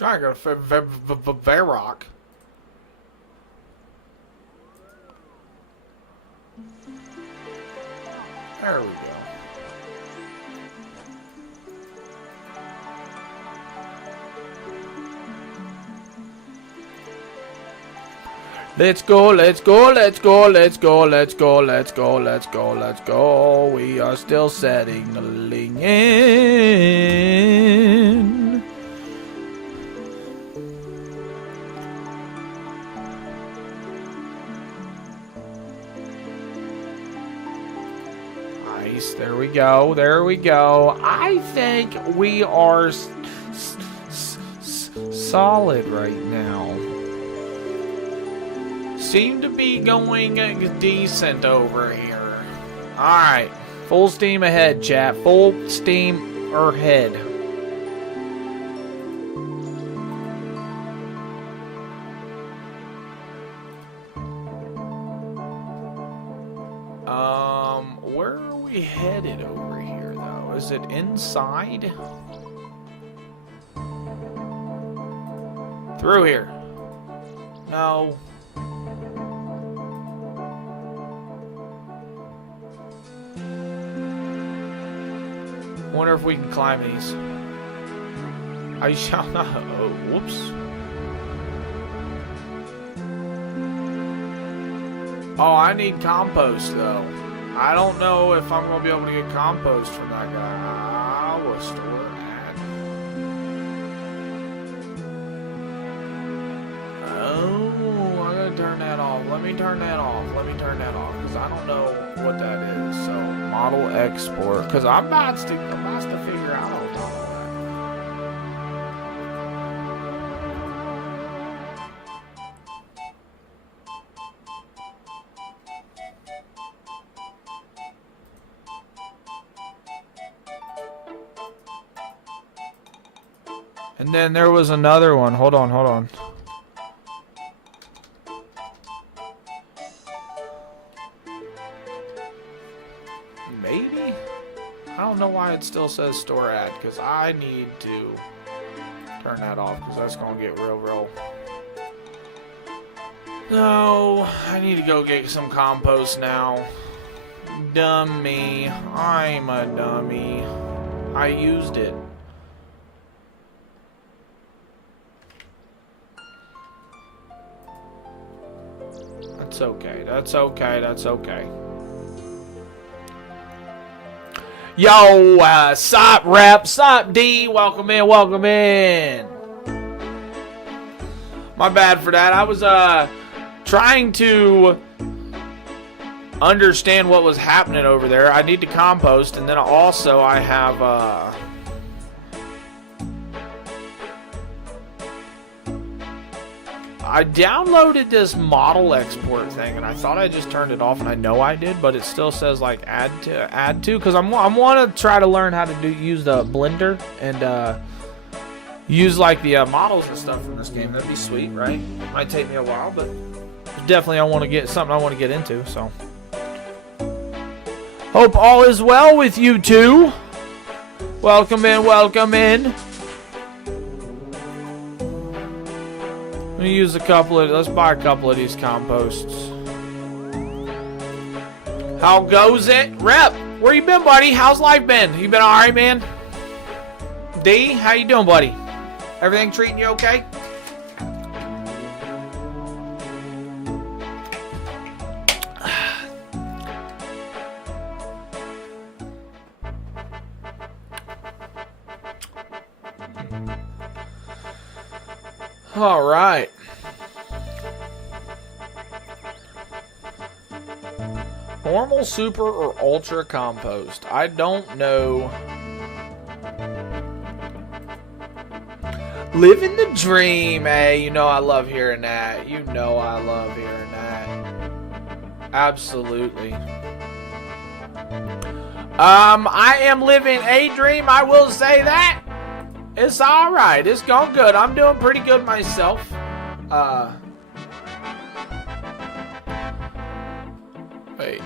Trying to go to Varrock. There we go. Let's go, let's go, let's go, let's go, let's go, let's go, let's go, let's go. We are still settling in. Nice, there we go, there we go. I think we are solid right now. Seem to be going decent over here. Alright. Full steam ahead, chat. Full steam ahead. Where are we headed over here, though? Is it inside? Through here. No. Wonder if we can climb these. I shall not. Oh, whoops. Oh, I need compost though. I don't know if I'm gonna be able to get compost from that guy. I will store that. Oh, I gotta turn that off. Let me turn that off. Let me turn that off because I don't know what that is. So model export because I'm about to figure out all that. And then there was another one. Hold on, hold on. Maybe? I don't know why it still says store ad, because I need to turn that off, because that's going to get real. No, I need to go get some compost now. Dummy. I'm a dummy. I used it. That's okay. That's okay. That's okay. Yo, sup, rep, sup, D, welcome in, welcome in. My bad for that. I was, trying to understand what was happening over there. I need to compost, and then also I have, I downloaded this model export thing, and I thought I just turned it off, and I know I did, but it still says like add to, because I want to try to learn how to use the Blender and use like the models and stuff from this game. That'd be sweet, right? Might take me a while, but definitely I want to get something I want to get into. So hope all is well with you two. Welcome in, welcome in. Let me use let's buy a couple of these composts. How goes it? Rep, where you been, buddy? How's life been? You been alright, man? D, how you doing, buddy? Everything treating you okay? All right. Normal, super, or ultra compost? I don't know. Living the dream, hey. You know I love hearing that. You know I love hearing that. Absolutely. I am living a dream, I will say that. It's alright. It's going good. I'm doing pretty good myself. Wait.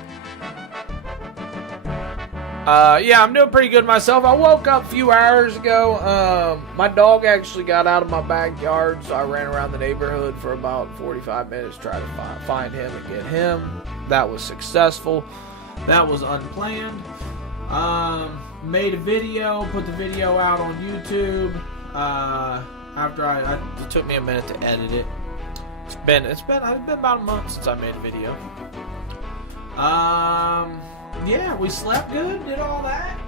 Yeah, I'm doing pretty good myself. I woke up a few hours ago. My dog actually got out of my backyard, so I ran around the neighborhood for about 45 minutes trying to find him and get him. That was successful. That was unplanned. Made a video, put the video out on YouTube. It took me a minute to edit it. It's been about a month since I made a video. Yeah, we slept good, did all that.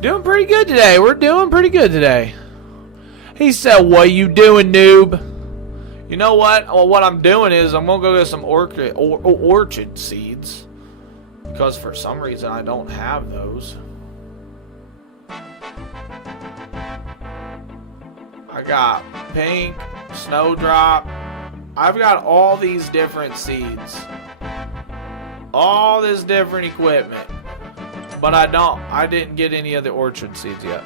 Doing pretty good today. We're doing pretty good today. He said, "What you doing, noob?" You know what? Well, what I'm doing is I'm gonna go get some orchid seeds because for some reason I don't have those. I got pink, snowdrop. I've got all these different seeds. All this different equipment. But I didn't get any of the orchard seeds yet.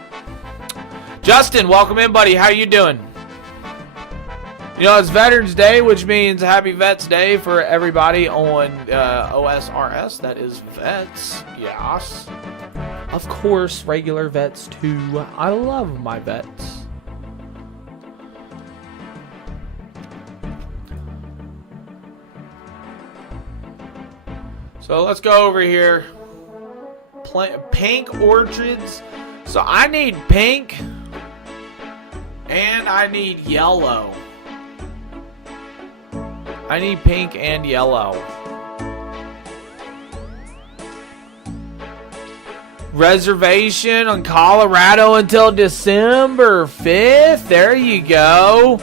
Justin, welcome in, buddy. How you doing? You know, it's Veterans Day, which means Happy Vets Day for everybody on OSRS. That is vets. Yes. Of course, regular vets too. I love my vets. So let's go over here. Pink orchids. So I need pink and I need yellow. I need pink and yellow. Reservation on Colorado until December 5th. There you go.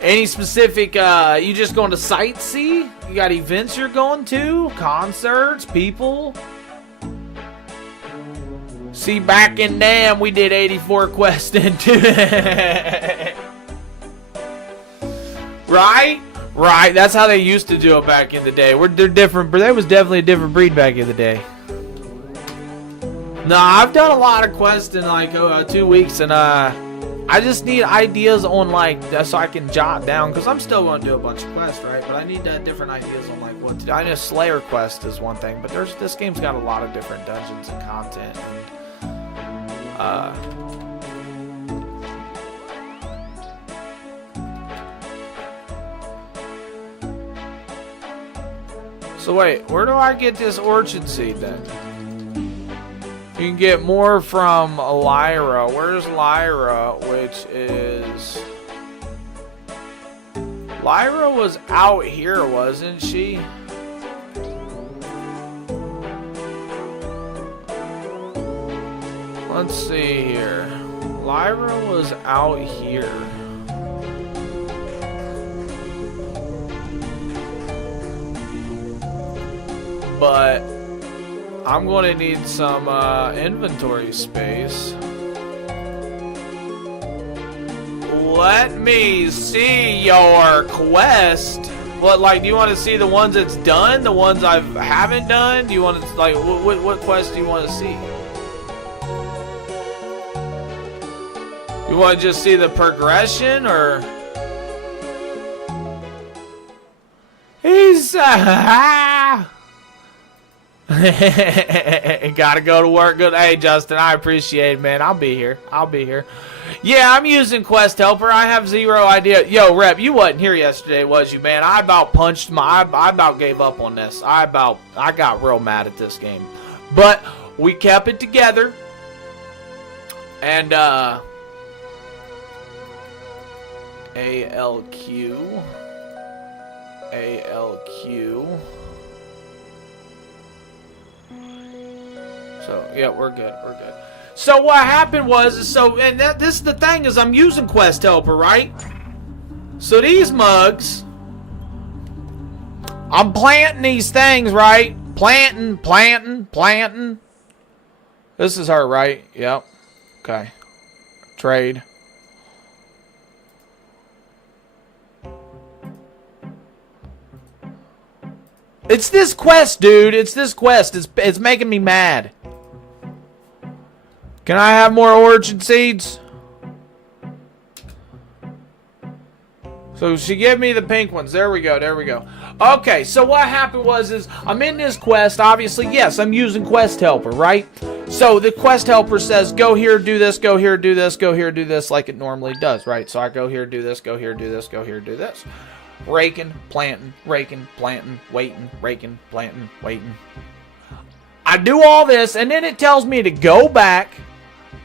Any specific, you just going to sightsee? You got events you're going to? Concerts? People? See, back in damn, we did 84 quests into it. Right? Right. That's how they used to do it back in the day. They're different, but there was definitely a different breed back in the day. No, I've done a lot of quests in like 2 weeks, and I just need ideas on like so I can jot down because I'm still going to do a bunch of quests, right? But I need different ideas on like what to do. I know Slayer quest is one thing, but this game's got a lot of different dungeons and content, and so wait, where do I get this orchid seed then? You can get more from Lyra. Where's Lyra? Which is... Lyra was out here, wasn't she? Let's see here. Lyra was out here. But I'm going to need some inventory space. Let me see your quest. What, like, do you want to see the ones that's done? The ones I haven't done? Do you want to, like, what quest do you want to see? You want to just see the progression, or? He's, gotta go to work. Good. Hey, Justin, I appreciate it, man. I'll be here. Yeah, I'm using Quest Helper. I have zero idea. Yo, Rep, you wasn't here yesterday, was you, man? I about punched I about gave up on this. I got real mad at this game. But we kept it together. And, ALQ. So, yeah, we're good. So what happened was, this is the thing, is I'm using Quest Helper, right? So these mugs, I'm planting these things, right? Planting. This is her, right? Yep. Okay. Trade. It's this quest, dude. It's this quest. It's making me mad. Can I have more orchid seeds? So she gave me the pink ones. There we go. There we go. Okay, so what happened is I'm in this quest. Obviously, yes, I'm using Quest Helper, right? So the Quest Helper says, go here, do this, go here, do this, go here, do this, like it normally does, right? So I go here, do this, go here, do this, go here, do this. Raking, planting, waiting, raking, planting, waiting. I do all this, and then it tells me to go back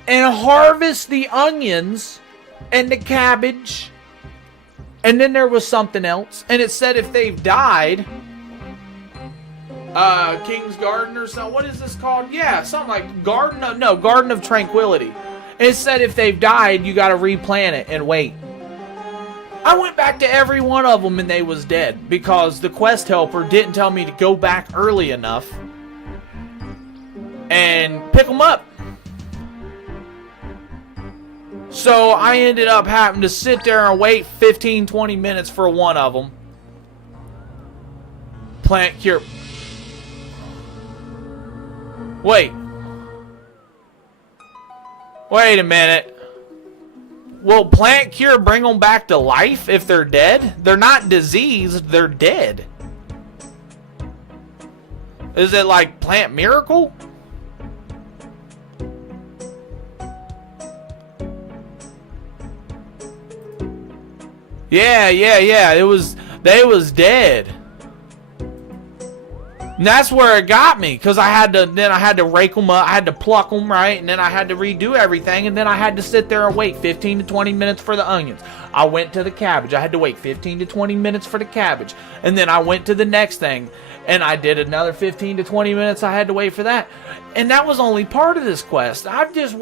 and harvest the onions and the cabbage. And then there was something else. And it said if they've died, King's Garden or something. What is this called? Yeah, something like Garden of Tranquility. And it said if they've died, you got to replant it and wait. I went back to every one of them and they was dead. Because the quest helper didn't tell me to go back early enough and pick them up. So I ended up having to sit there and wait 15-20 minutes for one of them. Plant cure. Wait a minute. Will plant cure bring them back to life if they're dead? They're not diseased, they're dead. Is it like plant miracle? Yeah. They was dead. And that's where it got me, because I had to rake them up, I had to pluck them, right? And then I had to redo everything, and then I had to sit there and wait 15 to 20 minutes for the onions. I went to the cabbage. I had to wait 15 to 20 minutes for the cabbage. And then I went to the next thing, and I did another 15 to 20 minutes. I had to wait for that. And that was only part of this quest. I just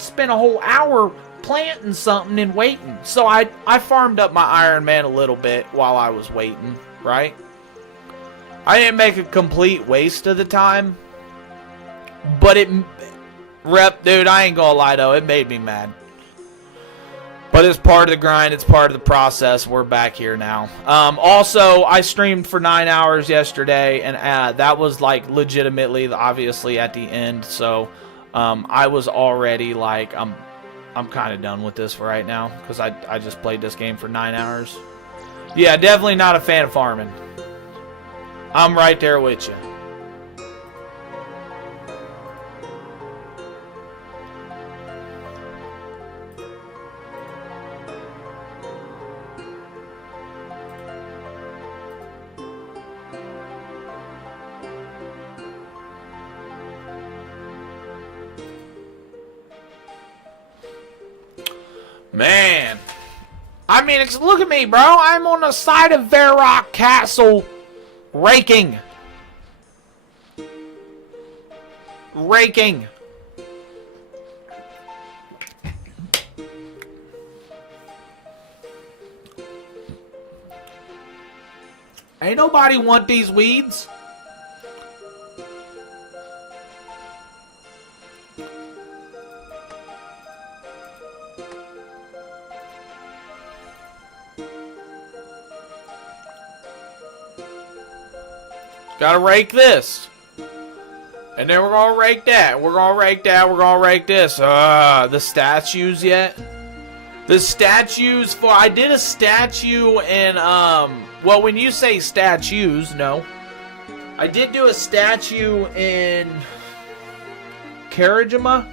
spent a whole hour planting something and waiting. So I farmed up my Iron Man a little bit while I was waiting, right? I didn't make a complete waste of the time, but dude, I ain't gonna lie though, it made me mad. But it's part of the grind, it's part of the process. We're back here now. Also, I streamed for 9 hours yesterday, and that was like legitimately, obviously at the end. So I was already like, I'm kind of done with this for right now, because I just played this game for 9 hours. Yeah, definitely not a fan of farming. I'm right there with you. Man. I mean, look at me, bro. I'm on the side of Varrock Castle raking. Ain't nobody want these weeds. Gotta rake this. And then we're gonna rake that. We're gonna rake that. We're gonna rake this. The statues yet? The statues for... I did a statue in, well, when you say statues, no. I did do a statue in... Karajima?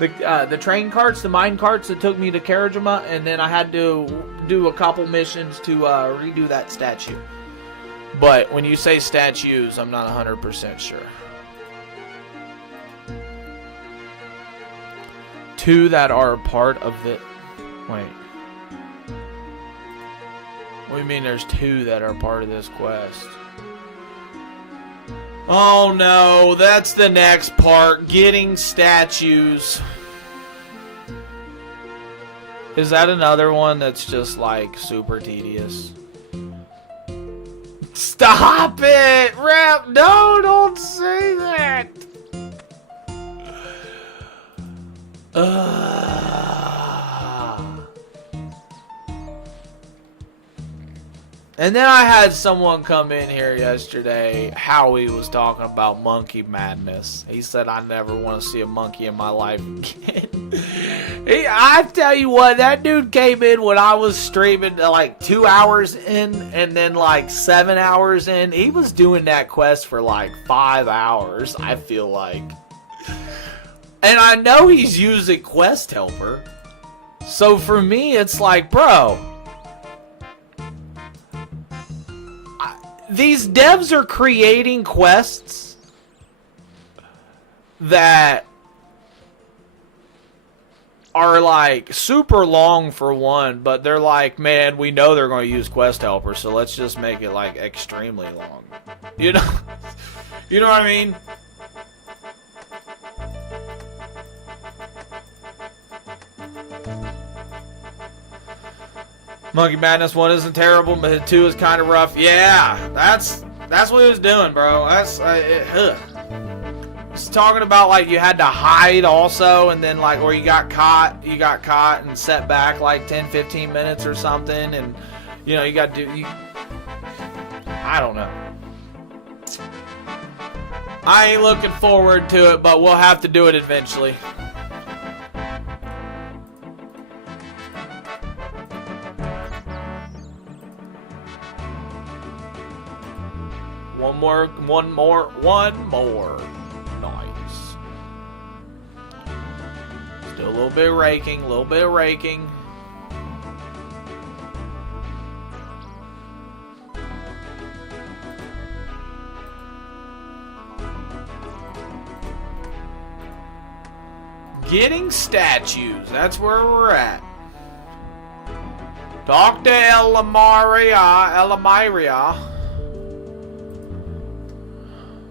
The train carts, the mine carts that took me to Karajima. And then I had to do a couple missions to redo that statue. But when you say statues, I'm not 100% sure. 2 that are part of the... Wait. What do you mean there's 2 that are part of this quest? Oh no, that's the next part. Getting statues. Is that another one that's just like super tedious? Stop it! Rap! No, don't say that! And then I had someone come in here yesterday. Howie was talking about monkey madness. He said, I never want to see a monkey in my life again. I tell you what, that dude came in when I was streaming like 2 hours in and then like 7 hours in. He was doing that quest for like 5 hours, I feel like. And I know he's using Quest Helper. So for me, it's like, bro, these devs are creating quests that are like super long for one, but they're like, man, we know they're going to use Quest Helper, so let's just make it like extremely long. You know? You know what I mean? Monkey Madness 1 isn't terrible, but 2 is kind of rough. Yeah, that's what he was doing, bro. He's talking about like you had to hide also, and then like, or you got caught and set back like 10-15 minutes or something, and you know you got to do. I don't know. I ain't looking forward to it, but we'll have to do it eventually. One more. Nice. Still a little bit of raking. Getting statues, that's where we're at. Talk to Elamiria.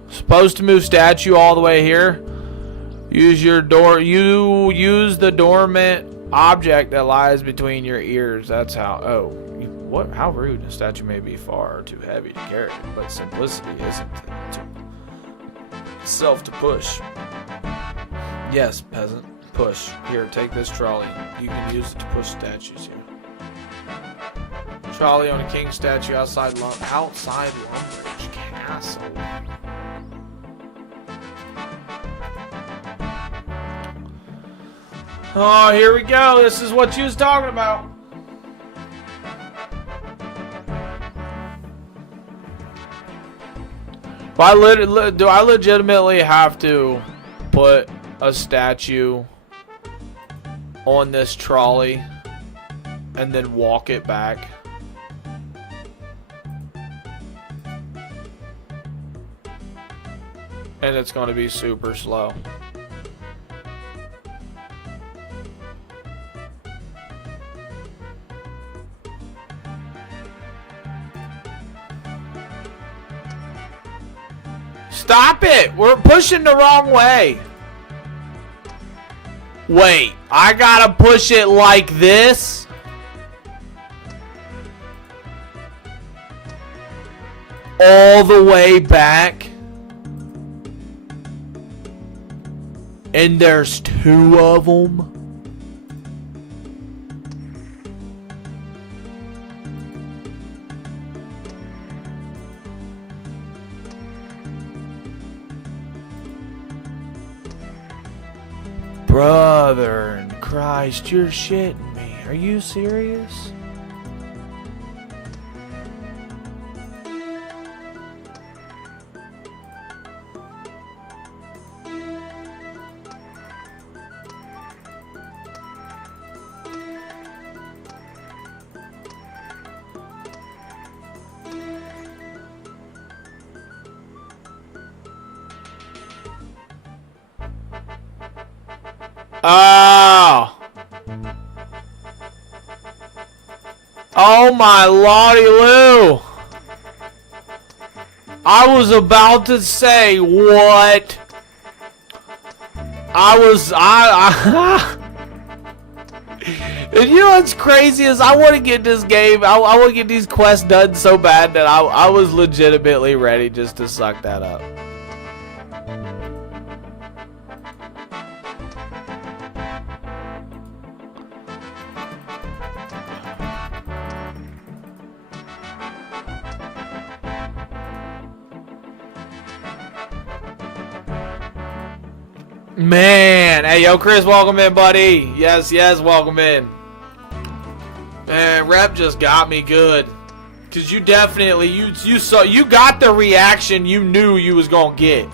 Supposed to move statue all the way here. Use the dormant object that lies between your ears. That's how. Oh, what? How rude! A statue may be far too heavy to carry, but simplicity isn't itself to push. Yes, peasant. Push. Here, take this trolley. You can use it to push statues here. Trolley on a king statue outside Lumbridge Castle. Oh, here we go. This is what you was talking about. Do I legitimately have to put a statue on this trolley and then walk it back? And it's going to be super slow. Stop it! We're pushing the wrong way. Wait, I gotta push it like this? All the way back? And there's 2 of them? Brother in Christ, you're shitting me. Are you serious? Oh! Oh my lordy Lou! I was about to say what? And you know what's crazy is I want to get this game, I want to get these quests done so bad that I was legitimately ready just to suck that up. Man, hey, yo, Chris, welcome in, buddy. Yes, welcome in. Man, Rep just got me good. Cause you definitely, you saw, you got the reaction you knew you was gonna get.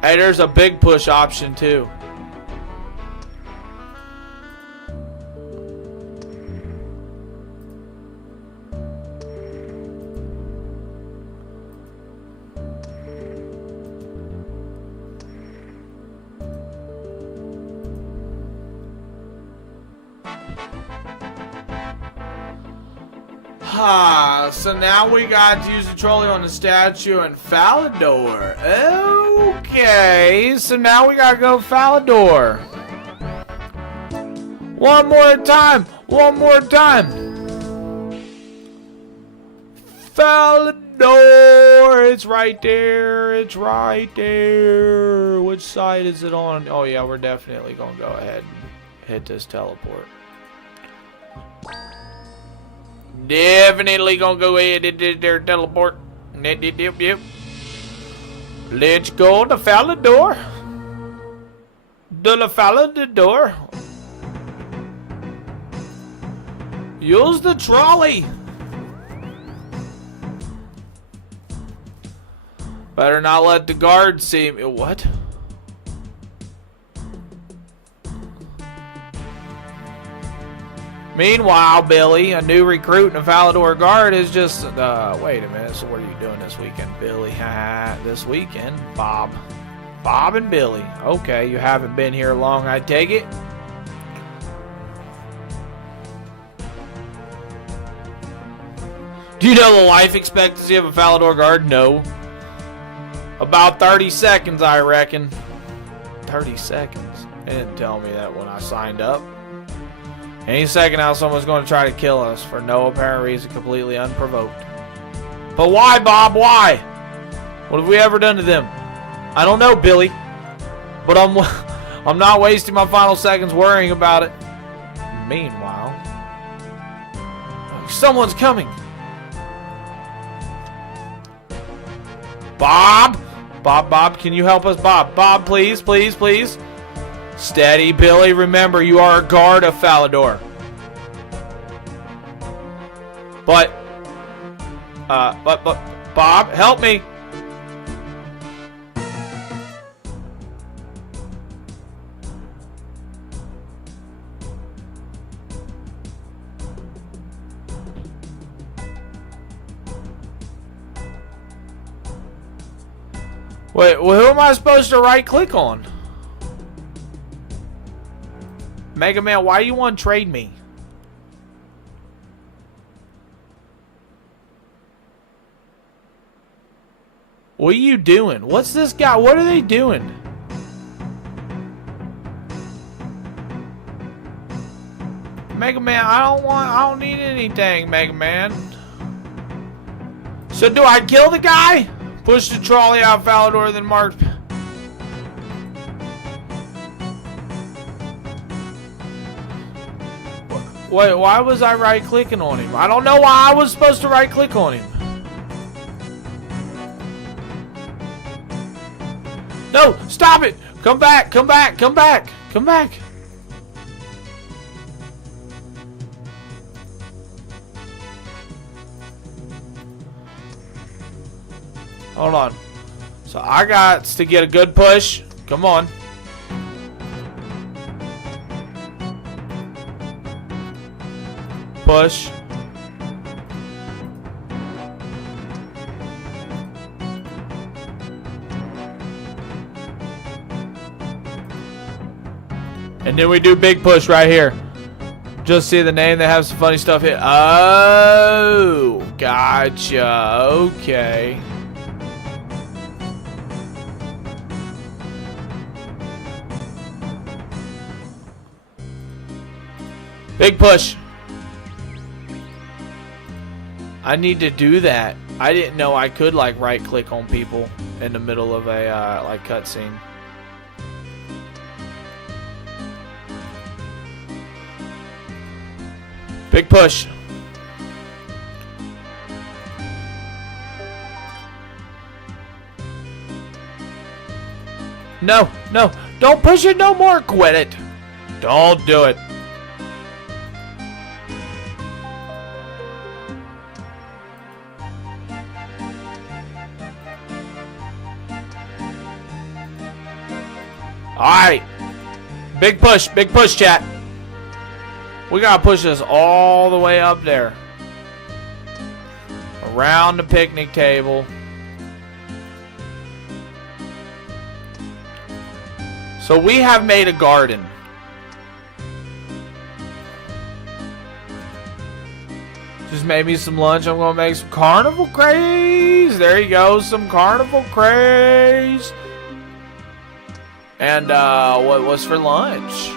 Hey, there's a big push option too. So now we got to use the trolley on the statue and Falador. Okay, so now we gotta go Falador. One more time. Falador, it's right there. Which side is it on? Oh yeah, we're definitely gonna go ahead and hit this teleport. Definitely gonna go ahead and do their teleport. Yep. Let's go to Falador. Falador. Use the trolley. Better not let the guards see me. What? Meanwhile, Billy, a new recruit in the Falador Guard, is just, wait a minute, so what are you doing this weekend, Billy? This weekend? Bob and Billy. Okay, you haven't been here long, I take it? Do you know the life expectancy of a Falador Guard? No. About 30 seconds, I reckon. 30 seconds? They didn't tell me that when I signed up. Any second now, someone's going to try to kill us for no apparent reason, completely unprovoked. But why, Bob? Why? What have we ever done to them? I don't know, Billy. But I'm not wasting my final seconds worrying about it. Meanwhile, someone's coming. Bob, can you help us, Bob, please. Steady, Billy. Remember, you are a guard of Falador. But, Bob, help me. Wait, well, who am I supposed to right-click on? Mega Man, why you want to trade me? What are you doing? What's this guy? What are they doing? Mega Man, I don't need anything, Mega Man. So do I kill the guy? Push the trolley out Falador, then mark. Wait, why was I right-clicking on him? I don't know why I was supposed to right-click on him. No, stop it! Come back! Hold on. So I got to get a good push. Come on. Push. And then we do big push right here. Just see the name. They have some funny stuff here. Oh, gotcha. Okay. Big push. I need to do that. I didn't know I could like right click on people in the middle of a like cutscene. Big push. No, no. Don't push it no more. Quit it. Don't do it. Alright. Big push, chat. We gotta push this all the way up there. Around the picnic table. So we have made a garden. Just made me some lunch. I'm gonna make some carnival craze. There you go, some carnival craze. And what was for lunch?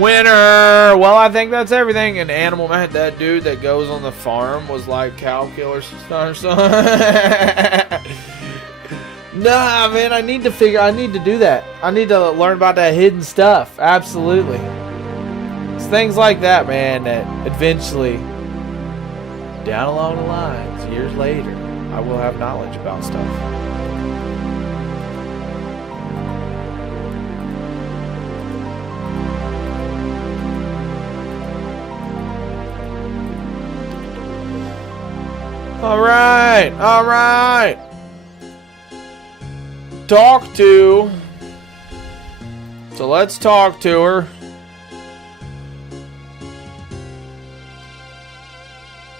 Winner! Well, I think that's everything. And Animal Man, that dude that goes on the farm was like cow killer or something. Nah, man, I need to do that. I need to learn about that hidden stuff. Absolutely. It's things like that, man, that eventually, down along the lines, years later, I will have knowledge about stuff. Alright, alright. Talk to. So let's talk to her.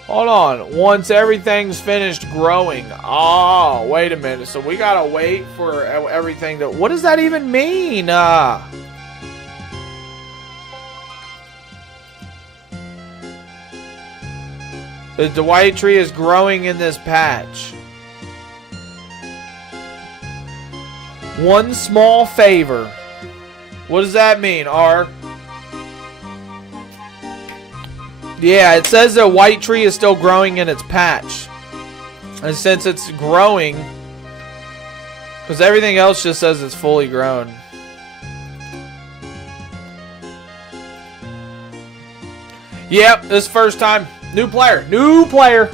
Hold on. Once everything's finished growing. Oh, wait a minute. So we gotta wait for everything to. What does that even mean? The white tree is growing in this patch. One small favor. What does that mean, R? Yeah, it says the white tree is still growing in its patch. And since it's growing, because everything else just says it's fully grown. Yep, this first time. New player. New player.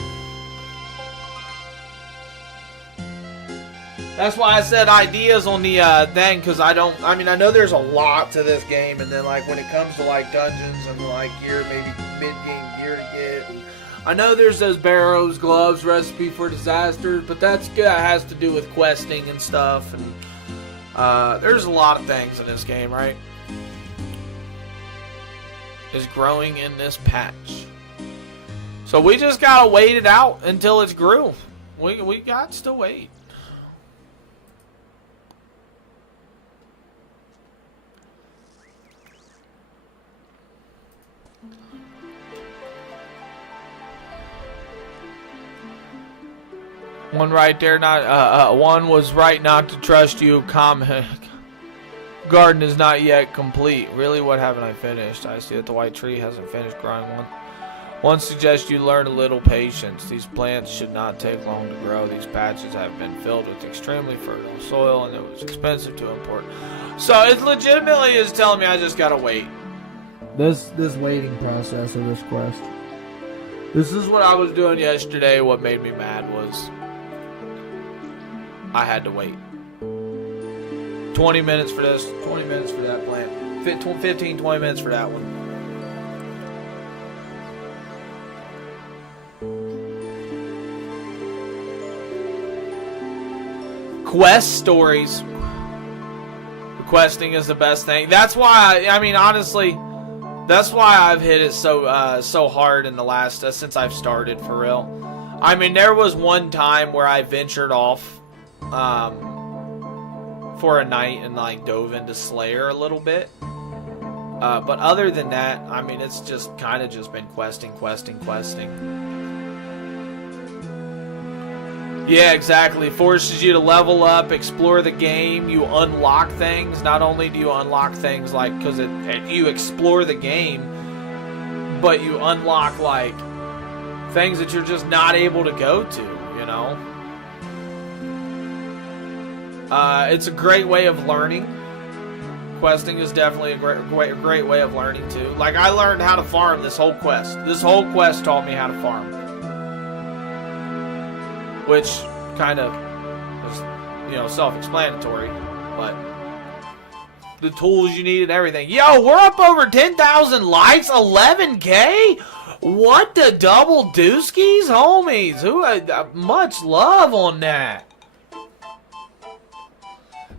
That's why I said ideas on the thing, because I know there's a lot to this game, and then like when it comes to like dungeons and like gear, maybe mid-game gear to get. And I know there's those barrows, gloves, recipe for disasters, but that's good. That has to do with questing and stuff, and there's a lot of things in this game, right? Is growing in this patch. So we just gotta wait it out until it's grew. We got to wait. One right there, one was right not to trust you. Garden is not yet complete. Really, what haven't I finished? I see that the white tree hasn't finished growing one. One suggests you learn a little patience. These plants should not take long to grow. These patches have been filled with extremely fertile soil, and it was expensive to import. So it legitimately is telling me I just gotta wait. This waiting process of this quest. This is what I was doing yesterday. What made me mad was I had to wait. 20 minutes for this, 20 minutes for that plant. 15, 20 minutes for that one. Quest stories. Questing is the best thing. That's why, I mean, honestly, that's why I've hit it so hard in the last, since I've started, for real. I mean, there was one time where I ventured off for a night and like dove into Slayer a little bit. But other than that, I mean, it's just kind of just been questing. Yeah, exactly. Forces you to level up, explore the game. You unlock things. Not only do you unlock things like because you explore the game, but you unlock like things that you're just not able to go to. You know, it's a great way of learning. Questing is definitely a great way of learning too. Like I learned how to farm this whole quest. This whole quest taught me how to farm. Which kind of is, you know, self-explanatory, but the tools you need and everything. Yo, we're up over 10,000 likes, 11K? What the double dooskies? Homies, who much love on that.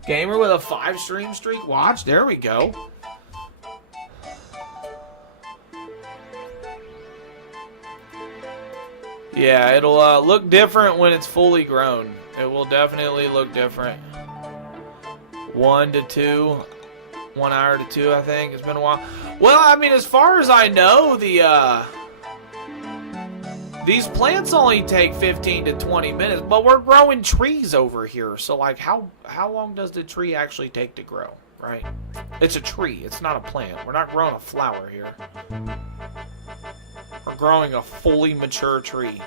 Gamer with a 5 stream streak watch. There we go. Yeah, it'll look different when it's fully grown. It will definitely look different. 1 to 2. 1 hour to 2, I think. It's been a while. Well, I mean, as far as I know, these plants only take 15 to 20 minutes, but we're growing trees over here. So, like, how long does the tree actually take to grow, right? It's a tree. It's not a plant. We're not growing a flower here. We're growing a fully mature tree.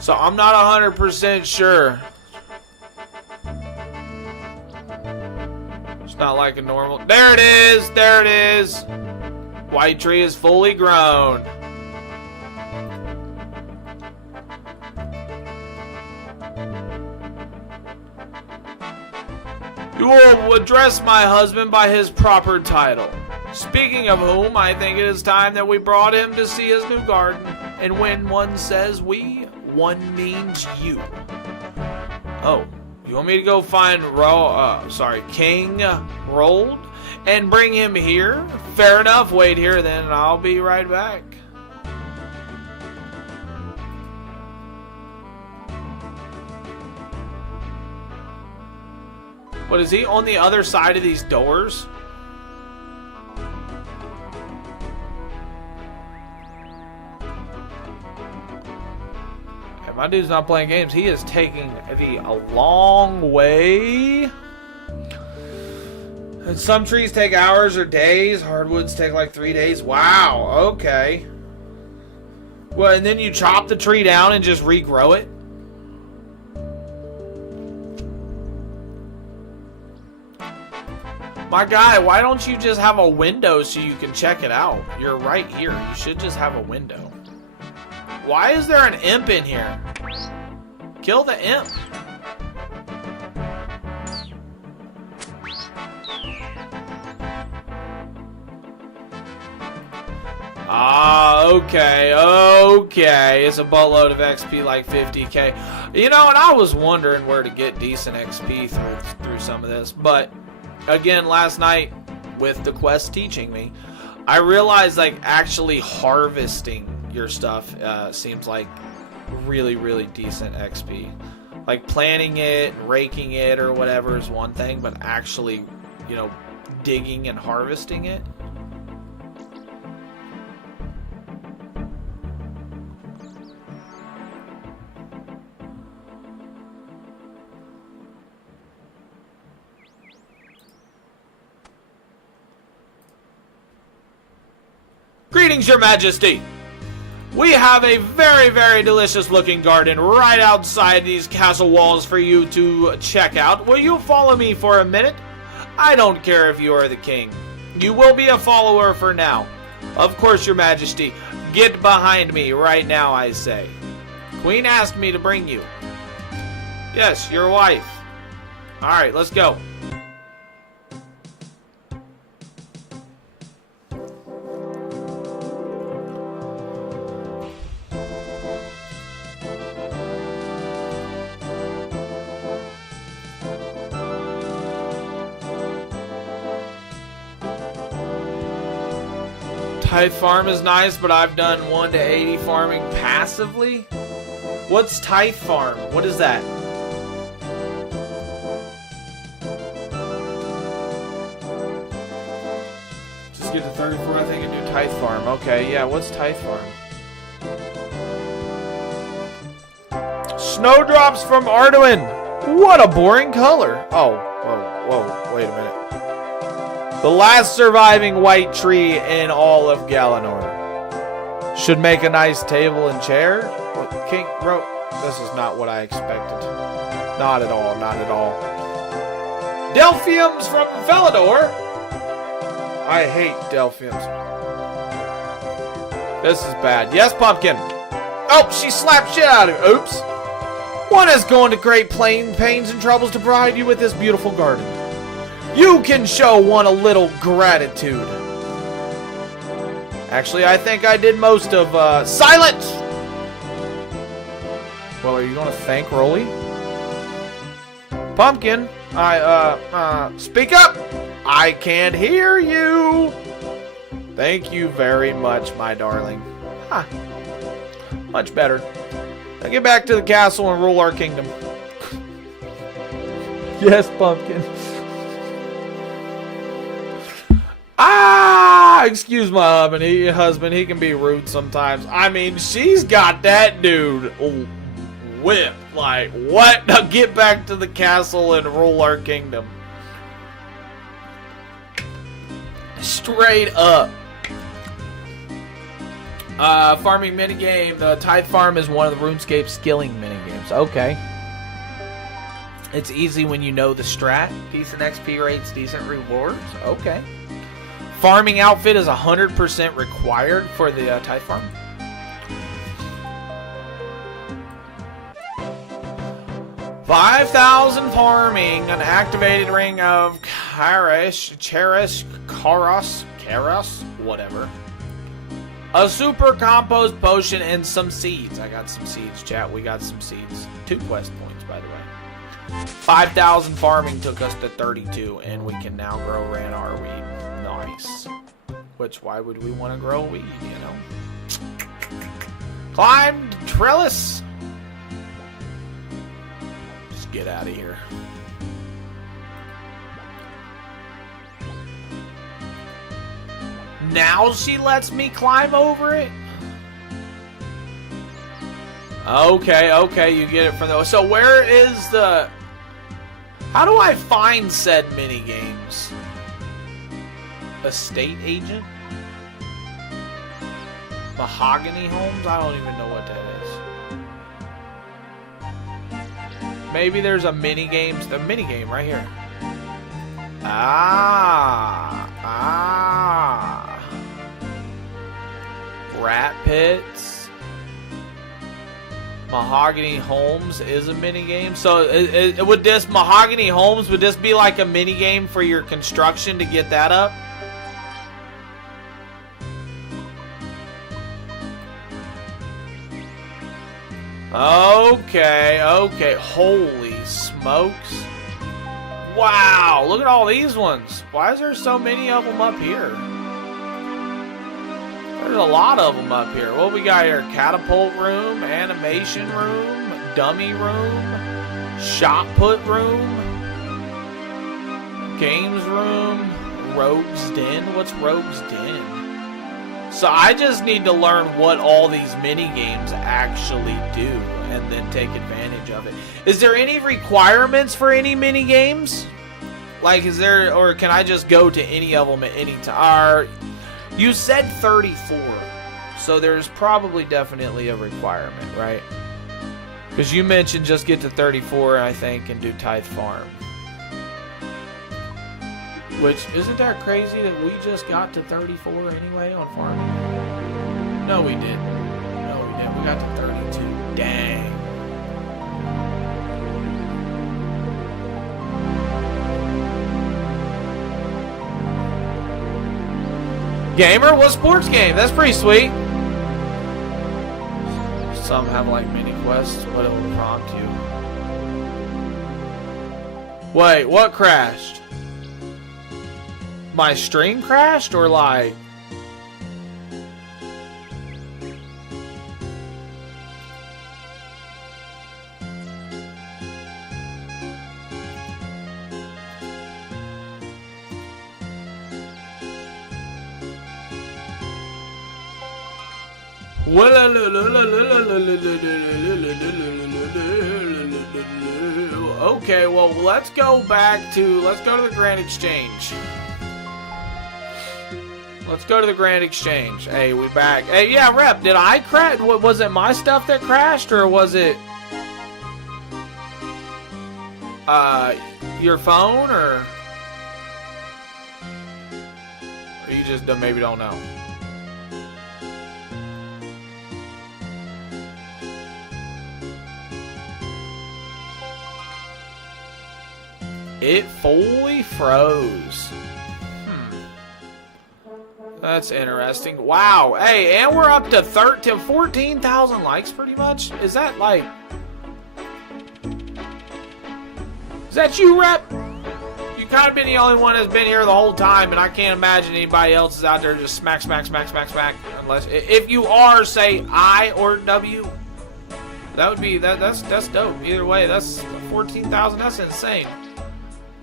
So I'm not 100% sure. It's not like a normal... There it is! There it is! White tree is fully grown. You will address my husband by his proper title. Speaking of whom, I think it is time that we brought him to see his new garden. And when one says we, one means you. Oh, you want me to go find King Rold and bring him here? Fair enough, wait here then, and I'll be right back. What, is he on the other side of these doors? My dude's not playing games. He is taking a long way. And some trees take hours or days. Hardwoods take like 3 days. Wow, okay. Well, and then you chop the tree down and just regrow it? My guy, why don't you just have a window so you can check it out? You're right here. You should just have a window. Why is there an imp in here? Kill the imp. Ah, okay. It's a buttload of XP, like 50k. You know, and I was wondering where to get decent XP through some of this. But, again, last night, with the quest teaching me, I realized, like, actually harvesting your stuff seems like really, really decent XP. Like planting it, raking it, or whatever is one thing, but actually, you know, digging and harvesting it. Greetings, Your Majesty! We have a very, very delicious looking garden right outside these castle walls for you to check out. Will you follow me for a minute? I don't care if you are the king. You will be a follower for now. Of course, Your Majesty. Get behind me right now, I say. Queen asked me to bring you. Yes, your wife. Alright, let's go. Tithe farm is nice, but I've done 1 to 80 farming passively. What's tithe farm? What is that? Get to 34, I think, and do Tithe Farm. Okay, yeah, what's Tithe Farm? Snowdrops from Arduin! What a boring color! Oh, whoa, wait a minute. The last surviving white tree in all of Galanor. Should make a nice table and chair? What, King, bro? This is not what I expected. Not at all, not at all. Delphiums from Felidor? I hate Delphiums. This is bad. Yes, Pumpkin. Oh, she slapped shit out of it. Oops. One is going to great pains and troubles to provide you with this beautiful garden. You can show one a little gratitude. Actually, I think I did most of, silence! Well, are you going to thank Rolly? Pumpkin, speak up! I can't hear you! Thank you very much, my darling. Huh. Much better. Now get back to the castle and rule our kingdom. Yes, Pumpkin. Excuse my husband. He can be rude sometimes. I mean, she's got that dude whipped. Like, what? Now get back to the castle and rule our kingdom. Straight up. Farming minigame. The Tithe Farm is one of the RuneScape skilling minigames. Okay. It's easy when you know the strat. Decent XP rates, decent rewards. Okay. Farming outfit is 100% required for the Tithe Farm. $5,000 farming, an activated ring of Cherish, Karos, whatever. A super compost potion and some seeds. I got some seeds, chat. We got some seeds. 2 quest points, by the way. 5,000 farming took us to 32, and we can now grow Ranar weed. Nice. Which, why would we want to grow weed, you know? Climbed trellis. Just get out of here. Now she lets me climb over it? Okay, you get it from the... So where is the... How do I find said mini games? Estate agent? Mahogany Homes? I don't even know what that is. Maybe there's a mini game right here. Rat pits. Mahogany Homes is a mini game. So would this Mahogany Homes, would this be like a mini game for your construction to get that up? Okay. Holy smokes. Wow, look at all these ones. Why is there so many of them up here? There's a lot of them up here. What we got here? Catapult room, animation room, dummy room, shot put room, games room, Rogue's Den. What's Rogue's Den? So I just need to learn what all these mini games actually do and then take advantage of it. Is there any requirements for any mini games? Like, is there, or can I just go to any of them at any time? You said 34, so there's probably definitely a requirement, right? Because you mentioned just get to 34, I think, and do Tithe Farm. Which, isn't that crazy that we just got to 34 anyway on farming? No, we didn't. We got to 32. Dang. Gamer? What sports game? That's pretty sweet. Some have like mini quests, but it will prompt you. Wait, what crashed? My stream crashed, or like... Okay, well, let's go to the Grand Exchange. Let's go to the Grand Exchange. Hey, we back. Hey, yeah, Rep, did I crash? Was it my stuff that crashed, or was it your phone, or you just maybe don't know? It fully froze. That's interesting. Wow. Hey, and we're up to 14,000 likes pretty much. Is that like... Is that you, Rep? You kind of been the only one that's been here the whole time, and I can't imagine anybody else is out there just smack. Unless, if you are, say, I or W, that would be, that's dope. Either way, that's 14,000. That's insane.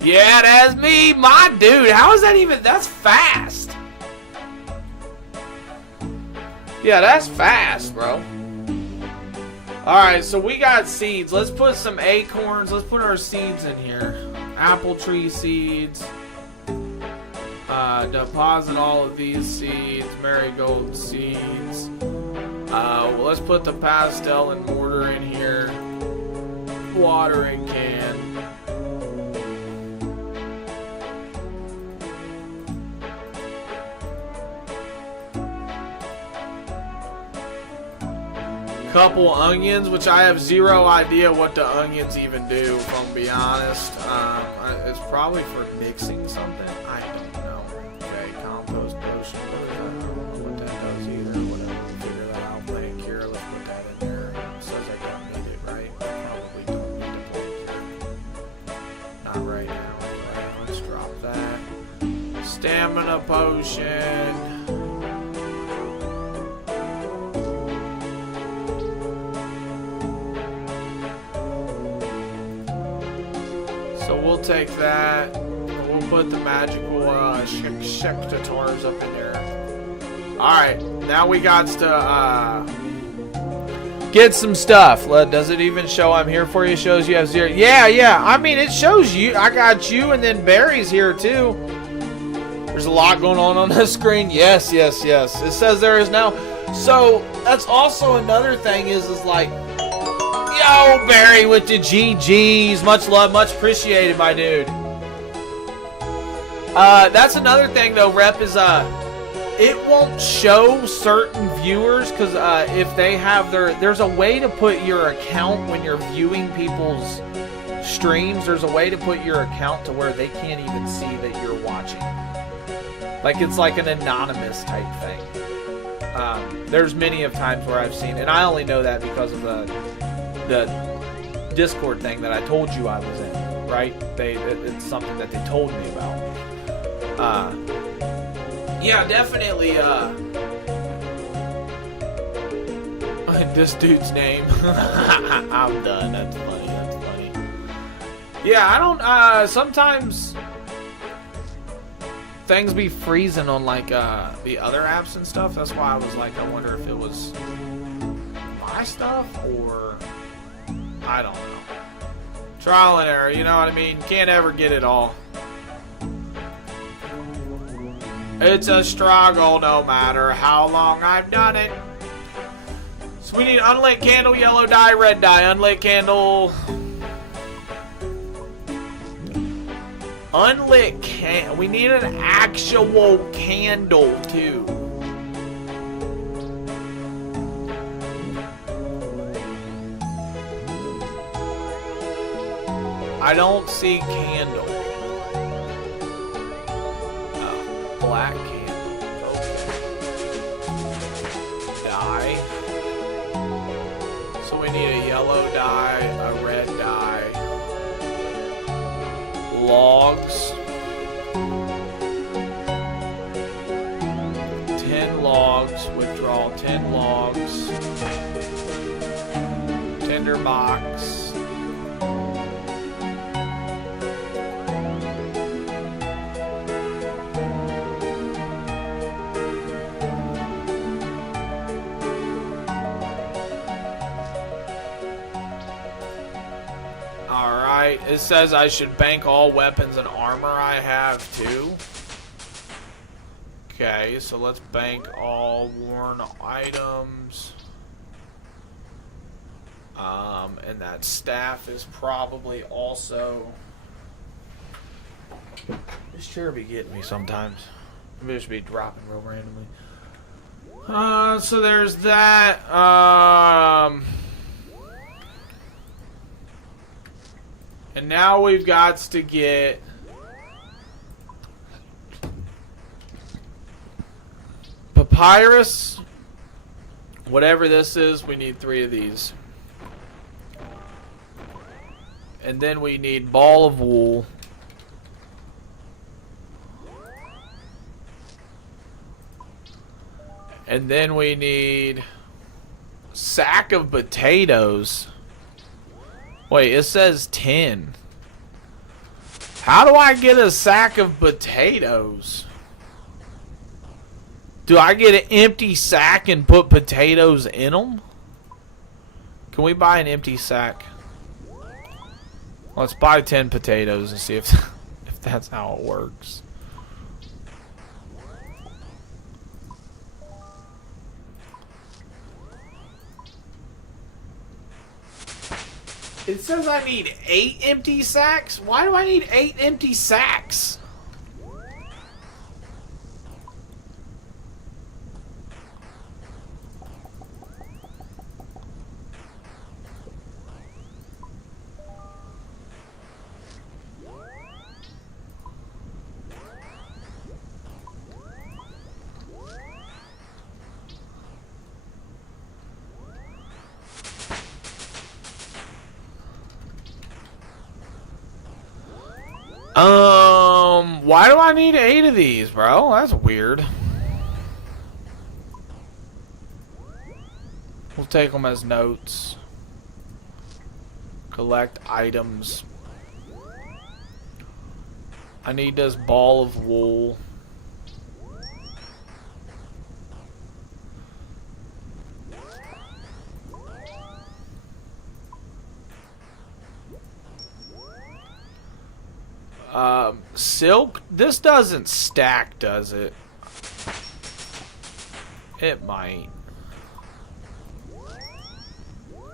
Yeah, that's me, my dude. How is that even? That's fast. Yeah, that's fast, bro. Alright, so we got seeds. Let's put some acorns. Let's put our seeds in here. Apple tree seeds. Deposit all of these seeds. Marigold seeds. Well, let's put the pastel and mortar in here. Watering can. Couple onions, which I have zero idea what the onions even do, if I'm be honest. It's probably for mixing something. I don't know. Okay, compost potion. I don't know what that does either. Whatever, we'll figure that out. Plant cure, let's put that in there. It says I don't need it, right? Probably don't need the plant cure. Not right now. Anyway, let's drop that. Stamina potion. So we'll take that. We'll put the magical Shektatars up in there. Alright, now we got to get some stuff. Does it even show I'm here for you? It shows you have 0. Yeah. I mean, it shows you. I got you, and then Barry's here too. There's a lot going on this screen. Yes. It says there is now. So that's also another thing is like, yo, Barry with the GGs. Much love, much appreciated, my dude. That's another thing, though, Rep, is it won't show certain viewers because if they have there's a way to put your account when you're viewing people's streams. There's a way to put your account to where they can't even see that you're watching. Like it's like an anonymous type thing. There's many of times where I've seen, and I only know that because of the Discord thing that I told you I was in, right? It's something that they told me about. Yeah, definitely. This dude's name. I'm done. That's funny. Yeah, I don't. Sometimes things be freezing on like the other apps and stuff. That's why I was like, I wonder if it was my stuff or. I don't know. Trial and error, you know what I mean? Can't ever get it all. It's a struggle no matter how long I've done it. So we need unlit candle, yellow dye, red dye. Unlit candle. Unlit can. We need an actual candle too. I don't see candle. Oh, black candle. Okay. Dye. So we need a yellow dye, a red dye. Logs. 10 logs. Withdraw 10 logs. Tinderbox. Alright, it says I should bank all weapons and armor I have too. Okay, so let's bank all worn items. And that staff is probably also... This chair be getting me sometimes. Maybe it should be dropping real randomly. So there's that. And now we've got to get papyrus. Whatever this is, we need 3 of these. And then we need ball of wool. And then we need sack of potatoes. Wait, it says 10. How do I get a sack of potatoes? Do I get an empty sack and put potatoes in them? Can we buy an empty sack? Let's buy 10 potatoes and see if that's how it works. It says I need 8 empty sacks? Why do I need 8 empty sacks? Why do I need 8 of these, bro? That's weird. We'll take them as notes. Collect items. I need this ball of wool. Silk? This doesn't stack, does it? It might.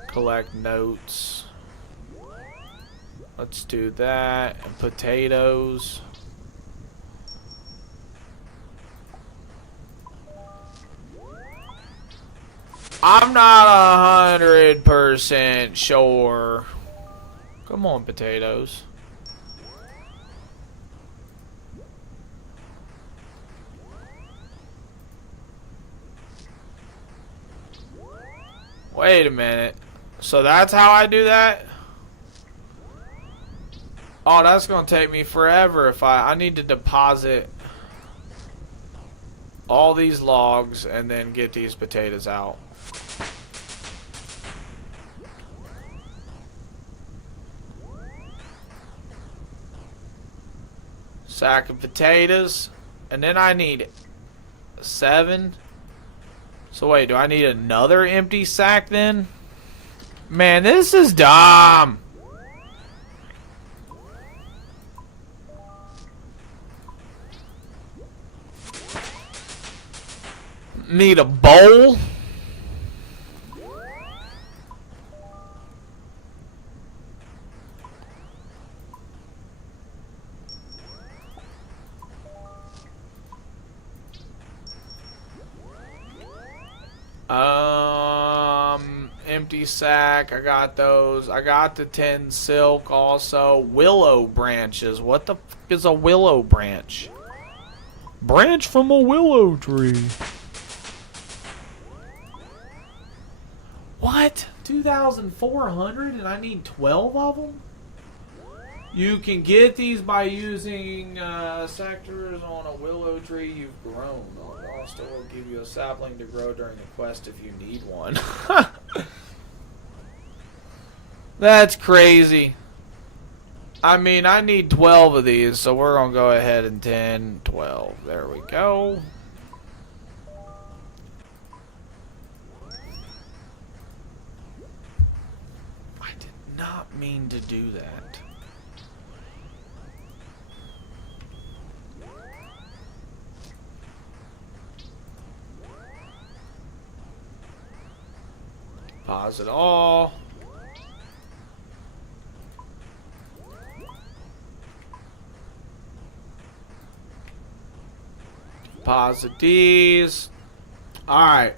Collect notes. Let's do that. And potatoes. I'm not 100% sure. Come on, potatoes. Wait a minute. So that's how I do that? Oh, that's gonna take me forever if I need to deposit all these logs and then get these potatoes out. Sack of potatoes. And then I need 7. So wait, do I need another empty sack then? Man, this is dumb. Need a bowl? Empty sack. I got those. I got the 10 silk also. Willow branches. What the f is a willow branch? Branch from a willow tree. What? 2,400 and I need 12 of them? You can get these by using sectors on a willow tree you've grown. Also will give you a sapling to grow during the quest if you need one. That's crazy. I mean, I need 12 of these, so we're going to go ahead and 10, 12. There we go. I did not mean to do that. Deposit all. Deposit these. Alright.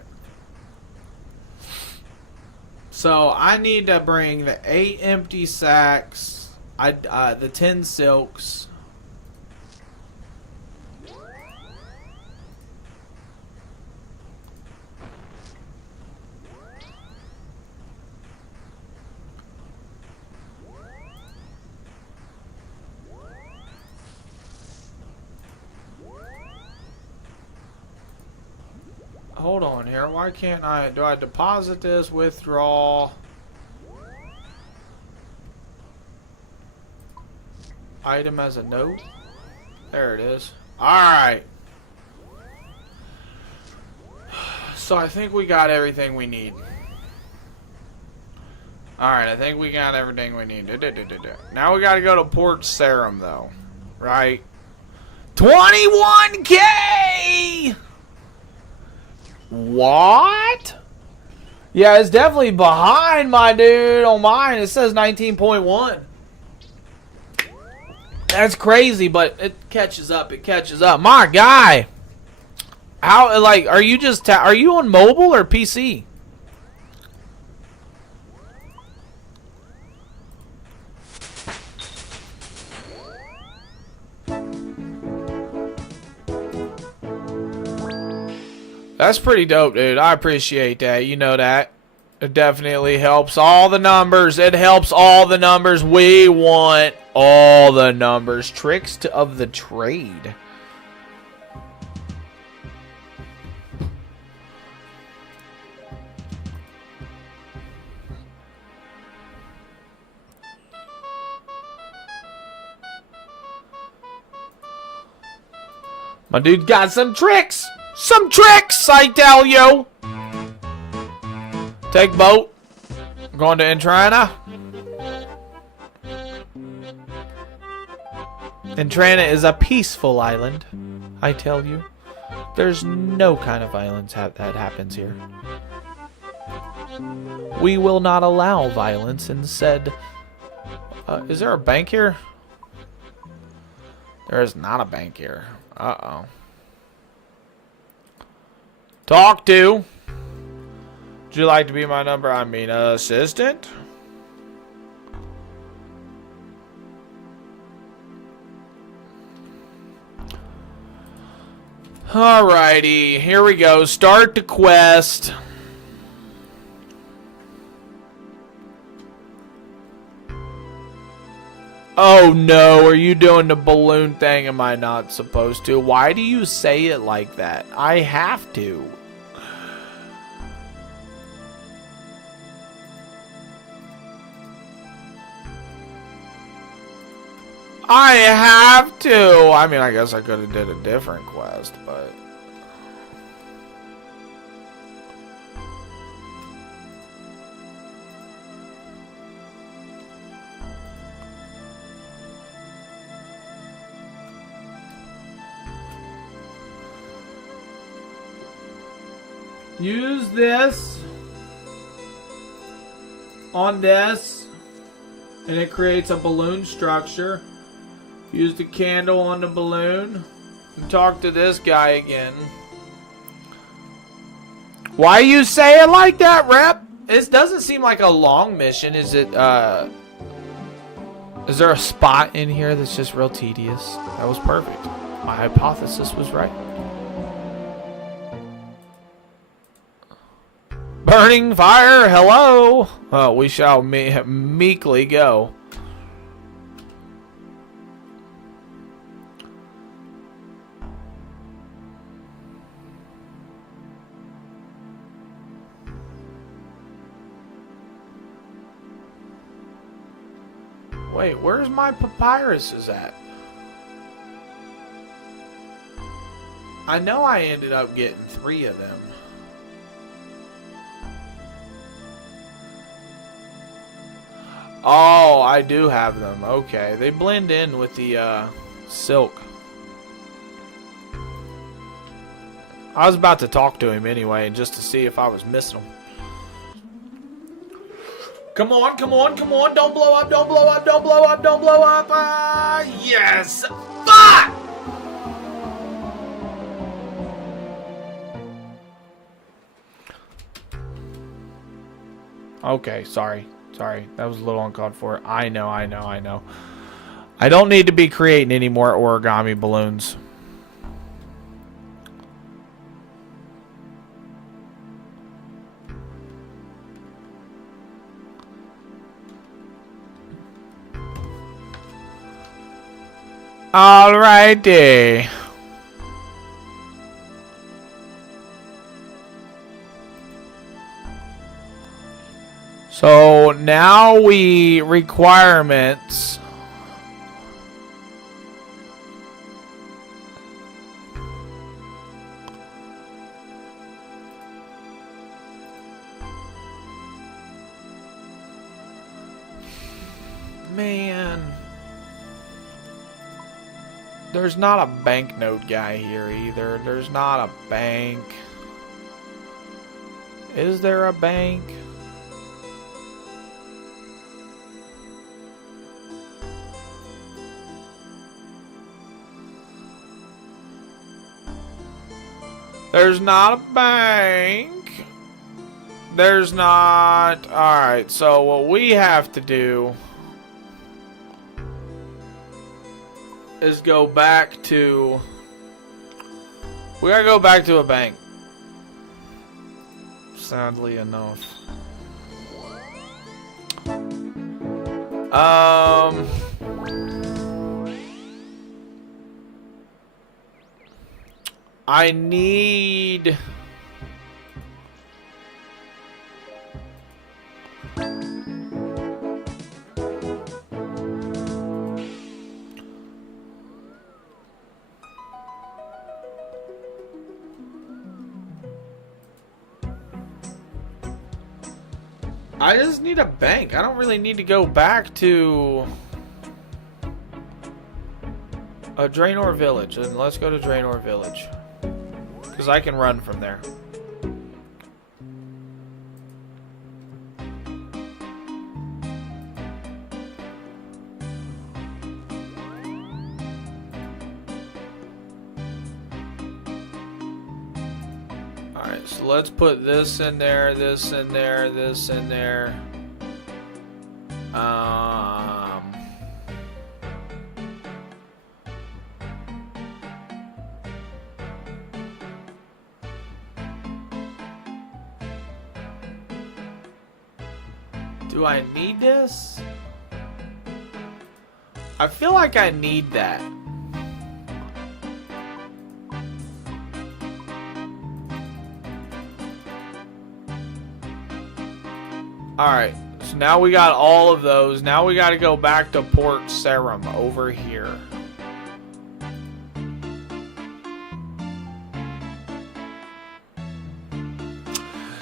So I need to bring the 8 empty sacks, the 10 silks. Hold on here. Why can't I? Do I deposit this? Withdraw. Item as a note. There it is. Alright. So I think we got everything we need. Alright, I think we got everything we need. Now we gotta go to Port Sarim though. Right? 21K! What? Yeah, it's definitely behind, my dude. On mine, it says 19.1. That's crazy, but it catches up. It catches up. My guy. How, like, are you just, are you on mobile or PC? That's pretty dope, dude. I appreciate that. You know that. It definitely helps all the numbers. It helps all the numbers. We want all the numbers. Tricks of the trade. My dude got some tricks. Some tricks, I tell you. Take boat. I'm going to Entrana. Entrana is a peaceful island, I tell you. There's no kind of violence that happens here. We will not allow violence. Instead, is there a bank here? There is not a bank here. Uh-oh. Talk to. Would you like to be my assistant? Alrighty, here we go. Start the quest. Oh no, are you doing the balloon thing? Am I not supposed to? Why do you say it like that? I have to. I have to. I mean, I guess I could have did a different quest, but... Use this on this, and it creates a balloon structure. Use the candle on the balloon and talk to this guy again. Why you say it like that, Rep? It doesn't seem like a long mission. Is it, is there a spot in here that's just real tedious? That was perfect. My hypothesis was right. Burning fire, hello. Oh, we shall meekly go. Wait, where's my papyruses at? I know I ended up getting 3 of them. Oh, I do have them. Okay, they blend in with the silk. I was about to talk to him anyway, just to see if I was missing them. Come on, come on, come on. Don't blow up, don't blow up, don't blow up, don't blow up. Yes. Fuck! Okay, sorry. Sorry. That was a little uncalled for. I know. I don't need to be creating any more origami balloons. Alrighty. So now we requirements. Man. There's not a banknote guy here either. There's not a bank. Is there a bank? There's not a bank. There's not. Alright, so what we have to do is go back to... We gotta go back to a bank. Sadly enough. I need... I just need a bank. I don't really need to go back to Draenor Village. And let's go to Draenor Village. Because I can run from there. Alright, so let's put this in there, this in there, this in there. Do I need this? I feel like I need that. Alright, so now we got all of those. Now we gotta go back to Port Sarim over here.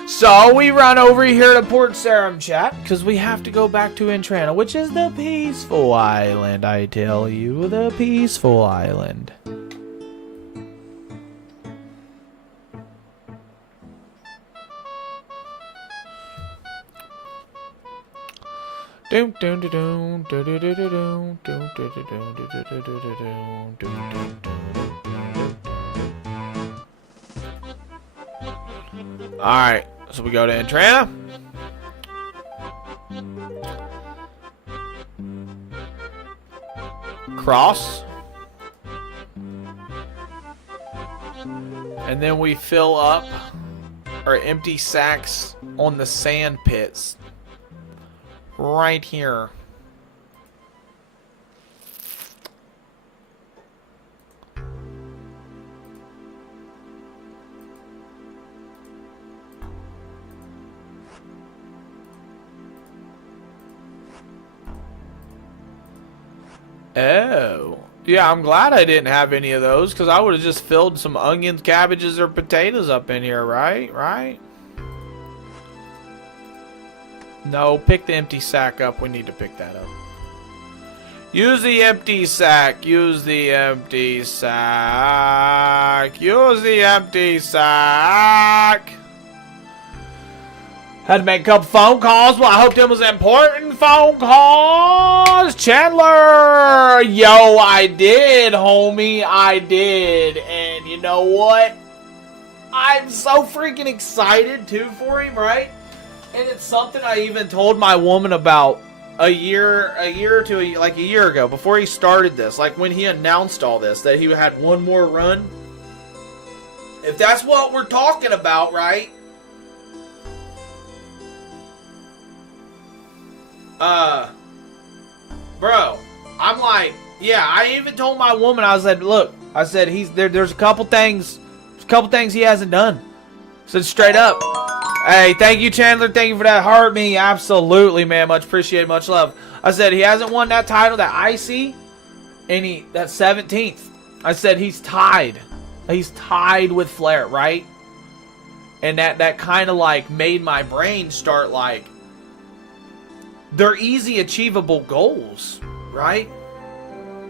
So we run over here to Port Sarim, chat, because we have to go back to Entrana, which is the peaceful island, I tell you, the peaceful island. Alright, so we go to Entrana. Cross. And then we fill up our empty sacks on the sand pits. Right here. Oh. Yeah, I'm glad I didn't have any of those, because I would have just filled some onions, cabbages, or potatoes up in here, right? Right? No, pick the empty sack up. We need to pick that up. Use the empty sack. Use the empty sack. Use the empty sack. Had to make a couple phone calls. Well, I hope them was important phone calls. Chandler. Yo, I did, homie. I did. And you know what? I'm so freaking excited, too, for him, right? And it's something I even told my woman about a year or two, like a year ago, before he started this. Like, when he announced all this, that he had one more run. If that's what we're talking about, right? Bro, I'm like, yeah, I even told my woman, I said, look, I said, there's a couple things he hasn't done. I said straight up. Hey, thank you, Chandler. Thank you for that heart me. Absolutely, man. Much appreciated, much love. I said, he hasn't won that title, that IC, and that 17th. I said, he's tied. He's tied with Flair, right? And that kind of like made my brain start like, they're easy achievable goals, right?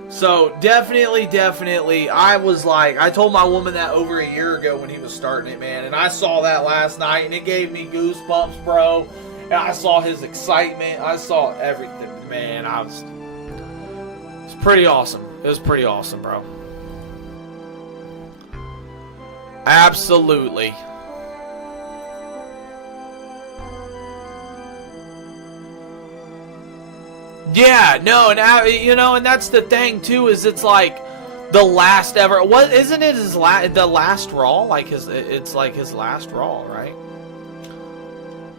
So definitely, I was like, I told my woman that over a year ago when he was starting it, man. And I saw that last night and it gave me goosebumps, bro. And I saw his excitement. I saw everything, man. It's pretty awesome. It was pretty awesome, bro. Absolutely. Yeah, no, and and that's the thing too. Is it's like the last ever. What isn't it? The last Raw? Like it's like his last Raw, right?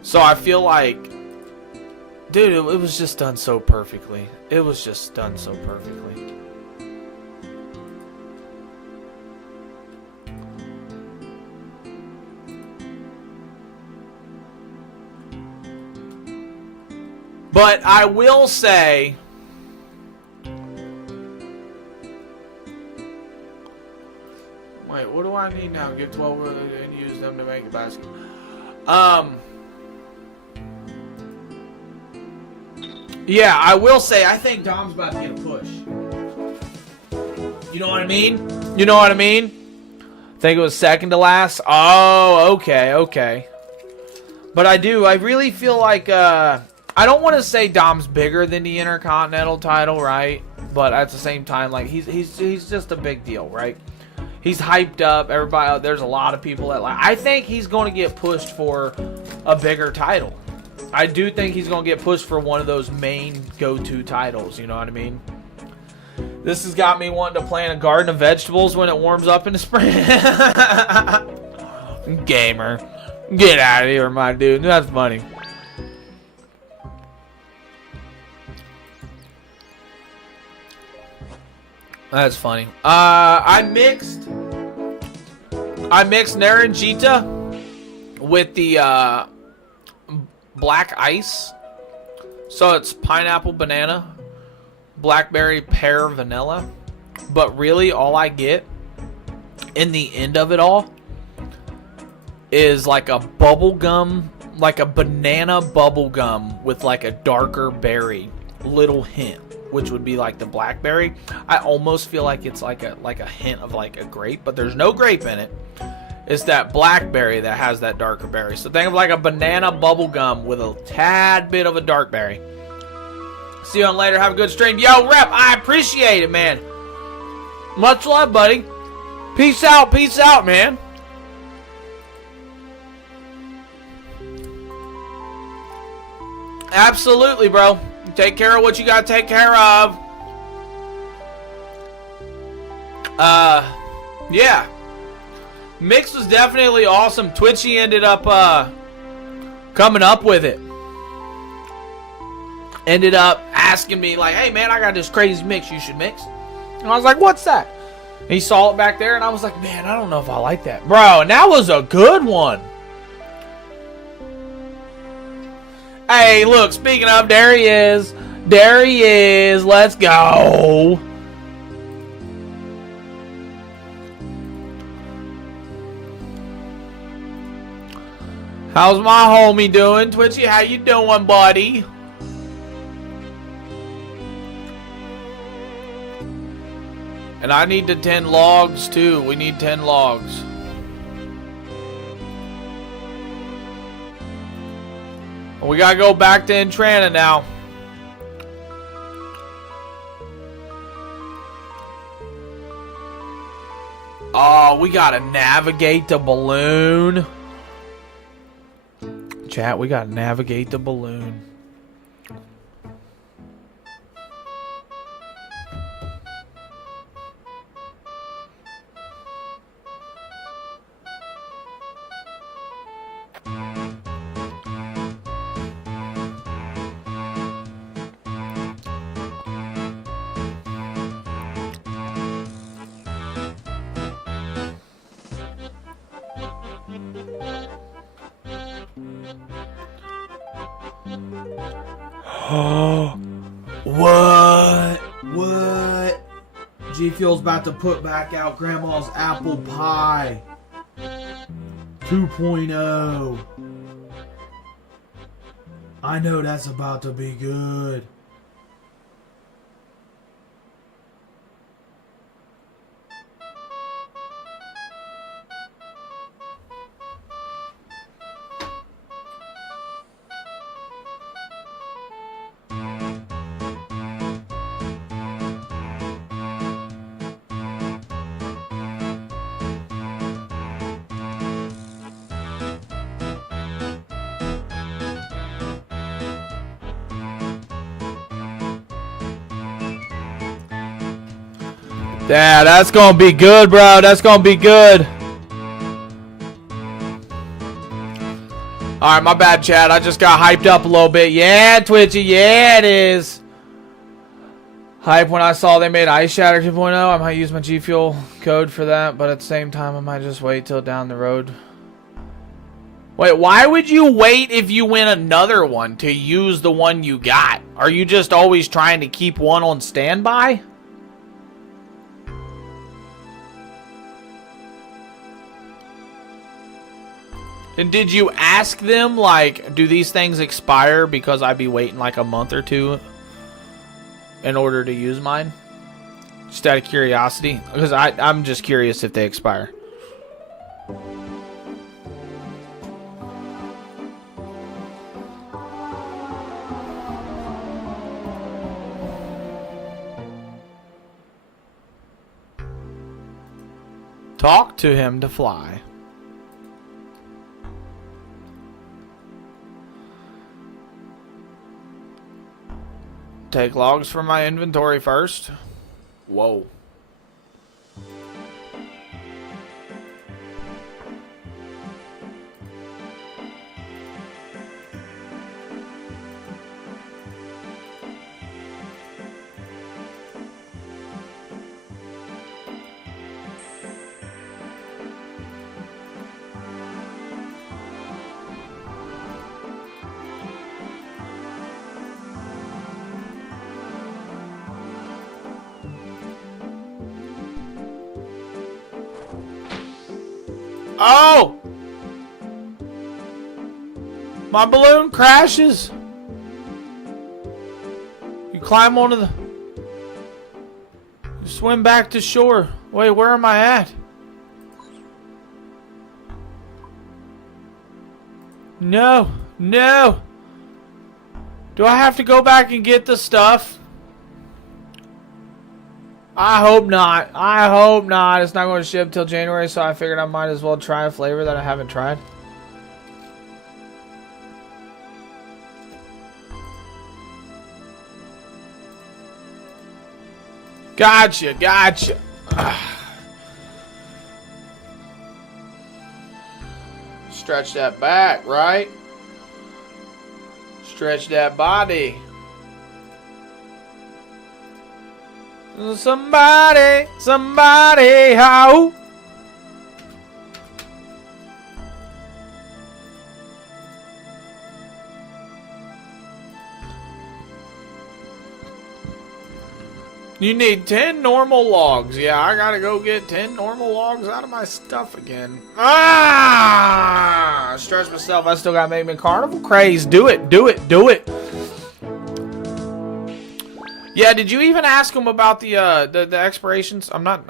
So I feel like, dude, it was just done so perfectly. It was just done so perfectly. But I will say, wait, what do I need now? Give 12 and use them to make a basket. Yeah, I will say, I think Dom's about to get a push. You know what I mean? You know what I mean? I think it was second to last. Oh, okay. But I really feel like, I don't want to say Dom's bigger than the Intercontinental title, right? But at the same time, like he's just a big deal, right? He's hyped up. Everybody, there's a lot of people that like. I think he's going to get pushed for a bigger title. I do think he's going to get pushed for one of those main go-to titles. You know what I mean? This has got me wanting to plant a garden of vegetables when it warms up in the spring. Gamer, get out of here, my dude. That's funny. That's funny. I mixed Naranjita with the black ice. So it's pineapple, banana, blackberry, pear, vanilla. But really all I get in the end of it all is like a bubble gum, like a banana bubble gum with like a darker berry little hint, which would be like the blackberry. I almost feel like it's like a hint of like a grape, but there's no grape in it. It's that blackberry that has that darker berry. So think of like a banana bubble gum with a tad bit of a dark berry. See you on later. Have a good stream. Yo, Rep, I appreciate it, man. Much love, buddy. Peace out, man. Absolutely, bro. Take care of what you gotta take care of. Yeah. Mix was definitely awesome. Twitchy ended up coming up with it. Ended up asking me like, hey man, I got this crazy mix you should mix. And I was like, what's that? And he saw it back there and I was like, man, I don't know if I like that. Bro, and that was a good one. Hey, look, speaking of, there he is. There he is. Let's go. How's my homie doing? Twitchy, how you doing, buddy? And I need the 10 logs, too. We need 10 logs. We gotta go back to Entrana now. Oh, we gotta navigate the balloon. Chat, we gotta navigate the balloon. What? G Fuel's about to put back out Grandma's apple pie 2.0. I know that's about to be good. Yeah, that's gonna be good, bro. That's gonna be good. Alright, my bad, chat. I just got hyped up a little bit. Yeah, Twitchy. Yeah, it is. Hype when I saw they made Ice Shatter 2.0. I might use my G Fuel code for that, but at the same time, I might just wait till down the road. Wait, why would you wait if you win another one to use the one you got? Are you just always trying to keep one on standby? And did you ask them, like, do these things expire because I'd be waiting like a month or two in order to use mine? Just out of curiosity. Because I'm just curious if they expire. Talk to him to fly. Take logs from my inventory first. Whoa. Oh! My balloon crashes. You climb onto the... You swim back to shore. Wait, where am I at? No. No. Do I have to go back and get the stuff? I hope not. I hope not. It's not going to ship till January, so I figured I might as well try a flavor that I haven't tried. Gotcha, gotcha. Stretch that back, right? Stretch that body. Somebody, somebody, how? You need 10 normal logs. Yeah, I gotta go get 10 normal logs out of my stuff again. Ah! I stretch myself. I still gotta make me carnival craze. Do it, do it, do it. Yeah, did you even ask him about the expirations? I'm not.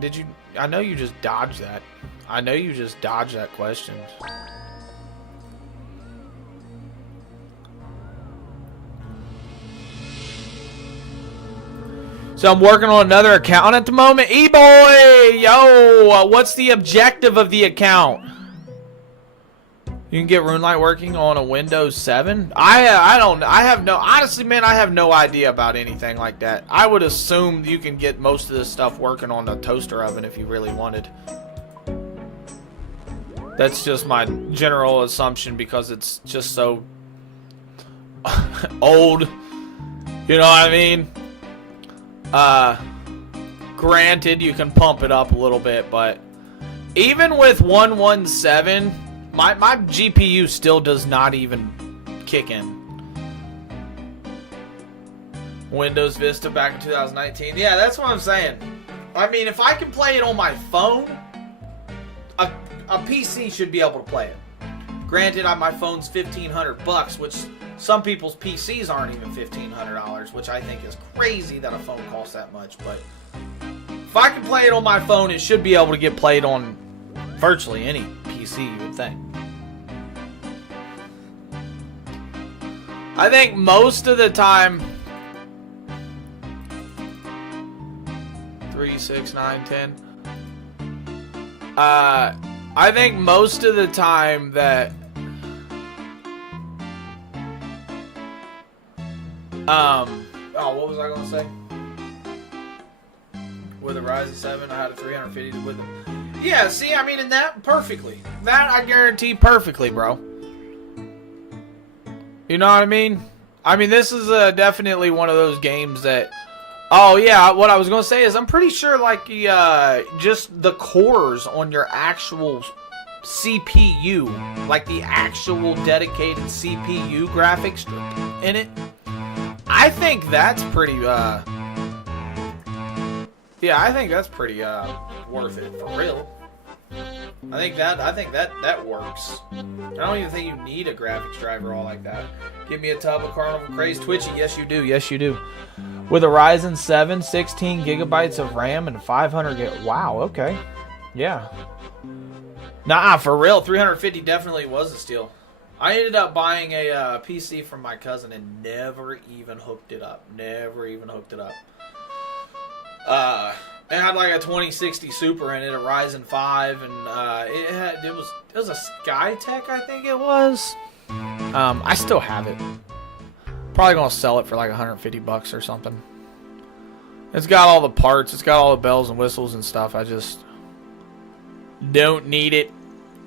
Did you? I know you just dodged that. I know you just dodged that question. So I'm working on another account at the moment. E-boy, yo, what's the objective of the account? You can get RuneLite working on a Windows 7. Honestly, man, I have no idea about anything like that. I would assume you can get most of this stuff working on a toaster oven if you really wanted. That's just my general assumption because it's just so old. You know what I mean? Granted, you can pump it up a little bit, but even with 117, my GPU still does not even kick in. Windows Vista back in 2019. Yeah, that's what I'm saying. I mean, if I can play it on my phone, a PC should be able to play it. Granted, my phone's $1,500, which some people's PCs aren't even $1,500, which I think is crazy that a phone costs that much. But if I can play it on my phone, it should be able to get played on virtually any PC, you would think. I think most of the time, 3, 6, 9, 10. I think most of the time that what was I gonna say? With a Ryzen 7, I had a 350 with them. Yeah, see, I mean, in that perfectly. That I guarantee perfectly, bro. You know what I mean? I mean, this is definitely one of those games that. Oh yeah, what I was gonna say is I'm pretty sure like just the cores on your actual CPU, like the actual dedicated CPU graphics in it. I think that's pretty yeah, I think that's pretty worth it for real. I think that works. I don't even think you need a graphics driver all like that. Give me a tub of Carnival Craze Twitchy. Yes you do. Yes you do. With a Ryzen 7, 16 gigabytes of RAM and 500 gig. Wow, okay. Yeah. Nah, for real, 350 definitely was a steal. I ended up buying a PC from my cousin and never even hooked it up. Never even hooked it up. It had like a 2060 Super in it, a Ryzen 5, and it was a Skytech, I think it was. I still have it. Probably gonna sell it for like $150 or something. It's got all the parts, it's got all the bells and whistles and stuff. I just don't need it.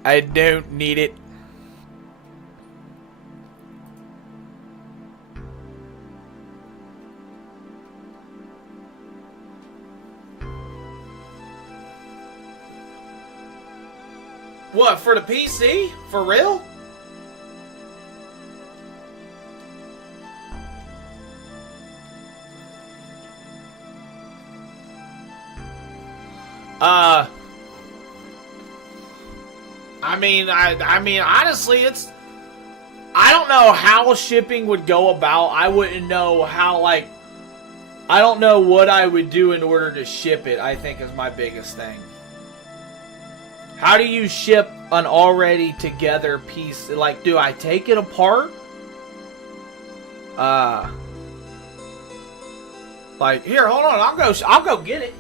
I don't need it. What, for the PC? For real? I mean, honestly, it's. I don't know how shipping would go about. I wouldn't know how, like. I don't know what I would do in order to ship it, I think is my biggest thing. How do you ship an already together piece? Like, do I take it apart? Like, here, hold on, I'll go get it.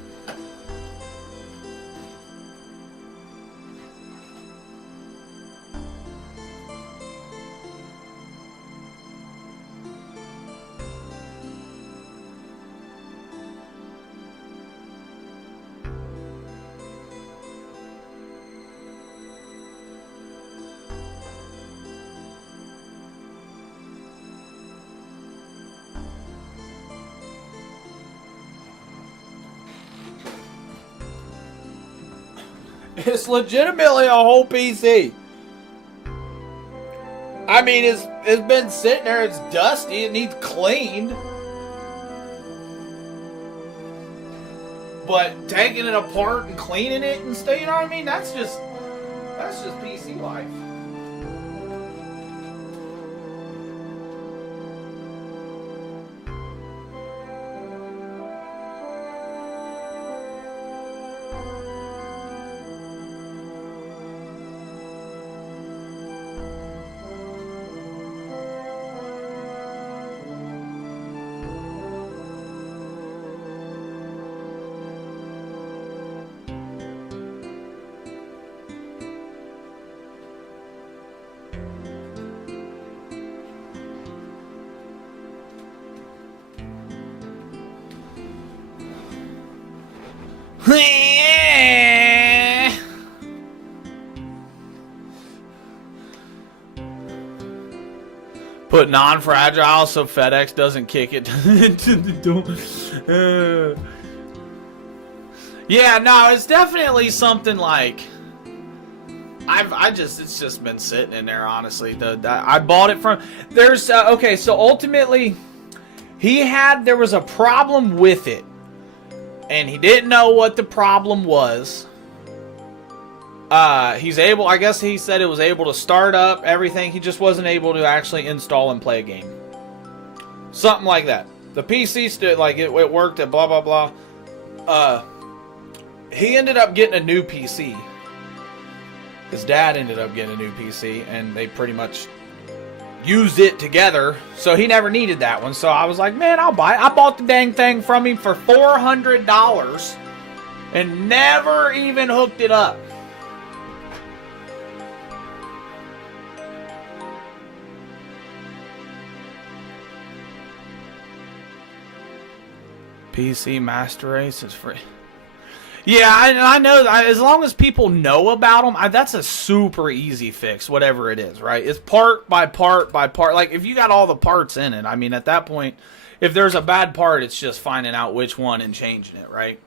It's legitimately a whole PC. I mean, it's been sitting there. It's dusty. It needs cleaned. But taking it apart and cleaning it and stuff, you know what I mean? That's just PC life. Put non-fragile so FedEx doesn't kick it into the door. Yeah, no, it's definitely something like it's just been sitting in there, honestly. I bought it from there's okay, so ultimately there was a problem with it, and he didn't know what the problem was. I guess he said it was able to start up everything. He just wasn't able to actually install and play a game. Something like that. The PC stood like it worked at blah blah blah. He ended up getting a new PC. His dad ended up getting a new PC, and they pretty much used it together. So he never needed that one. So I was like, man, I'll buy it. I bought the dang thing from him for $400 and never even hooked it up. PC Master Race is free. Yeah, I know. As long as people know about them, that's a super easy fix, whatever it is, right? It's part by part by part. Like, if you got all the parts in it, I mean, at that point, if there's a bad part, it's just finding out which one and changing it, right?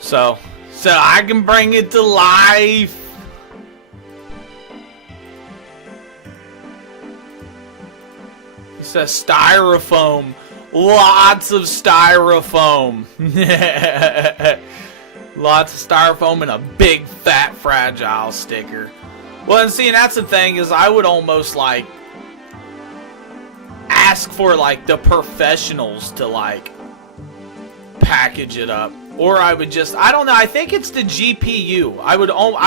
So I can bring it to life. It says styrofoam. Lots of styrofoam. Lots of styrofoam and a big fat fragile sticker. Well, and see, and that's the thing is I would almost like ask for like the professionals to like package it up. Or I would just, I don't know, I think it's the GPU. I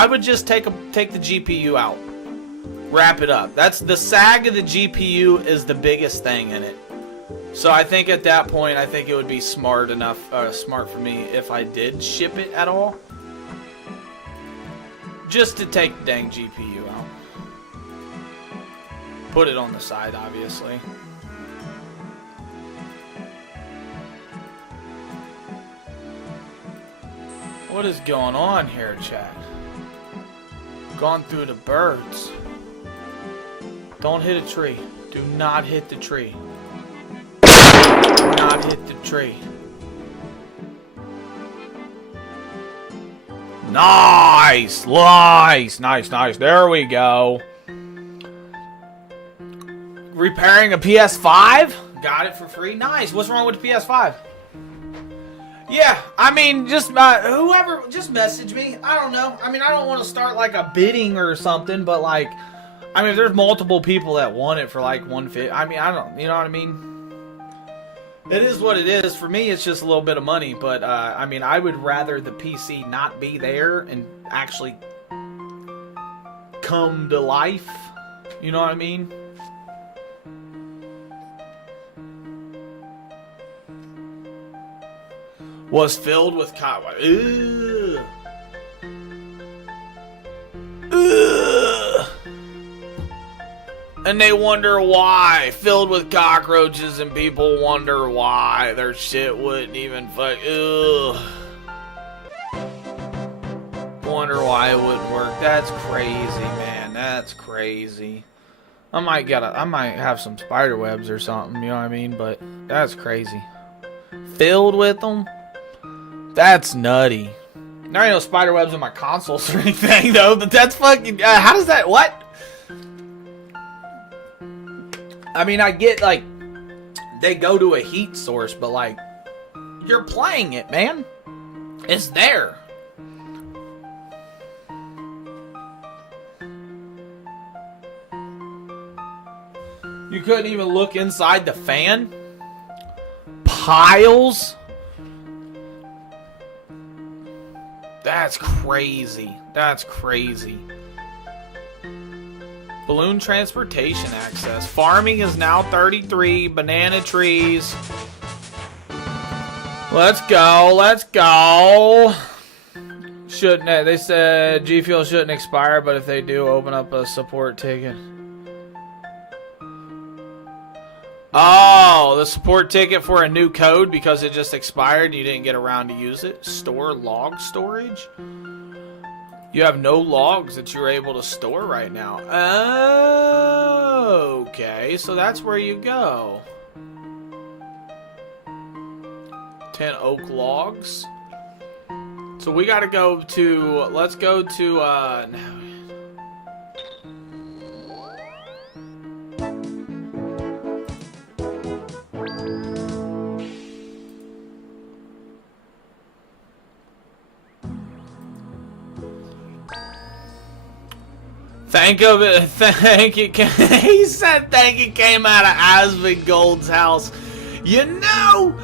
would just take the GPU out. Wrap it up. That's the sag of the GPU is the biggest thing in it. So I think at that point, I think it would be smart for me if I did ship it at all. Just to take the dang GPU out. Put it on the side, obviously. What is going on here, chat? Gone through the birds. Don't hit a tree. Do not hit the tree. Not hit the tree. Nice! Nice. There we go. Repairing a PS5? Got it for free? Nice. What's wrong with the PS5? Yeah, I mean, just whoever, just message me. I don't know. I mean, I don't want to start like a bidding or something, but like, I mean, if there's multiple people that want it for like 150, I mean, I don't, you know what I mean? It is what it is. For me, it's just a little bit of money, but I mean, I would rather the PC not be there and actually come to life. You know what I mean? Was filled with Ugh. Ugh. And they wonder why. Filled with cockroaches, and people wonder why their shit wouldn't even fuck. Ugh. Wonder why it wouldn't work. That's crazy, man. That's crazy. I might have some spider webs or something, you know what I mean? But that's crazy. Filled with them? That's nutty. There ain't no spider webs in my consoles or anything, though. But that's fucking. How does that. What? I mean, I get, like, they go to a heat source, but, like, you're playing it, man. It's there. You couldn't even look inside the fan? Piles? That's crazy. That's crazy. Balloon transportation access. Farming is now 33. Banana trees. Let's go. Let's go. Shouldn't they said G Fuel shouldn't expire, but if they do, open up a support ticket. Oh, the support ticket for a new code because it just expired and you didn't get around to use it. Store log storage? You have no logs that you're able to store right now. Oh, okay, so that's where you go. 10 oak logs. So we gotta go to, let's go to, no. Thank it. He said thank it came out of Asvin Gold's house. You know,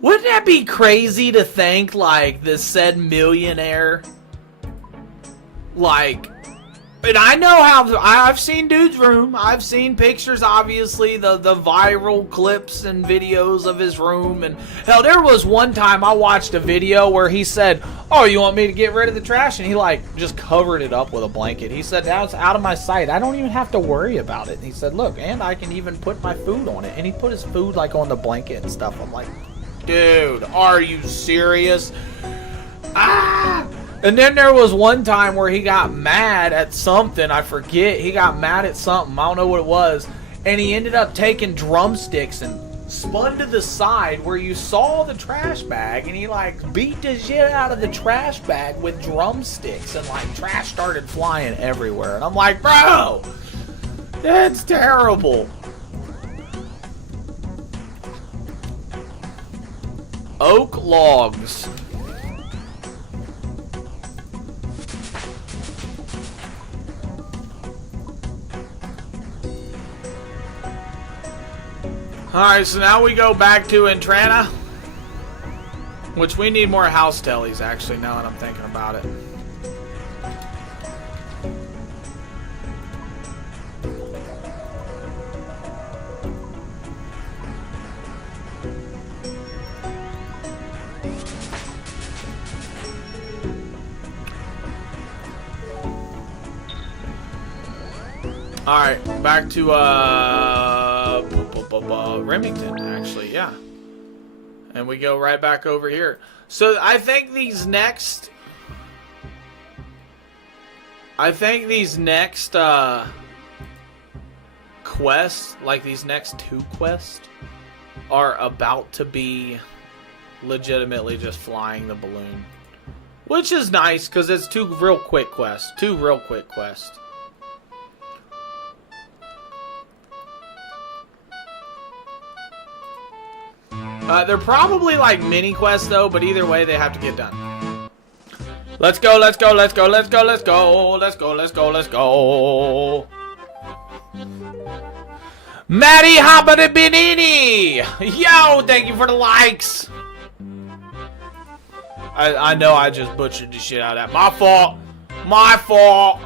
wouldn't that be crazy to think like this said millionaire, like, and I know how, I've seen dude's room. I've seen pictures, obviously, the viral clips and videos of his room. And hell, there was one time I watched a video where he said, oh, you want me to get rid of the trash? And he like just covered it up with a blanket. He said, now it's out of my sight. I don't even have to worry about it. And he said, look, and I can even put my food on it. And he put his food like on the blanket and stuff. I'm like, dude, are you serious? Ah! And then there was one time where he got mad at something. I forget. He got mad at something. I don't know what it was. And he ended up taking drumsticks and spun to the side where you saw the trash bag. And he like beat the shit out of the trash bag with drumsticks. And like trash started flying everywhere. And I'm like, bro, that's terrible. Oak logs. Alright, so now we go back to Entrana, which we need more house tellies, actually, now that I'm thinking about it. Alright, back to, Remington, actually, yeah. And we go right back over here. So, I think these next... quests, like these next 2 quests, are about to be legitimately just flying the balloon. Which is nice, because it's 2 real quick quests. They're probably like mini quests though, but either way they have to get done. Let's go, let's go, let's go, let's go, let's go, let's go, let's go, let's go. Maddie Hoppity Benini! Yo, thank you for the likes! I know I just butchered the shit out of that. My fault! My fault!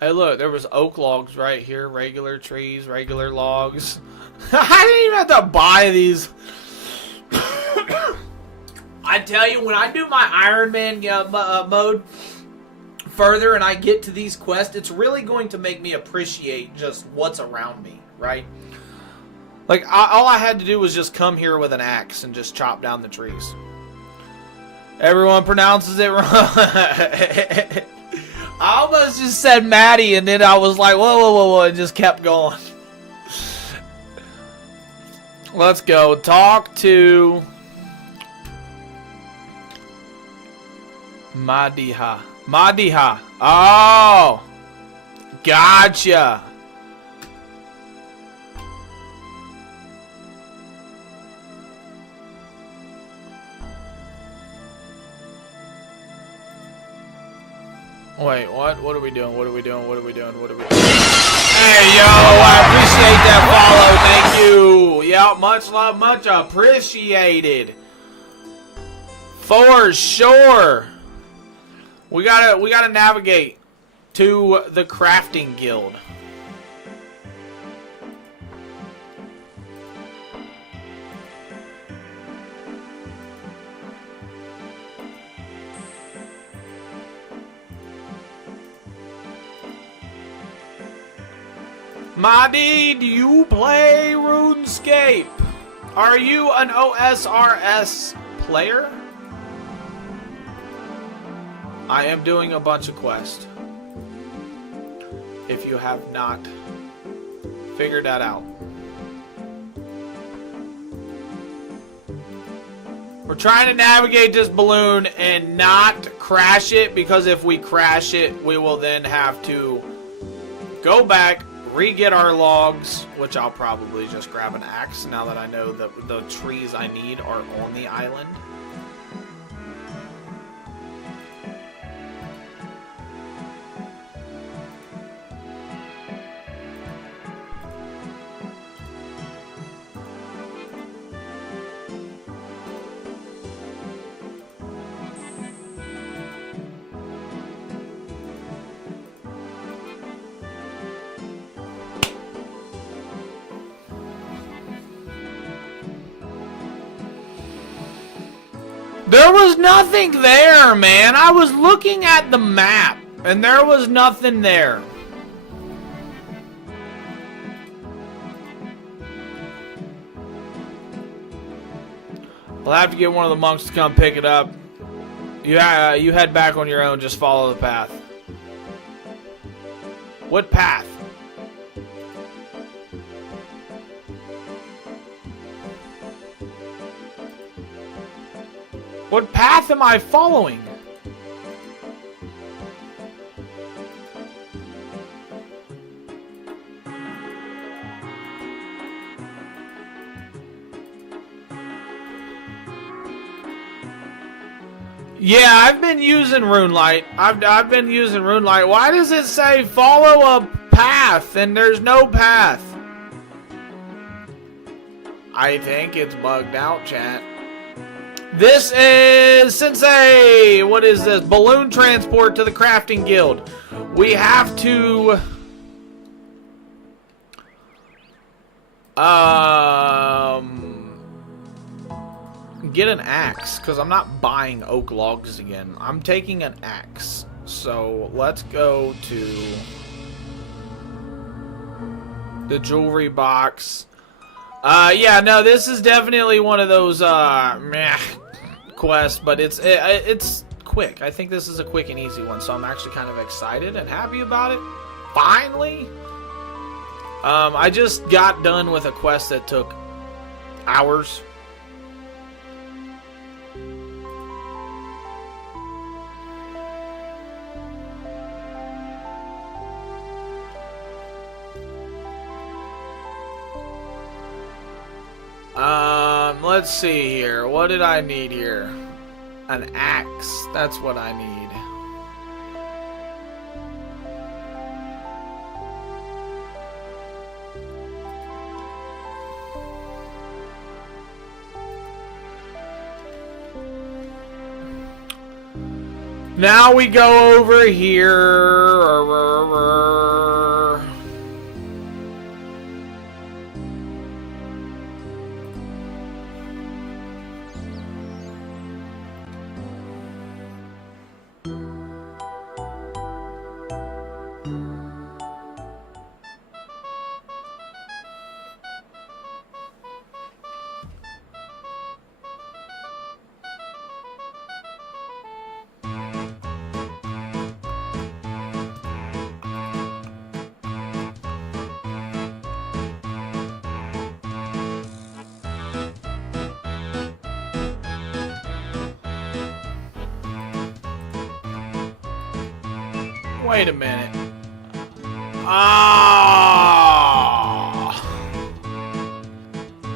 Hey look, there was oak logs right here, regular trees, regular logs. I didn't even have to buy these. I tell you, when I do my Iron Man mode further and I get to these quests, it's really going to make me appreciate just what's around me, right? Like, all I had to do was just come here with an axe and just chop down the trees. Everyone pronounces it wrong. I almost just said Maddie, and then I was like, whoa, whoa, whoa, whoa, and just kept going. Let's go. Talk to Madiha. Madiha. Oh! Gotcha! Wait, what? What are we doing? What are we doing? What are we doing? What are we doing? Hey, yo, I appreciate that follow. Thank you. Yeah, much love, much appreciated. For sure. We gotta navigate to the crafting guild. Madi, do you play RuneScape? Are you an OSRS player? I am doing a bunch of quests. If you have not figured that out. We're trying to navigate this balloon and not crash it, because if we crash it, we will then have to go back, re-get our logs, which I'll probably just grab an axe now that I know that the trees I need are on the island. There was nothing there, man. I was looking at the map, and there was nothing there. I'll have to get one of the monks to come pick it up. You head back on your own. Just follow the path. What path? What path am I following? Yeah, I've been using RuneLite. I've been using RuneLite. Why does it say follow a path and there's no path? I think it's bugged out, chat. This is Sensei. What is this? Balloon transport to the crafting guild. We have to get an axe, because I'm not buying oak logs again. I'm taking an axe. So let's go to the jewelry box. Yeah, no, this is definitely one of those meh quests, but it's quick. I think this is a quick and easy one, so I'm actually kind of excited and happy about it. Finally! I just got done with a quest that took hours. Let's see here. What did I need here? An axe. That's what I need. Now we go over here. Wait a minute. Ah.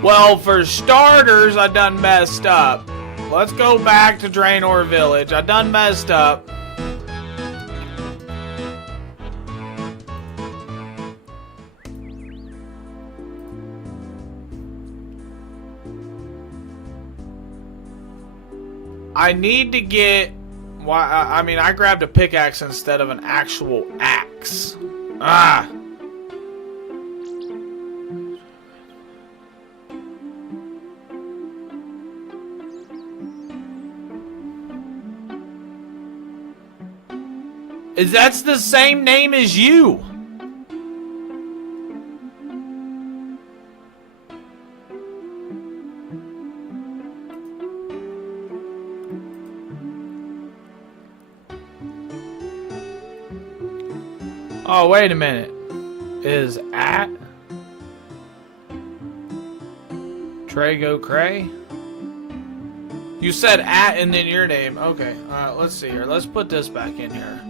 Well, for starters, I done messed up. Let's go back to Draenor Village. I done messed up. I need to get... I mean, I grabbed a pickaxe instead of an actual axe. Ah! That's the same name as you. Oh, wait a minute. Is at Trago Cray? You said at and then your name. Okay. Alright, let's see here. Let's put this back in here.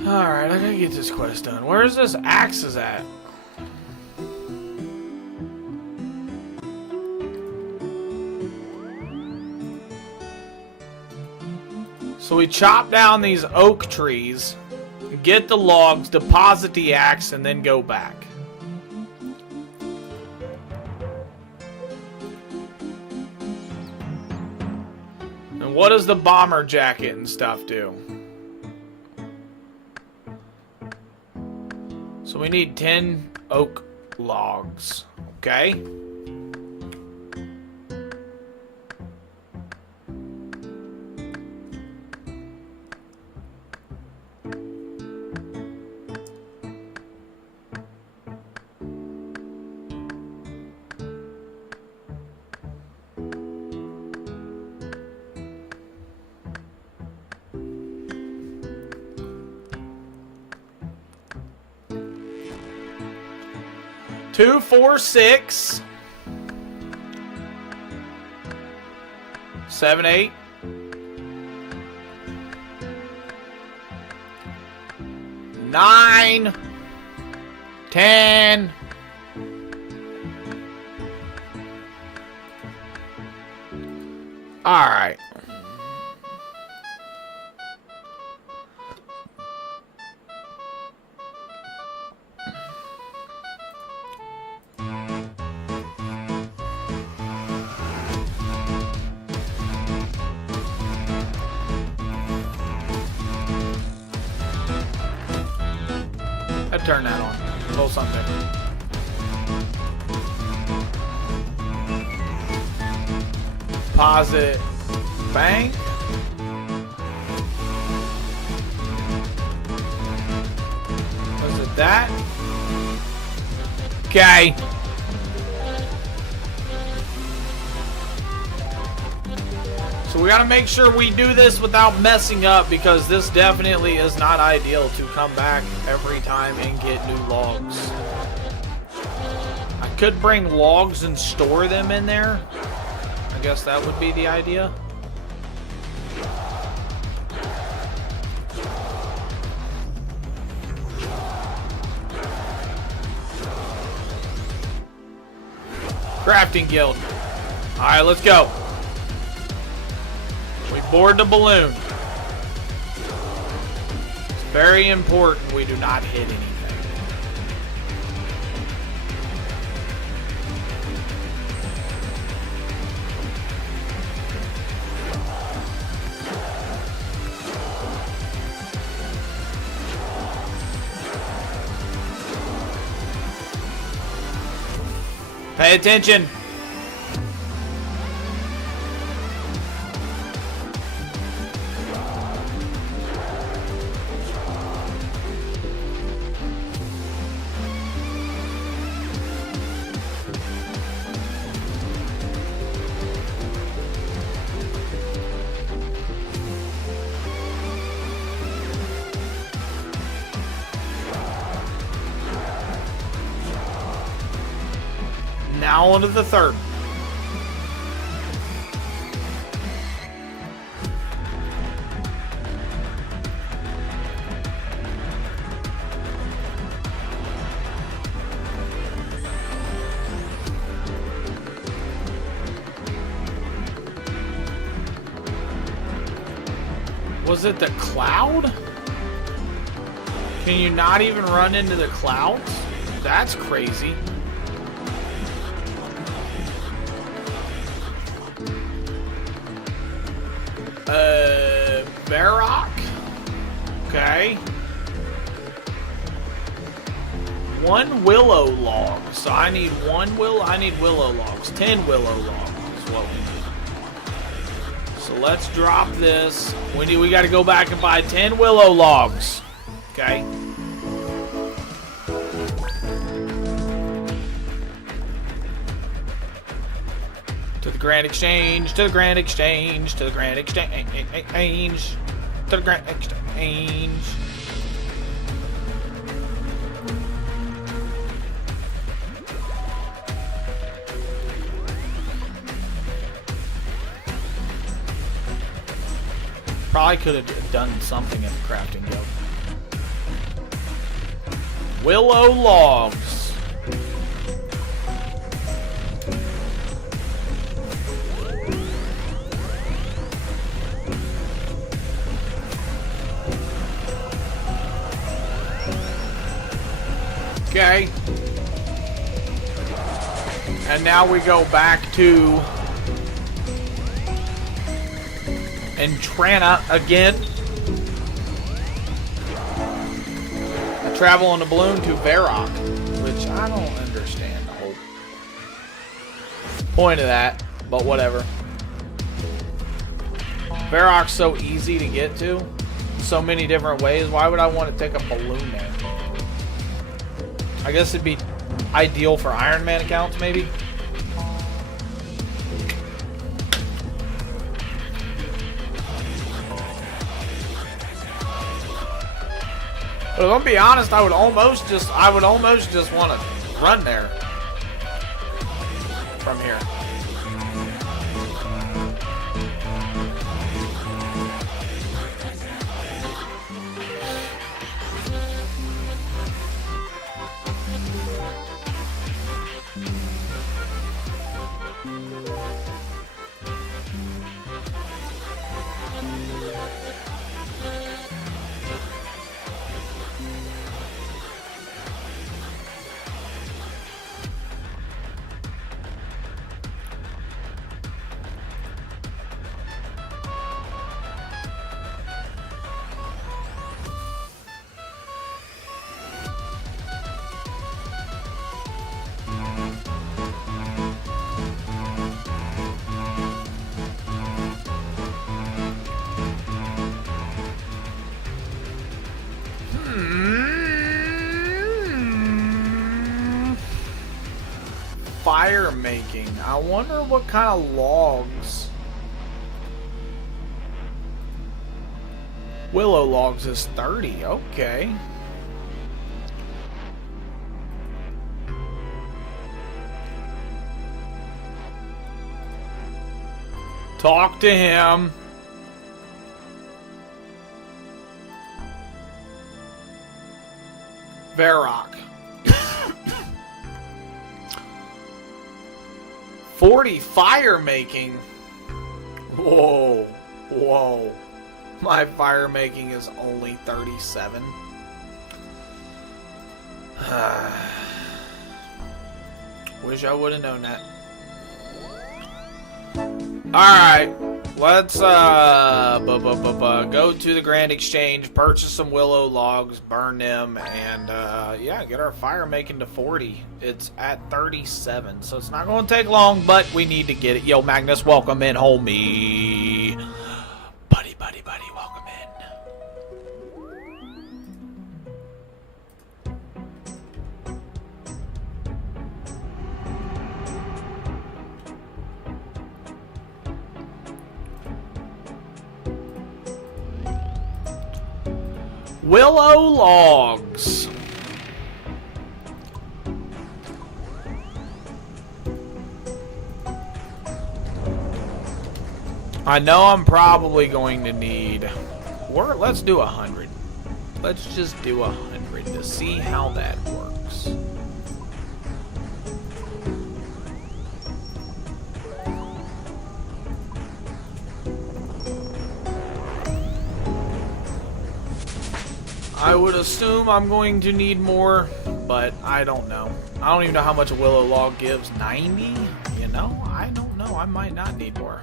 Alright, I gotta get this quest done. Where's this axes at? So we chop down these oak trees, get the logs, deposit the axe, and then go back. And what does the bomber jacket and stuff do? So we need 10 oak logs, okay? Two, 4, 6, 7, 8, 9, 10. All right. I'd turn that on. A little something. Deposit bank. Was it that? Okay. So we gotta make sure we do this without messing up, because this definitely is not ideal to come back every time and get new logs. I could bring logs and store them in there. I guess that would be the idea. Crafting guild. Alright, let's go. We board the balloon. It's very important we do not hit anything. Pay attention. Now on to the third. Was it the cloud? Can you not even run into the clouds? That's crazy. Varrock. Okay. 1 willow log. So I need I need willow logs. 10 willow logs is what we need. So let's drop this. We gotta go back and buy 10 willow logs. Okay. To the Grand Exchange, to the Grand Exchange, to the Grand Exchange, to the Grand Exchange. probably could have done something in the crafting guild. Willow logs. Okay. And now we go back to Entrana again. I travel on a balloon to Varrock, which I don't understand the whole point of that, but whatever. Varrock's so easy to get to, so many different ways. Why would I want to take a balloon there? I guess it'd be ideal for Iron Man accounts, maybe. But if I'm be honest, I would almost just want to run there from here. Fire making. I wonder what kind of logs. Willow logs is 30. Okay. Talk to him. Varrock. 40 fire making. Whoa. Whoa. My fire making is only 37. Wish I would have known that. Alright. Let's go to the Grand Exchange, purchase some willow logs, burn them, and yeah, get our fire making to 40. It's at 37, so it's not going to take long, but we need to get it. Yo, Magnus, welcome in, homie. Buddy, welcome in. Willow logs. I know I'm probably going to need, or let's do 100. Let's just do 100 to see how that works. I would assume I'm going to need more, but I don't know. I don't even know how much a willow log gives. 90? You know, I don't know. I might not need more.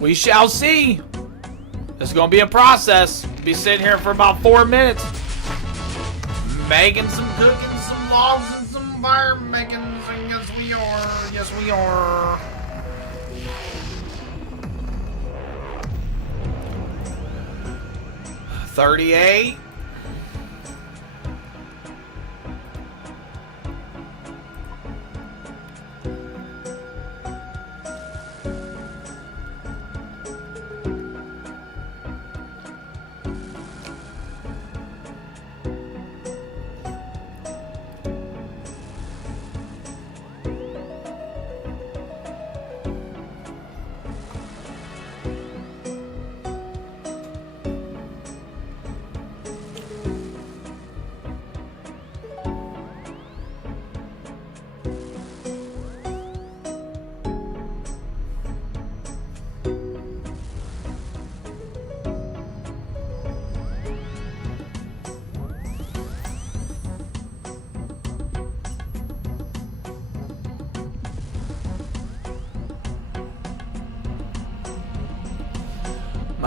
We shall see. This is going to be a process. Be sitting here for about 4 minutes. Making some cooking, some logs, and some fire making. Yes, we are. Yes, we are. $38.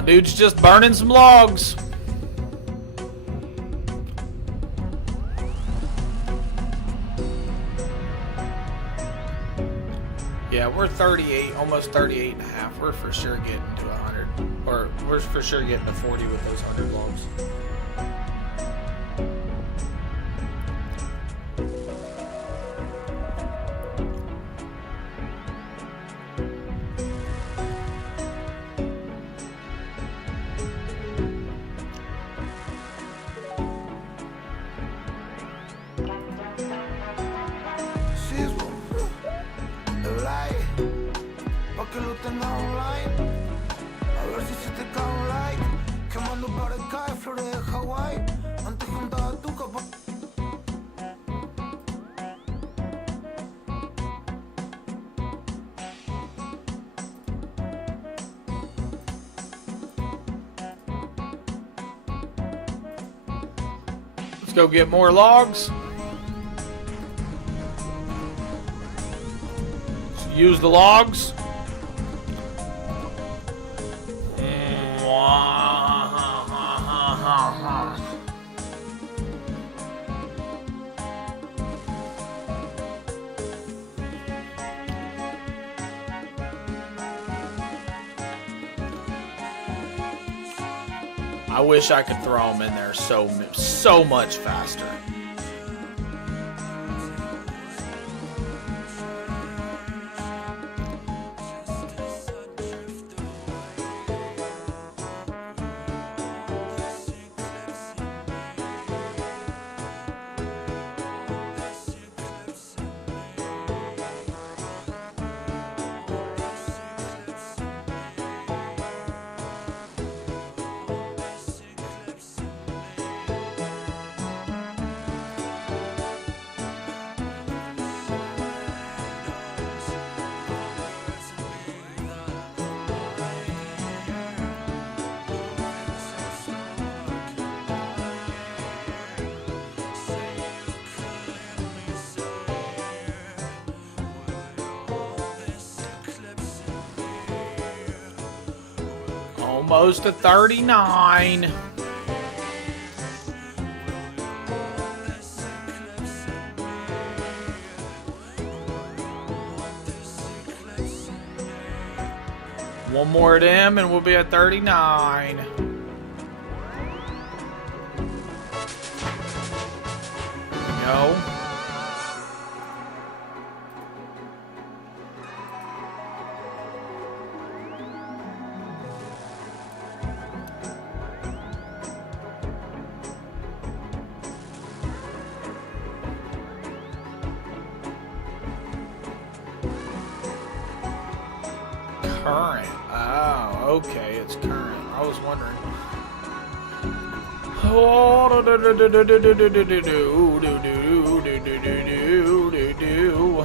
My dude's just burning some logs. Yeah, we're 38, almost 38 and a half. We're for sure getting to 100. Or we're for sure getting to 40 with those 100 logs. Let's go get more logs. Let's use the logs. I wish I could throw them in there so much faster. Almost to 39. One more of them and we'll be at 39. Go. Current. Oh, okay, it's current. I was wondering.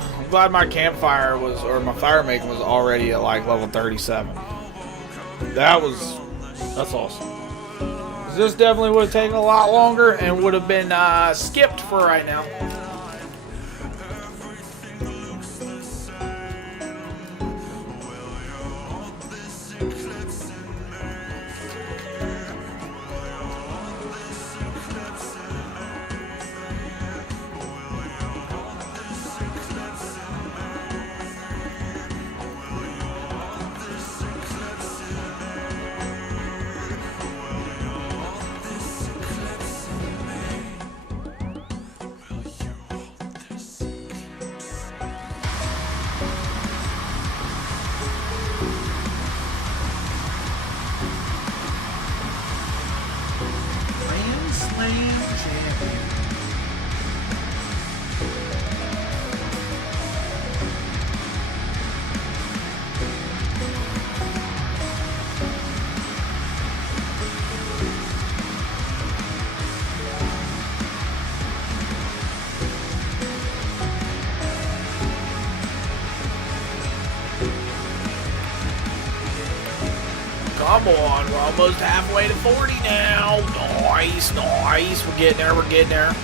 I'm glad my campfire was, or my fire making was already at like level 37. That's awesome. This definitely would have taken a lot longer and would have been skipped for right now. Come on, we're almost halfway to 40 now. Nice, nice. We're getting there, we're getting there.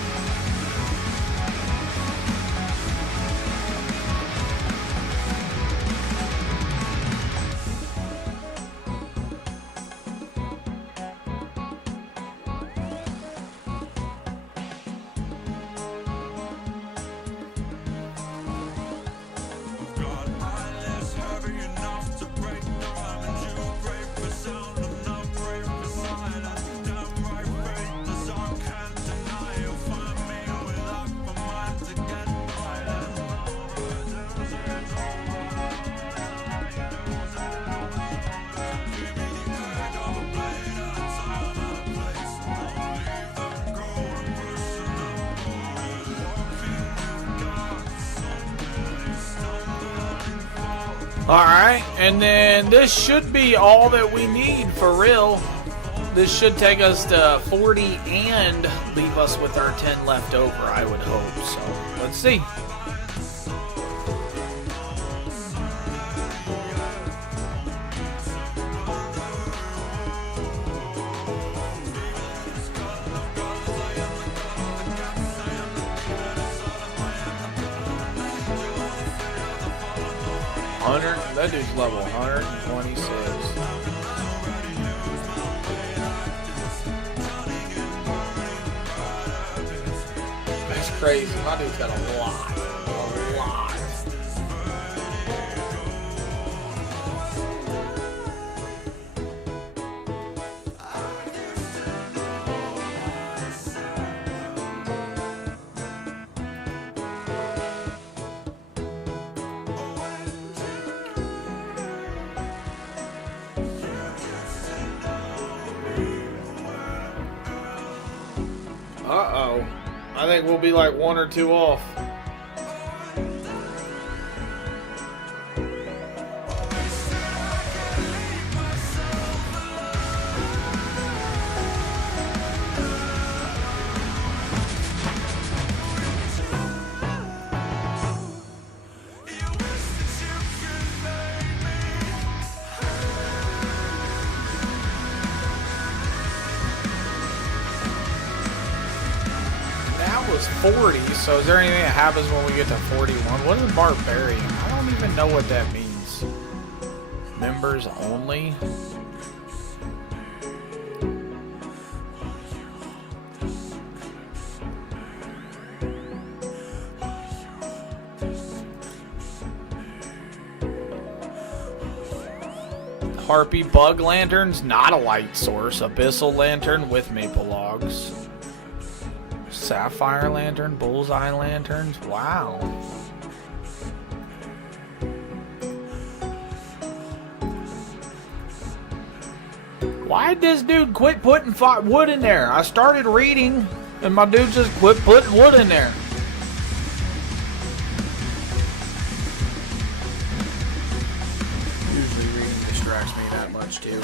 Alright, and then this should be all that we need for real. This should take us to 40 and leave us with our 10 left over, I would hope. So, let's see. That dude's level 126. That's crazy. My dude's got a lot. A lot. Uh-oh. I think we'll be like 1 or 2 off. Was 40, so is there anything that happens when we get to 41? What is a barbarian? I don't even know what that means. Members only? Harpy bug lanterns, not a light source. Abyssal lantern with maple logs. Sapphire lantern, bullseye lanterns. Wow. Why'd this dude quit putting wood in there? I started reading and my dude just quit putting wood in there. Usually reading distracts me that much too.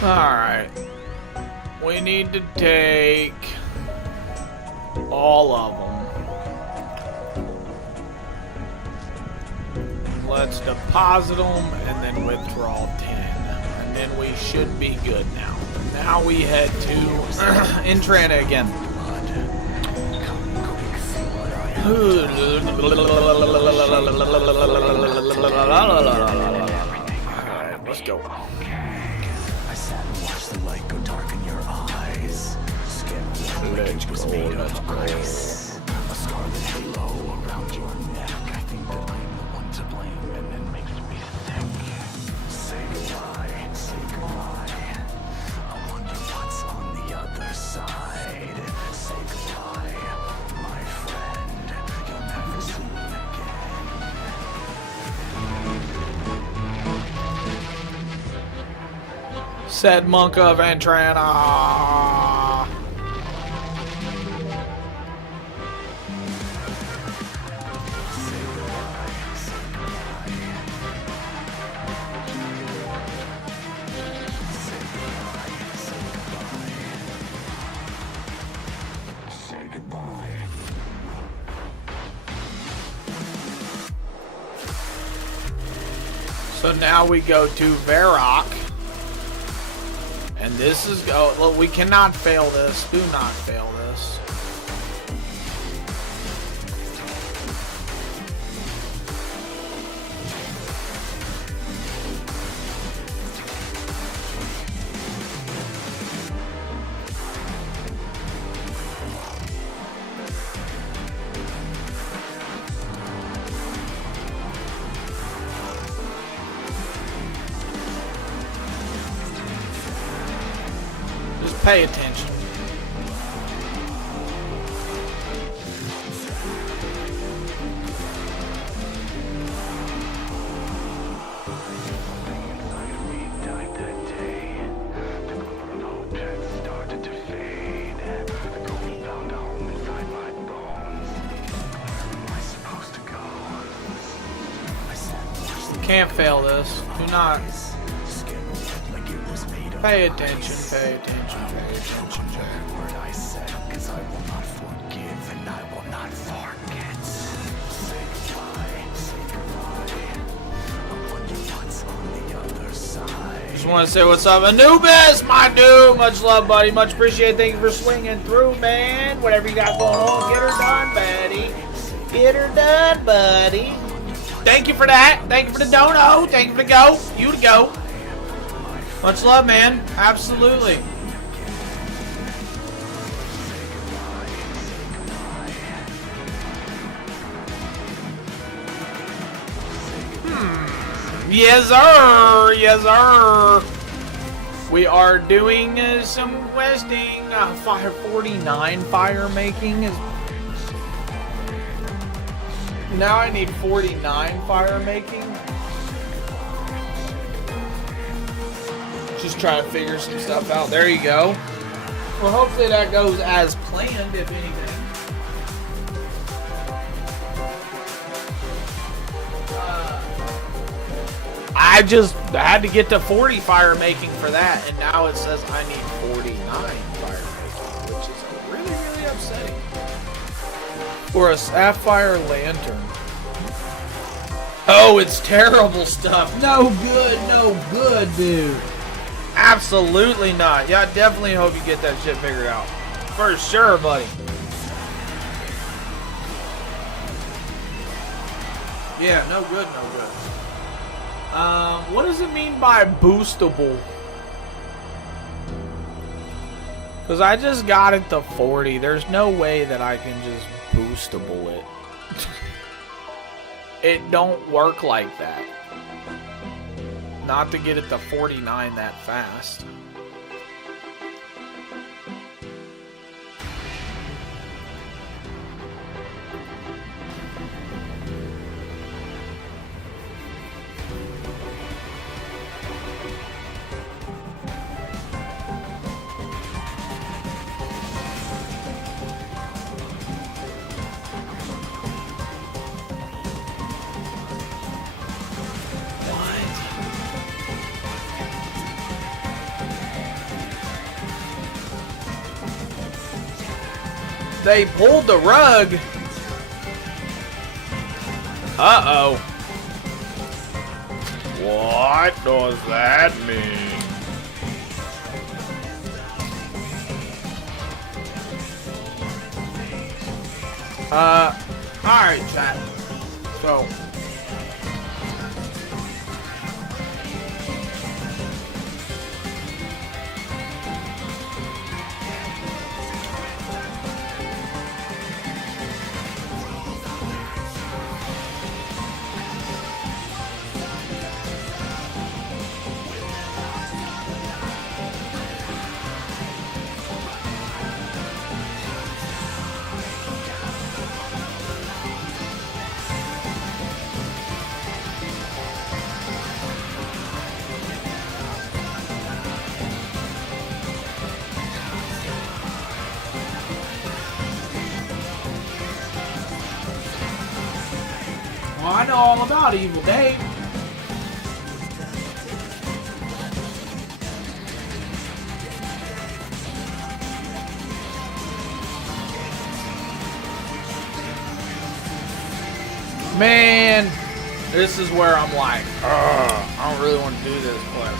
Alright. We need to take all of them. Let's deposit them and then withdraw 10. And then we should be good now. Now we head to Entrana again. Alright, let's go. Let's go, let's go. A scarlet halo around your neck. I think that I'm the one to blame, and it makes me sick. Say goodbye, say goodbye. I wonder what's on the other side. Say goodbye, my friend. You'll never see me again. Said Monk of Entrana. So now we go to Varrock. And this is, oh, look, we cannot fail this. Do not fail this. Pay attention. Can't fail this. Do not. Pay attention, pay attention, pay attention. Just want to say what's up, Anubis, my dude. Much love, buddy. Much appreciated. Thank you for swinging through, man. Whatever you got going on, get her done, buddy. Get her done, buddy. Thank you for that. Thank you for the dono. Thank you for the go. You to go. Much love, man. Absolutely. Yes, sir. Yes, sir. We are doing some questing. Fire 49 fire making is. Now I need 49 fire making. Just trying to figure some stuff out. There you go. Well, hopefully that goes as planned, if anything. I just had to get to 40 fire making for that, and now it says I need 49 fire making, which is really, really upsetting. For a sapphire lantern. Oh, it's terrible stuff. No good, dude. Absolutely not. Yeah, I definitely hope you get that shit figured out. For sure, buddy. Yeah, no good, no good. What does it mean by boostable? Because I just got it to 40. There's no way that I can just boostable it. It don't work like that. Not to get it to 49 that fast. They pulled the rug. Uh-oh. What does that mean? Alright, chat. So. Well, I know all about Evil Dave. Man, this is where I'm like, I don't really want to do this quest.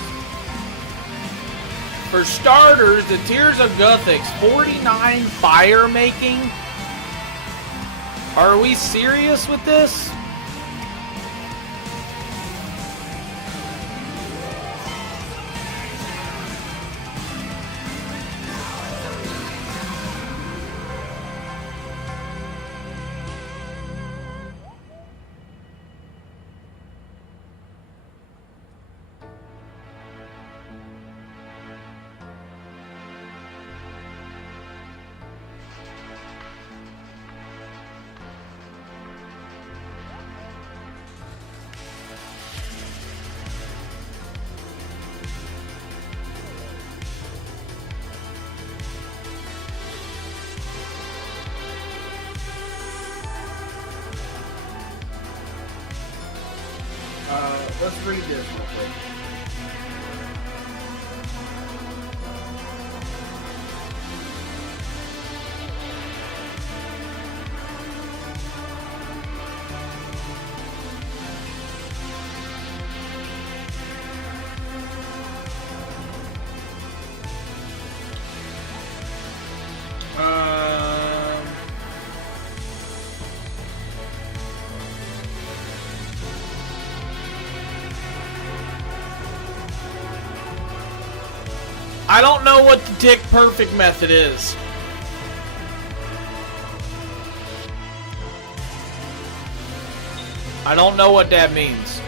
For starters, the Tears of Guthix, 49 fire making. Are we serious with this? Let's read this real quick. I don't know what the tick perfect method is. I don't know what that means.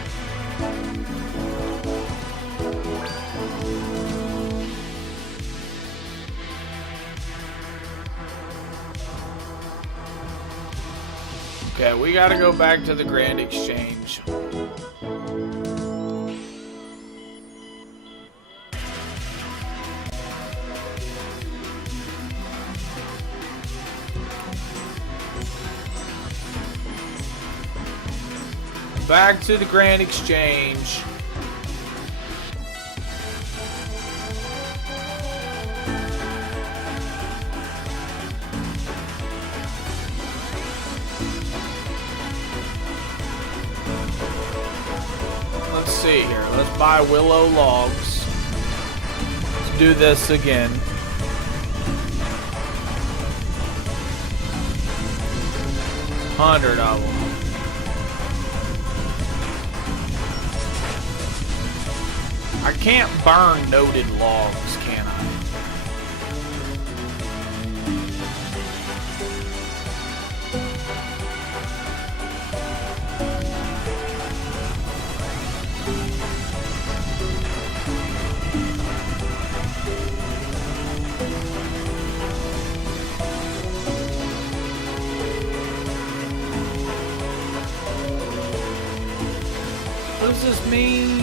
Okay, we gotta go back to the Grand Exchange. Back to the Grand Exchange. Let's see here. Let's buy willow logs. Let's do this again. $100 of them. I can't burn noted logs, can I? What does this mean?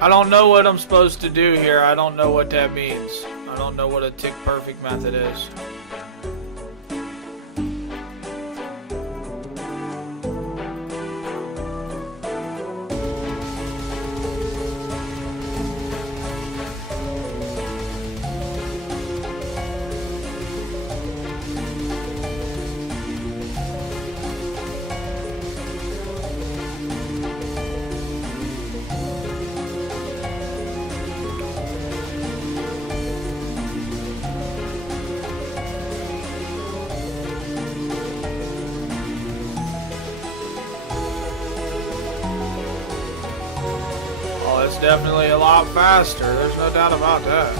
I don't know what I'm supposed to do here. I don't know what that means. I don't know what a tick perfect method is. It's definitely a lot faster. There's no doubt about that.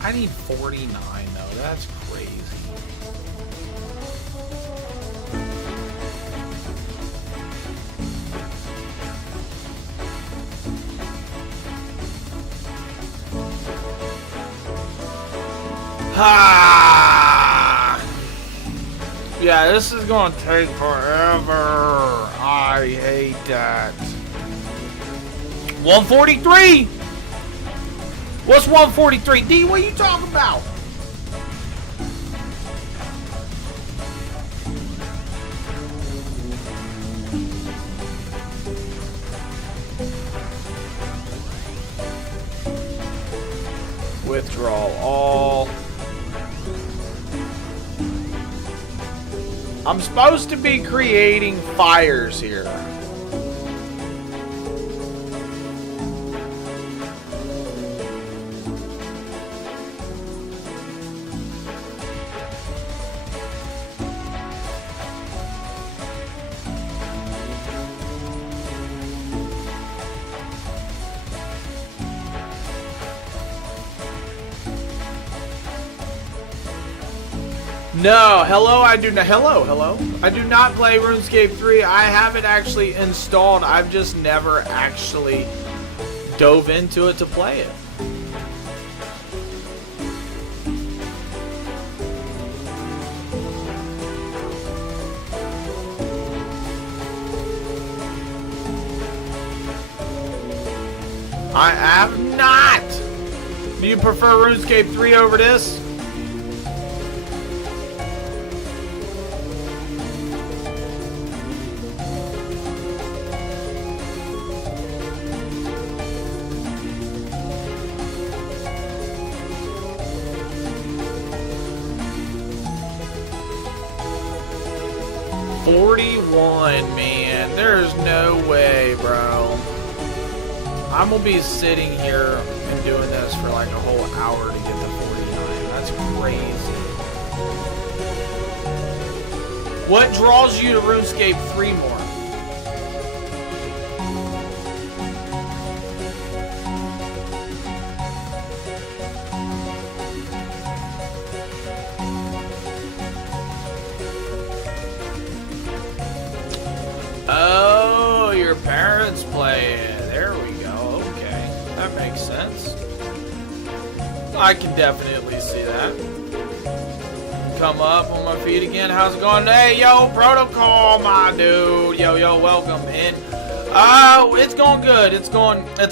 I need 49 though. That's crazy. Ah! Yeah, this is gonna take forever. I hate that. 143! What's 143? D, what are you talking about? Withdraw all. I'm supposed to be creating fires here. No, hello, I do not. Hello. I do not play RuneScape 3. I have it actually installed. I've just never actually dove into it to play it. I have not. Do you prefer RuneScape 3 over this? Man, there's no way, bro. I'm gonna be sitting here and doing this for like a whole hour to get to 49. That's crazy. What draws you to RuneScape 3 more? Oh, your parents play it. There we go. Okay. That makes sense. I can definitely see that. Come up on my feet again. How's it going? Hey, yo, Protocol, my dude. Yo, welcome in. It's going good. It's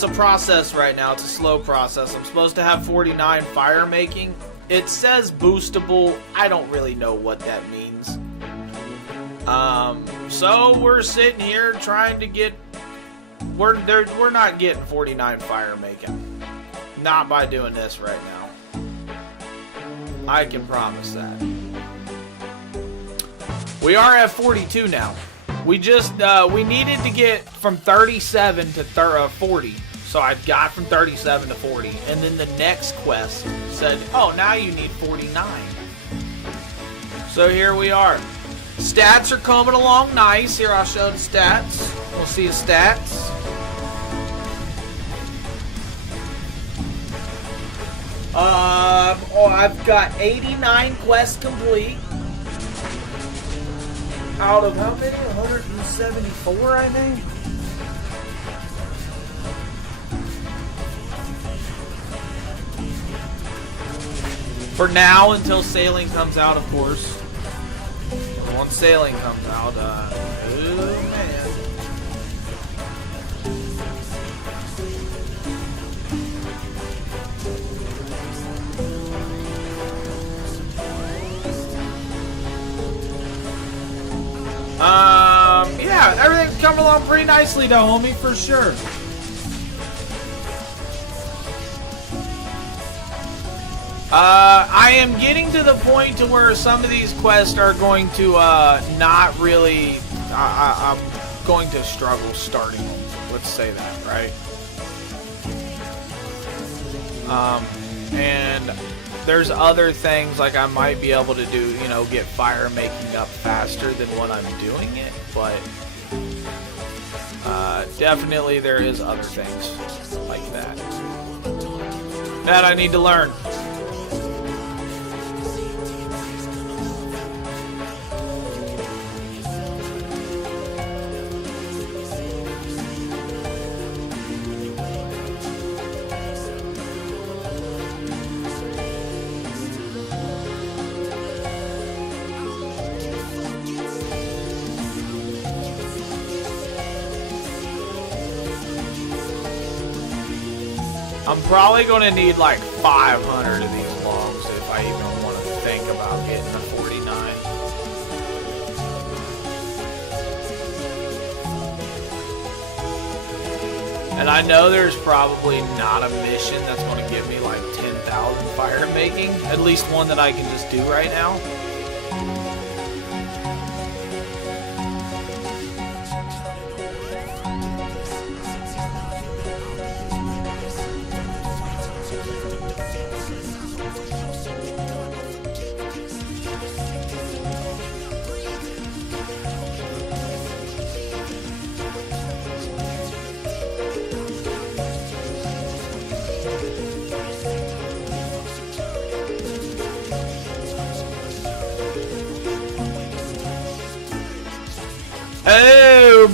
a process right now. It's a slow process. I'm supposed to have 49 fire making. It says boostable. I don't really know what that means. So we're sitting here trying to get, we're not getting 49 fire making. Not by doing this right now. I can promise that. We are at 42 now. We just, we needed to get from 37 to 40. So I got from 37 to 40. And then the next quest said, oh, now you need 49. So here we are. Stats are coming along nice. Here, I'll show the stats. We'll see the stats. I've got 89 quests complete. Out of how many? 174, I think. For now, until sailing comes out, of course. Once sailing comes out, oh man. Yeah, everything's coming along pretty nicely though, homie, for sure. I am getting to the point to where some of these quests are going to not really. I'm going to struggle starting them. Let's say that, right? And there's other things like I might be able to do, you know, get fire making up faster than what I'm doing it, but definitely there is other things like that that I need to learn. I'm probably going to need like 500 of these logs if I even want to think about getting to 49. And I know there's probably not a mission that's going to give me like 10,000 fire making. At least one that I can just do right now.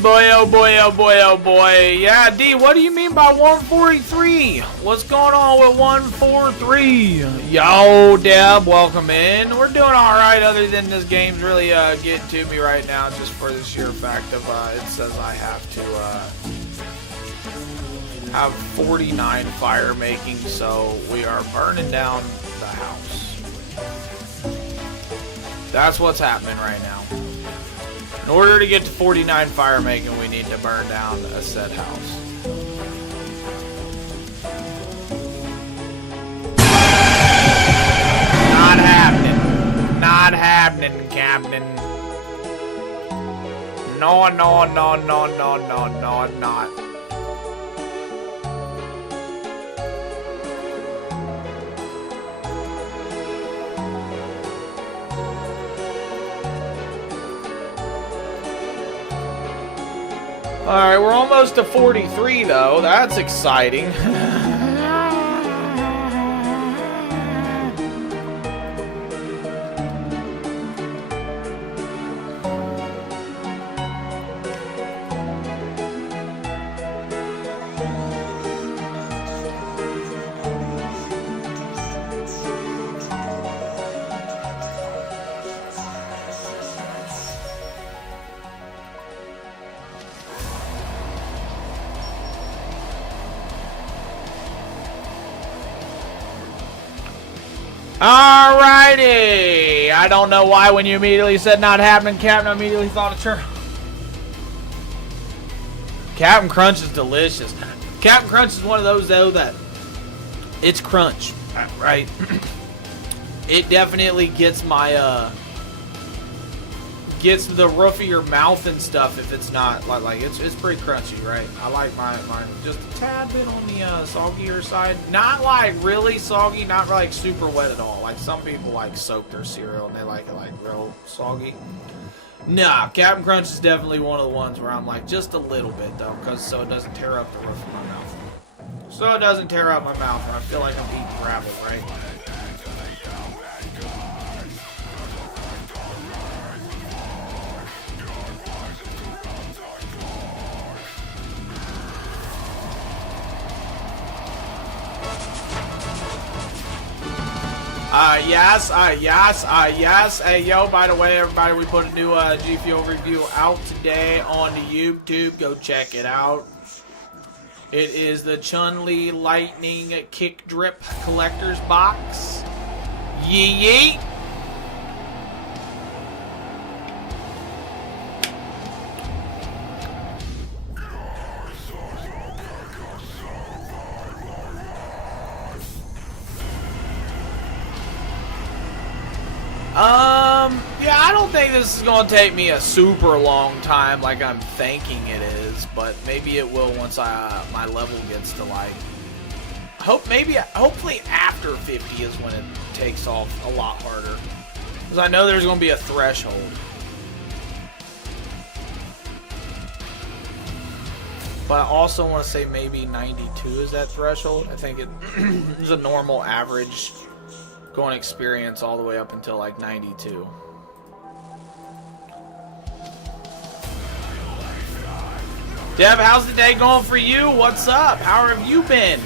boy, oh boy, oh boy, oh boy. Yeah, D, what do you mean by 143? What's going on with 143? Yo, Deb, welcome in. We're doing alright other than this game's really getting to me right now just for the sheer fact of it says I have to have 49 fire making, so we are burning down the house. That's what's happening right now. In order to get to 49 fire making, we need to burn down a said house. Not happening. Not happening, Captain. No, no, no, no, no, no, no, not. Alright, we're almost to 43 though. That's exciting. Alrighty. I don't know why when you immediately said not happening, Captain, I immediately thought of sure. Captain Crunch is delicious. Captain Crunch is one of those though that it's crunch, right? It definitely gets my gets the roof of your mouth and stuff if it's not like it's pretty crunchy, right? I like mine just a tad bit on the soggier side. Not like really soggy, not like super wet at all. Like some people like soak their cereal and they like it like real soggy. Nah, Captain Crunch is definitely one of the ones where I'm like just a little bit though, so it doesn't tear up the roof of my mouth. So it doesn't tear up my mouth and I feel like I'm eating gravel, right? Yes. Hey, yo, by the way, everybody, we put a new G Fuel review out today on the YouTube. Go check it out. It is the Chun-Li Lightning Kick Drip Collector's Box. Yee. Yeah, I don't think this is going to take me a super long time like I'm thinking it is, but maybe it will once my level gets to like, hopefully after 50 is when it takes off a lot harder. Because I know there's going to be a threshold. But I also want to say maybe 92 is that threshold. I think it is a normal average going experience all the way up until like 92. Dev, how's the day going for you? What's up? How have you been?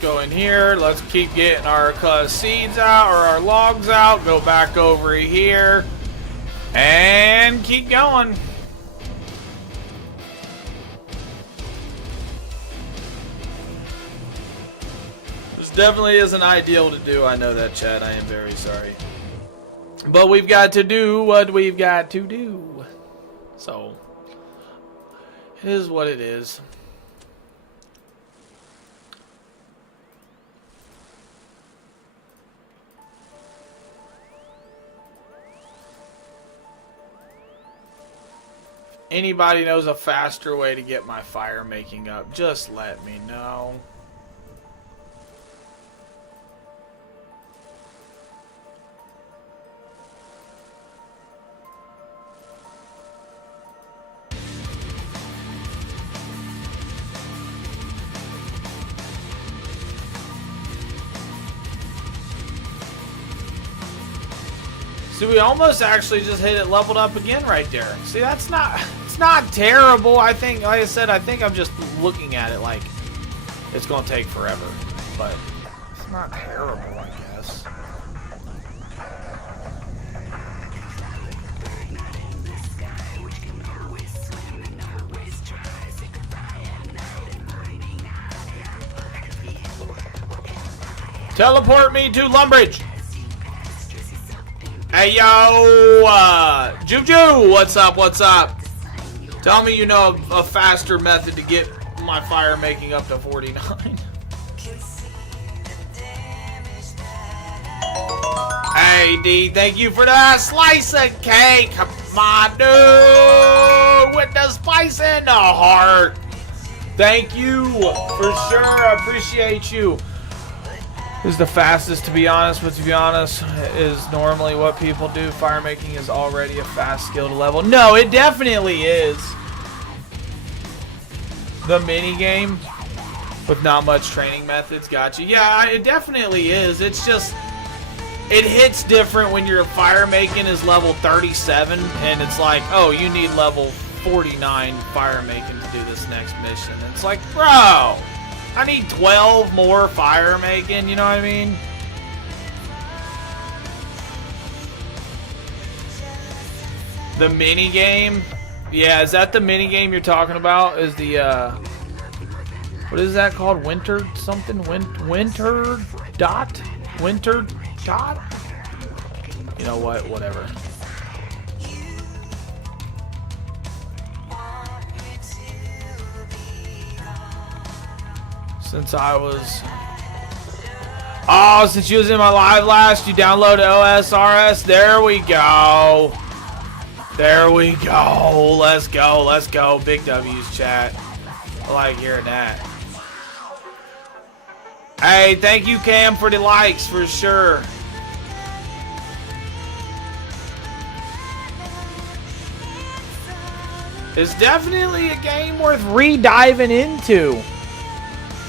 Go in here. Let's keep getting our seeds out or our logs out. Go back over here and keep going. This definitely isn't ideal to do. I know that, Chad. I am very sorry. But we've got to do what we've got to do. So, it is what it is. Anybody knows a faster way to get my fire making up, just let me know. See, we almost actually just hit it leveled up again right there. See, it's not terrible. I think, like I said, I think I'm just looking at it like it's going to take forever. But it's not terrible, I guess. Teleport me to Lumbridge. Hey, yo, Juju, what's up, what's up? Tell me you know a faster method to get my fire making up to 49. Hey, D, thank you for that slice of cake. Come on, dude, with the spice and the heart. Thank you, for sure, I appreciate you. Is the fastest, to be honest, but to be honest, is normally what people do. Fire making is already a fast skill to level. No, it definitely is. The mini game with not much training methods, gotcha. Yeah, it definitely is. It's just, it hits different when your fire making is level 37 and it's like, oh, you need level 49 fire making to do this next mission. And it's like, bro, I need 12 more fire making, you know what I mean? The mini game? Yeah, is that the mini game you're talking about? Is the what is that called? Winter something? Winter dot? Winter dot? You know what? Whatever. Since I was... Oh, since you was in my live last, you downloaded OSRS. There we go. There we go. Let's go. Let's go. Big W's, chat. I like hearing that. Hey, thank you, Cam, for the likes, for sure. It's definitely a game worth re-diving into.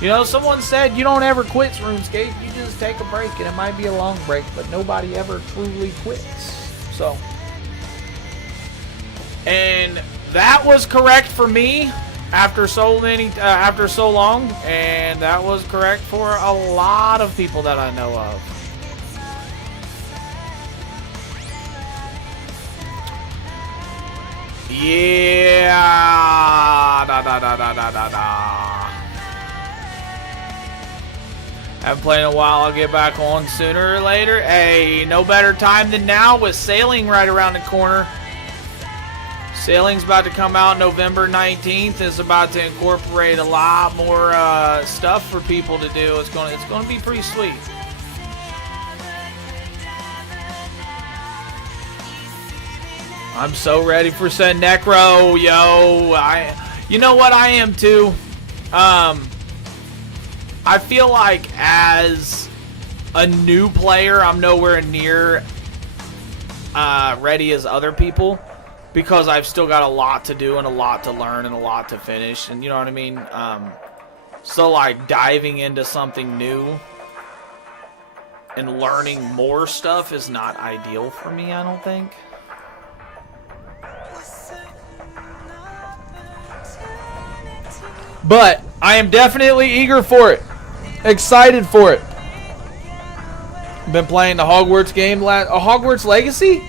You know, someone said you don't ever quit RuneScape, you just take a break, and it might be a long break, but nobody ever truly quits. So, and that was correct for me after so long, and that was correct for a lot of people that I know of. Yeah, da. Haven't played in a while. I'll get back on sooner or later. Hey, no better time than now with sailing right around the corner. Sailing's about to come out November 19th. It's about to incorporate a lot more stuff for people to do. It's going to be pretty sweet. I'm so ready for Sen Necro, yo. You know what, I am too. I feel like as a new player, I'm nowhere near ready as other people because I've still got a lot to do and a lot to learn and a lot to finish, and you know what I mean? So like diving into something new and learning more stuff is not ideal for me, I don't think. But I am definitely eager for it. Excited for it. Been playing the Hogwarts game, Hogwarts Legacy?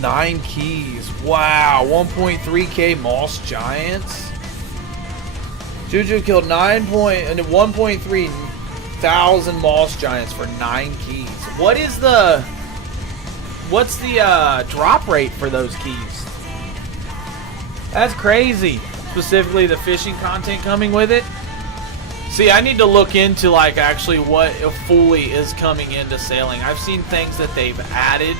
9 keys. Wow. 1.3k Moss Giants. Juju killed 1.3 thousand Moss Giants for 9 keys. What's the drop rate for those keys? That's crazy. Specifically the fishing content coming with it. See, I need to look into like actually what fully is coming into sailing. I've seen things that they've added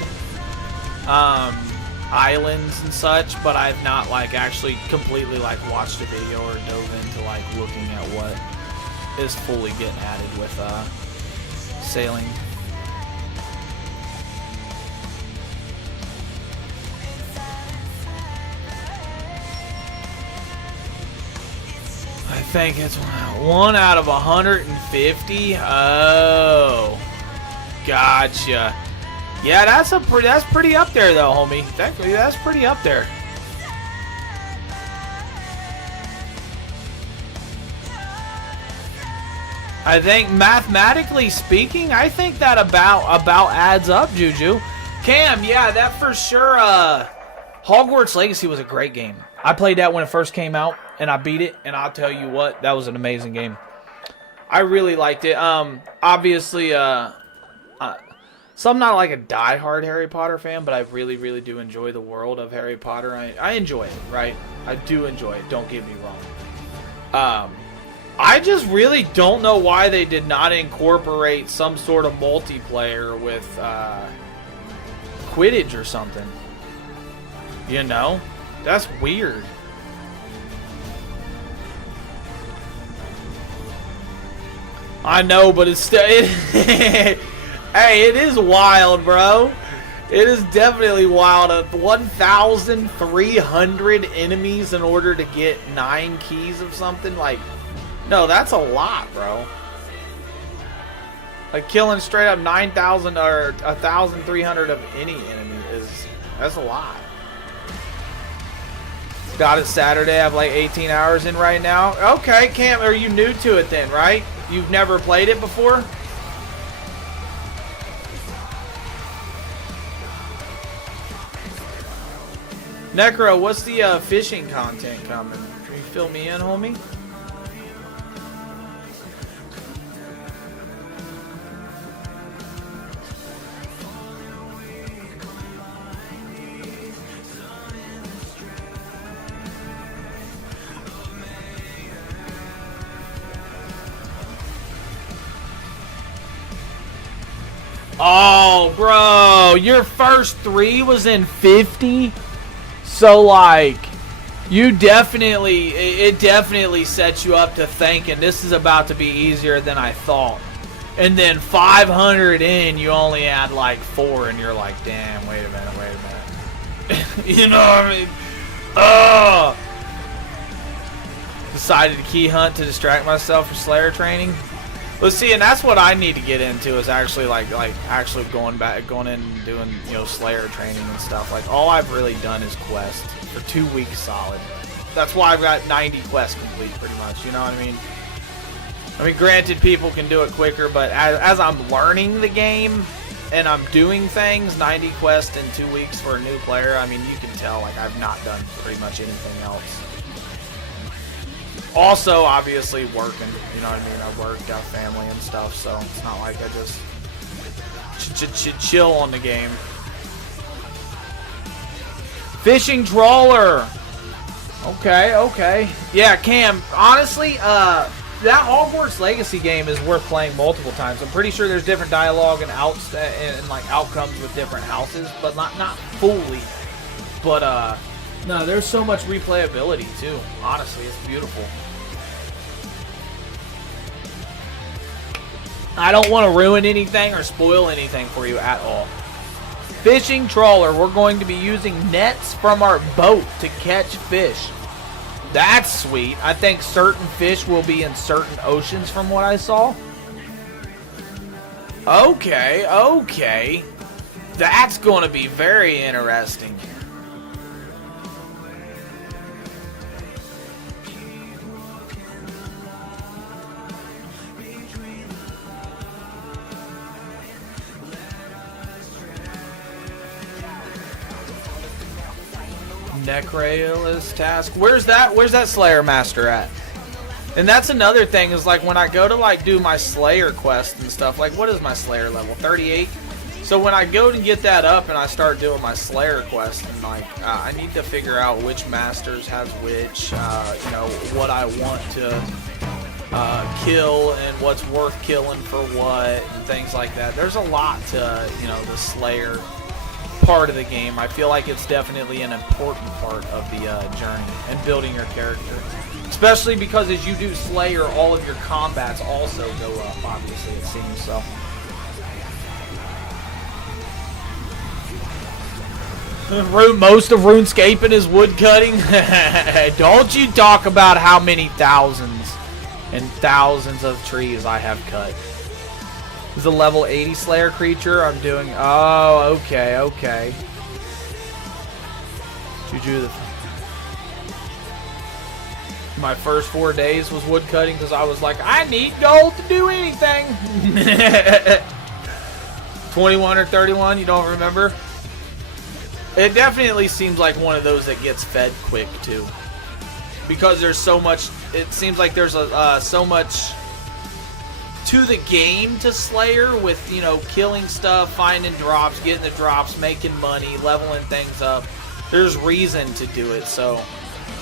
islands and such, but I've not like actually completely like watched a video or dove into like looking at what is fully getting added with sailing. I think it's 1 out of 150. Oh, gotcha. Yeah, that's pretty up there though, homie. That's pretty up there. I think mathematically speaking, I think that about adds up, Juju. Cam, yeah, that for sure. Hogwarts Legacy was a great game. I played that when it first came out, and I beat it, and I'll tell you what, that was an amazing game. I really liked it. Obviously, so I'm not like a die-hard Harry Potter fan, but I really, really do enjoy the world of Harry Potter. I enjoy it, right? I do enjoy it, don't get me wrong. I just really don't know why they did not incorporate some sort of multiplayer with Quidditch or something. You know? That's weird. I know, but it's still... Hey, it is wild, bro. It is definitely wild. 1,300 enemies in order to get 9 keys of something. Like, no, that's a lot, bro. Like, killing straight up 9,000 or 1,300 of any enemy that's a lot. Got it Saturday. I have like 18 hours in right now. Okay, Cam, are you new to it then, right? You've never played it before? Necro, what's the fishing content coming? Can you fill me in, homie? Oh, bro, your first 3 was in 50? So, like, it definitely sets you up to thinking this is about to be easier than I thought. And then 500 in, you only had like 4, and you're like, damn, wait a minute. You know what I mean? Oh! Decided to key hunt to distract myself for Slayer training. Well, see, and that's what I need to get into is actually like actually going in and doing, you know, Slayer training and stuff. Like, all I've really done is quest for 2 weeks solid. That's why I've got 90 quests complete, pretty much. You know what I mean? I mean, granted, people can do it quicker, but as I'm learning the game and I'm doing things, 90 quests in 2 weeks for a new player. I mean, you can tell like I've not done pretty much anything else. Also, obviously, working, you know what I mean? I work, got family and stuff, so it's not like I just chill on the game. Fishing trawler. Okay. Yeah, Cam, honestly, that Hogwarts Legacy game is worth playing multiple times. I'm pretty sure there's different dialogue and like outcomes with different houses, but not fully. But, no, there's so much replayability, too. Honestly, it's beautiful. I don't want to ruin anything or spoil anything for you at all. Fishing trawler. We're going to be using nets from our boat to catch fish. That's sweet. I think certain fish will be in certain oceans from what I saw. Okay. That's going to be very interesting. Necrealist task. Where's that Slayer Master at? And that's another thing is like when I go to like do my Slayer quest and stuff, like what is my Slayer level? 38? So when I go to get that up and I start doing my Slayer quest and like I need to figure out which masters has which, you know, what I want to kill and what's worth killing for what and things like that. There's a lot to, you know, the Slayer part of the game. I feel like it's definitely an important part of the journey and building your character. Especially because as you do Slayer, all of your combats also go up, obviously, it seems, so. Most of RuneScaping is wood cutting. Don't you talk about how many thousands and thousands of trees I have cut. This is a level 80 Slayer creature. I'm doing... Oh, okay, okay. Juju. My first 4 days was wood cutting because I was like, I need gold to do anything. 21 or 31, you don't remember? It definitely seems like one of those that gets fed quick, too. Because there's so much... It seems like there's so much to the game to Slayer with, you know, killing stuff, finding drops, getting the drops, making money, leveling things up. There's reason to do it, so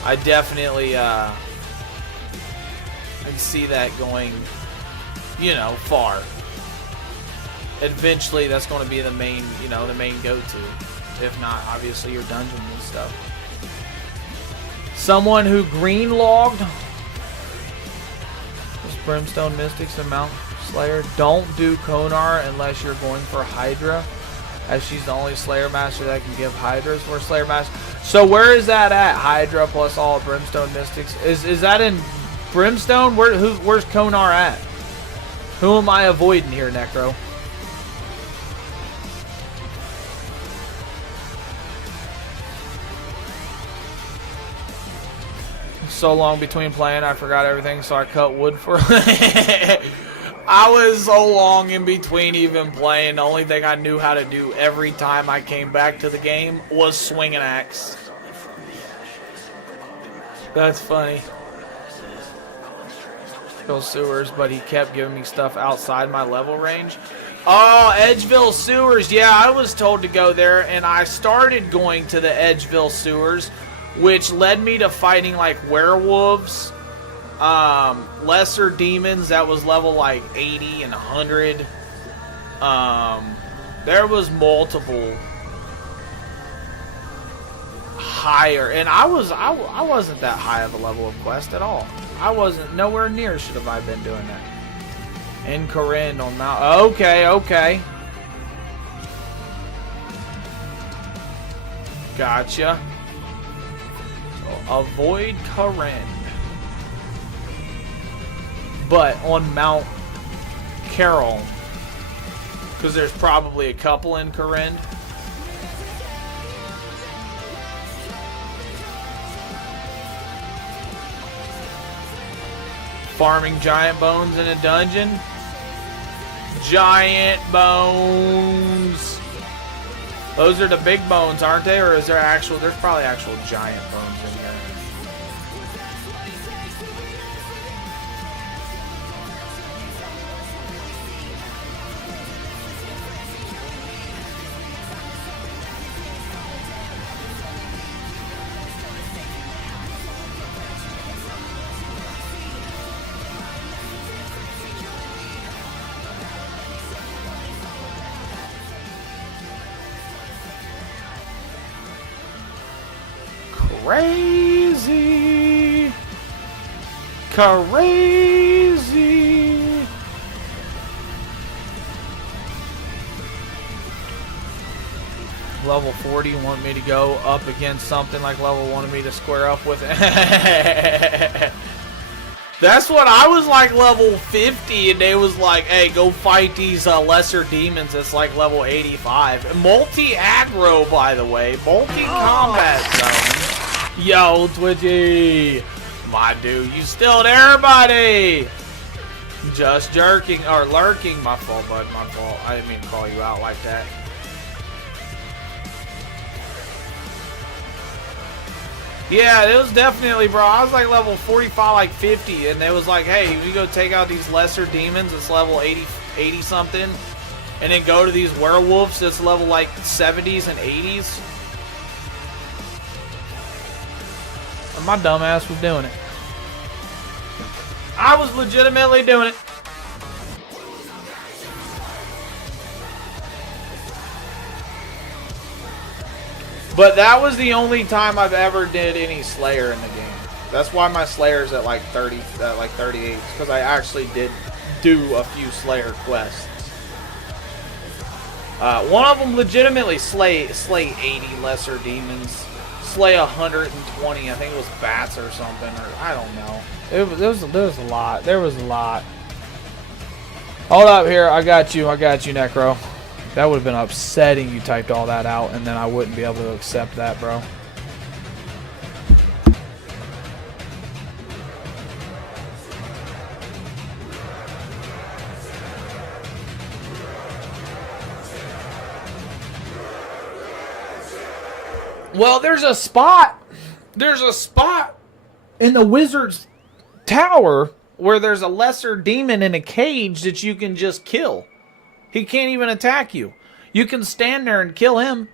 I definitely can see that going, you know, far. Eventually, that's going to be the main, you know, the main go-to. If not, obviously, your dungeons and stuff. Someone who green logged Brimstone Mystics and Mount Slayer. Don't do Konar unless you're going for Hydra, as she's the only Slayer Master that can give Hydras for Slayer Master. So where is that at? Hydra plus all Brimstone Mystics. Is that in Brimstone? Where's Konar at? Who am I avoiding here, Necro? So long between playing, I forgot everything, so I cut wood for I was so long in between even playing. The only thing I knew how to do every time I came back to the game was swing an axe. That's funny. Those sewers, but he kept giving me stuff outside my level range. Oh, Edgeville Sewers. Yeah, I was told to go there, and I started going to the Edgeville Sewers, which led me to fighting like werewolves, lesser demons that was level like 80 and 100. There was multiple higher, and I wasn't that high of a level of quest at all. I wasn't nowhere near should have I been doing that. In Corinne on Mount. Okay, okay. Gotcha. Avoid Karen, but on Mount Carol, because there's probably a couple in Karen. Farming giant bones in a dungeon. Giant bones. Those are the big bones, aren't they? Or is there actual... There's probably actual giant bones in there. Crazy. Crazy. Level 40 want me to go up against something like level wanted me to square up with it. That's what I was like level 50 and they was like, hey, go fight these lesser demons. It's like level 85. Multi-aggro, by the way. Multi-combat zone. Yo, Twitchy. My dude, you still there, buddy? Just jerking, or lurking. My fault, bud, my fault. I didn't mean to call you out like that. Yeah, it was definitely, bro. I was like level 45, like 50, and it was like, hey, we go take out these lesser demons. It's level 80 something, and then go to these werewolves. That's level like 70s and 80s. And my dumbass was doing it. I was legitimately doing it. But that was the only time I've ever did any Slayer in the game. That's why my Slayer's at like 30, like 38, because I actually did do a few Slayer quests. One of them legitimately slay 80 lesser demons, slay 120. I think it was bats or something, or I don't know. There was a lot. There was a lot. Hold up here. I got you, Necro. That would have been upsetting. You typed all that out, and then I wouldn't be able to accept that, bro. Well, there's a spot in the wizard's tower where there's a lesser demon in a cage that you can just kill. He can't even attack you. You can stand there and kill him,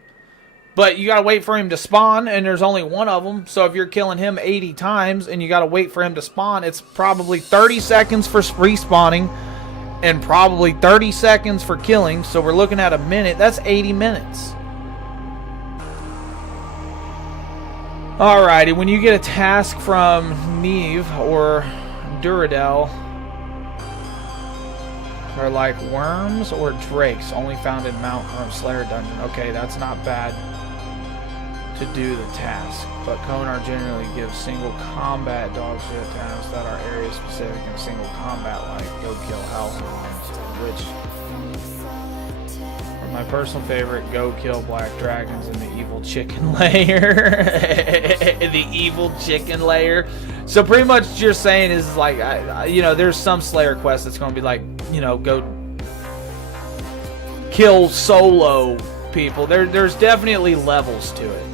but you gotta wait for him to spawn, and there's only one of them. So if you're killing him 80 times and you gotta wait for him to spawn, it's probably 30 seconds for respawning and probably 30 seconds for killing. So we're looking at a minute. That's 80 minutes. Alrighty, when you get a task from Neve or Duradel, they're like worms or drakes, only found in Mount Slayer dungeon. Okay, that's not bad to do the task, but Konar generally gives single combat dog shit tasks that are area specific and single combat, like go kill hell, which my personal favorite, go kill black dragons in the evil chicken lair. The evil chicken lair. So pretty much what you're saying is like, you know, there's some Slayer quest that's going to be like, you know, go kill solo people. There's definitely levels to it.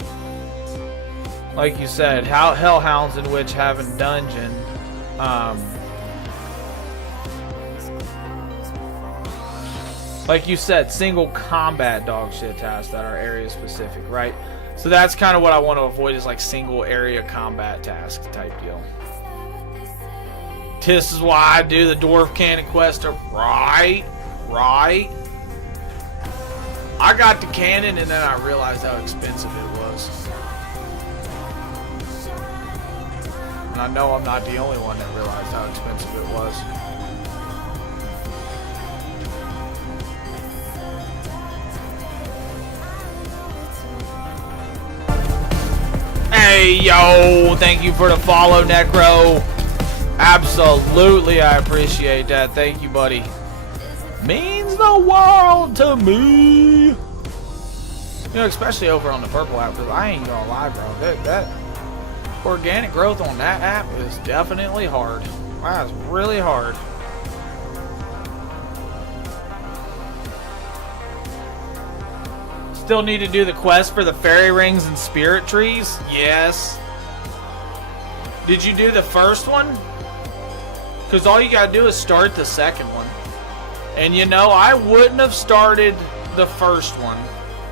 Like you said, Hellhounds in which Haven dungeon. Like you said, single combat dog shit tasks that are area specific, right? So that's kind of what I want to avoid, is like single area combat task type deal. This is why I do the Dwarf Cannon quest, right? I got the cannon and then I realized how expensive it was. And I know I'm not the only one that realized how expensive it was. Hey, yo, thank you for the follow, Necro. Absolutely, I appreciate that. Thank you, buddy. Means the world to me. You know, especially over on the Purple app, because I ain't gonna lie, bro. That organic growth on that app is definitely hard. Wow, it's really hard. Still need to do the quest for the fairy rings and spirit trees? Yes. Did you do the first one? Because all you gotta do is start the second one. And you know, I wouldn't have started the first one,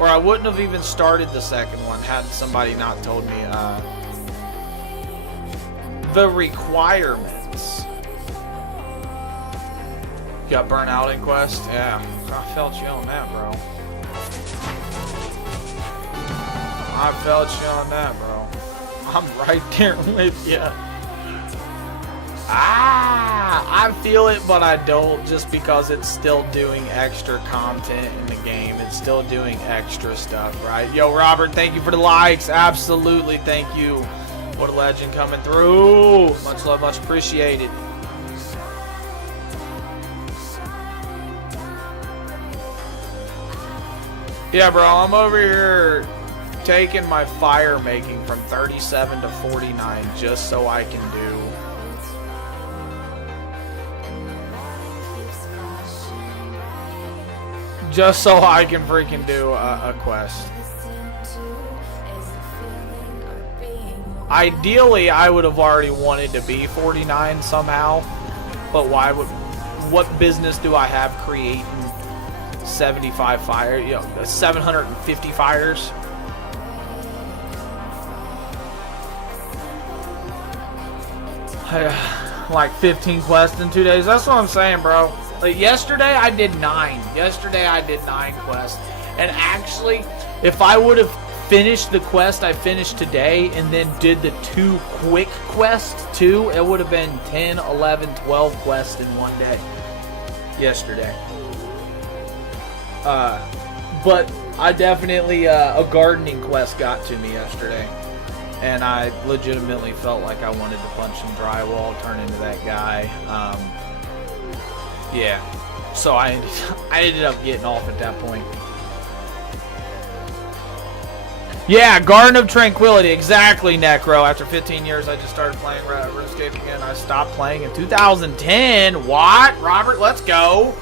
or I wouldn't have even started the second one had somebody not told me the requirements. Got burnt out in quest? Yeah, I felt you on that, bro. I felt you on that, bro. I'm right there with you. I feel it, but I don't, just because it's still doing extra content in the game. It's still doing extra stuff, right? Yo, Robert, thank you for the likes. Absolutely, thank you. What a legend coming through. Much love, much appreciated. Yeah, bro, I'm over here taking my fire making from 37 to 49 just so I can do freaking do a quest. Ideally, I would have already wanted to be 49 somehow, but what business do I have creating 75 fire, 750 fires? Like 15 quests in 2 days. That's what I'm saying, bro. Like yesterday I did 9. Yesterday I did 9 quests. And actually, if I would have finished the quest I finished today and then did the 2 quick quests too, it would have been 10, 11, 12 quests in one day yesterday. But I definitely, a gardening quest got to me yesterday. And I legitimately felt like I wanted to punch some drywall, turn into that guy. Yeah. So I ended up getting off at that point. Yeah, Garden of Tranquility. Exactly, Necro. After 15 years, I just started playing RuneScape again. I stopped playing in 2010. What? Robert, let's go.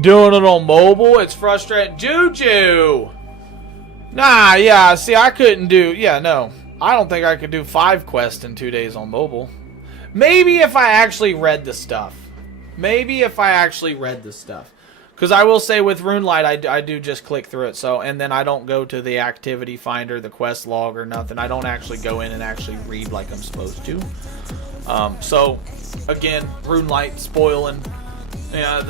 Doing it on mobile, it's frustrating. Juju! Nah, yeah, see, I couldn't do... Yeah, no. I don't think I could do 5 quests in 2 days on mobile. Maybe if I actually read the stuff. Because I will say with RuneLite, I do just click through it. So, and then I don't go to the activity finder, the quest log, or nothing. I don't actually go in and actually read like I'm supposed to. So, again, RuneLite spoiling. Yeah,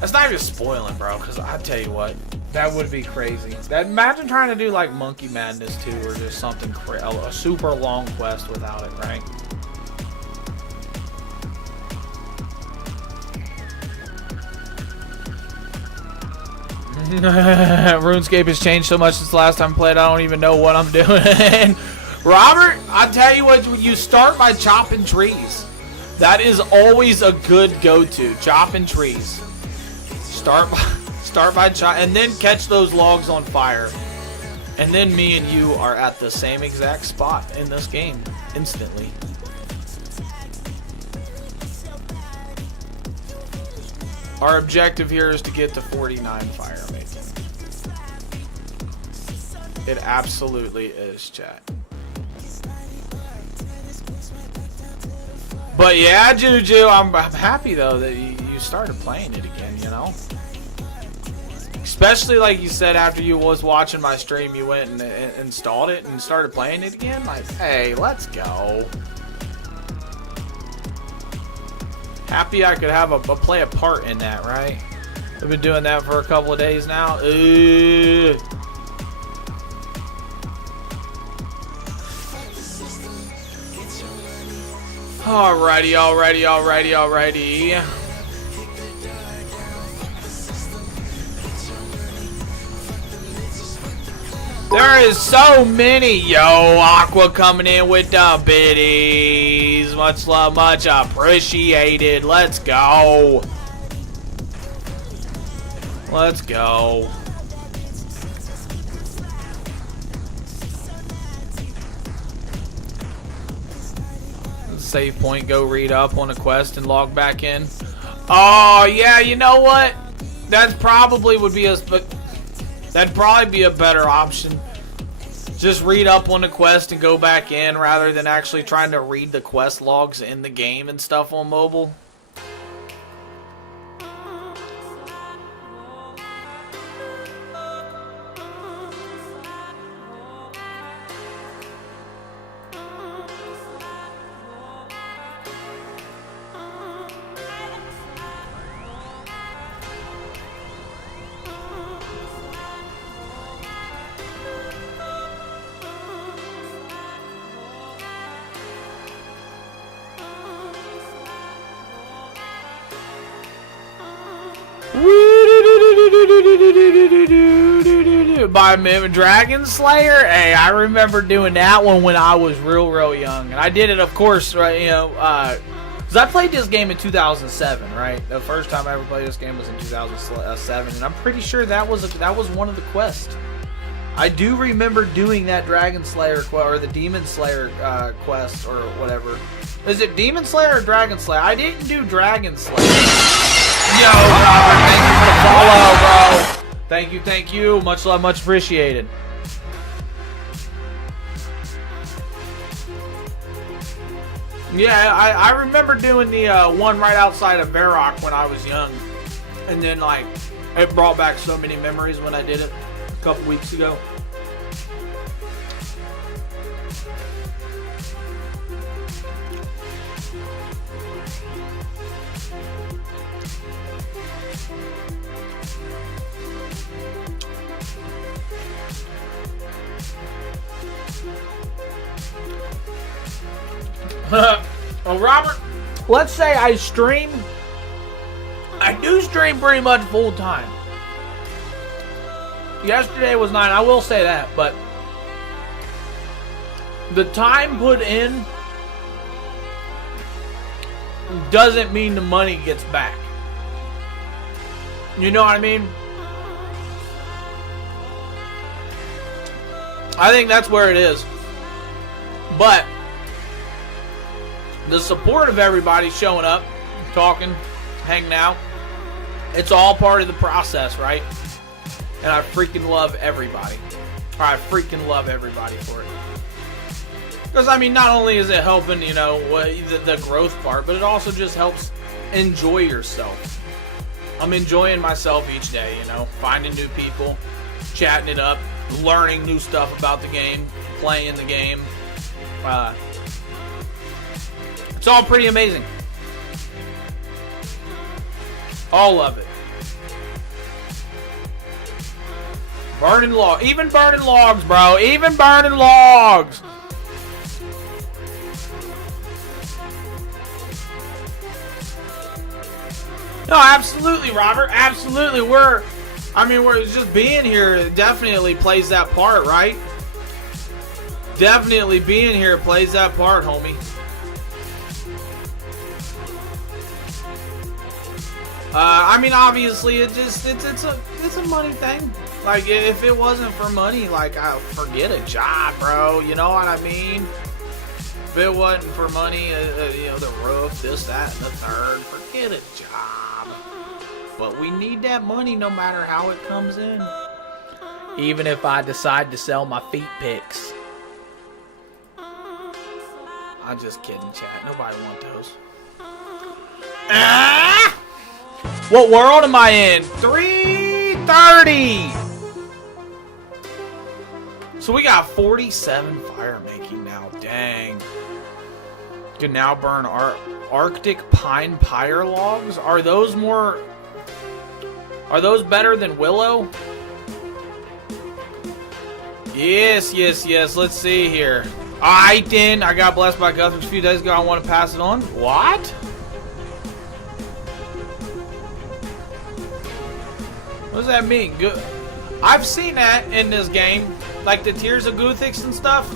that's not even spoiling, bro, because I tell you what, that would be crazy. Imagine trying to do like Monkey Madness 2 or just something a super long quest without it, right? RuneScape has changed so much since the last time I played, I don't even know what I'm doing. Robert, I tell you what, you start by chopping trees. That is always a good go-to, chopping trees. Start by and then catch those logs on fire. And then me and you are at the same exact spot in this game instantly. Our objective here is to get to 49 fire making. It absolutely is, chat. But yeah, Juju, I'm happy though that you started playing it again, you know? Especially like you said, after you was watching my stream, you went and installed it and started playing it again. Like, hey, let's go. Happy I could have play a part in that, right? I've been doing that for a couple of days now. Alrighty. There is so many. Yo, Aqua coming in with the biddies. Much love, much appreciated. Let's go. Let's go. Save point, go read up on a quest and log back in. Oh, yeah, you know what? That probably would be that'd probably be a better option. Just read up on the quest and go back in rather than actually trying to read the quest logs in the game and stuff on mobile. By Dragon Slayer. Hey, I remember doing that one when I was real young, and I did it, of course, right? You know, because I played this game in 2007, right? The first time I ever played this game was in 2007, and I'm pretty sure that was one of the quests. I do remember doing that Dragon Slayer or the Demon Slayer quest or whatever. Is it Demon Slayer or Dragon Slayer? I didn't do Dragon Slayer. Yo, Robert, thank you for the follow, bro. Thank you. Much love, much appreciated. Yeah, I remember doing the one right outside of Varrock when I was young. And then, like, it brought back so many memories when I did it a couple weeks ago. Well, Robert, let's say I stream. I do stream pretty much full time. Yesterday was 9, I will say that, but the time put in doesn't mean the money gets back. You know what I mean? I think that's where it is. But the support of everybody showing up, talking, hanging out, it's all part of the process, right? And I freaking love everybody. Or I freaking love everybody for it. Because, I mean, not only is it helping, you know, the growth part, but it also just helps enjoy yourself. I'm enjoying myself each day, you know, finding new people, chatting it up, learning new stuff about the game, playing the game. It's all pretty amazing. All of it. Burning logs. Even burning logs, bro. Even burning logs. No, absolutely, Robert. Absolutely. We're just being here definitely plays that part, right? Definitely being here plays that part, homie. I mean, obviously, it's a money thing. Like, if it wasn't for money, like, forget a job, bro. You know what I mean? If it wasn't for money, you know, the roof, this, that, and the third, forget a job. But we need that money no matter how it comes in. Even if I decide to sell my feet pics. I'm just kidding, chat. Nobody wants those. Ah! What world am I in? 330! So we got 47 fire making now. Dang. Can now burn Arctic pine pyre logs? Are those better than willow? Yes. Let's see here. Alright then. I got blessed by Guthrie a few days ago. I want to pass it on. What? What does that mean? Good. I've seen that in this game. Like the Tears of Guthix and stuff.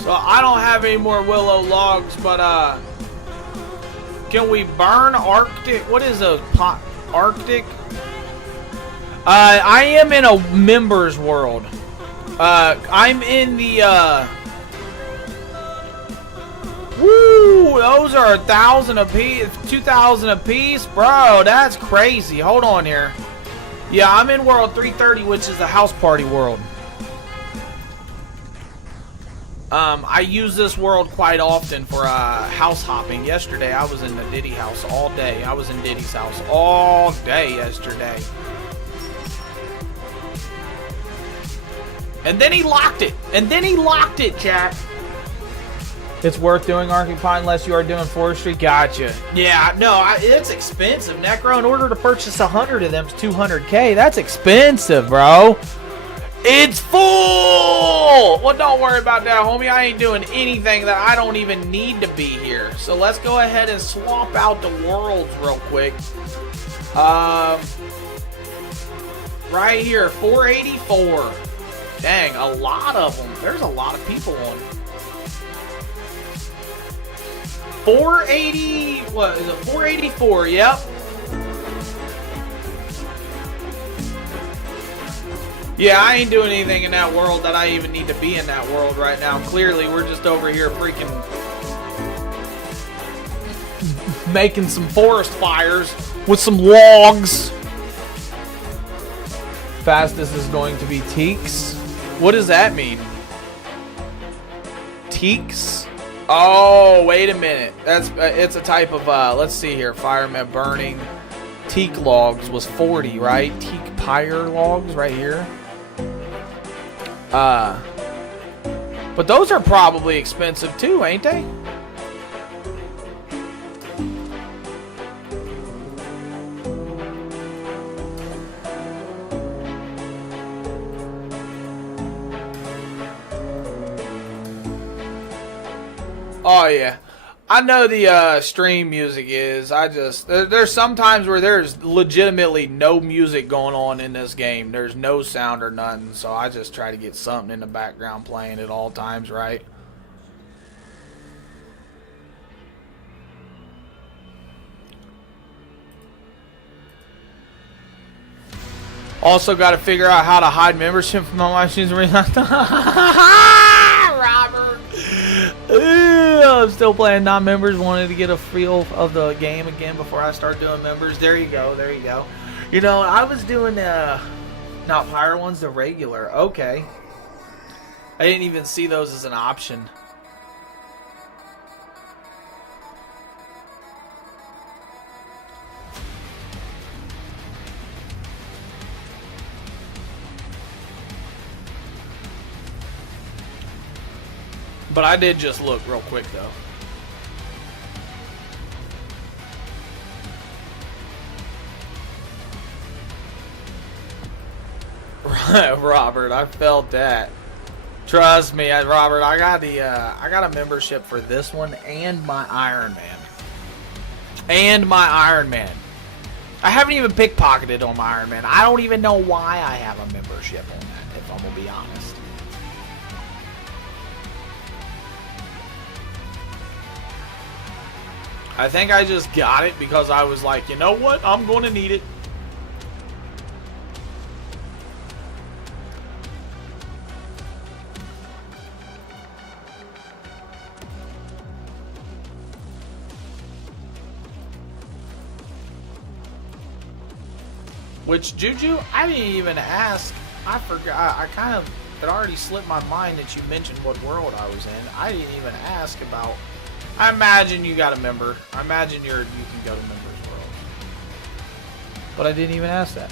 So I don't have any more willow logs, but can we burn Arctic? What is a Arctic? I am in a members world. I'm in the woo! Those are 1,000 a piece, 2,000 a piece, bro. That's crazy. Hold on here. Yeah, I'm in world 330, which is the house party world. I use this world quite often for house hopping. Yesterday, I was in the Diddy house all day. I was in Diddy's house all day yesterday. And then he locked it. Chat. It's worth doing Arctic Pine unless you are doing forestry. Gotcha. Yeah, no, it's expensive, Necro. In order to purchase 100 of them, it's 200K. That's expensive, bro. It's full! Well, don't worry about that, homie. I ain't doing anything that I don't even need to be here. So let's go ahead and swap out the worlds real quick. Right here, 484. Dang, a lot of them. There's a lot of people on it. 480, what is it? 484, yep. Yeah, I ain't doing anything in that world that I even need to be in that world right now. Clearly, we're just over here freaking making some forest fires with some logs. Fastest is going to be Teaks. What does that mean? Teaks. Oh, wait a minute. That's it's a type of let's see here. Fireman burning teak logs was 40, right? Teak pyre logs right here. But those are probably expensive too, ain't they? Oh yeah, I know the stream music is. There's sometimes where there's legitimately no music going on in this game. There's no sound or nothing, so I just try to get something in the background playing at all times, right? Also got to figure out how to hide membership from all my machines. Robert. I'm still playing non-members. Wanted to get a feel of the game again before I start doing members. There you go. There you go. You know, I was doing not pyre ones, the regular. Okay. I didn't even see those as an option. But I did just look real quick, though. Robert, I felt that. Trust me, Robert. I got a membership for this one and my Iron Man. I haven't even pickpocketed on my Iron Man. I don't even know why I have a membership on that, if I'm gonna be honest. I think I just got it because I was like, you know what? I'm going to need it. Which, Juju, I didn't even ask. I forgot. I kind of, it already slipped my mind that you mentioned what world I was in. I didn't even ask about. I imagine you got a member. I imagine you can go to Members World. But I didn't even ask that.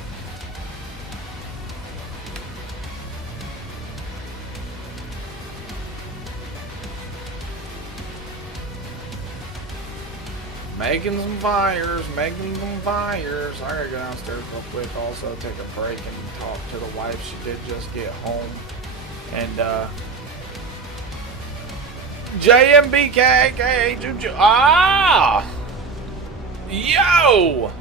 Making some fires. I gotta go downstairs real quick. Also take a break and talk to the wife. She did just get home. And, JMBK, Juju. Ah! Yo!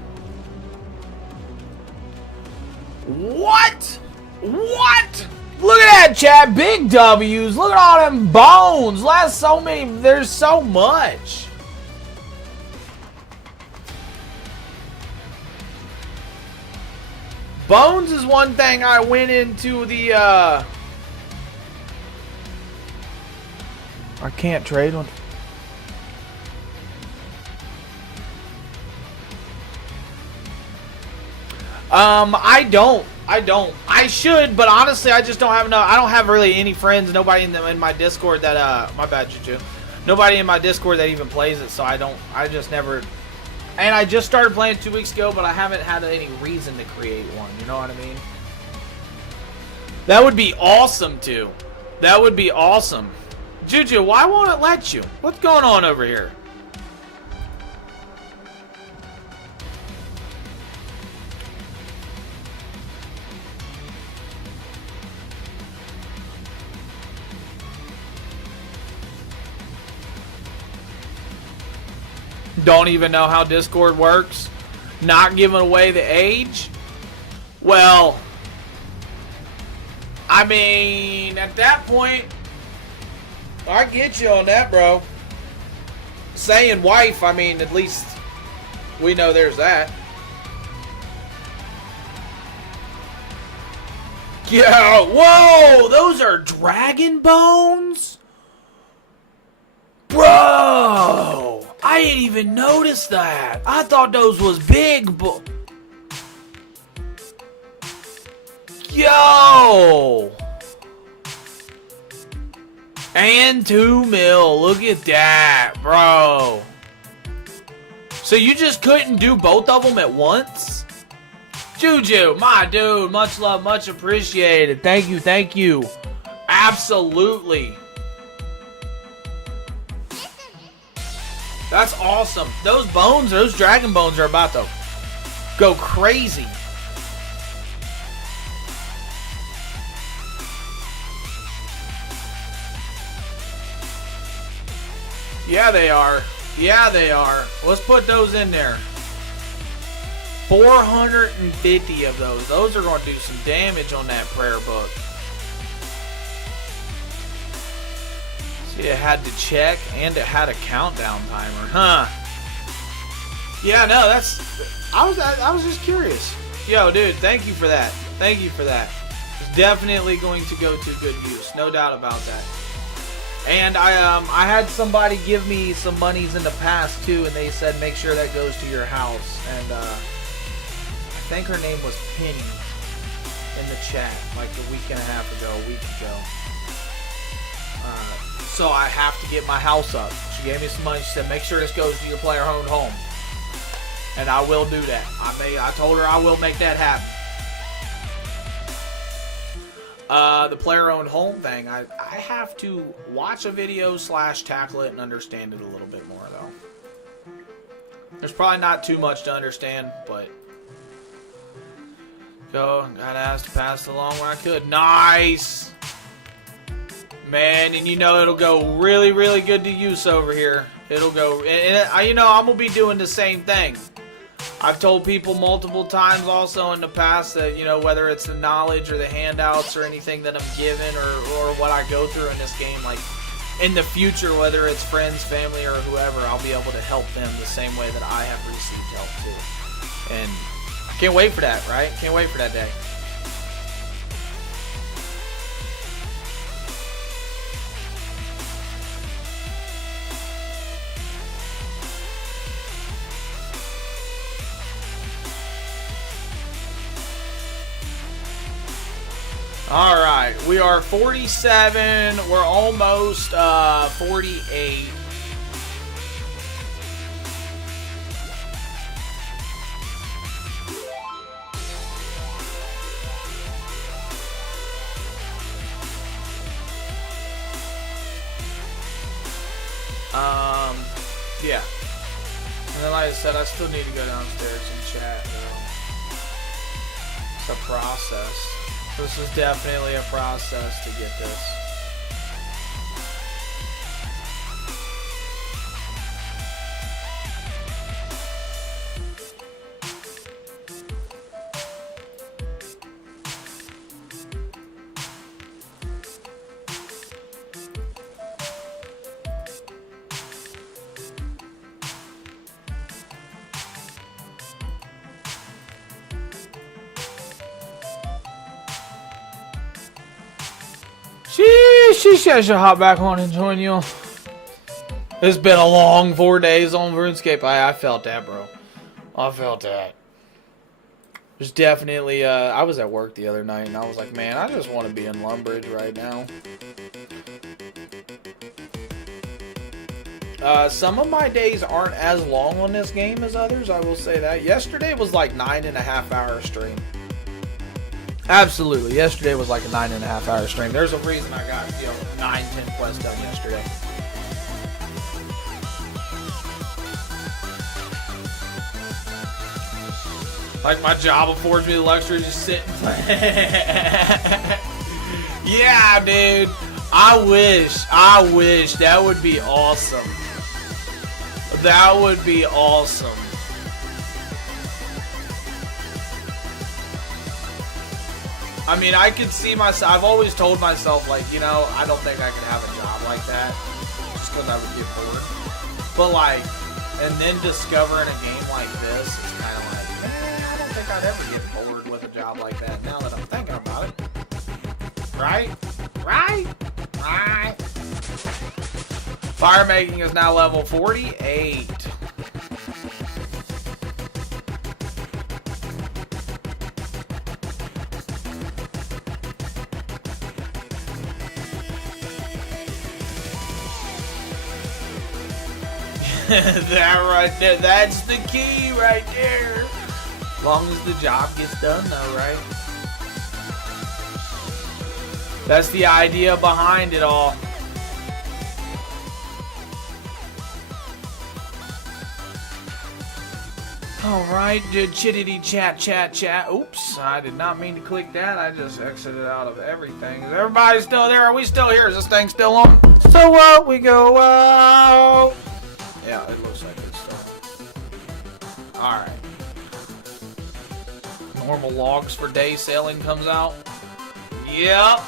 What? What? Look at that, chat. Big W's. Look at all them bones. There's so much. Bones is one thing I went into the, I can't trade one. I don't. I should, but honestly, I just don't have enough. I don't have really any friends. Nobody in my Discord that my bad, Juju. Nobody in my Discord that even plays it, so I just never. And I just started playing 2 weeks ago, but I haven't had any reason to create one. You know what I mean? That would be awesome too. That would be awesome. Juju, why won't it let you? What's going on over here? Don't even know how Discord works? Not giving away the age? Well, I mean, at that point, I get you on that, bro. Saying wife, I mean, at least we know there's that. Yeah, whoa, those are dragon bones? Bro, I didn't even notice that. I thought those was big, but... Yo! And 2 mil. Look at that, bro. So you just couldn't do both of them at once? Juju, my dude, much love, much appreciated. Thank you, thank you. Absolutely. That's awesome. Those bones, those dragon bones are about to go crazy. Yeah, they are. Yeah, they are. Let's put those in there. 450 of those. Those are going to do some damage on that prayer book. See, it had to check and it had a countdown timer, huh? Yeah, no, that's. I was just curious. Yo, dude, thank you for that. Thank you for that. It's definitely going to go to good use, no doubt about that. And I had somebody give me some monies in the past too, and they said make sure that goes to your house. And I think her name was Penny in the chat, like a week and a half ago, a week ago. So I have to get my house up. She gave me some money. She said make sure this goes to your player-owned home, and I will do that. I told her I will make that happen. The player-owned home thing, I have to watch a video / tackle it and understand it a little bit more, though. There's probably not too much to understand, but got asked to pass it along when I could. Nice! Man, and you know it'll go really, really good to use over here. It'll go, and you know, I'm going to be doing the same thing. I've told people multiple times also in the past that, you know, whether it's the knowledge or the handouts or anything that I'm given or what I go through in this game, like in the future, whether it's friends, family, or whoever, I'll be able to help them the same way that I have received help too. And I can't wait for that, right? Can't wait for that day. All right, we are 47. We're almost 48. Yeah. And then, like I said, I still need to go downstairs and chat, though. It's a process. This is definitely a process to get this. She I should hop back on and join you. It's been a long 4 days on RuneScape. I felt that, bro. I felt that. There's definitely, I was at work the other night and I was like, man, I just want to be in Lumbridge right now. Some of my days aren't as long on this game as others, I will say that. Yesterday was like 9.5 hour stream. Absolutely. Yesterday was like a 9.5 hour stream. There's a reason I got, 9-10 quests done yesterday. Like my job affords me the luxury of just sitting. Yeah, dude. I wish. That would be awesome. That would be awesome. I mean, I could see myself, I've always told myself, like, I don't think I could have a job like that, just because I would get bored. But, like, and then discovering a game like this is kind of like, man, I don't think I'd ever get bored with a job like that, now that I'm thinking about it. Right? Right? Right? Fire making is now level 48. That right there, that's the key right there. As long as the job gets done though, right? That's the idea behind it all. Alright, chittity chat. Oops, I did not mean to click that. I just exited out of everything. Is everybody still there? Are we still here? Is this thing still on? So what? We go out. Yeah, it looks like it's still on. Alright. Normal logs for day sailing comes out. Yep.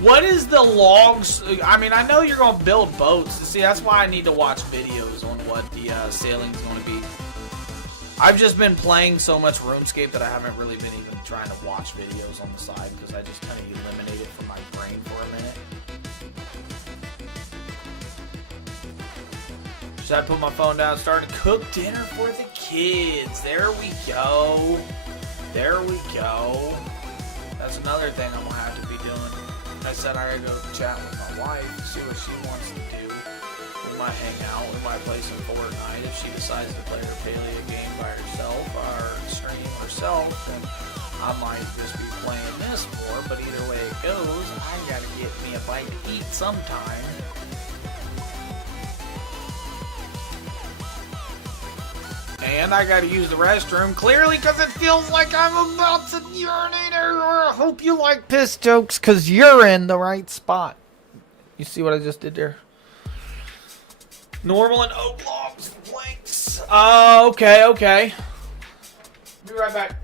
What is the logs? I mean, I know you're going to build boats. See, that's why I need to watch videos on what the sailing's going to be. I've just been playing so much RuneScape that I haven't really been even trying to watch videos on the side because I just kind of eliminate it from my brain for a minute. Should I put my phone down and start to cook dinner for the kids? There we go. That's another thing I'm going to have to be doing. I said I gotta go chat with my wife, see what she wants to do. We might hang out, we might play some Fortnite if she decides to play her Palia game by herself or stream herself, then I might just be playing this more, but either way it goes, I gotta get me a bite to eat sometime. And I gotta use the restroom, clearly because it feels like I'm about to urinate everywhere. I hope you like piss jokes, because you're in the right spot. You see what I just did there? Normal and oak logs, planks. Okay. Be right back.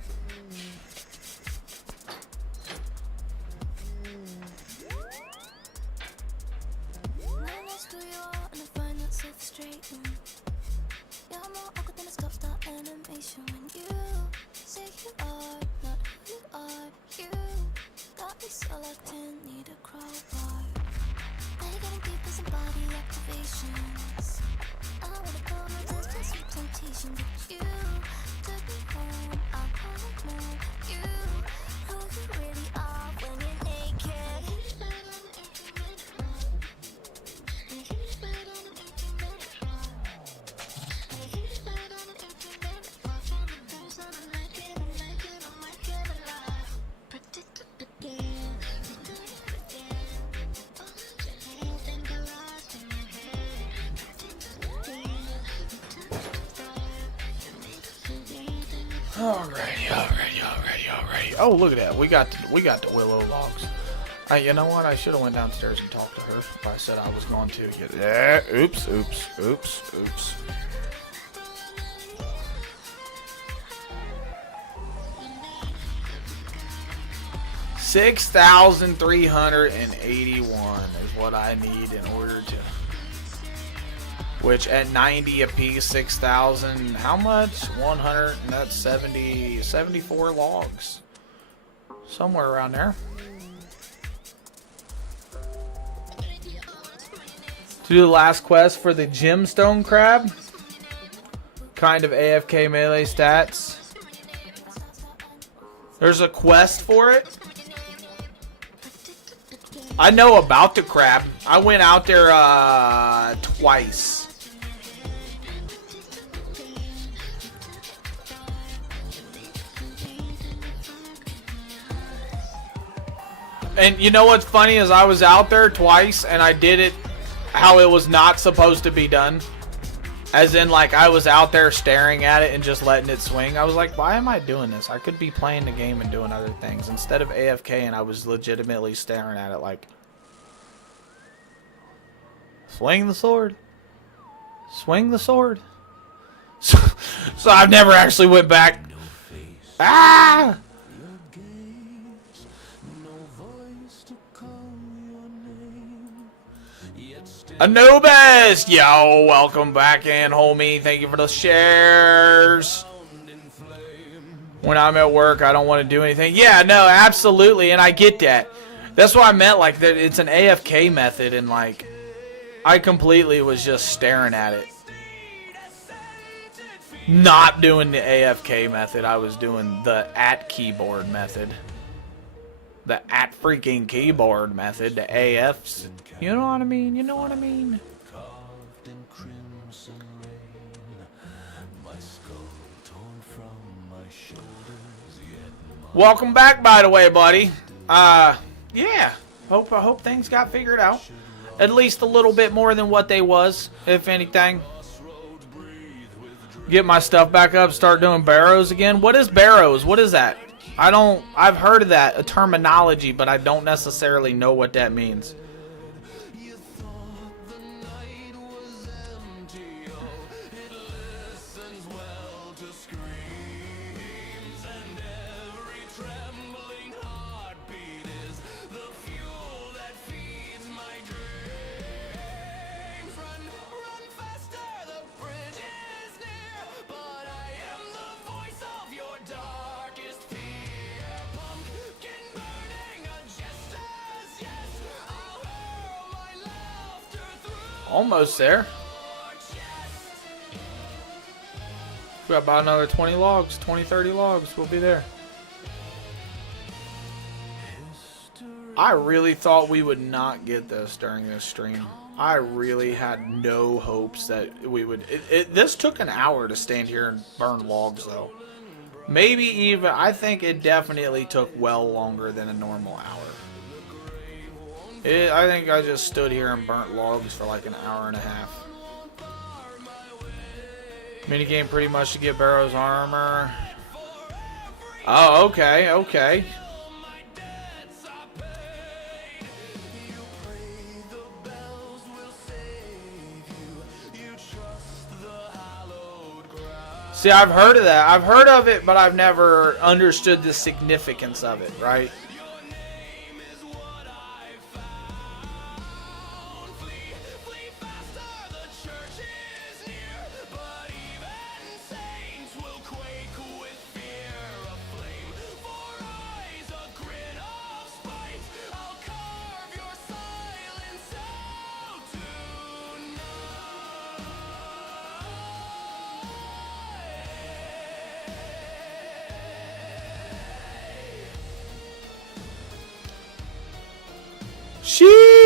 Animation when you say you are not who you are. You got me so locked in, need a crowbar. Now you're getting deep in some body activations. I wanna go no distance with temptation, but you took me home. I wanna know you, who you really are when you're naked. Alrighty. Oh, look at that. We got the willow logs. You know what? I should have went downstairs and talked to her if I said I was going to. Yeah. Oops. 6,381 is what I need in order to. Which at 90 apiece, 6,000. How much? 100, and that's 74 logs. Somewhere around there. To do the last quest for the gemstone crab. Kind of AFK melee stats. There's a quest for it. I know about the crab. I went out there twice. And you know what's funny is I was out there twice and I did it how it was not supposed to be done. As in, like, I was out there staring at it and just letting it swing. I was like, why am I doing this? I could be playing the game and doing other things. Instead of AFK, and I was legitimately staring at it like, swing the sword. Swing the sword. So I've never actually went back. Ah! Anubis! Yo, welcome back in, homie. Thank you for the shares. When I'm at work, I don't want to do anything. Yeah, no, absolutely, and I get that. That's what I meant, like, that it's an AFK method, and, like, I completely was just staring at it. Not doing the AFK method, I was doing the at keyboard method. The at freaking keyboard method, the AFs. You know what I mean? You know what I mean? Welcome back, by the way, buddy. Yeah. I hope things got figured out. At least a little bit more than what they was, if anything. Get my stuff back up, start doing barrows again. What is barrows? What is that? I've heard of that, a terminology, but I don't necessarily know what that means. Almost there. We got about another 20 logs, 20, 30 logs. We'll be there. I really thought we would not get this during this stream. I really had no hopes that we would. This took an hour to stand here and burn logs, though. Maybe even, I think it definitely took well longer than a normal hour. I think I just stood here and burnt logs for like an hour and a half. Minigame pretty much to get Barrow's armor. Oh, okay, okay. See, I've heard of that. I've heard of it, but I've never understood the significance of it, right? Sheesh.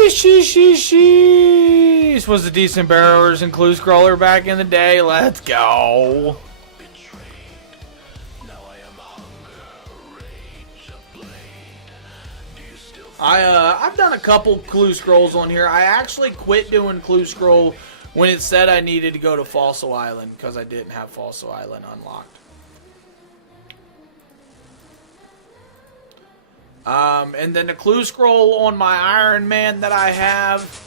Was a decent Barrowers and Clue Scroller back in the day. Let's go. I've done a couple Clue Scrolls on here. I actually quit doing Clue Scroll when it said I needed to go to Fossil Island because I didn't have Fossil Island unlocked. And then the Clue Scroll on my Iron Man that I have,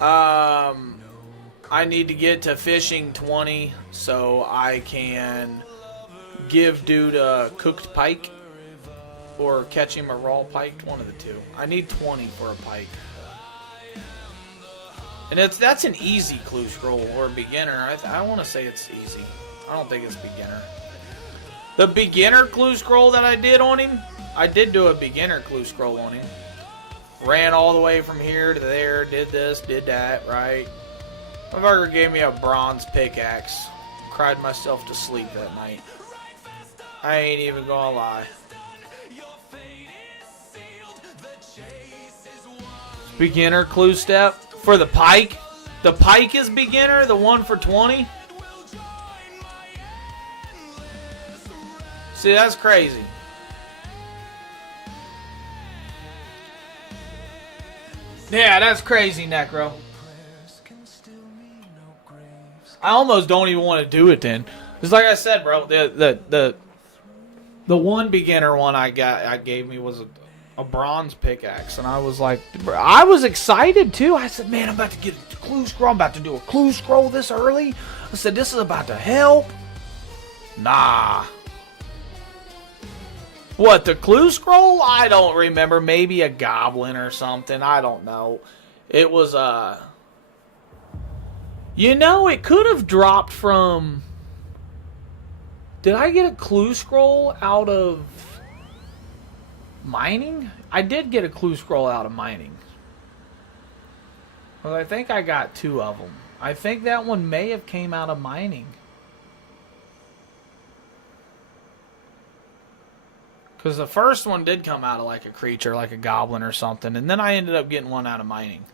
I need to get to fishing 20 so I can give dude a cooked pike or catch him a raw pike, one of the two. I need 20 for a pike. And that's an easy Clue Scroll or a beginner. I want to say it's easy. I don't think it's beginner. The beginner Clue Scroll that I did on him, I did do a beginner Clue Scroll on him. Ran all the way from here to there, did this, did that, right? Motherfucker gave me a bronze pickaxe. Cried myself to sleep that night. I ain't even gonna lie. Beginner clue step for the pike. The pike is beginner, the one for 20. See, that's crazy. Yeah, that's crazy, Necro. I almost don't even want to do it then. Because like I said, bro, the one beginner one I gave me was a bronze pickaxe. And I was like, I was excited too. I said, man, I'm about to get a Clue Scroll. I'm about to do a Clue Scroll this early. I said, this is about to help. Nah. What, the Clue Scroll? I don't remember. Maybe a goblin or something. I don't know. It was, you know, it could have dropped from... Did I get a Clue Scroll out of mining? I did get a Clue Scroll out of mining. Well, I think I got 2 of them. I think that one may have came out of mining. Because the first one did come out of like a creature, like a goblin or something. And then I ended up getting one out of mining.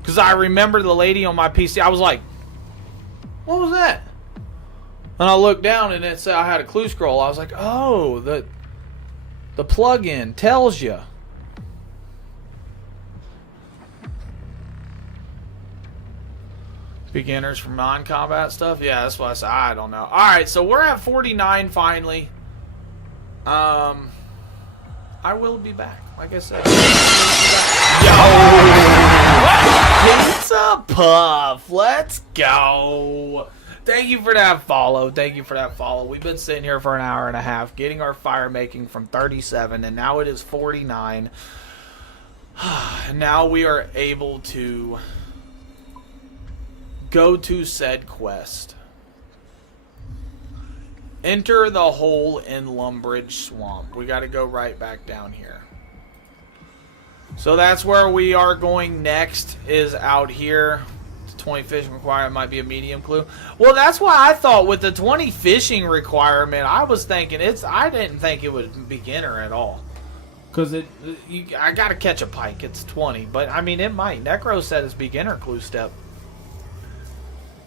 Because I remember the lady on my PC, I was like, what was that? And I looked down and it said I had a clue scroll. I was like, oh, the plugin tells you. Beginners for non-combat stuff? Yeah, that's what I said. I don't know. Alright, so we're at 49 finally. I will be back. Like I said. Yo! Pizza Puff! Let's go! Thank you for that follow. Thank you for that follow. We've been sitting here for an hour and a half getting our fire making from 37 and now it is 49. And now we are able to go to said quest. Enter the hole in Lumbridge Swamp. We got to go right back down here. So that's where we are going next, is out here. The 20 fishing requirement might be a medium clue. Well, that's why I thought with the 20 fishing requirement, I was thinking I didn't think it was beginner at all. Because I got to catch a pike. It's 20. But, I mean, it might. Necro said it's beginner clue step.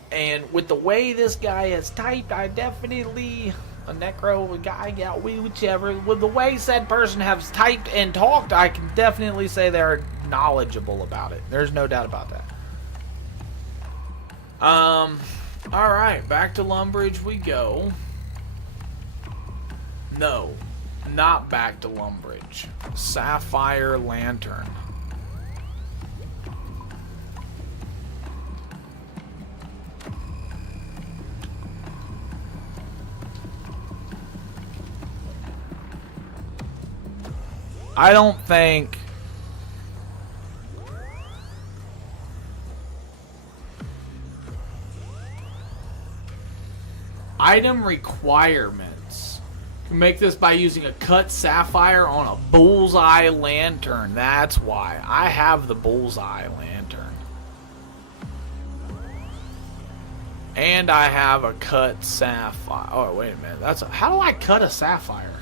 And with the way this guy is typed, I definitely, a Necro, a guy, yeah, whichever, with the way said person has typed and talked, I can definitely say they're knowledgeable about it. There's no doubt about that. Alright, back to Lumbridge we go. No, not back to Lumbridge. Sapphire Lantern. I don't think item requirements. You can make this by using a cut sapphire on a bullseye lantern. That's why I have the bullseye lantern. And I have a cut sapphire. Oh, wait a minute. How do I cut a sapphire?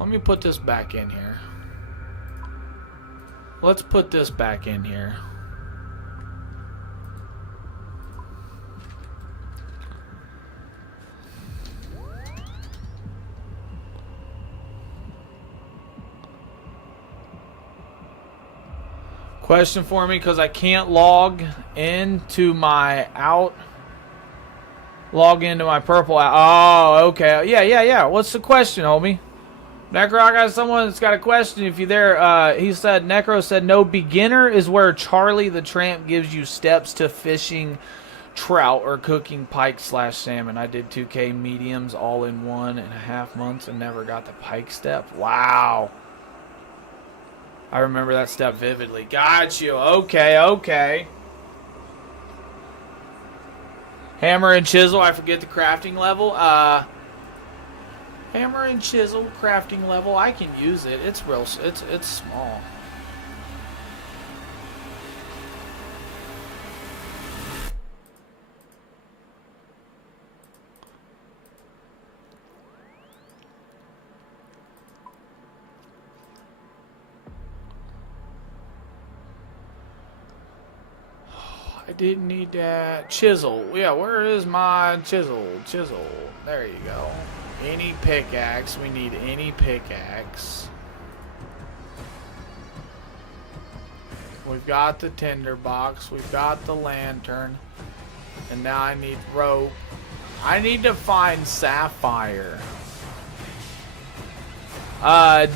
Let me put this back in here. Let's put this back in here. Question for me, because I can't log into my log into my purple. Oh, okay. Yeah. What's the question, homie? Necro, I got someone that's got a question. If you're there, he said, Necro said, no, beginner is where Charlie the Tramp gives you steps to fishing trout or cooking pike / salmon. I did 2K mediums all in 1.5 months and never got the pike step. Wow. I remember that step vividly. Got you. Okay. Hammer and chisel. I forget the crafting level. Hammer and chisel crafting level. I can use it. It's real. It's small. I didn't need that chisel. Yeah, where is my chisel? Chisel. There you go. Any pickaxe. We need any pickaxe. We've got the tinderbox. We've got the lantern. And now I need rope. I need to find sapphire.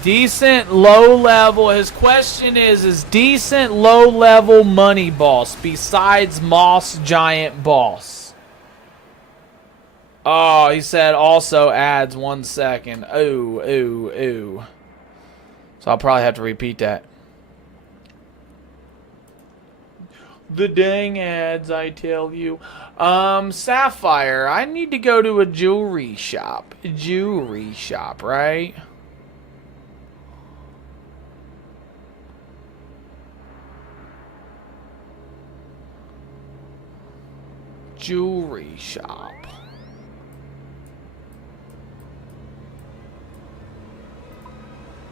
Decent low level. His question is decent low level money boss besides Moss Giant boss? Oh, he said also adds 1 second. Ooh. So I'll probably have to repeat that. The dang ads, I tell you. Sapphire. I need to go to a jewelry shop. Right? Jewelry shop.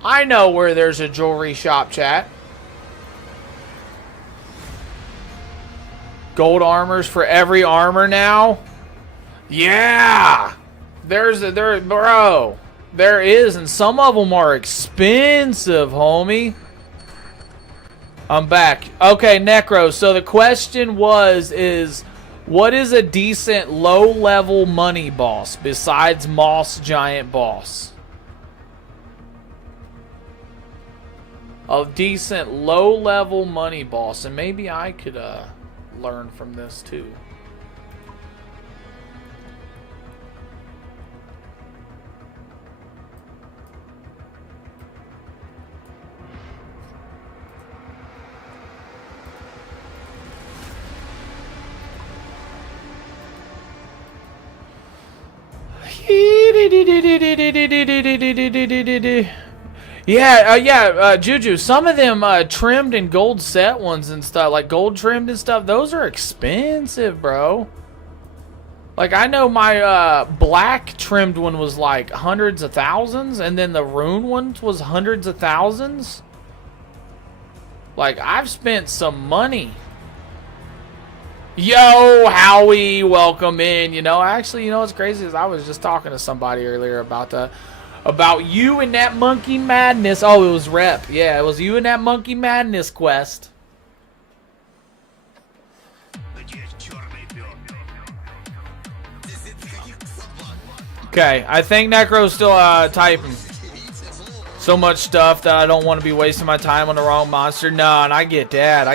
I know where there's a jewelry shop, chat. Gold armors for every armor now? Yeah! Bro. There is, and some of them are expensive, homie. I'm back. Okay, Necro, so the question is what is a decent low-level money boss besides Moss Giant Boss? A decent low-level money boss, and maybe I could learn from this too. Yeah, Juju, some of them trimmed and gold set ones and stuff, like gold trimmed and stuff, those are expensive, bro. Like, I know my black trimmed one was like hundreds of thousands, and then the rune one was hundreds of thousands. Like, I've spent some money. Yo, Howie, welcome in. You know, actually, you know what's crazy is I was just talking to somebody earlier about you and that Monkey Madness. Oh, it was Rep. Yeah, it was you and that Monkey Madness quest. Okay, I think Necro's still typing. So much stuff that I don't want to be wasting my time on the wrong monster. No, and I get that.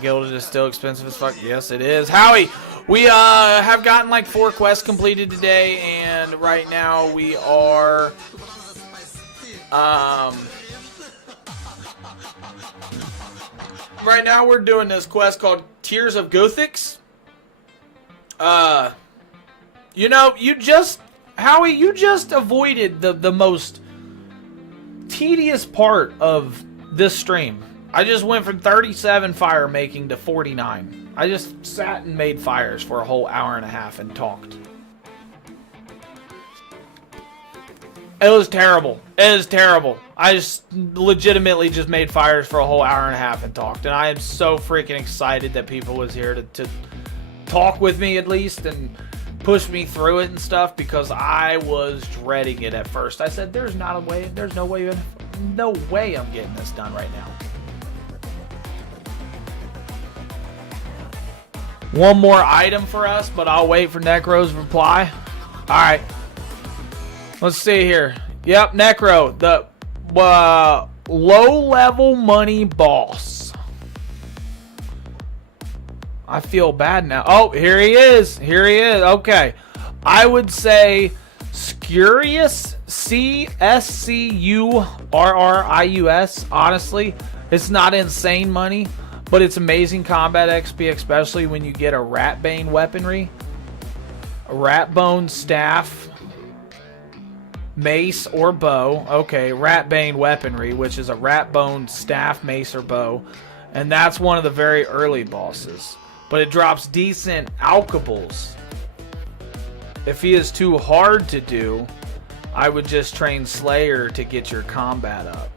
Gilded is still expensive as fuck. Yes, it is. Howie, we have gotten like 4 quests completed today, and right now we are right now we're doing this quest called Tears of Guthix. You know, Howie, you just avoided the most tedious part of this stream. I just went from 37 fire making to 49. I just sat and made fires for a whole hour and a half and talked. It was terrible. It was terrible. I just legitimately just made fires for a whole hour and a half and talked. And I am so freaking excited that people was here to talk with me at least and push me through it and stuff, because I was dreading it at first. I said, there's no way I'm getting this done right now. One more item for us, but I'll wait for Necro's reply. Alright. Let's see here. Yep, Necro, the low-level money boss. I feel bad now. Oh, here he is. Okay. I would say Scurius, Cscurrius. Honestly, it's not insane money, but it's amazing combat XP, especially when you get a Ratbane weaponry, a Ratbone staff, mace or bow. Okay, Ratbane weaponry, which is a Ratbone staff, mace, or bow, and that's one of the very early bosses. But it drops decent alchables. If he is too hard to do, I would just train Slayer to get your combat up.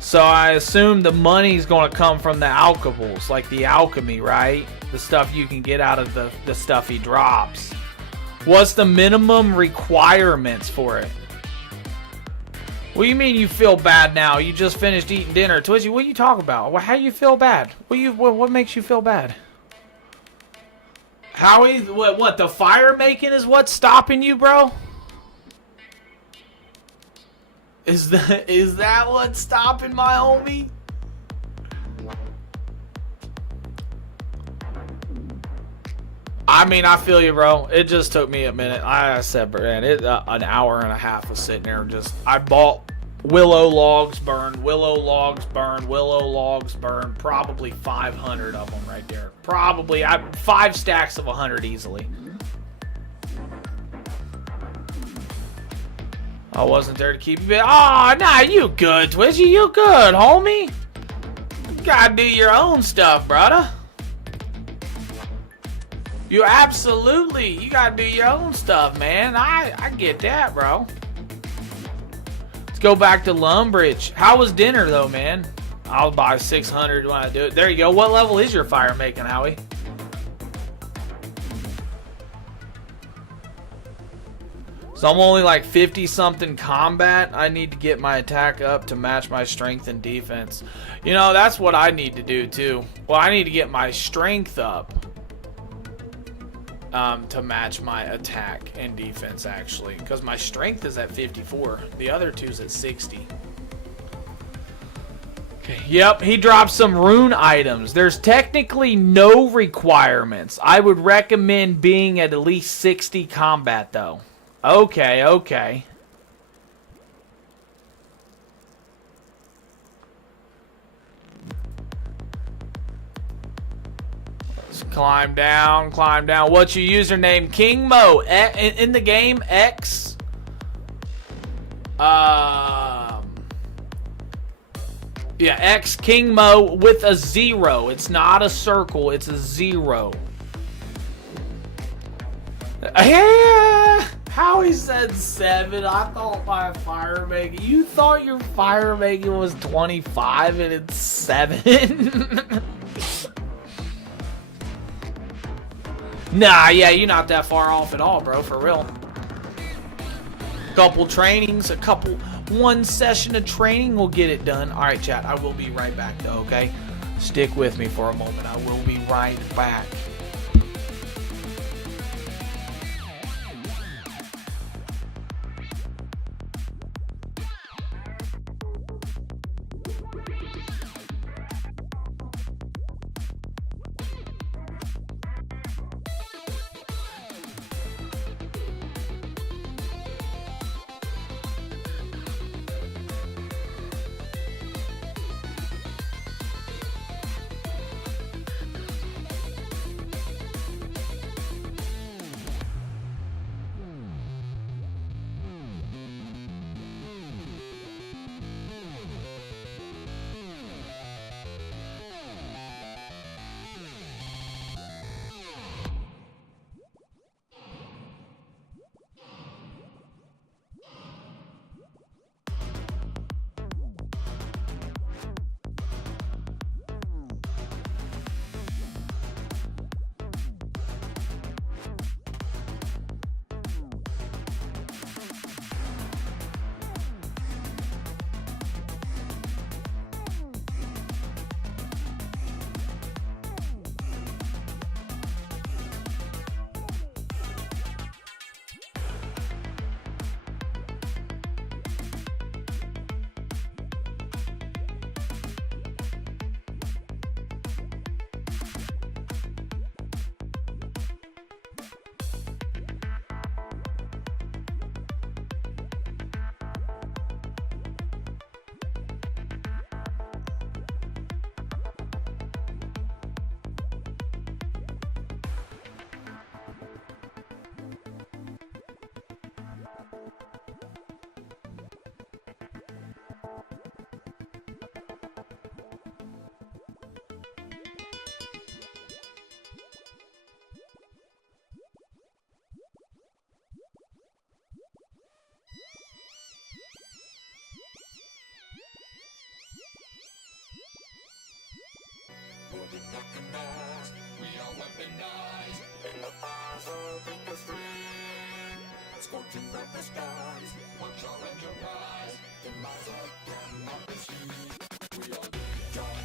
So I assume the money's going to come from the alchables, like the alchemy, right? The stuff you can get out of the stuff he drops. What's the minimum requirements for it? What do you mean you feel bad now? You just finished eating dinner. Twitchy, what are you talking about? How do you feel bad? What makes you feel bad? Howie, what, the fire making is what's stopping you, bro? Is that what's stopping my homie? I mean, I feel you, bro. It just took me a minute. I said, man, an hour and a half of sitting there. I bought willow logs burned, probably 500 of them right there. Probably 5 stacks of 100 easily. I wasn't there to keep you. Oh, nah, you good, Twitchy. You good, homie. You gotta do your own stuff, brother. You gotta do your own stuff, man. I get that, bro. go back to Lumbridge. How was dinner though, man? I'll buy 600 when I do it. There you go. What level is your fire making, Howie? So I'm only like 50 something combat. I need to get my attack up to match my strength and defense. You know, that's what I need to do too. Well, I need to get my strength up to match my attack and defense actually, because my strength is at 54. The other two's at 60. Okay. Yep, he dropped some rune items. There's technically no requirements. I would recommend being at least 60 combat though. Okay, okay. Let's climb down, climb down. What's your username? King Mo. In the game, X. Yeah, X King Mo with a 0. It's not a circle, it's a 0. Yeah. Howie said 7. I thought my fire making. You thought your fire making was 25 and it's 7? Nah, yeah, you're not that far off at all, bro, for real. Couple trainings, one session of training will get it done. Alright, chat, I will be right back though, okay? Stick with me for a moment. I will be right back. We are weaponized in the fires of industry. Scorching up the skies, watch our enterprise. Demise of democracy. We are legion,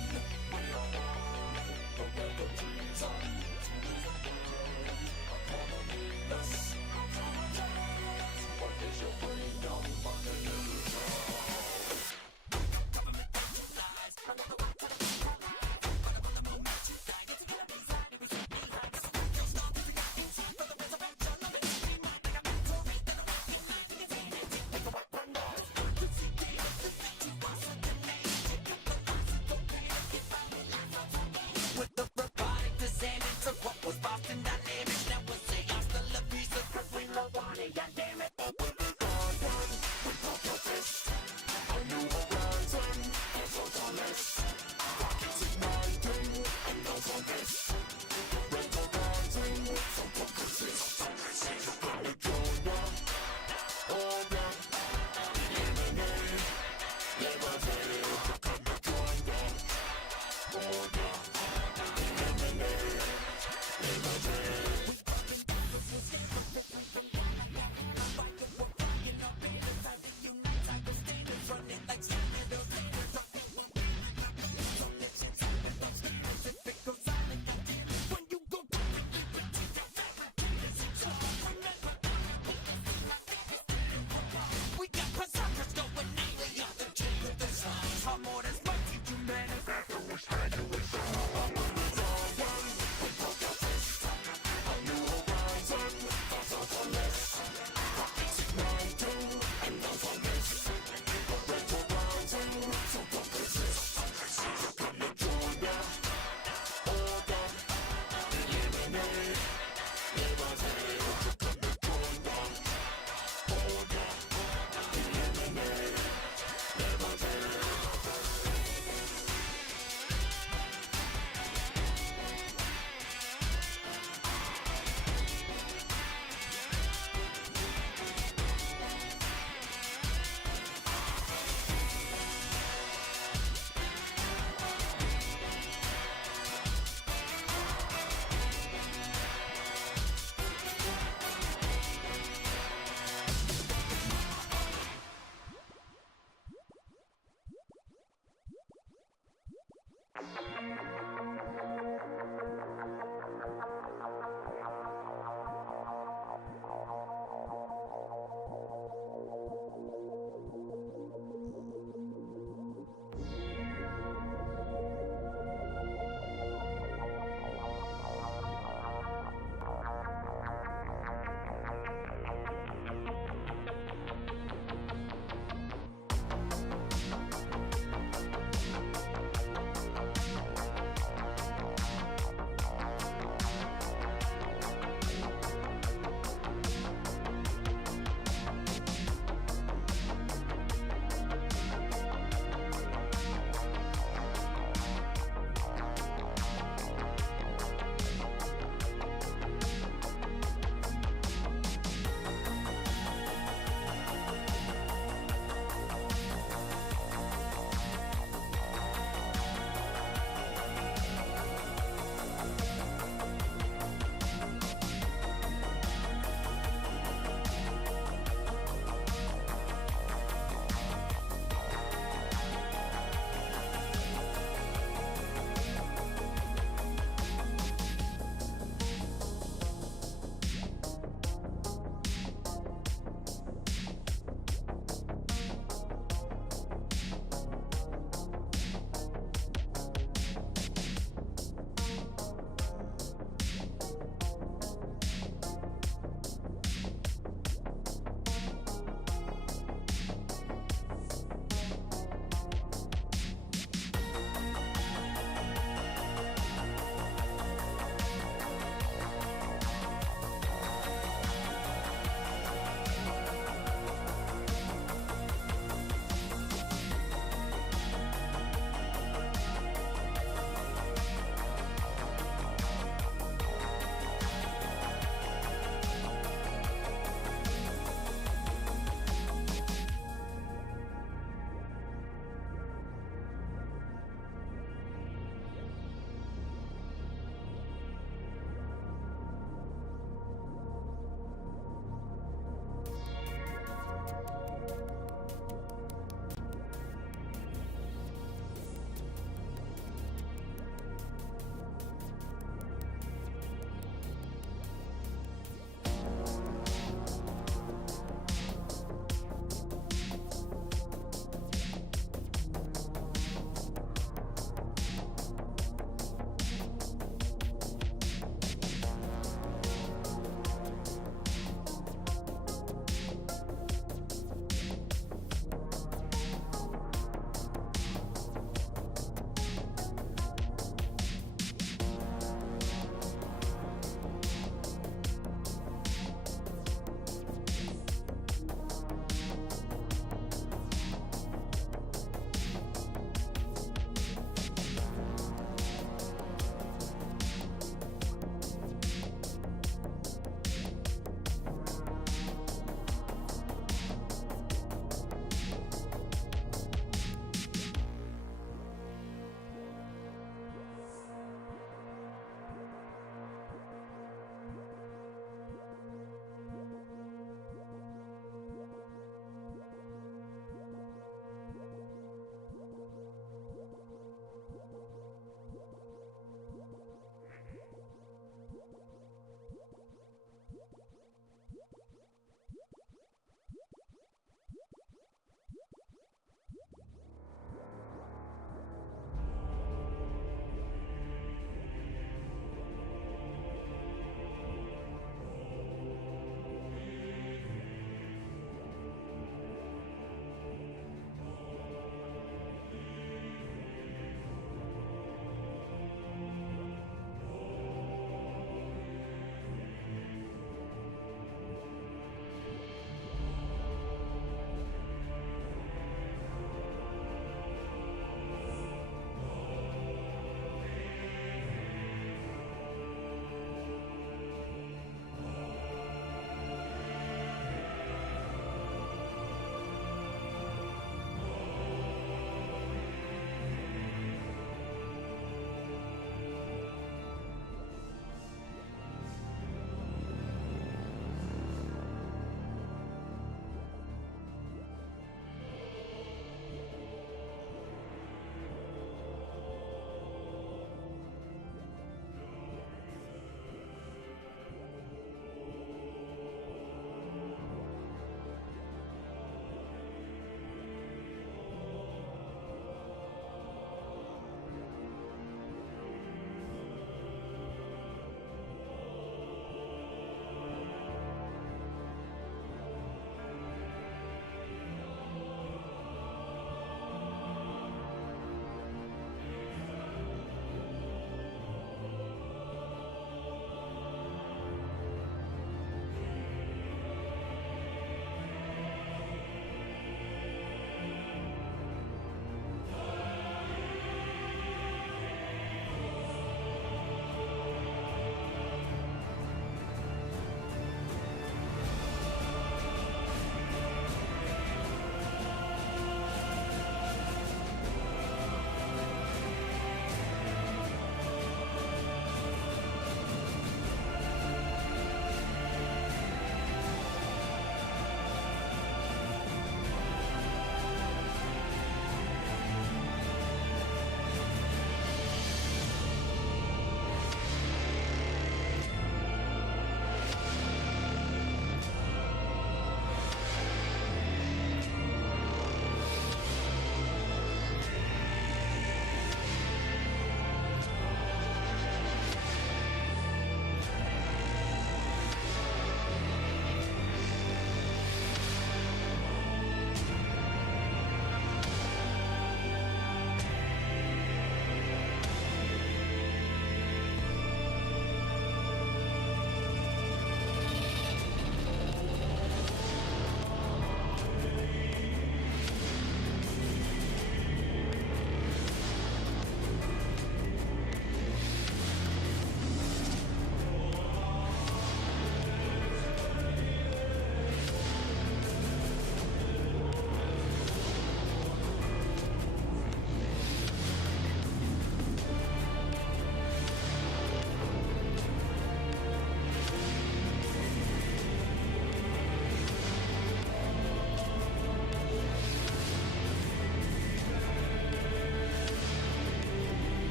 we are one. The web of treason, schools and world. Autonomyless. What is your freedom but illusion? With the robotic disaster.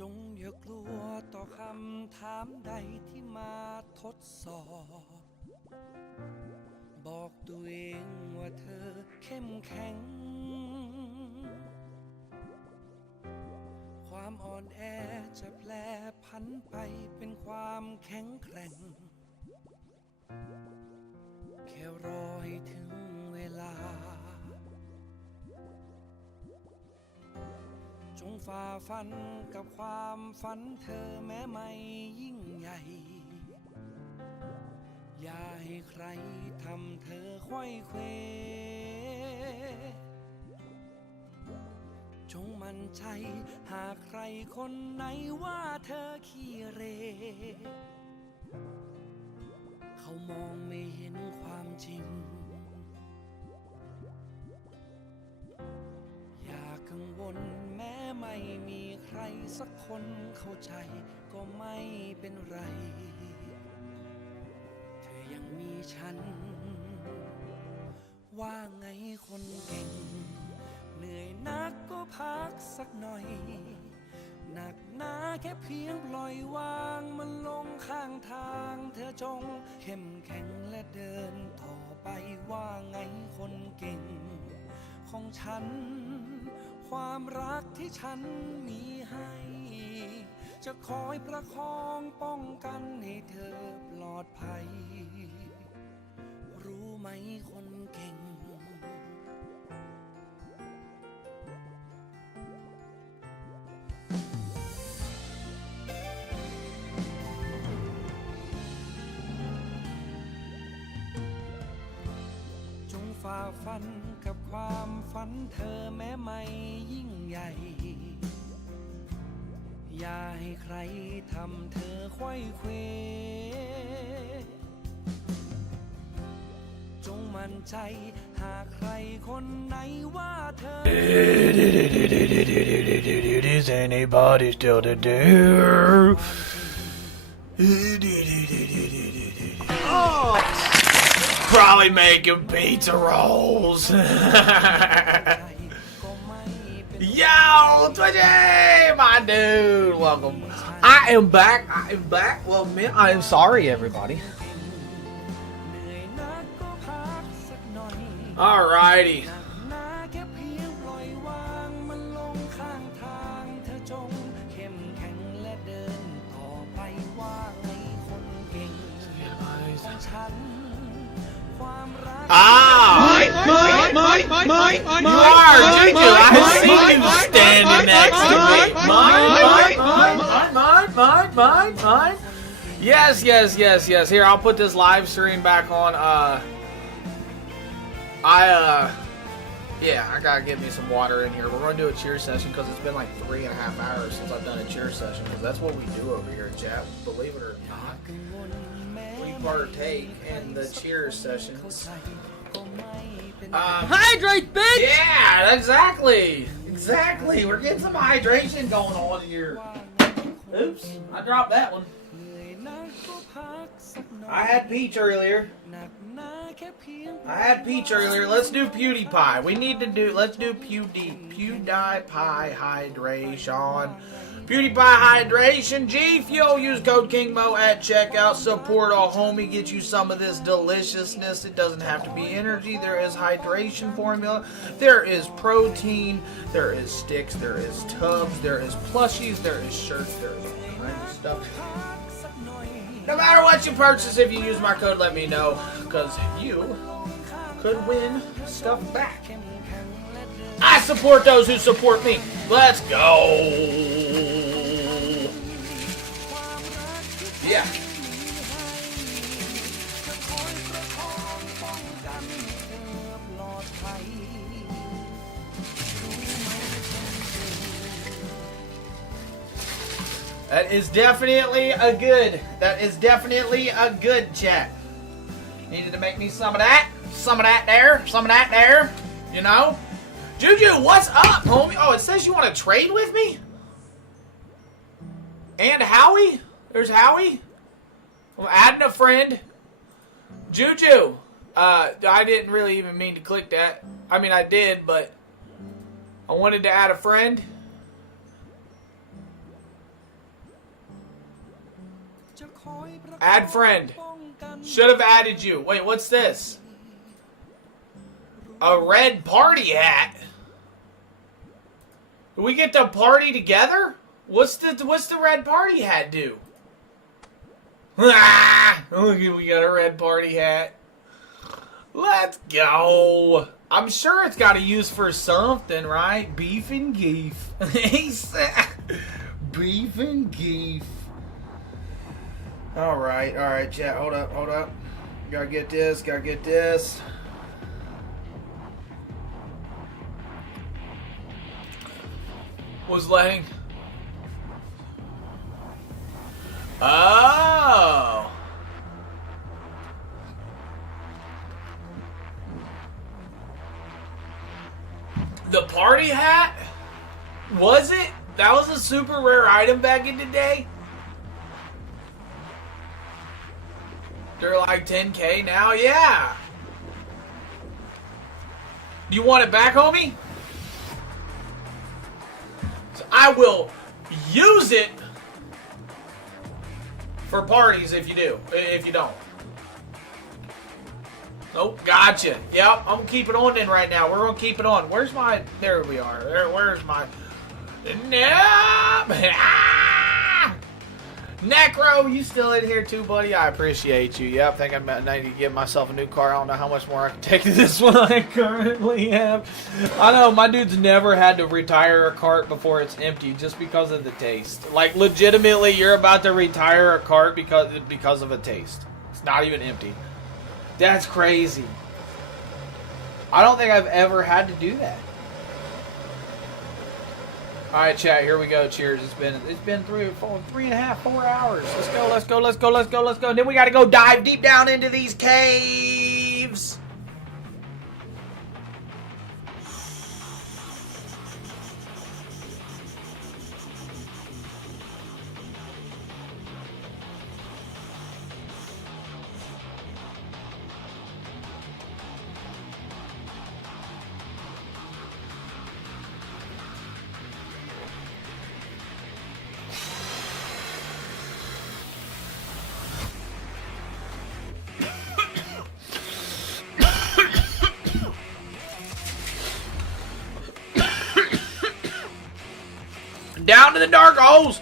จงอย่ากลัวต่อคำถามใดที่มาทดสอบ บอกตัวเองว่าเธอเข้มแข็ง ความอ่อนแอจะแปลผันไปเป็นความแข็งแกร่ง แค่รอให้ถึงเวลา จงฝ่าฟันกับความฝันเธอแม้ไม่ยิ่งใหญ่ อย่าให้ใครทำเธอไขว้เขวจงมั่นใจหากใครคนไหนว่าเธอขี้เหรเขามองไม่เห็นความจริง อย่ากังวลแม้ไม่มีใครสักคนเข้าใจก็ไม่เป็นไร เธอยังมีฉัน ว่าไงคนเก่ง เหนื่อยนักก็พักสักหน่อย หนักหนาแค่เพียงปล่อยวางมันลงข้างทางเธอจงเข้มแข็งและเดินต่อไปว่าไงคนเก่ง ของฉัน ความรักที่ฉันมีให้ จะคอยประคองป้องกันให้เธอปลอดภัย รู้ไหมคนเก่ง จงฝ่าฟันกับความฝันเธอแม้ไม่ยิ่งใหญ่ อย่าให้ใครทำเธอไขว้เขวจงมั่นใจหากใครคนไหนว่าเธอ Is anybody still to do? Probably making pizza rolls. Yo, Twitchy, my dude, welcome. I am back. Well, man, I am sorry, everybody. Alrighty. Ah! You are, Juju. I see you standing next to me. Mine. Yes. Here, I'll put this live stream back on. Yeah, I gotta get me some water in here. We're gonna do a cheer session because it's been like 3.5 hours since I've done a cheer session. Because that's what we do over here, chat. Believe it or not, we partake in the cheer sessions. Hydrate, bitch! Yeah, exactly. We're getting some hydration going on here. Oops, I dropped that one. I had peach earlier. Let's do PewDiePie. Let's do PewDiePie hydration. PewDiePie hydration. G Fuel. Use code KingMo at checkout. Support a homie. Get you some of this deliciousness. It doesn't have to be energy. There is hydration formula. There is protein. There is sticks. There is tubs. There is plushies. There is shirts. There is all kinds of stuff. No matter what you purchase, if you use my code, let me know, because you could win stuff back. I support those who support me. Let's go. Yeah. That is definitely a good chat. Needed to make me some of that there, you know? Juju, what's up, homie? Oh, it says you want to trade with me? And Howie? There's Howie? I'm adding a friend. Juju, I didn't really even mean to click that. I mean, I did, but I wanted to add a friend. Add friend. Should have added you. Wait, what's this? A red party hat. Do we get to party together? What's the red party hat do? Ah, we got a red party hat. Let's go. I'm sure it's got to use for something, right? Beef and geef. He said, beef and geef. All right, chat. Hold up. Gotta get this. Was letting. Oh. The party hat? Was it? That was a super rare item back in the day? They're like 10K now? Yeah. Do you want it back, homie? So I will use it for parties if you do. If you don't. Nope, gotcha. Yep, I'm gonna keep it on then right now. We're gonna keep it on. Where's my... There we are. Where's my... No! Ah! Necro, you still in here too, buddy? I appreciate you. Yep, I think I need to get myself a new car. I don't know how much more I can take to this one I currently have. I know, my dude's never had to retire a cart before it's empty just because of the taste. Like, legitimately, you're about to retire a cart because of a taste. It's not even empty. That's crazy. I don't think I've ever had to do that. All right, chat. Here we go. Cheers. It's been 4 hours. Let's go. And then we got to go dive deep down into these caves. Down to the dark holes.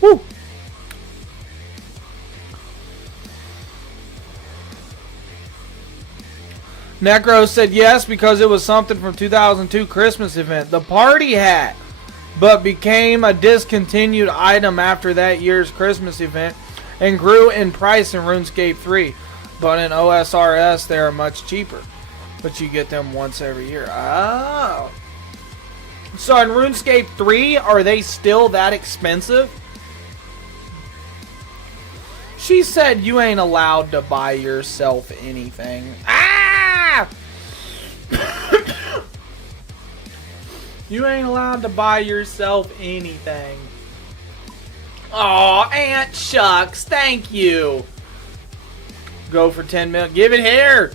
Woo. Necro said yes because it was something from 2002 Christmas event. The party hat. But became a discontinued item after that year's Christmas event and grew in price in RuneScape 3. But in OSRS, they are much cheaper. But you get them once every year. Oh. So in RuneScape 3, are they still that expensive? She said you ain't allowed to buy yourself anything. Ah! You ain't allowed to buy yourself anything. Aw, Aunt Shucks, thank you. Go for 10 mil. Give it here.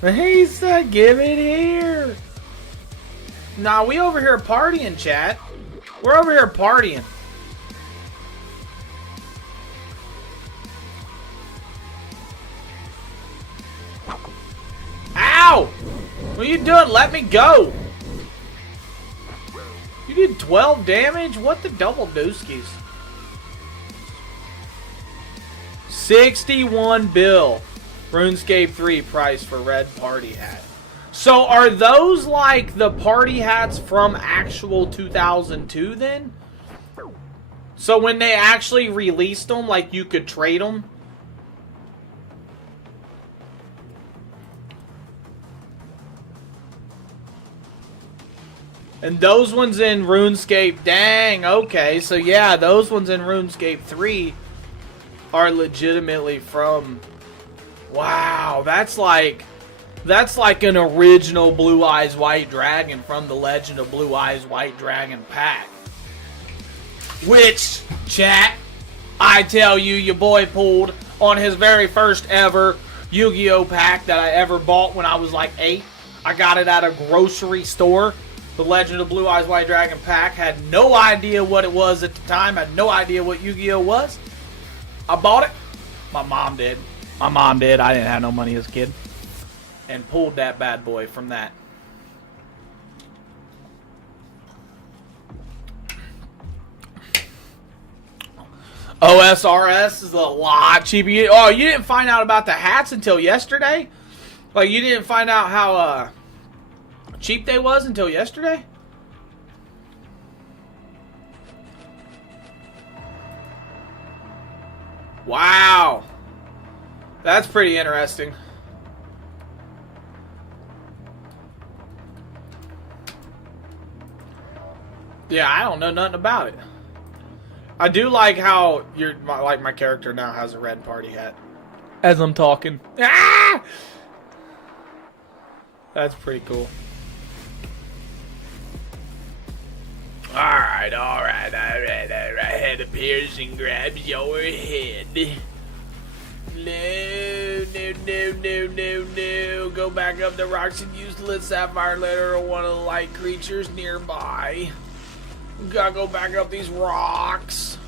He said, give it here. Nah, we over here partying, chat. We're over here partying. Ow! What are you doing? Let me go. You did 12 damage? What the double dooskies? 61 bill. RuneScape 3 price for red party hat. So are those like the party hats from actual 2002 then? So when they actually released them, like you could trade them? And those ones in RuneScape, dang, okay. So yeah, those ones in RuneScape 3 are legitimately from... Wow, that's like an original Blue Eyes White Dragon from the Legend of Blue Eyes White Dragon pack. Which, chat, I tell you, your boy pulled on his very first ever Yu-Gi-Oh pack that I ever bought when I was like 8. I got it at a grocery store. The Legend of Blue Eyes White Dragon pack. Had no idea what it was at the time. Had no idea what Yu-Gi-Oh was. I bought it. My mom did. I didn't have no money as a kid. And pulled that bad boy from that. OSRS is a lot cheaper. Oh, you didn't find out about the hats until yesterday? Like, you didn't find out how cheap they was until yesterday? Wow. That's pretty interesting. Yeah, I don't know nothing about it. I do like how my character now has a red party hat. As I'm talking. Ah! That's pretty cool. Alright. Head appears and grabs your head. No. Go back up the rocks and use the lit sapphire letter or one of the light creatures nearby. Gotta go back up these rocks.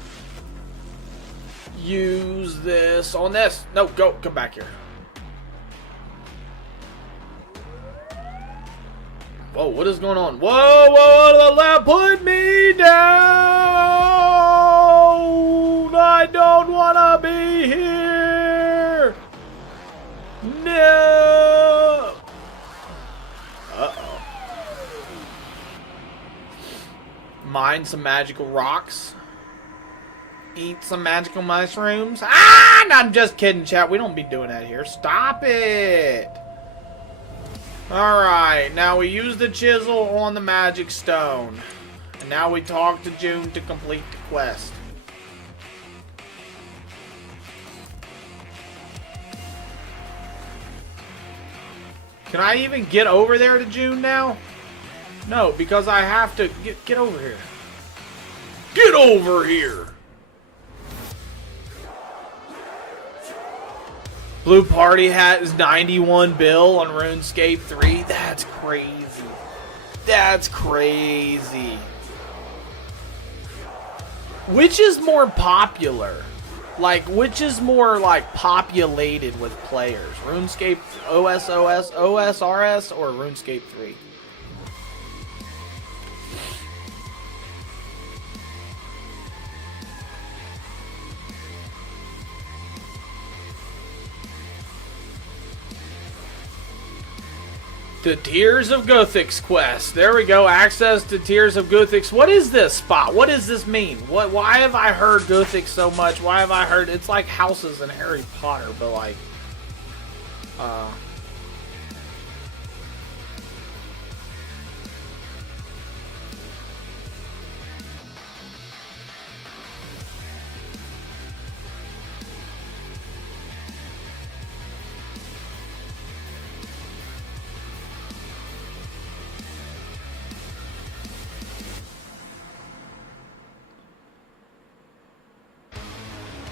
Use this on this. No, come back here. Whoa, what is going on? Whoa, put me down. I don't want to be here. No. Uh-oh. Mine some magical rocks. Eat some magical mushrooms. Ah, no, I'm just kidding, chat. We don't be doing that here. Stop it. Alright, now we use the chisel on the magic stone. And now we talk to June to complete the quest. Can I even get over there to June now? No, because I have to get over here. Get over here! Blue party hat is 91 bill on RuneScape 3. That's crazy. That's crazy. Which is more popular? Like, which is more, like, populated with players? RuneScape OSRS, or RuneScape 3? The Tears of Guthix quest. There we go. Access to Tears of Guthix. What is this spot? What does this mean? Why have I heard Guthix so much? Why have I heard... It's like houses in Harry Potter, but like...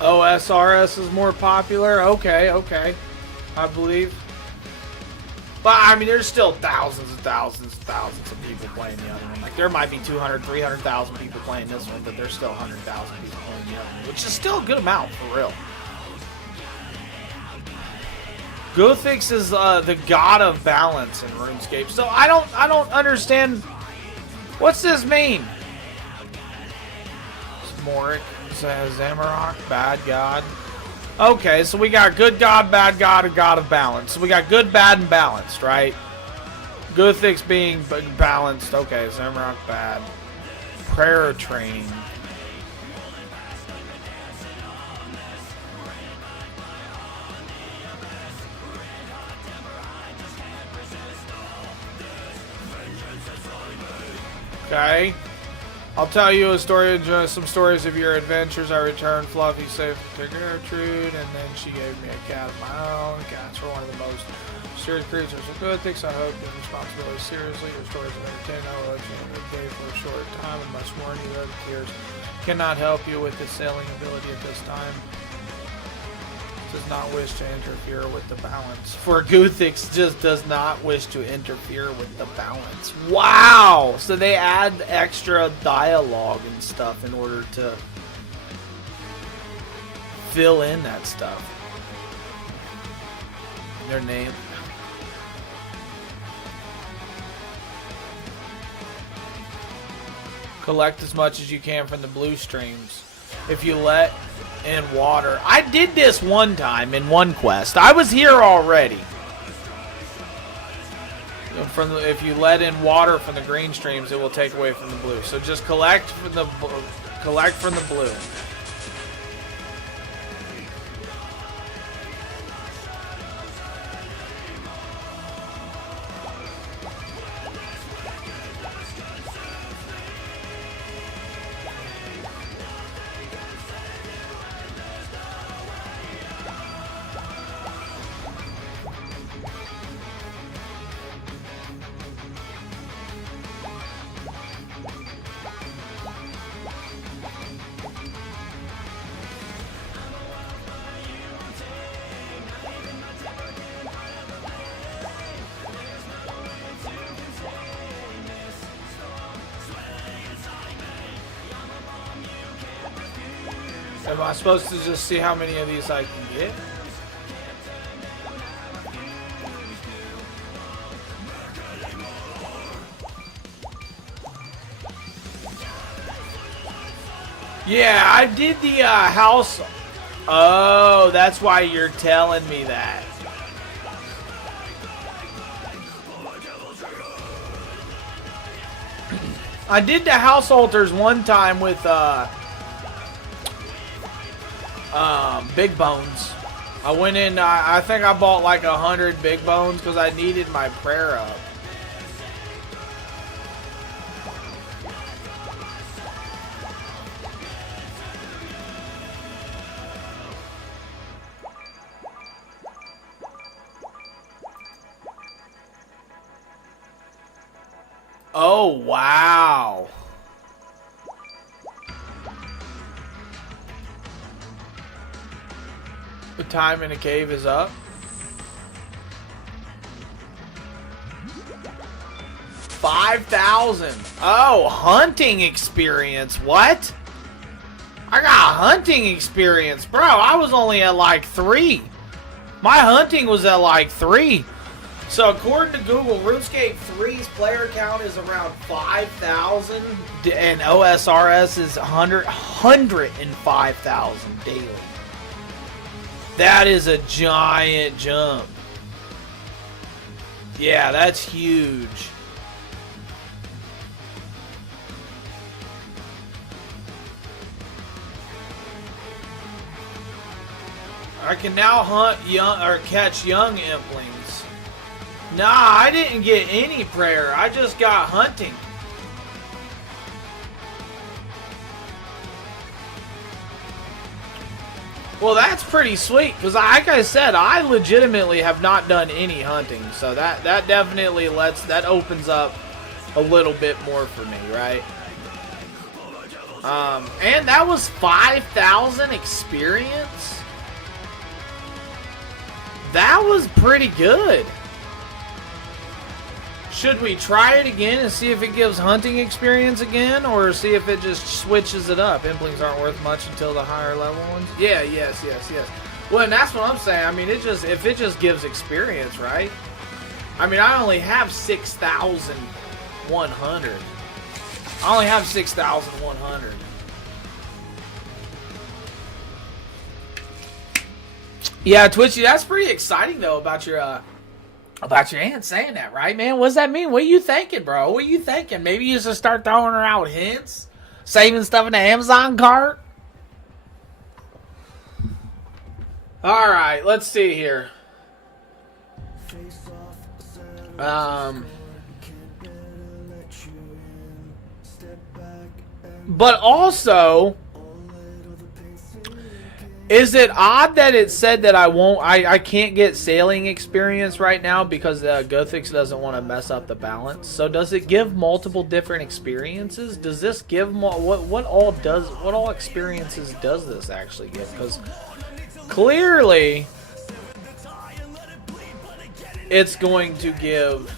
OSRS is more popular? Okay. I believe. But, I mean, there's still thousands and thousands and thousands of people playing the other one. Like, there might be 200, 300,000 people playing this one, but there's still 100,000 people playing the other one, which is still a good amount, for real. Guthix is the god of balance in RuneScape. So, I don't understand. What's this mean? Smorik. Zamorak, bad god. Okay, so we got good god, bad god, and god of balance. So we got good, bad, and balanced, right? Guthix being balanced. Okay, Zamorak, bad. Prayer training. Okay. I'll tell you a story, some stories of your adventures. I returned Fluffy safe to Gertrude, and then she gave me a cat of my own. Cats are one of the most serious creatures of Guthix. I hope your responsibility seriously. Your stories of entertainment. I will let you in the day for a short time, and must warn you that the tears cannot help you with the sailing ability at this time. Does not wish to interfere with the balance. For Guthix just does not wish to interfere with the balance. Wow! So they add extra dialogue and stuff in order to fill in that stuff. Their name. Collect as much as you can from the blue streams. If you let in water. I did this one time in one quest. I was here already. If you let in water from the green streams, it will take away from the blue. So just collect from the blue. Am I supposed to just see how many of these I can get? Yeah, I did the house. Oh, that's why you're telling me that. I did the house altars one time with big bones. I went in, I think I bought like 100 big bones because I needed my prayer up. Oh, wow. The time in a cave is up. 5,000. Oh, hunting experience. What? I got hunting experience. Bro, I was only at like 3. My hunting was at like 3. So according to Google, RuneScape 3's player count is around 5,000, and OSRS is 105,000 daily. That is a giant jump. Yeah, that's huge. I can now hunt young or catch young implings. Nah, I didn't get any prayer. I just got hunting. Well, that's pretty sweet, because like I said, I legitimately have not done any hunting. So that definitely that opens up a little bit more for me, right? And that was 5,000 experience. That was pretty good. Should we try it again and see if it gives hunting experience again, or see if it just switches it up? Implings aren't worth much until the higher level ones. Yeah, yes. Well, and that's what I'm saying. I mean, if it just gives experience, right? I mean, I only have 6,100. I only have 6,100. Yeah, Twitchy, that's pretty exciting though about your aunt saying that, right, man? What does that mean? What are you thinking, bro? What are you thinking? Maybe you should start throwing her out hints? Saving stuff in the Amazon cart? Alright, let's see here. But also, is it odd that it said that I can't get sailing experience right now because Gothix doesn't want to mess up the balance? So does it give multiple different experiences? Does this give what all experiences does this actually give? Because clearly it's going to give,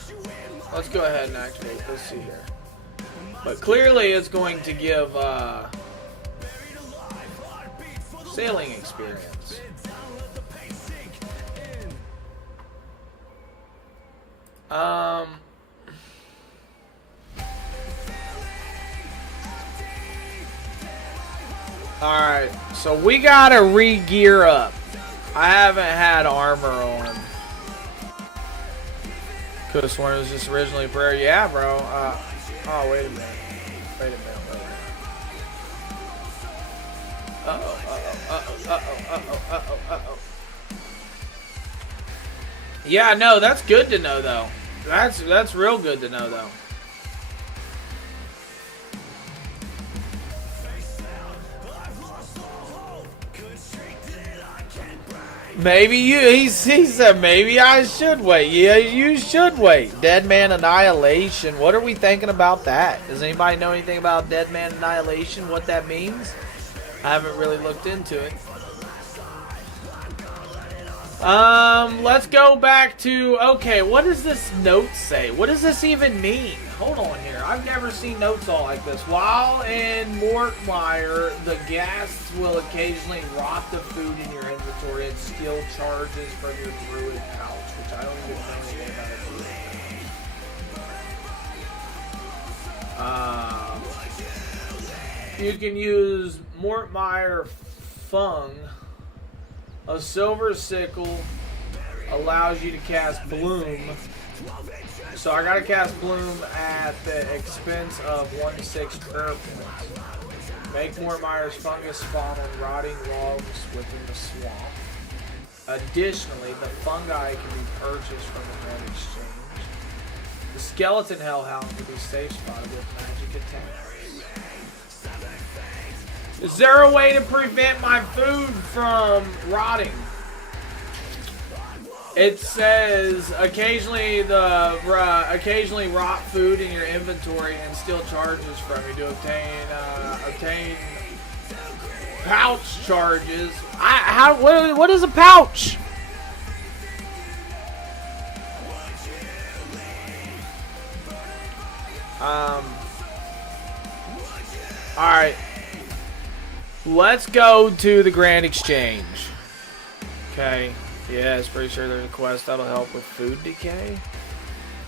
let's go ahead and activate, let's see here. But clearly it's going to give sailing experience. Alright, so we gotta re-gear up. I haven't had armor on. Could have sworn it was just originally prayer. Yeah, bro. Oh, wait a minute. Wait a minute. Uh-oh. Yeah, no, that's good to know, though. That's real good to know, though. Maybe he said maybe I should wait. Yeah, you should wait. Dead Man Annihilation. What are we thinking about that? Does anybody know anything about Dead Man Annihilation? What that means? I haven't really looked into it. Let's go back to, okay, what does this note say? What does this even mean? Hold on here. I've never seen notes all like this. While in Mortmire, the ghasts will occasionally rot the food in your inventory and steal charges from your druid pouch, which I don't even know anything about a druid. You can use Mortmire Fung. A silver sickle allows you to cast Bloom. So I gotta cast Bloom at the expense of 1/6 prayer points. Make Mortmire's fungus spawn on rotting logs within the swamp. Additionally, the fungi can be purchased from the Grand Exchange. The skeleton hellhound can be safe spotted with magic attacks. Is there a way to prevent my food from rotting? It says occasionally rot food in your inventory and steal charges from you to obtain pouch charges. What is a pouch? All right. Let's go to the Grand Exchange. Okay. Yeah, it's pretty sure there's a quest that'll help with food decay.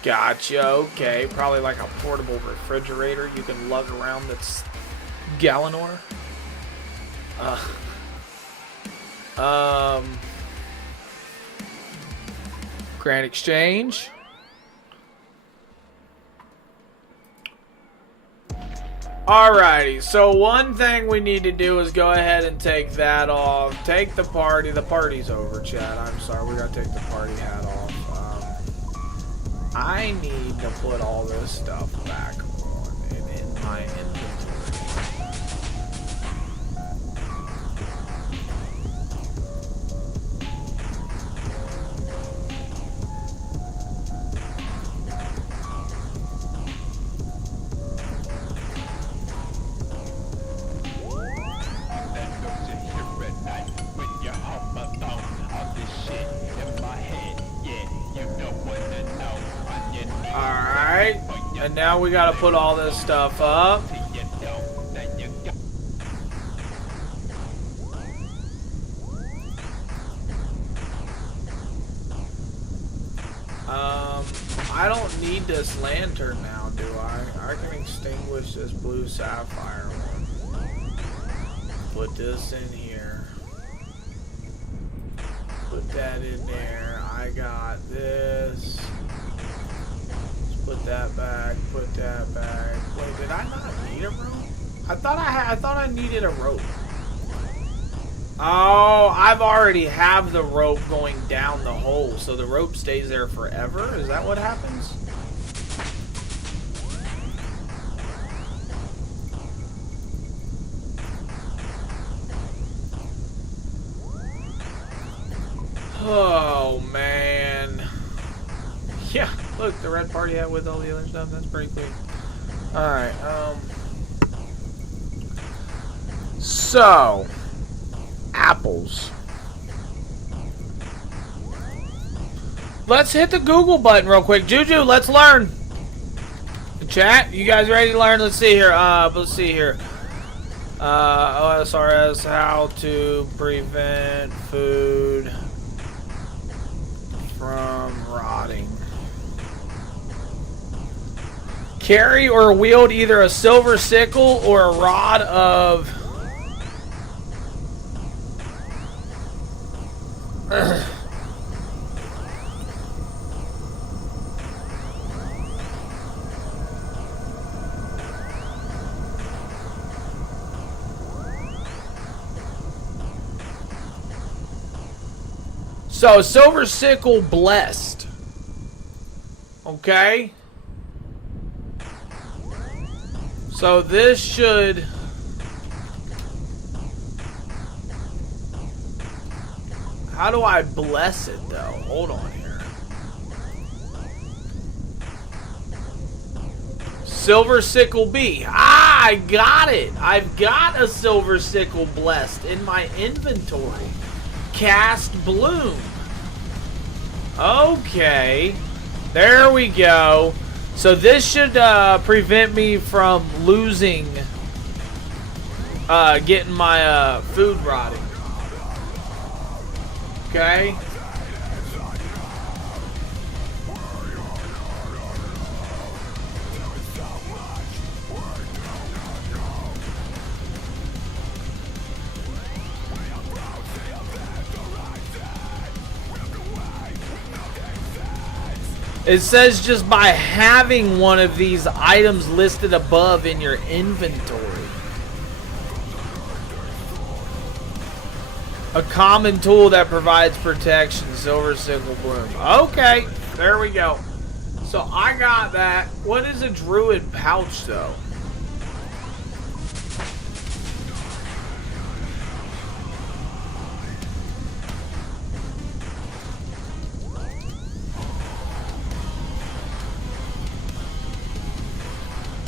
Gotcha. Okay. Probably like a portable refrigerator you can lug around that's Galanor. Grand Exchange. Alrighty, so one thing we need to do is go ahead and take that off. Take the party. The party's over, chat. I'm sorry, we gotta take the party hat off. I need to put all this stuff back on in my inventory. And now we gotta put all this stuff up. I don't need this lantern now, do I? I can extinguish this blue sapphire one. Put this in here. Put that in there. I got this. Put that back, put that back. Wait, did I not need a rope? I thought I needed a rope. Oh, I've already have the rope going down the hole, so the rope stays there forever? Is that what happens? Oh, man. Yeah. Look, the red party hat with all the other stuff. That's pretty cool. Alright, so apples. Let's hit the Google button real quick. Juju, let's learn. Chat, you guys ready to learn? Let's see here. OSRS, how to prevent food from rotting. Carry or wield either a silver sickle or a rod of... So, silver sickle blessed. Okay. So this should... How do I bless it though? Hold on here. Silver sickle B. Ah, I got it. I've got a silver sickle blessed in my inventory. Cast bloom. Okay, there we go. So this should prevent me from losing, getting my food rotting. Okay. It says just by having one of these items listed above in your inventory. A common tool that provides protection, silver sickle bloom. Okay, there we go. So I got that. What is a druid pouch though?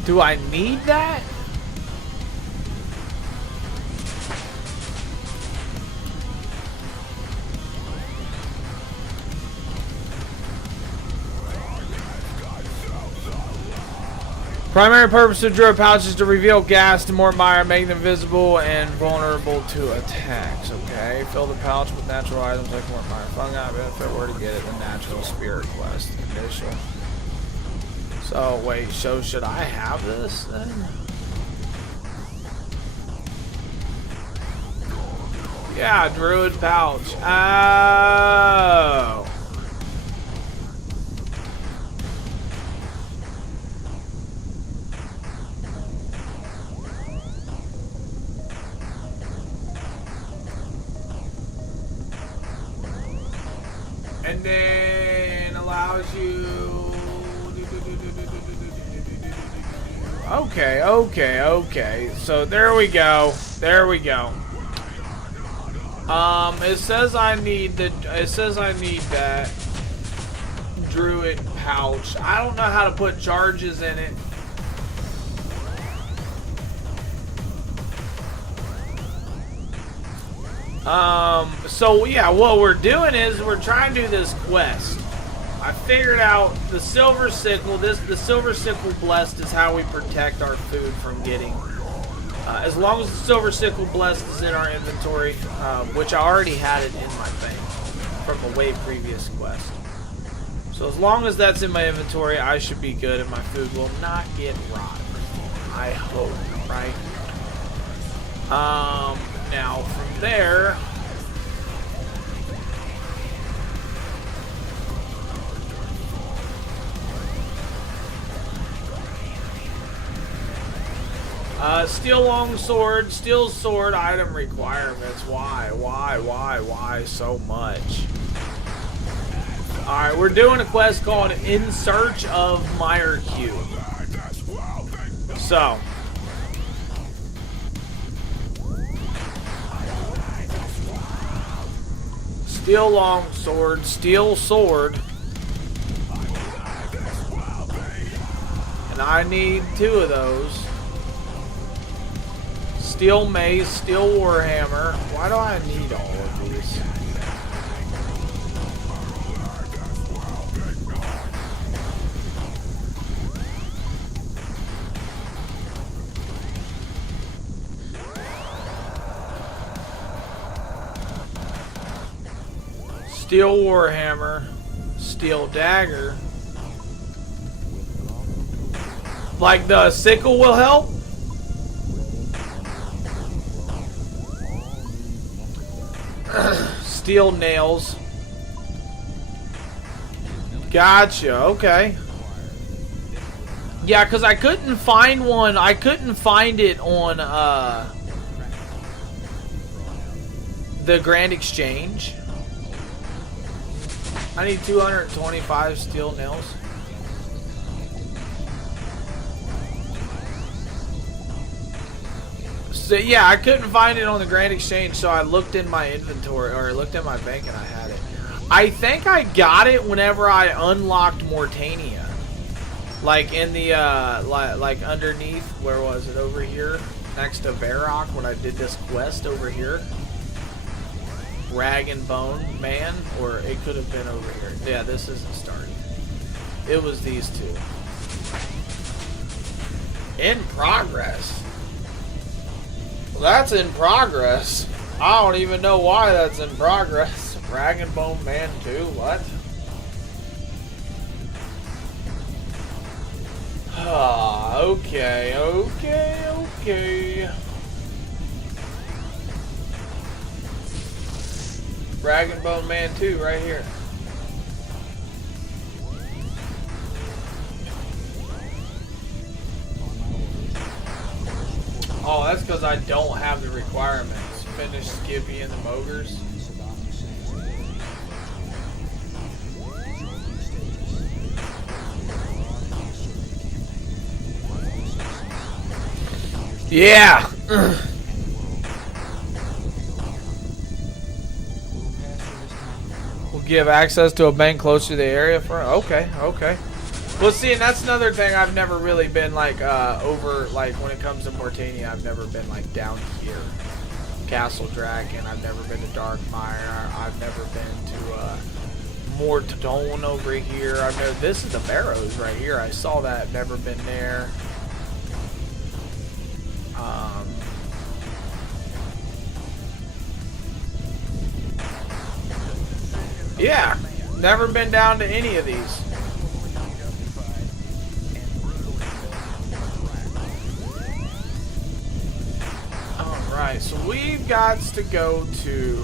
Do I need that? Primary purpose of druid pouch is to reveal gas to Mortmire, make them visible and vulnerable to attacks. Okay, fill the pouch with natural items like Mortmire fungi. Benefit where to get it, the natural spirit quest initial. So wait, so should I have this then? Yeah, druid pouch. Oh. And then allows you. Okay. So there we go. It says I need that druid pouch. I don't know how to put charges in it. So yeah, what we're doing is we're trying to do this quest. I figured out the silver sickle. The silver sickle blessed is how we protect our food from getting. As long as the silver sickle blessed is in our inventory, which I already had it in my thing from a way previous quest. So as long as that's in my inventory, I should be good, and my food will not get rotten. I hope, right? Now from there. Steel longsword, steel sword item requirements. Why so much? Alright, we're doing a quest called In Search of Myrcube. So. Steel longsword, steel sword. And I need 2 of those. Steel mace, steel warhammer. Why do I need all of these? Steel warhammer, steel dagger. Like the sickle will help? Steel nails. Gotcha, okay. Yeah, because I couldn't find one. I couldn't find it on the Grand Exchange. I need 225 steel nails. So yeah, I couldn't find it on the Grand Exchange, so I looked in my inventory, or I looked at my bank and I had it. I think I got it whenever I unlocked Mortania. Like in the, like underneath, where was it? Over here, next to Varrock, when I did this quest over here. Rag and Bone Man, or it could have been over here. Yeah, this isn't starting. It was these two. In progress. Well, that's in progress. I don't even know why that's in progress. Rag and Bone Man 2, what? Ah, okay. Rag and Bone Man 2 right here. Oh, that's because I don't have the requirements. Finish Skippy and the Mogers. Yeah! We'll give access to a bank close to the area for... Okay. Well, see, and that's another thing I've never really been, like, over, like, when it comes to Mortania, I've never been, like, down here. Castle Draken, I've never been to Darkmire, I've never been to, Mortone over here. I've never... This is the Barrows right here. I saw that. Never been there. Yeah, never been down to any of these. Alright, so we've got to go to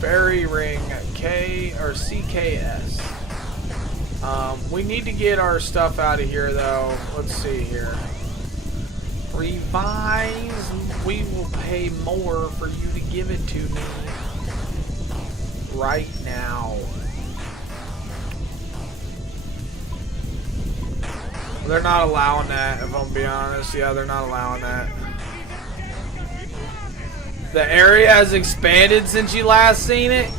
Fairy Ring K or CKS. We need to get our stuff out of here though. Let's see here. Revise. We will pay more for you to give it to me right now. They're not allowing that, if I'm being honest. Yeah, they're not allowing that. The area has expanded since you last seen it.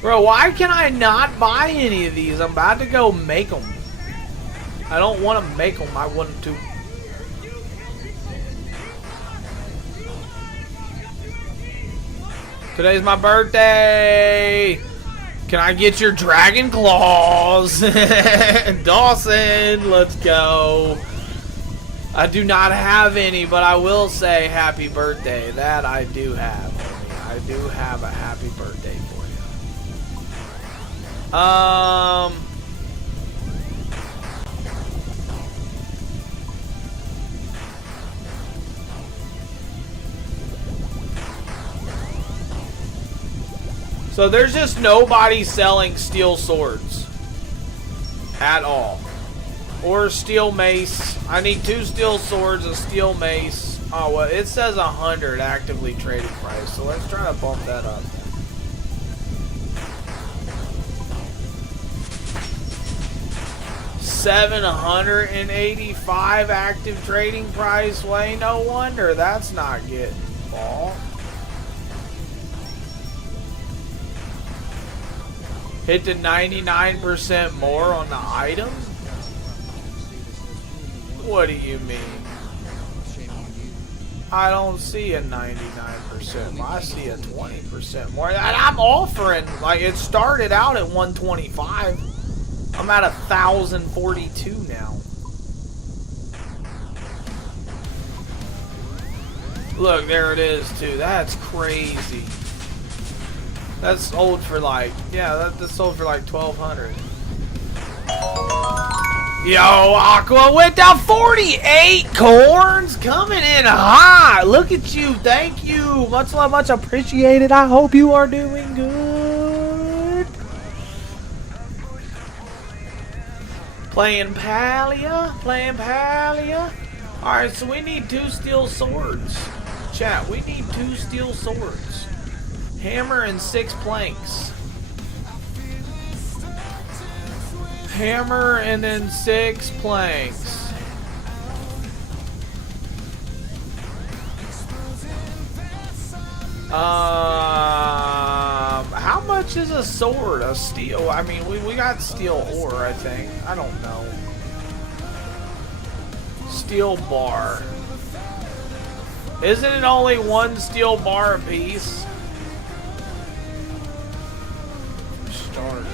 Bro, why can I not buy any of these? I'm about to go make them. I don't want to make them. I want to. Today's my birthday. Can I get your dragon claws? Dawson, let's go. I do not have any, but I will say happy birthday. That I do have. I do have a happy birthday for you. So there's just nobody selling steel swords at all. Or steel mace. I need 2 steel swords, a steel mace. Oh, well, it says 100 actively traded price. So let's try to bump that up. $785 active trading price. Well, ain't no wonder that's not getting bought. Hit the 99% more on the item? What do you mean? I don't see a 99%. I see a 20% more. And I'm offering, like, it started out at 125. I'm at 1,042 now. Look, there it is too. That's crazy. That's sold for like, yeah, that's sold for like 1,200. Yo, Aqua went down 48 corns, coming in hot. Look at you, thank you, much love, much appreciated. I hope you are doing good. Playing Palia, playing Palia. All right, so we need 2 steel swords. Chat, we need 2 steel swords. Hammer and 6 planks. Hammer and then 6 planks. How much is a sword? A steel? I mean, we got steel ore, I think. I don't know. Steel bar. Isn't it only 1 steel bar a piece? Starters.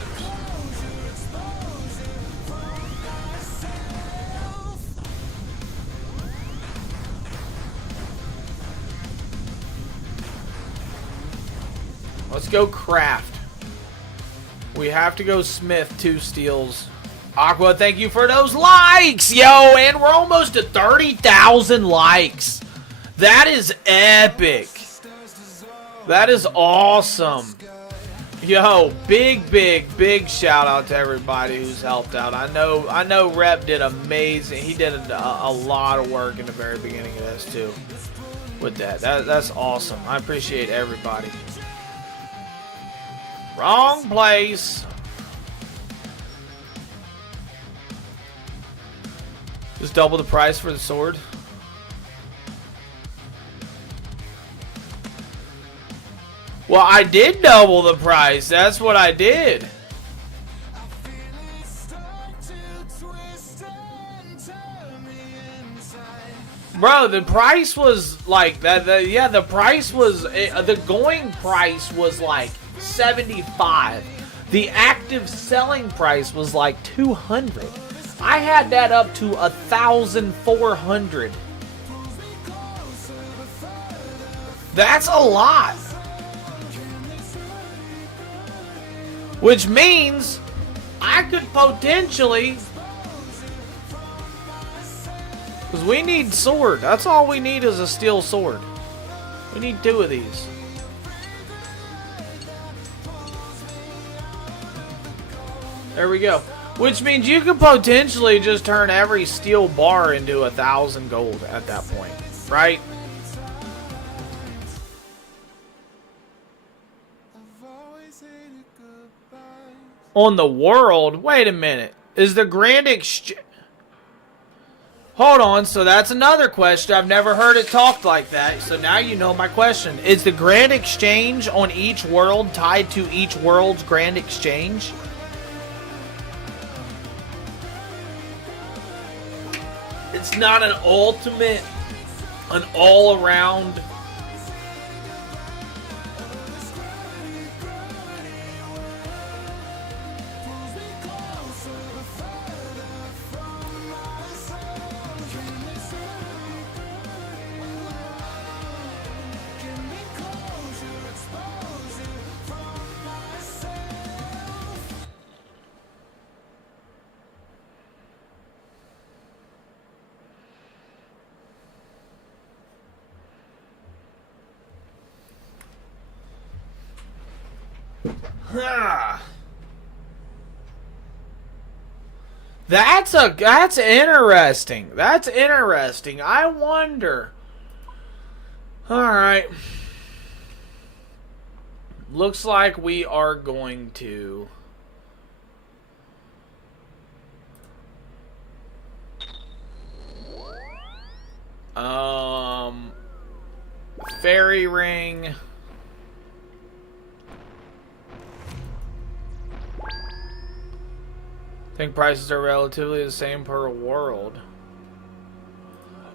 Let's go craft. We have to go smith 2 steels. Aqua, thank you for those likes, yo, and we're almost to 30,000 likes. That is epic. That is awesome. Yo, big shout out to everybody who's helped out. I know Rep did amazing. He did a lot of work in the very beginning of this too. With that's awesome. I appreciate everybody. Wrong place. Just double the price for the sword. Well, I did double the price. That's what I did. Bro, the price was like that. Yeah, the price was the going price was like 75. The active selling price was like 200. I had that up to 1,400. That's a lot. Which means I could potentially, because we need sword. That's all we need is a steel sword. We need 2 of these. There we go. Which means you could potentially just turn every steel bar into 1,000 gold at that point, right? On the world? Wait a minute. Is the Grand Exchange... Hold on, so that's another question. I've never heard it talked like that, so now you know my question. Is the Grand Exchange on each world tied to each world's Grand Exchange? It's not an ultimate, an all-around... That's interesting. That's interesting. I wonder. All right. Looks like we are going to fairy ring. I think prices are relatively the same per world.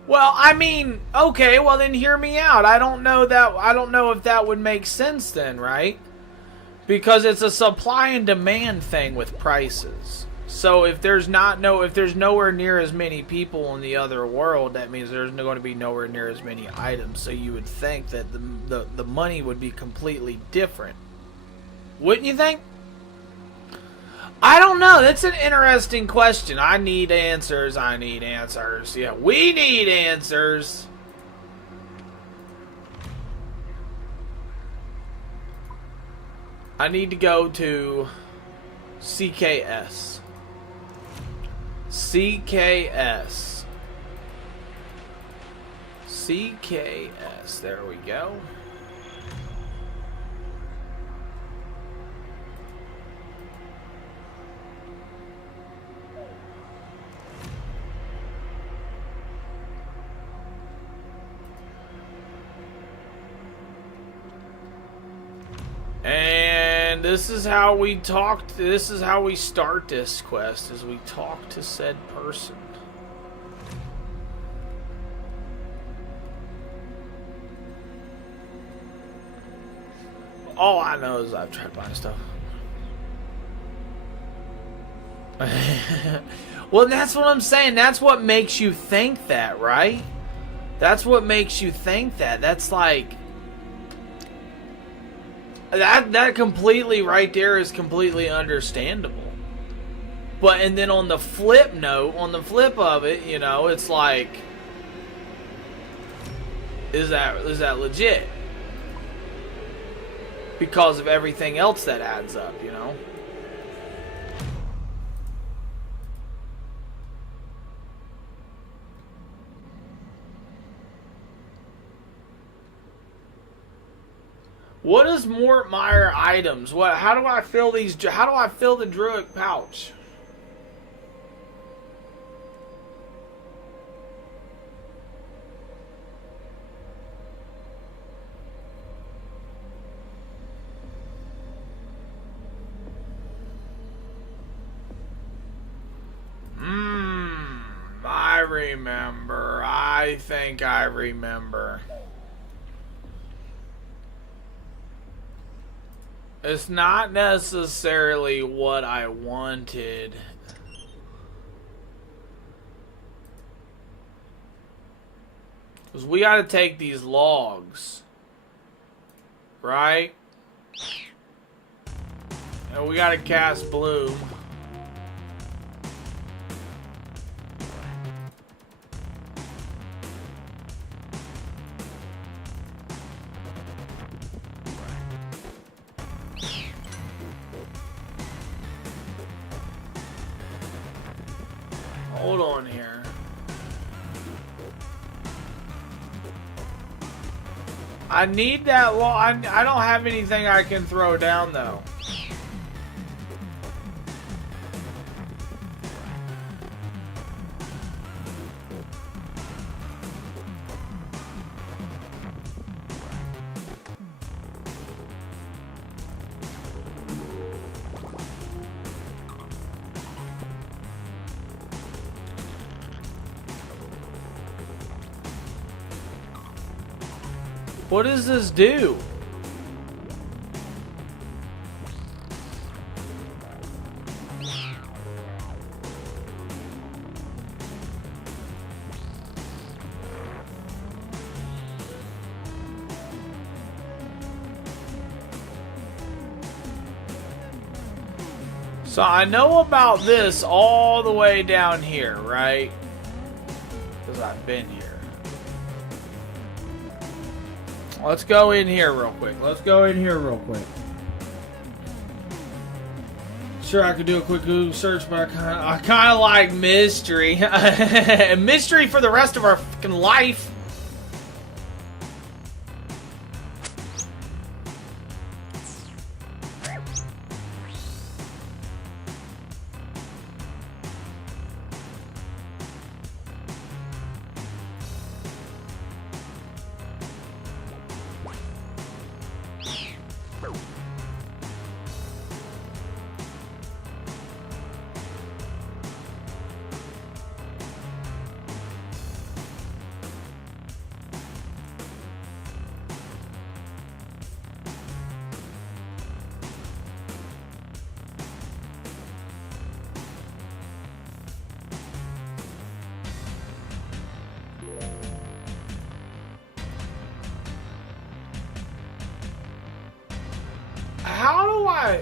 Well, I mean, okay, well then hear me out. I don't know if that would make sense then, right? Because it's a supply and demand thing with prices. So if there's nowhere near as many people in the other world, that means there's going to be nowhere near as many items. So you would think that the money would be completely different. Wouldn't you think? I don't know. That's an interesting question. I need answers. Yeah, we need answers. I need to go to CKS. CKS. There we go. And this is how we talked. This is how we start this quest, is we talk to said person. All I know is I've tried buying stuff. Well, that's what I'm saying. That's what makes you think that, right? That's what makes you think that. That's like... That completely right there is completely understandable. But, and then on the flip note, on the flip of it, you know, it's like... Is that legit? Because of everything else that adds up, you know? What is Mort Meyer items? What? How do I fill these? How do I fill the Druid pouch? I remember. I think I remember. It's not necessarily what I wanted. Because we got to take these logs. Right? And we got to cast Bloom. Hold on here. I need that I don't have anything I can throw down though. What does this do? So I know about this all the way down here, right? Because I've been here. Let's go in here real quick. Sure, I could do a quick Google search, but I kind of like mystery. Mystery for the rest of our fucking life.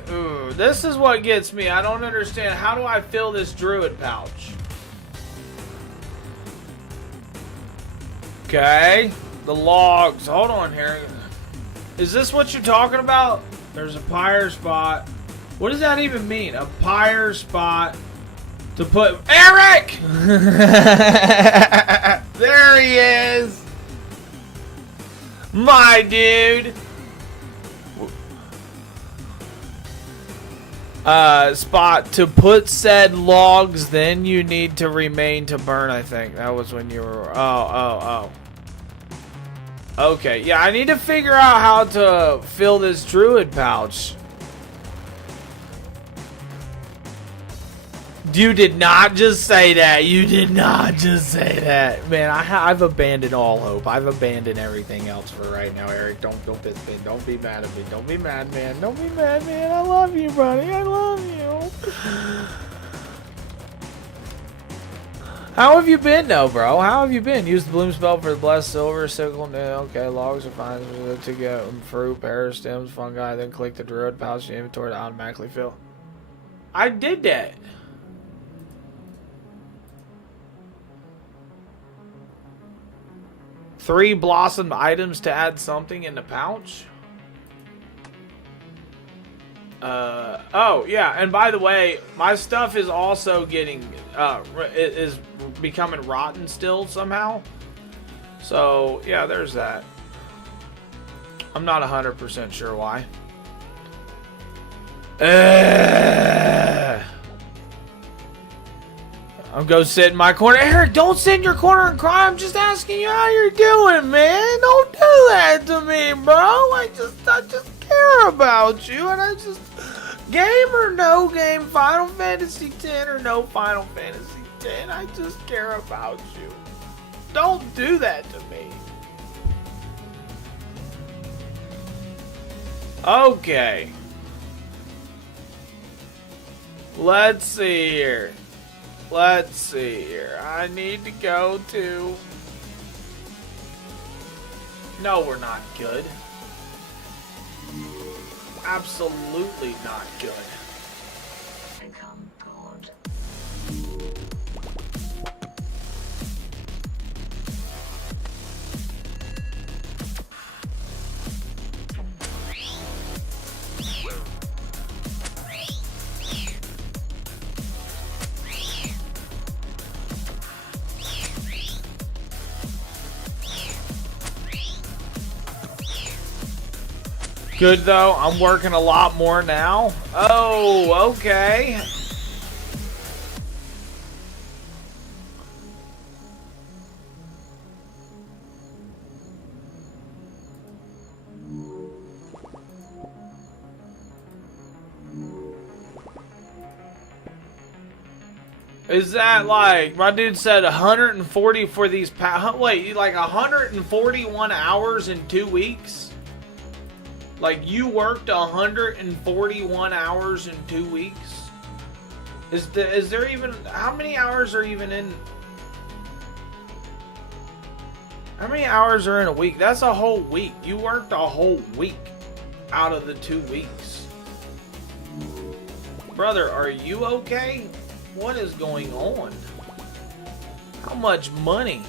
Ooh, this is what gets me. I don't understand. How do I fill this druid pouch? Okay. The logs. Hold on here. Is this what you're talking about? There's a pyre spot. What does that even mean? A pyre spot to put... Eric! There he is! My dude! Spot to put said logs, then you need to remain to burn, I think. That was when you were... Oh. Okay, yeah, I need to figure out how to fill this druid pouch. You did not just say that. You did not just say that. Man, I've abandoned all hope. I've abandoned everything else for right now, Eric. Don't piss me. Don't be mad at me. Don't be mad, man. Don't be mad, man. I love you, buddy. I love you. How have you been, though, bro? How have you been? Use the bloom spell for the blessed silver sickle. Okay, logs are fine to get fruit, pear, stems, fungi. Then click the druid pouch in the inventory to automatically fill. I did that. Three blossomed items to add something in the pouch. Oh yeah, and by the way, my stuff is also getting is becoming rotten still somehow. So yeah, there's that. I'm not 100% sure why. I'm going to sit in my corner. Eric, don't sit in your corner and cry. I'm just asking you how you're doing, man. Don't do that to me, bro. I just care about you, and I just... Game or no game, Final Fantasy X or no Final Fantasy X, I just care about you. Don't do that to me. Okay. Let's see here. I need to go to... No, we're not good. Absolutely not good. Become God. Good though, I'm working a lot more now. Oh, okay. Is that like, my dude said 140 for these, wait, like 141 hours in 2 weeks? Like, you worked 141 hours in 2 weeks? Is there even... How many hours are even in... How many hours are in a week? That's a whole week. You worked a whole week out of the 2 weeks. Brother, are you okay? What is going on? How much money?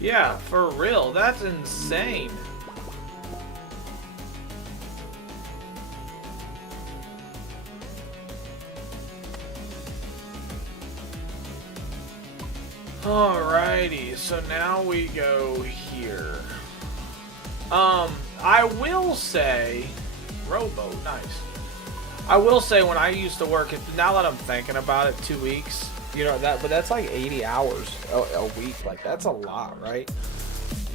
Yeah, for real. That's insane. Alrighty, so now we go here. I will say, Robo, nice. I will say when I used to work, now that I'm thinking about it, 2 weeks, you know, but that's like 80 hours a week. Like, that's a lot, right?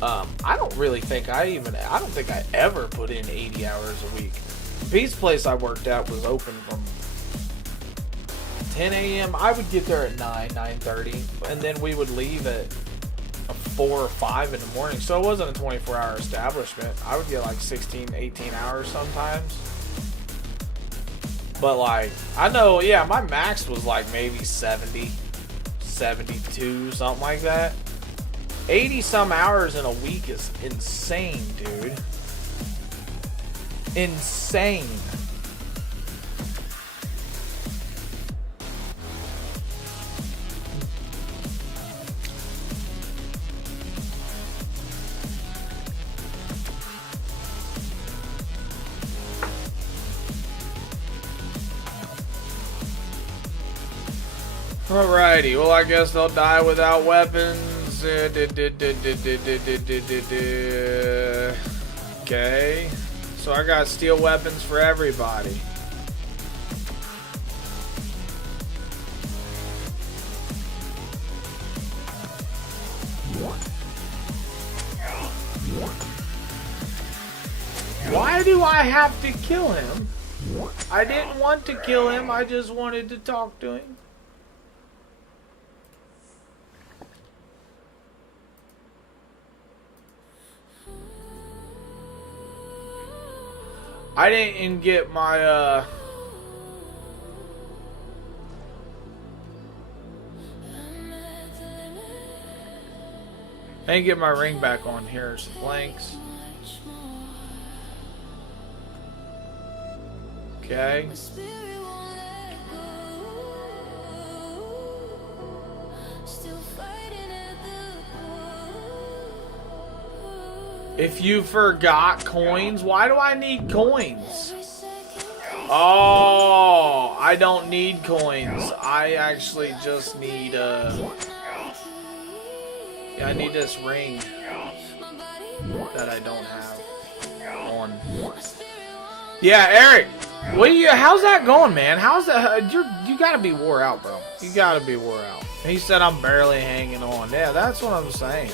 I don't really think I don't think I ever put in 80 hours a week. The pizza place I worked at was open from 10 a.m. I would get there at 9:30, and then we would leave at 4 or 5 in the morning. So it wasn't a 24-hour establishment. I would get like 16, 18 hours sometimes. But like, I know, yeah, my max was like maybe 70, 72, something like that. 80 some hours in a week is insane, dude. insane. Alrighty, well I guess they'll die without weapons. Okay, so I got steel weapons for everybody. Why do I have to kill him? I didn't want to kill him, I just wanted to talk to him. I didn't get my, I didn't get my ring back on. Here's flanks. Okay. If you forgot coins, why do I need coins? Oh, I don't need coins. I actually just need yeah, I need this ring that I don't have on. Yeah, Eric, what how's that going, man? How's that? You gotta be wore out, bro. You gotta be wore out. He said I'm barely hanging on. Yeah, that's what I'm saying.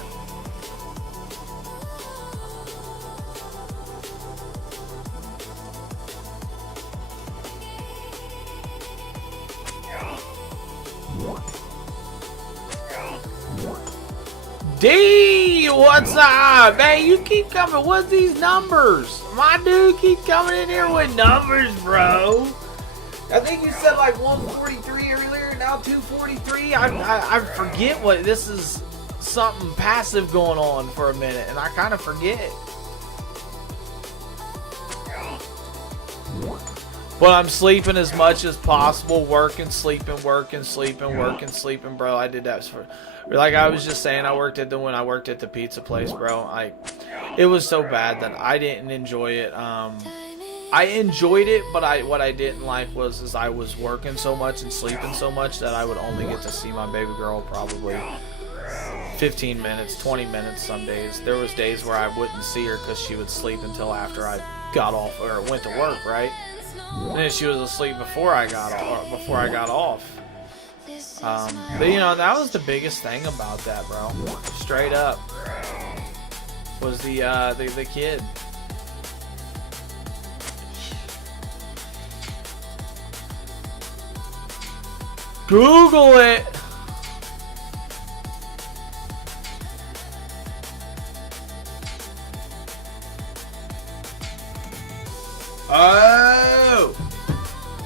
D, what's up? Man, you keep coming. What's these numbers? My dude keep coming in here with numbers, bro. I think you said like 143 earlier, now 243. I forget what this is. Something passive going on for a minute, and I kind of forget. But I'm sleeping as much as possible, working, sleeping, working, sleeping, working, sleeping, bro. I did that for, like I was just saying, when I worked at the pizza place, bro. It was so bad that I didn't enjoy it. I enjoyed it, but what I didn't like was I was working so much and sleeping so much that I would only get to see my baby girl probably 15 minutes, 20 minutes some days. There was days where I wouldn't see her because she would sleep until after I got off or went to work, right? And then she was asleep before I got off. But you know, that was the biggest thing about that, bro. Straight up, was the kid. Google it.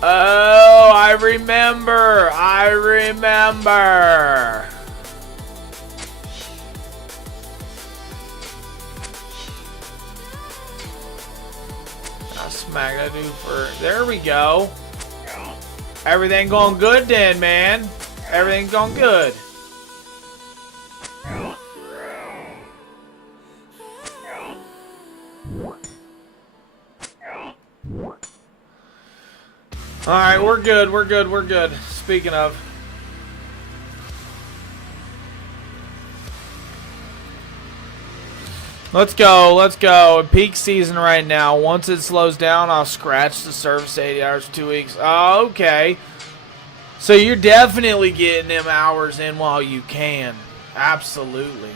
Oh, I remember. I smack that dude for. There we go. Everything going good then, man. Everything going good. Alright, we're good. Speaking of. Let's go. Peak season right now. Once it slows down, I'll scratch the service 80 hours for 2 weeks. Oh, okay. So you're definitely getting them hours in while you can. Absolutely.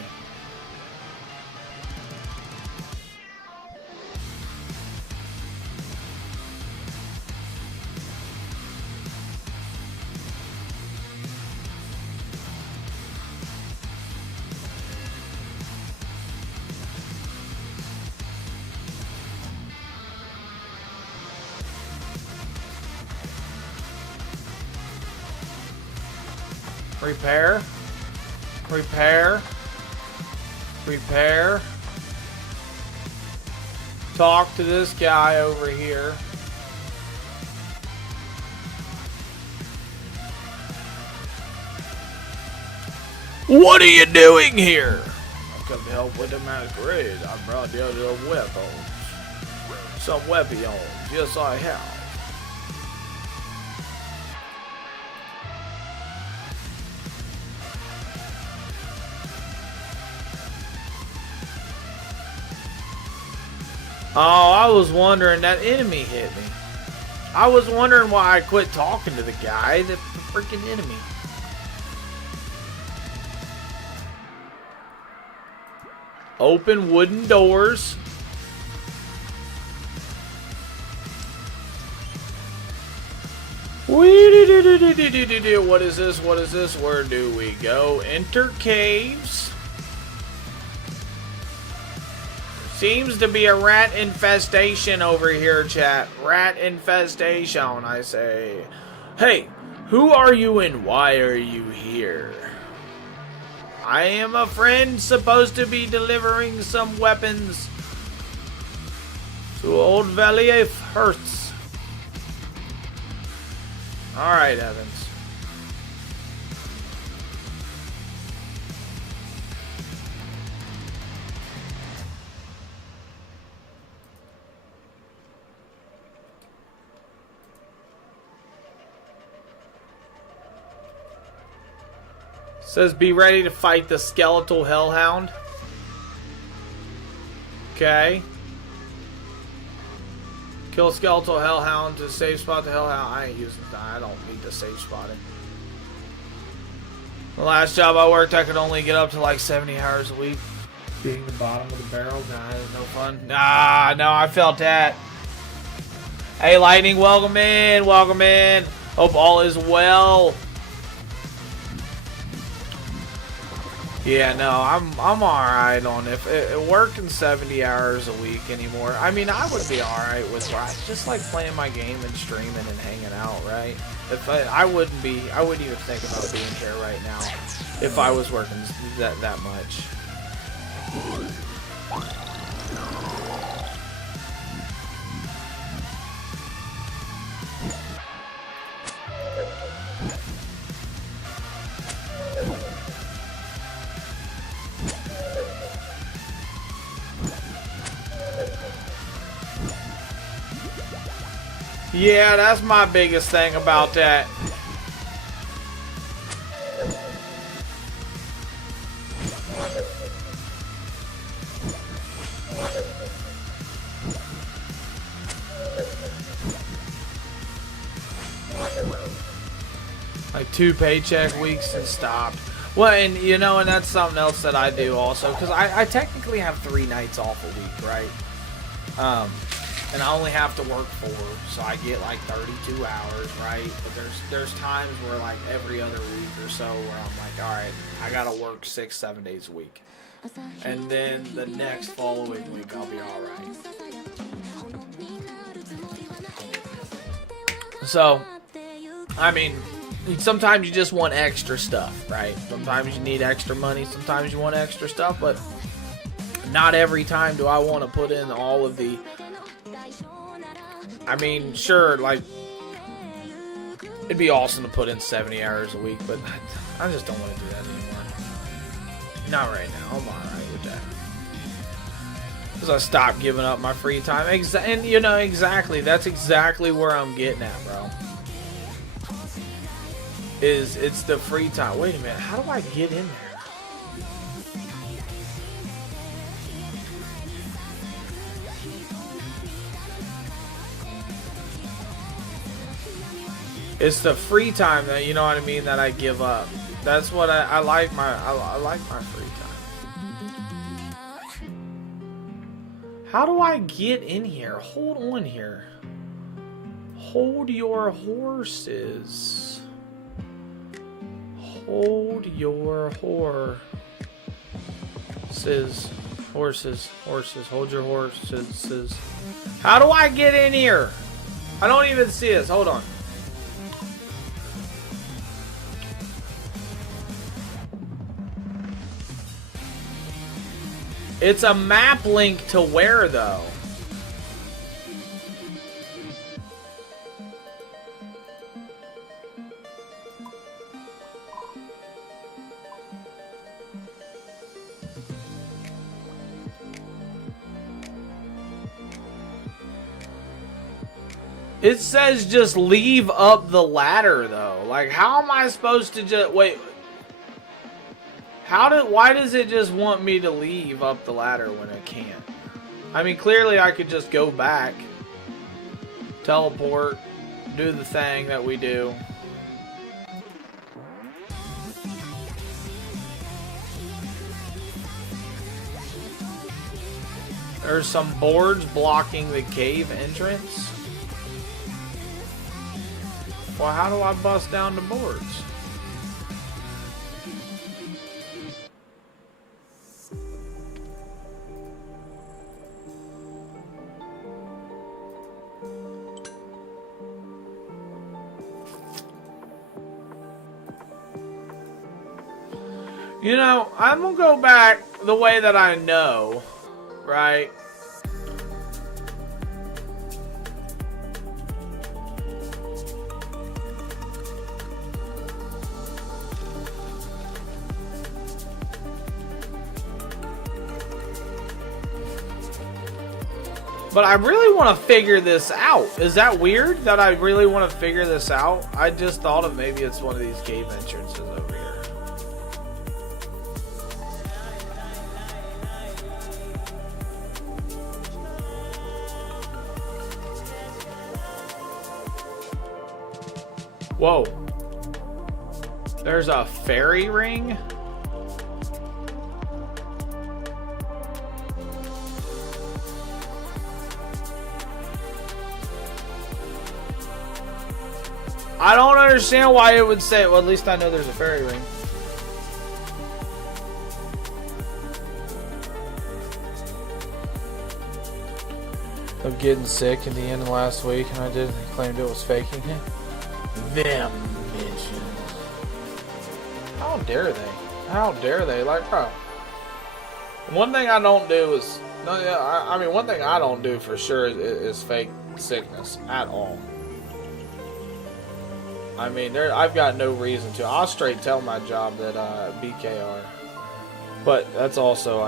Repair. talk to this guy over here. What are you doing here? I've come to help with the masquerade. I brought you other weapons. Some weapons. Yes, I have. Oh, I was wondering, that enemy hit me. I was wondering why I quit talking to the guy, the freaking enemy. Open wooden doors. What is this? What is this? Where do we go? Enter caves. Seems to be a rat infestation over here, chat. Rat infestation, I say. Hey, who are you and why are you here? I am a friend supposed to be delivering some weapons to Old Valley of Hurts. Alright, Evans. Says be ready to fight the skeletal hellhound. Okay. Kill skeletal hellhound to save spot the hellhound. I ain't using that. I don't need to save spotting. The last job I worked, I could only get up to like 70 hours a week. Being the bottom of the barrel, nah, no fun. Nah, no, I felt that. Hey, Lightning, welcome in, welcome in. Hope all is well. Yeah, no, I'm alright on if working 70 hours a week anymore. I mean, I would be alright with just like playing my game and streaming and hanging out, right? If I wouldn't even think about being here right now if I was working that much. Yeah, that's my biggest thing about that. Like 2 paycheck weeks and stopped. Well, and you know, and that's something else that I do also, because I technically have 3 nights off a week, right? And I only have to work 4, so I get like 32 hours, right? But there's times where like every other week or so where I'm like, all right, I gotta work 6-7 days a week, and then the next following week I'll be all right. So, I mean, sometimes you just want extra stuff, right? Sometimes you need extra money, sometimes you want extra stuff, but not every time do I want to put in all of the... I mean, sure, like, it'd be awesome to put in 70 hours a week, but I just don't want to do that anymore. Not right now. I'm alright with that. Because I stopped giving up my free time. And, you know, exactly. That's exactly where I'm getting at, bro. It's the free time. Wait a minute. How do I get in there? It's the free time that, you know what I mean, that I give up. That's what I like I like my free time. How do I get in here? Hold on here. Hold your horses. Hold your horses. Horses. Hold your horses. How do I get in here? I don't even see this. Hold on. It's a map link to where, though? It says just leave up the ladder though. Like, how am I supposed to just wait? Why does it just want me to leave up the ladder when it can't? I mean, clearly I could just go back, teleport, do the thing that we do. There's some boards blocking the cave entrance. Well, how do I bust down the boards? You know, I'm gonna go back the way that I know, right? But I really want to figure this out. Is that weird that I really want to figure this out? I just thought of maybe it's one of these cave entrances over here. Whoa. There's a fairy ring? I don't understand why it would say, well, at least I know there's a fairy ring. Of getting sick at the end of last week, and I did claimed it was faking it. Them bitches. How dare they? How dare they? Like, bro. One thing I don't do is, no, yeah, I mean, one thing I don't do for sure is fake sickness at all. I mean, I've got no reason to. I'll straight tell my job that BKR. But that's also,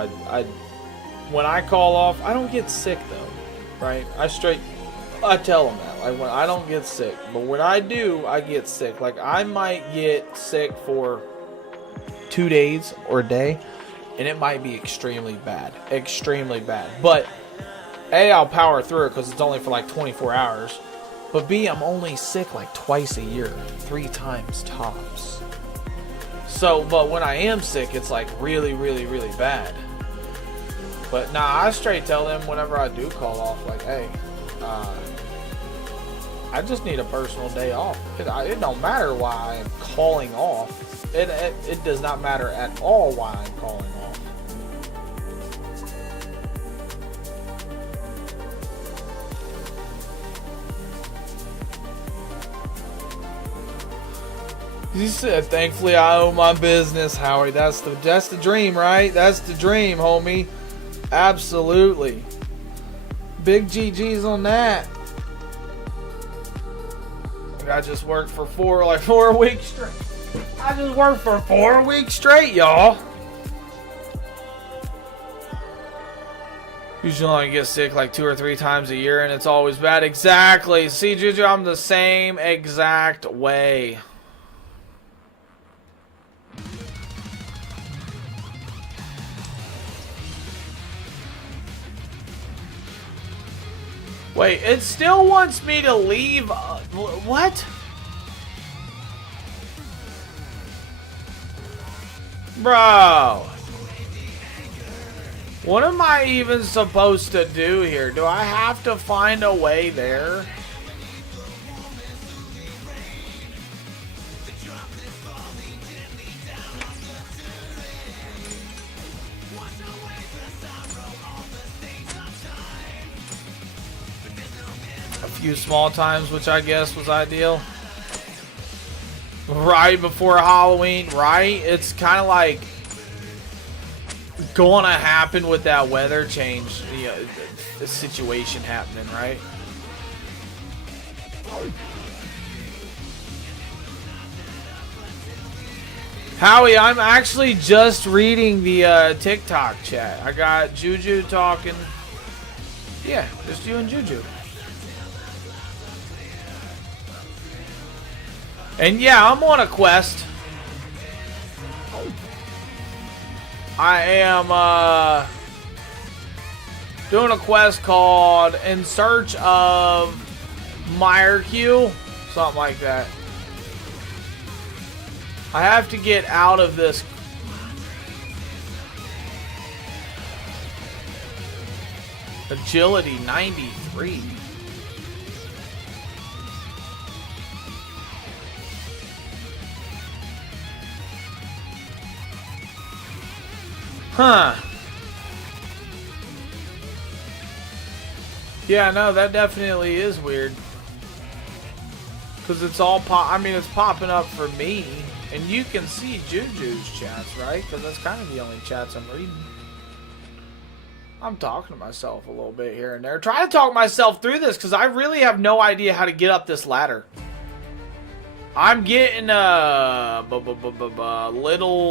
when I call off, I don't get sick though, right? I tell them that. Like, when I don't get sick, but when I do, I get sick. Like, I might get sick for 2 days or a day, and it might be extremely bad, But A, I'll power through it because it's only for like 24 hours. But B, I'm only sick like twice a year, 3 times tops. So, but when I am sick, it's like really, really, really bad. But nah, I straight tell them whenever I do call off, like, hey, I just need a personal day off. It don't matter why I'm calling off. It does not matter at all why I'm calling off. He said, thankfully I own my business, Howie. That's the dream, right? That's the dream, homie. Absolutely. Big GG's on that. I just worked for 4 weeks straight. I just worked for 4 weeks straight, y'all. Usually only get sick like 2 or 3 times a year, and it's always bad. Exactly. See, Juju, I'm the same exact way. Wait, it still wants me to leave. What? Bro. What am I even supposed to do here? Do I have to find a way there? Few small times, which I guess was ideal. Right before Halloween, right? It's kind of like gonna happen with that weather change, the situation happening, right? Howie, I'm actually just reading the TikTok chat. I got Juju talking. Yeah, just you and Juju. And yeah, I'm on a quest. I am doing a quest called In Search of Myrkul, something like that. I have to get out of this. Agility 93. Huh. Yeah, no, that definitely is weird. Because it's all I mean, it's popping up for me. And you can see Juju's chats, right? Because that's kind of the only chats I'm reading. I'm talking to myself a little bit here and there. Trying to talk myself through this because I really have no idea how to get up this ladder. I'm getting a little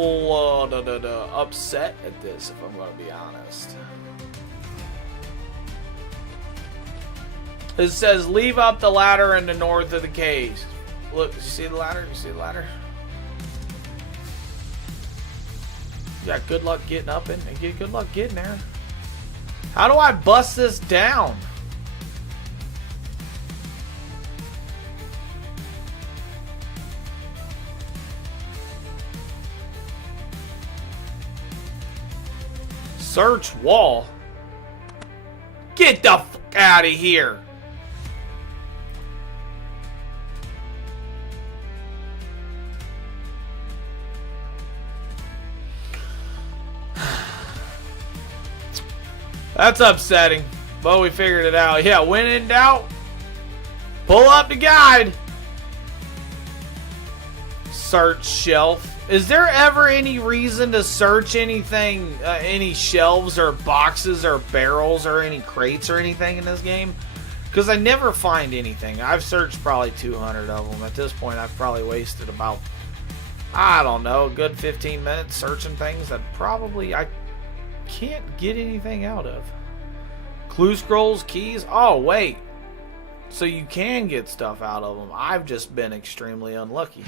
upset at this, if I'm going to be honest. It says, leave up the ladder in the north of the caves. Look, you see the ladder? You see the ladder? You got good luck getting up in and get good luck getting there. How do I bust this down? Search wall. Get the fuck out of here. That's upsetting, but we figured it out. Yeah, when in doubt, pull up the guide. Search shelf. Is there ever any reason to search anything, any shelves or boxes or barrels or any crates or anything in this game? Because I never find anything. I've searched probably 200 of them. At this point, I've probably wasted about, I don't know, a good 15 minutes searching things that probably I can't get anything out of. Clue scrolls, keys. Oh, wait. So you can get stuff out of them. I've just been extremely unlucky.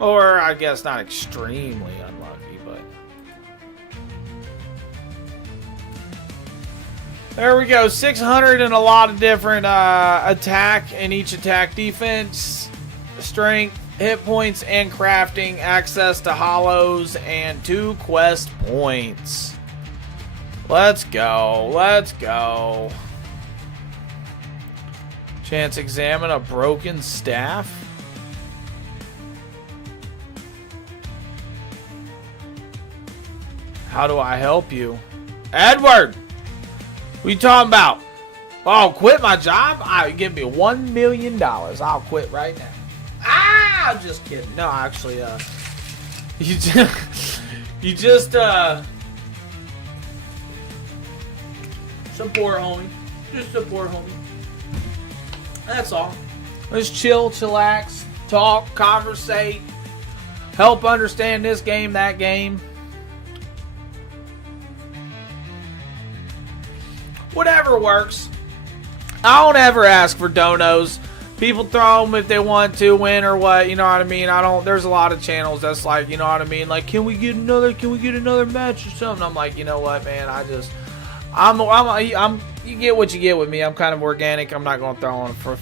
Or, I guess not extremely unlucky, but... There we go. 600 and a lot of different attack, and each attack defense, strength, hit points, and crafting, access to hollows, and 2 quest points. Let's go. Let's go. Chance examine a broken staff. How do I help you? Edward! What you talking about? Oh, quit my job? Give me $1 million. I'll quit right now. Ah! I'm just kidding. No, actually, you just support homie. Just support homie. That's all. Let's chill, chillax, talk, conversate, help understand this game, that game. Whatever works. I don't ever ask for donos. People throw them if they want to win or what, you know what I mean? There's a lot of channels that's like, you know what I mean? Like, can we get another match or something? I'm like, you know what, man? You get what you get with me. I'm kind of organic. I'm not going to throw on for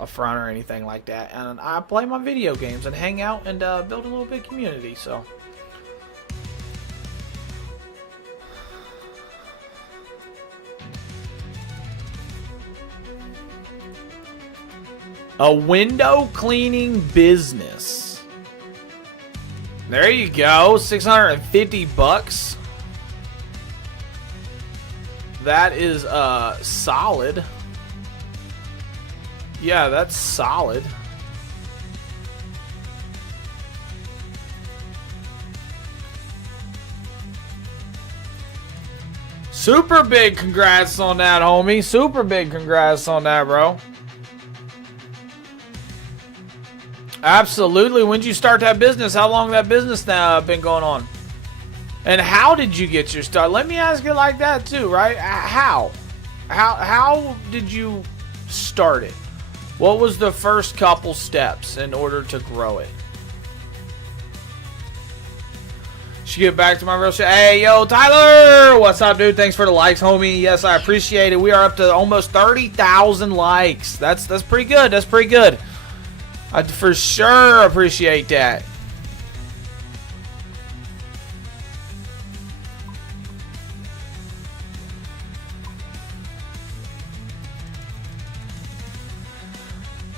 a front or anything like that. And I play my video games and hang out and build a little bit of community, so. A window cleaning business. There you go. 650 bucks. That is solid. Yeah, that's solid. Super big congrats on that, homie. Super big congrats on that, bro. Absolutely. When did you start that business? How long that business now been going on? And how did you get your start? Let me ask you like that too, right? How did you start it? What was the first couple steps in order to grow it? Should get back to my real shit. Hey, yo, Tyler! What's up, dude? Thanks for the likes, homie. Yes, I appreciate it. We are up to almost 30,000 likes. That's pretty good. That's pretty good. I for sure appreciate that.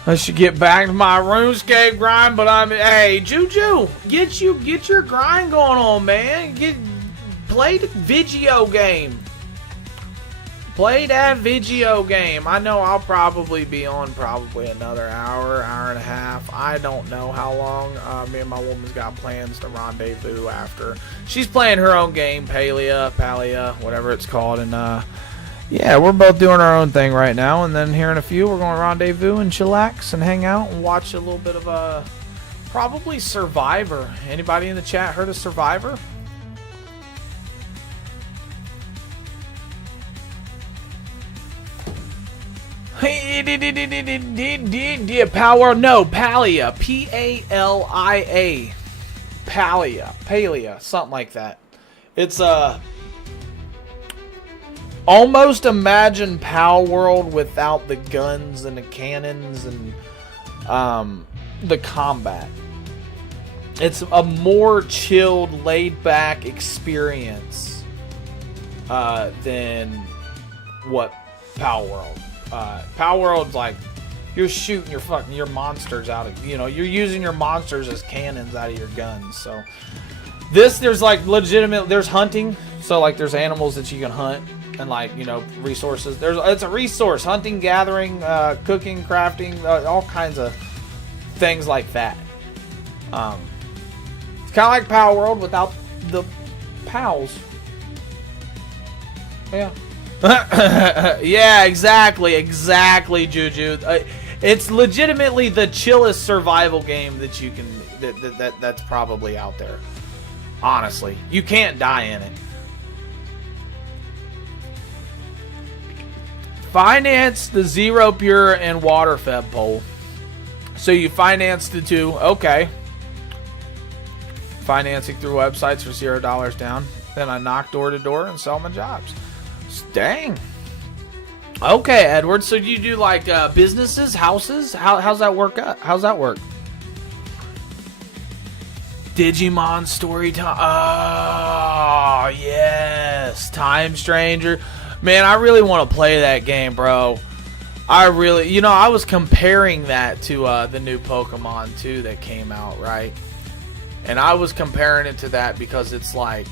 I should get back to my RuneScape grind, but hey, Juju, get your grind going on, man. Play the video game. Play that video game. I know I'll probably be on another hour and a half. I don't know how long. Me and my woman's got plans to rendezvous after. She's playing her own game, Palia, whatever it's called, and yeah, we're both doing our own thing right now, and then here in a few, we're going to rendezvous and chillax and hang out and watch a little bit of probably Survivor. Anybody in the chat heard of Survivor? Power? No, Palia. P-A-L-I-A. Palia, something like that. It's almost imagine Palworld without the guns and the cannons and the combat. It's a more chilled, laid-back experience than what Palworld. Palworld's like you're shooting your monsters out of, you're using your monsters as cannons out of your guns. So there's like legitimate, there's hunting, so like there's animals that you can hunt. And like, resources. It's a resource hunting, gathering, cooking, crafting, all kinds of things like that. It's kind of like Palworld without the pals. Yeah. Yeah, exactly, Juju. It's legitimately the chillest survival game that you can that's probably out there. Honestly, you can't die in it. Finance the Zero Pure and Water Fed poll. So you finance the two. Okay. Financing through websites for $0 down. Then I knock door to door and sell my jobs. Dang. Okay, Edward. So you do like businesses, houses? How's that work? How's that work? Digimon story time. Oh, yes. Time Stranger. Man, I really want to play that game, bro. I really, I was comparing that to the new Pokemon 2 that came out, right? And I was comparing it to that because it's like,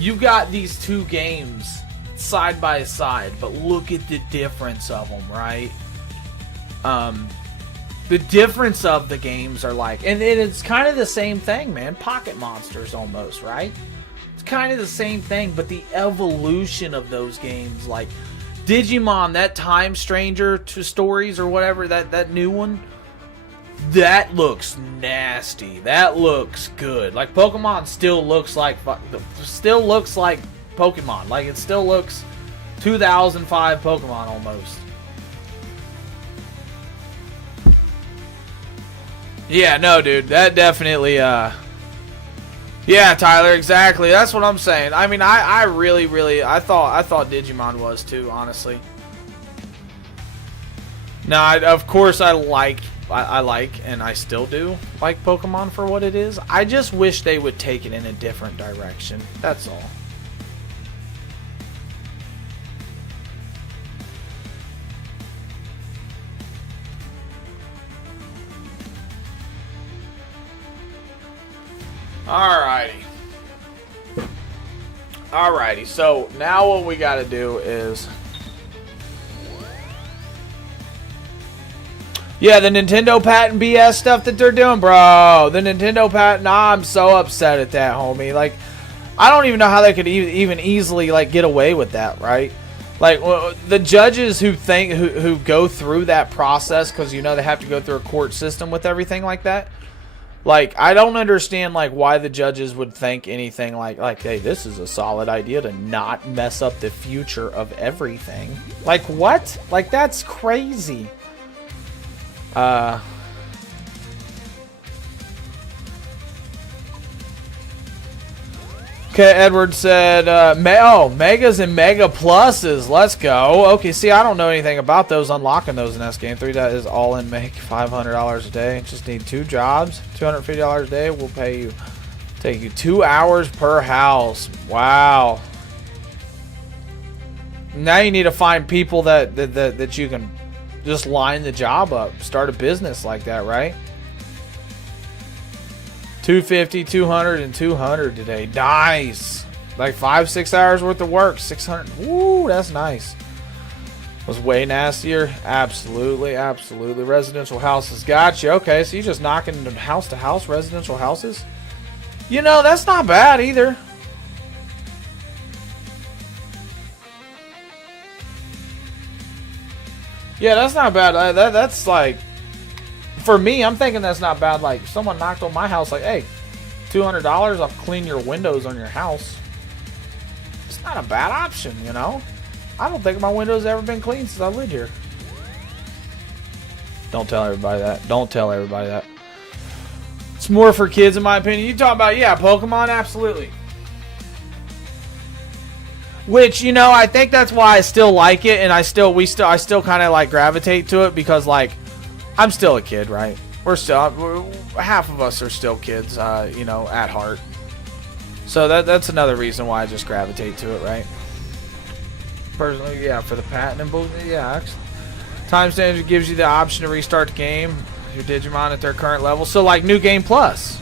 you got these two games side by side, but look at the difference of them, right? The difference of the games are like, and it's kind of the same thing, man. Pocket Monsters almost, right? It's kind of the same thing, but the evolution of those games, like Digimon, that Time Stranger to Stories or whatever, that new one, that looks nasty. That looks good. Like Pokemon still looks like Pokemon. Like it still looks 2005 Pokemon almost. Yeah, no, dude, that definitely yeah, Tyler, exactly. That's what I'm saying. I mean, I really I thought Digimon was too, honestly. Now, of course I like and I still do like Pokemon for what it is. I just wish they would take it in a different direction. That's all. Alrighty, so now what we gotta do is... Yeah, the Nintendo patent BS stuff that they're doing, bro. The Nintendo patent, I'm so upset at that, homie. Like, I don't even know how they could even easily, like, get away with that, right? Like, the judges who go through that process, because, they have to go through a court system with everything like that. Like, I don't understand, like, why the judges would think anything like, hey, this is a solid idea to not mess up the future of everything. Like, what? Like, that's crazy. Okay, Edward said, Megas and Mega Pluses. Let's go. Okay, see, I don't know anything about those. Unlocking those in this game. 3 that is all in. Make $500 a day. Just need 2 jobs. $250 a day. We'll pay you. Take you 2 hours per house. Wow. Now you need to find people that you can just line the job up. Start a business like that, right? 250, 200, and 200 today. Nice. Like 5-6 hours worth of work. 600. Woo, that's nice. Was way nastier. Absolutely, absolutely. Residential houses. Gotcha. Okay, so you're just knocking house to house residential houses? You know, that's not bad either. Yeah, that's not bad. That's like, for me, I'm thinking that's not bad. Like, someone knocked on my house, like, hey, $200, I'll clean your windows on your house. It's not a bad option, you know? I don't think my windows ever been cleaned since I lived here. Don't tell everybody that. Don't tell everybody that. It's more for kids, in my opinion. You talk about, yeah, Pokemon, absolutely. Which, you know, I think that's why I still like it, and I still kind of like gravitate to it, because like I'm still a kid, right? Half of us are still kids, you know, at heart. So that's another reason why I just gravitate to it, right? Personally, yeah, for the patent and both, yeah. Time Standard gives you the option to restart the game, your Digimon at their current level. So like New Game Plus.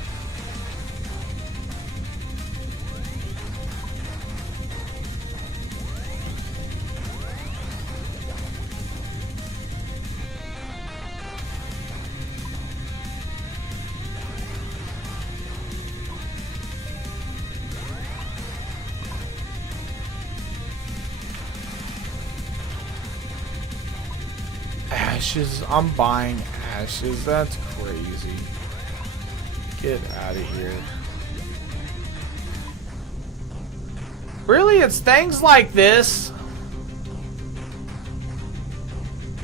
Ashes. I'm buying Ashes. That's crazy. Get out of here. Really? It's things like this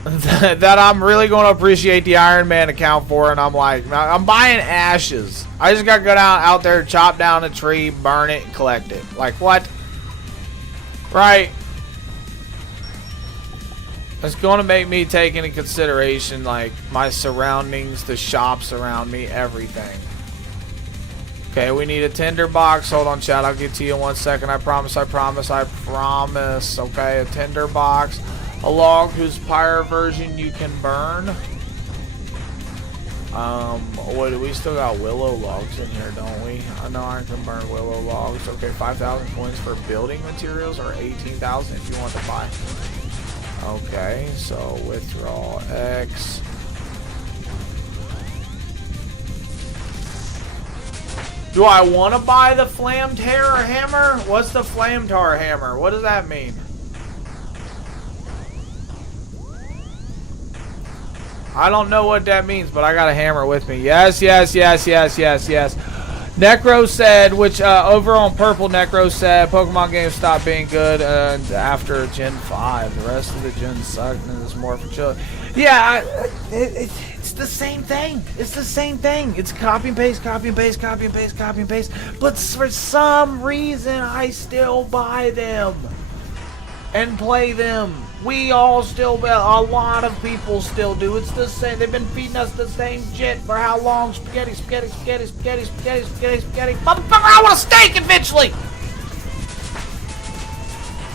that I'm really going to appreciate the Iron Man account for, and I'm like, I'm buying Ashes. I just got to go out there, chop down a tree, burn it, and collect it. Like, what? Right? It's going to make me take into consideration, like, my surroundings, the shops around me, everything. Okay, we need a tinderbox. Hold on, chat. I'll get to you in 1 second. I promise, I promise, I promise. Okay, a tinderbox. A log whose pyre version you can burn. What do we still got willow logs in here, don't we? I know I can burn willow logs. Okay, 5,000 coins for building materials, or 18,000 if you want to buy. Okay, so withdraw X. Do I want to buy the Flame Terror Hammer? What's the Flame Tar Hammer? What does that mean? I don't know what that means, but I got a hammer with me. Yes, yes, yes, yes, yes, yes. Necro said, which over on Purple, Necro said, Pokemon games stopped being good after Gen 5. The rest of the gens suck, and it's more for children. Yeah, it's the same thing. It's the same thing. It's copy and paste, copy and paste, copy and paste, copy and paste. But for some reason, I still buy them and play them. We all still, a lot of people still do. It's the same. They've been feeding us the same shit for how long? Spaghetti, spaghetti, spaghetti, spaghetti, spaghetti, spaghetti, spaghetti. Motherfucker, I want a steak eventually!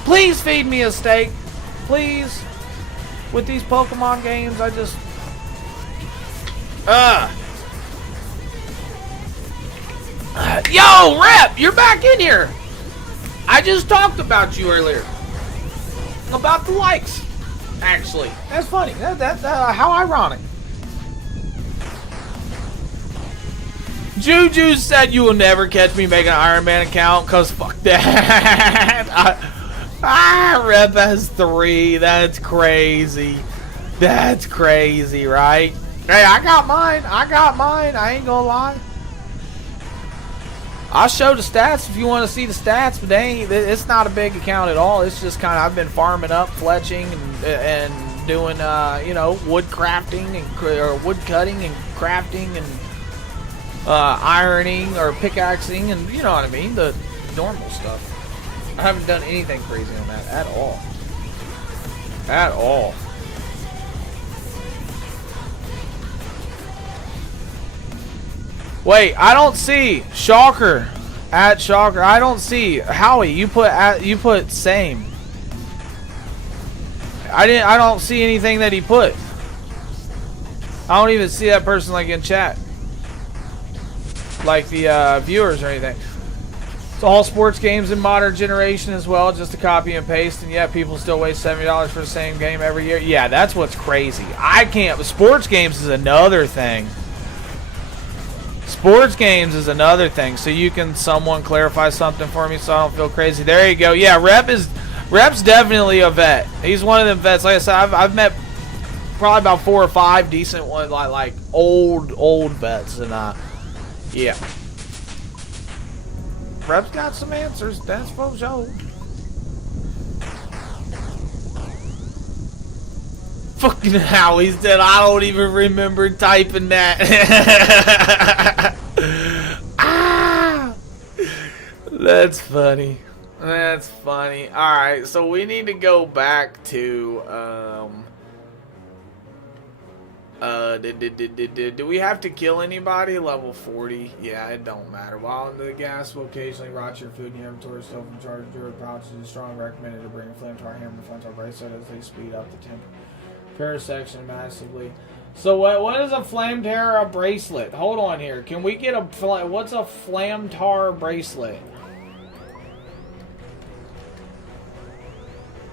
Please feed me a steak. Please. With these Pokemon games, I just... Yo, Rep! You're back in here! I just talked about you earlier. About the likes, actually. That's funny. That's how ironic. Juju said you will never catch me making an Iron Man account, cause fuck that. Rep has 3. That's crazy. That's crazy, right? Hey, I got mine. I ain't gonna lie. I'll show the stats if you want to see the stats, but it's not a big account at all. It's just kind of, I've been farming up, fletching, and doing, you know, wood crafting or wood cutting and crafting and ironing or pickaxing and you know what I mean, the normal stuff. I haven't done anything crazy on that at all. At all. Wait, I don't see Shocker. At Shocker, I don't see Howie. You put same. I don't see anything that he put. I don't even see that person like in chat, like the viewers or anything. It's all sports games in modern generation as well, just a copy and paste, and yet people still waste $70 for the same game every year. Yeah, that's what's crazy. I can't. Sports games is another thing. Sports games is another thing. So you can someone clarify something for me so I don't feel crazy. There you go. Yeah, Rep's definitely a vet. He's one of them vets. Like I said, I've met probably about 4 or 5 decent ones, like old vets, and yeah. Rep's got some answers. That's for sure. Fucking Howie said, I don't even remember typing that. Ah! That's funny. That's funny. Alright, so we need to go back to, do we have to kill anybody? Level 40? Yeah, it don't matter. While in the gas will occasionally rot your food in your inventory, still from charge your pouches is strong. Recommended to bring a flamethrower hammer and flamethrower bracelet as they speed up the temperature section massively. So what is a flamethrower bracelet? Hold on here. Can we get what's a flamethrower bracelet?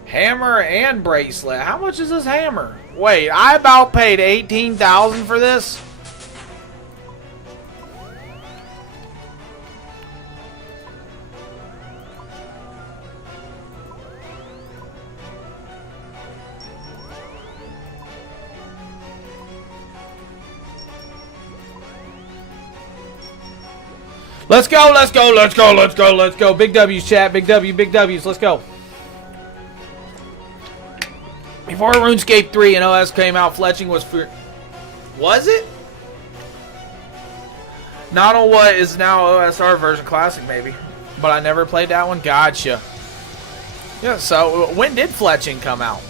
Hammer and bracelet. How much is this hammer? Wait, I about paid $18,000 for this? Let's go, let's go, let's go, let's go, let's go. Big W's, chat. Big W, big W's. Let's go. Before RuneScape 3 and OS came out, fletching was for... Was it? Not on what is now OSR version classic, maybe. But I never played that one. Gotcha. Yeah, so when did fletching come out?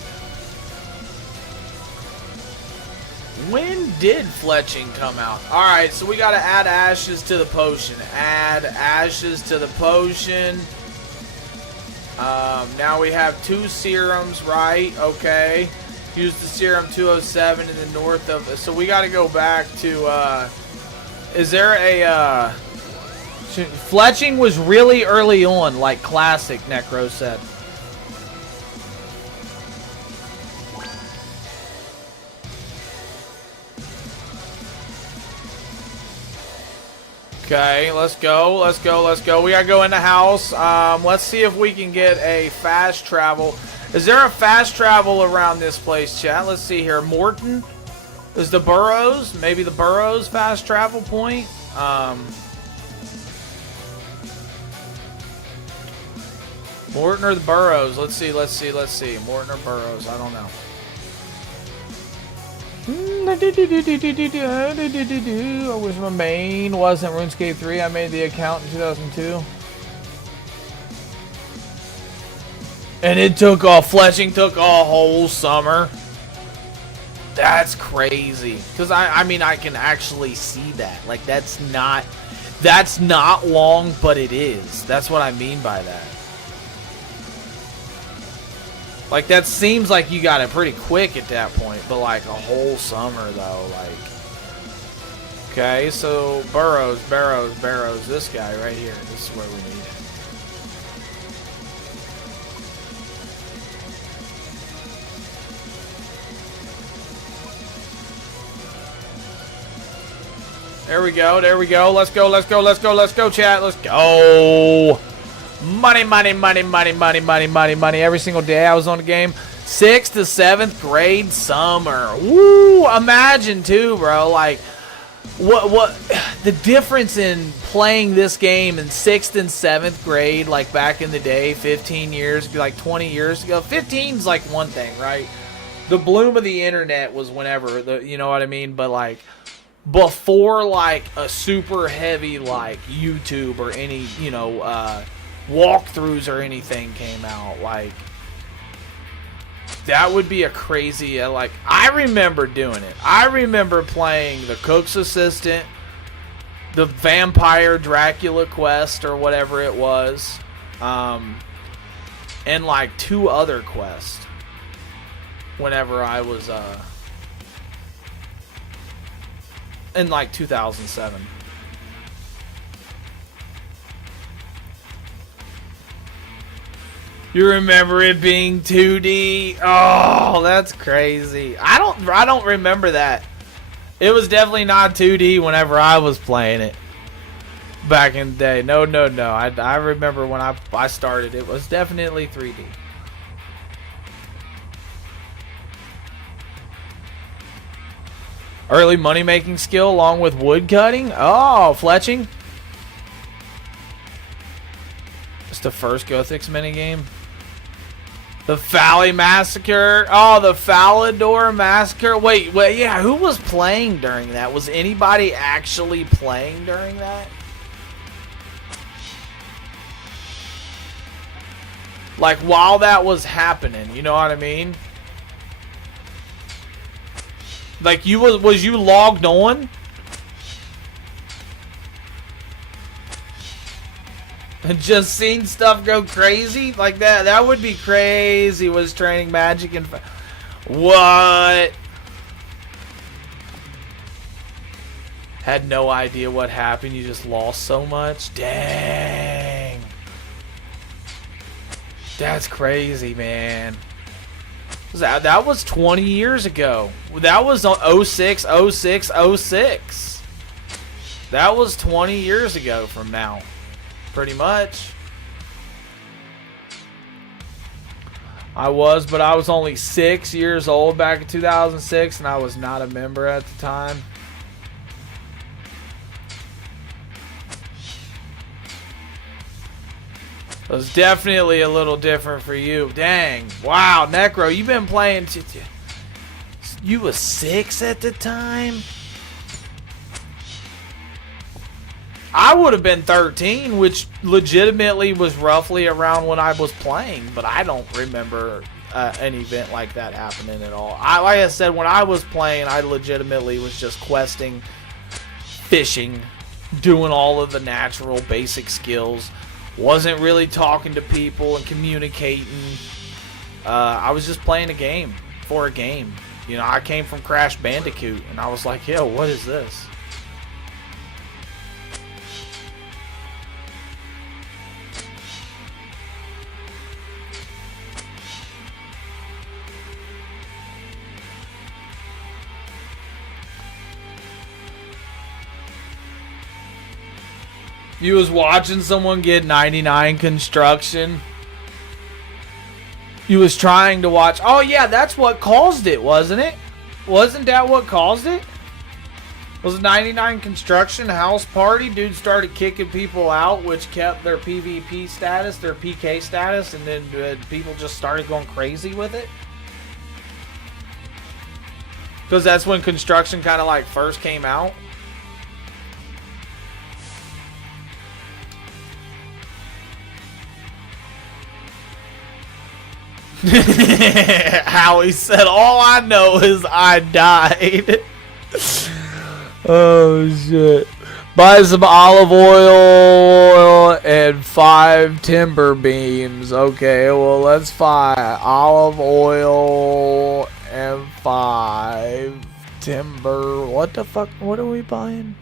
When did fletching come out? Alright, so we gotta add ashes to the potion. Add ashes to the potion. Now we have 2 serums, right? Okay. Use the serum 207 in the north of... So we gotta go back to, is there a, fletching was really early on, like classic, Necro said. Okay, let's go, let's go, let's go. We gotta go in the house. Let's see if we can get a fast travel. Is there a fast travel around this place, chat? Let's see here. Morton is the Burrows. Maybe the Burrows fast travel point. Morton or the Burrows? Let's see, let's see, let's see. Morton or Burrows? I don't know. I wish my main wasn't RuneScape 3. I made the account in 2002. And it took off. Fletching took a whole summer. That's crazy. Because I mean, I can actually see that. Like, that's not long, but it is. That's what I mean by that. Like, that seems like you got it pretty quick at that point, but like a whole summer though, like. Okay, so Burrows, this guy right here. This is where we need it. There we go, there we go. Let's go, let's go, let's go, let's go, chat. Let's go. Money, money, money, money, money, money, money, money. Every single day I was on the game. 6th to 7th grade summer. Woo! Imagine too, bro. Like, what the difference in playing this game in 6th and 7th grade, like back in the day, 15 years, like 20 years ago. 15's like one thing, right? the bloom of the internet was whenever you know what I mean, but like before like a super heavy like YouTube or any, you know, walkthroughs or anything came out. Like that would be a crazy, like I remember doing it. I remember playing the Cook's Assistant, the Vampire Dracula Quest or whatever it was, and like 2 other quests whenever I was in like 2007. You remember it being 2D? Oh, that's crazy. I don't remember that. It was definitely not 2D whenever I was playing it back in the day. No. I remember when I started, it was definitely 3D. Early money-making skill along with wood cutting? Oh, fletching? It's the first Gothix minigame. The Valley Massacre. Oh, the Falador Massacre. Wait, yeah, who was playing during that? Was anybody actually playing during that? Like, while that was happening, you know what I mean? Like, was you logged on? And just seeing stuff go crazy? Like that would be crazy, was training magic and... What? Had no idea what happened, you just lost so much? Dang. That's crazy, man. That was 20 years ago. That was on 06, 06, 06. That was 20 years ago from now. Pretty much. I was only 6 years old back in 2006, and I was not a member at the time. It was definitely a little different for you. Dang. Wow, Necro, you've been playing... You was 6 at the time? I would have been 13, which legitimately was roughly around when I was playing, but I don't remember an event like that happening at all. Like I said, when I was playing, I legitimately was just questing, fishing, doing all of the natural basic skills. Wasn't really talking to people and communicating. I was just playing a game for a game. You know, I came from Crash Bandicoot, and I was like, yo, what is this? You was watching someone get 99 construction. You was trying to watch. Oh yeah, that's what caused it, wasn't it? Wasn't that what caused it? Was 99 construction house party? Dude started kicking people out, which kept their PvP status, their PK status, and then people just started going crazy with it. Because that's when construction kind of like first came out. Howie said, all I know is I died. Oh shit. Buy some olive oil and 5 timber beams. Okay, well let's find olive oil and 5 timber. What the fuck? What are we buying?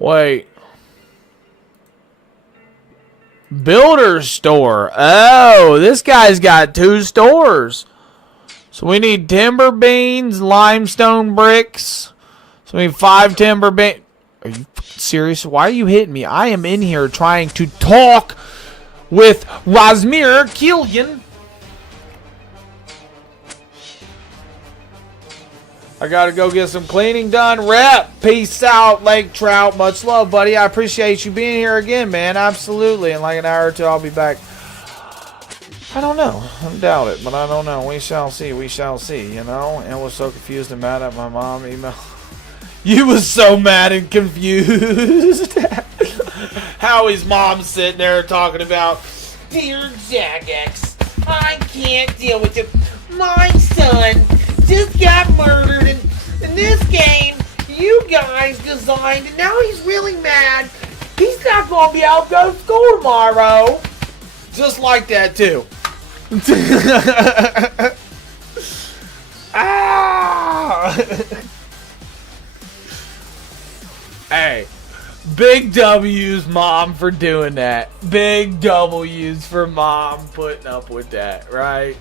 Wait. Builder store. Oh, this guy's got 2 stores. So we need timber beams, limestone bricks. So we need 5 timber beams. Are you serious? Why are you hitting me? I am in here trying to talk with Razmir Killian. I gotta go get some cleaning done. Rep. Peace out, Lake Trout. Much love, buddy. I appreciate you being here again, man. Absolutely. In like an hour or two, I'll be back. I don't know. I doubt it, but I don't know. We shall see. We shall see, you know? And was so confused and mad at my mom email. You was so mad and confused. Howie's mom sitting there talking about, Dear Jagex, I can't deal with it. My son just got murdered in this game you guys designed, and now he's really mad. He's not going to be able to go to school tomorrow. Just like that, too. Ah! Hey, big W's mom for doing that. Big W's for mom putting up with that, right?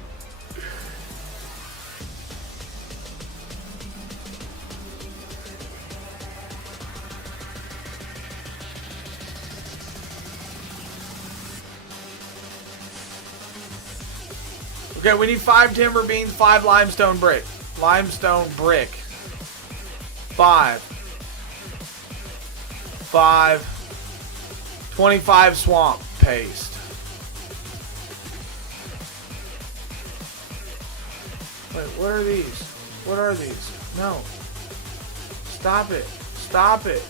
Okay, we need 5 timber beams, 5 limestone brick. Limestone brick. 5. 25 swamp paste. Wait, what are these? What are these? No. Stop it. Stop it.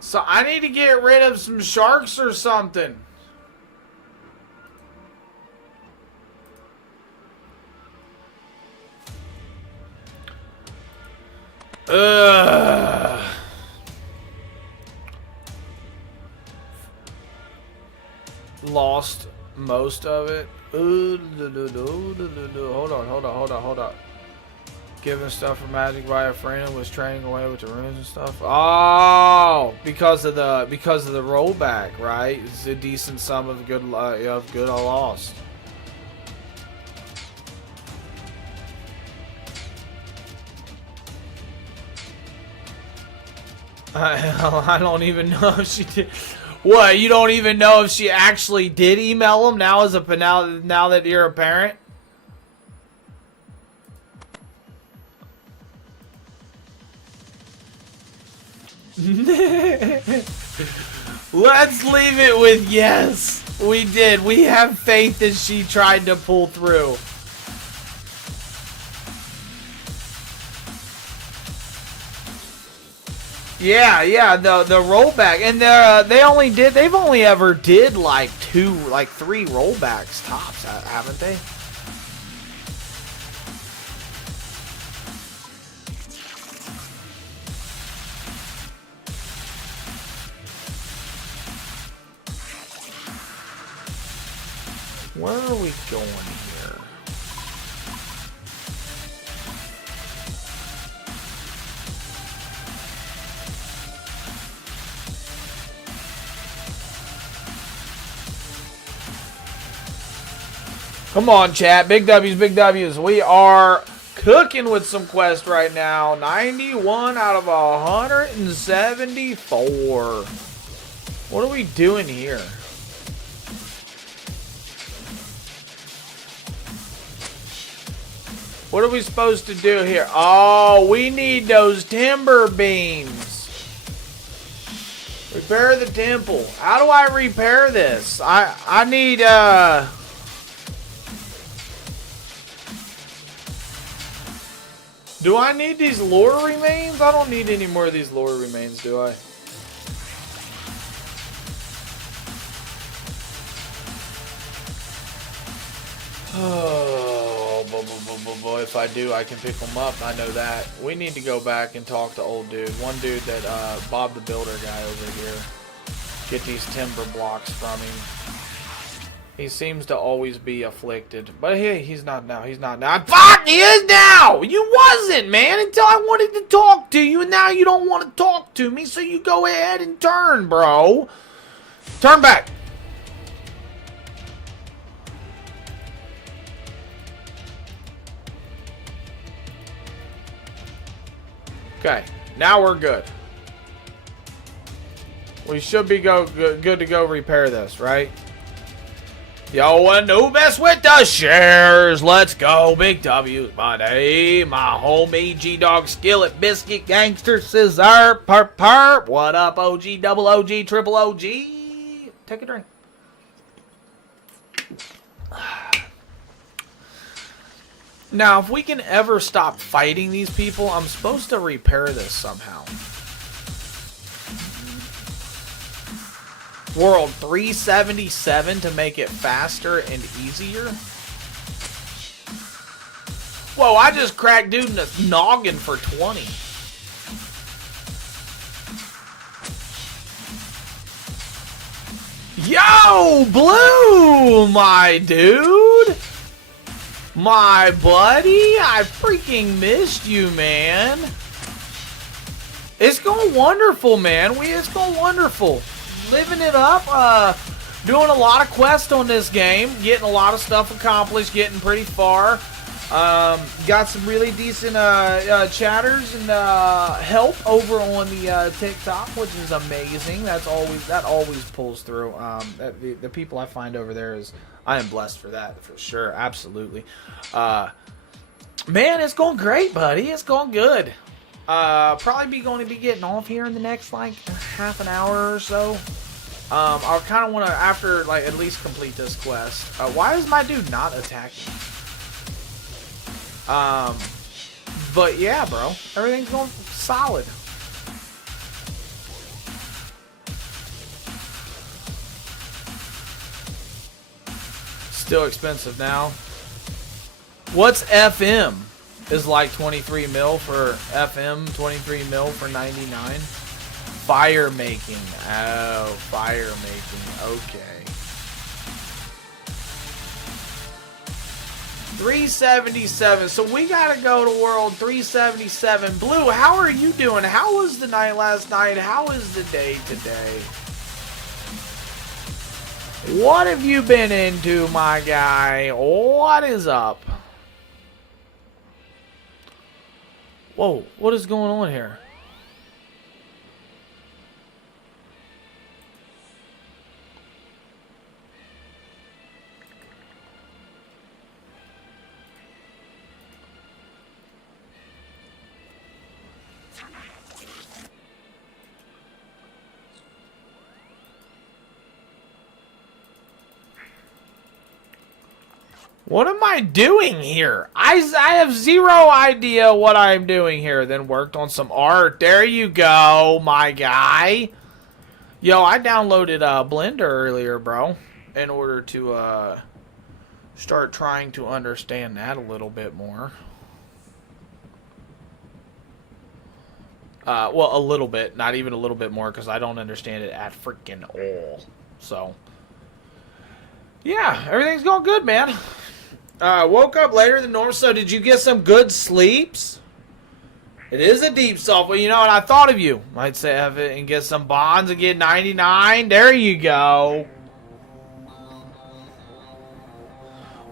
So I need to get rid of some sharks or something. Ugh. Lost most of it. Hold on. Given stuff for magic by a friend was training away with the runes and stuff. Oh, because of the rollback, right? It's a decent sum of good I lost. I don't even know if she did. What? You don't even know if she actually did email him now now that you're a parent? Let's leave it with yes. We did. We have faith that she tried to pull through. Yeah, the rollback, and they've only ever did like 3 rollbacks tops, haven't they? Where are we going here? Come on, chat. Big W's, big W's. We are cooking with some quests right now. 91 out of 174. What are we doing here? What are we supposed to do here? Oh, we need those timber beams. Repair the temple. How do I repair this? I need, Do I need these lore remains? I don't need any more of these lore remains, do I? Oh, boy, if I do, I can pick them up. I know that. We need to go back and talk to old dude. One dude that Bob the Builder guy over here. Get these timber blocks from him. He seems to always be afflicted. But hey, he's not now. He's not now. Fuck, he is now! You wasn't, man, until I wanted to talk to you, and now you don't want to talk to me, so you go ahead and turn, bro. Turn back. Okay, now we're good. We should be good to go repair this, right? Yo, and who best with the shares? Let's go, big W's, buddy. My homie G-Dog Skillet Biscuit Gangster Scissor Perp Perp. What up, OG, double OG, triple OG? Take a drink. Now, if we can ever stop fighting these people, I'm supposed to repair this somehow. World 377 to make it faster and easier. Whoa, I just cracked dude in the noggin for 20. Yo, Blue, my dude. My buddy, I freaking missed you, man. It's going wonderful, man. It's going wonderful. Living it up, doing a lot of quests on this game, getting a lot of stuff accomplished, getting pretty far. Got some really decent chatters and help over on the TikTok, which is amazing. That always pulls through. The people I find over there I am blessed for that, for sure, absolutely. Man, it's going great, buddy. It's going good. Probably going to be getting off here in the next like half an hour or so. I kind of want to, after like at least complete this quest. Why is my dude not attacking? But yeah, bro, everything's going solid. Still expensive now. What's FM? Is like 23 mil for FM, 23 mil for 99. Fire making. Oh, fire making. Okay. 377. So we gotta go to world 377. Blue, how are you doing? How was the night last night? How is the day today? What have you been into, my guy? What is up? Whoa, what is going on here? What am I doing here? I have zero idea what I'm doing here. Then worked on some art. There you go, my guy. Yo, I downloaded Blender earlier, bro, in order to start trying to understand that a little bit more. Well, a little bit, not even a little bit more, because I don't understand it at freaking all. So, yeah, everything's going good, man. Woke up later than normal, so did you get some good sleeps? It is a deep software, you know, and I thought of you. Might say have it and get some bonds and get 99. There you go.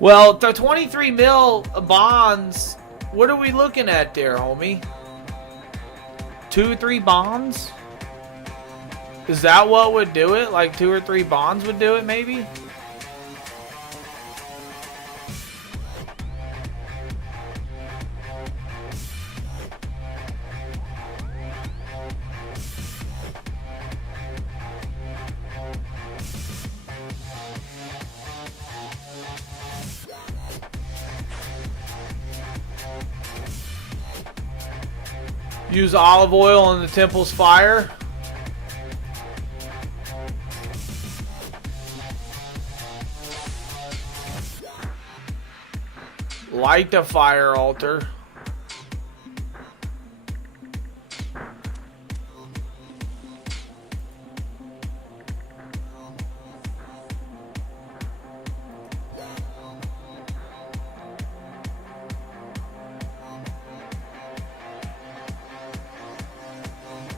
Well, the 23 mil bonds, what are we looking at there, homie? 2 or 3 bonds? Is that what would do it? Like 2 or 3 bonds would do it, maybe? Use olive oil on the temple's fire. Light the fire altar.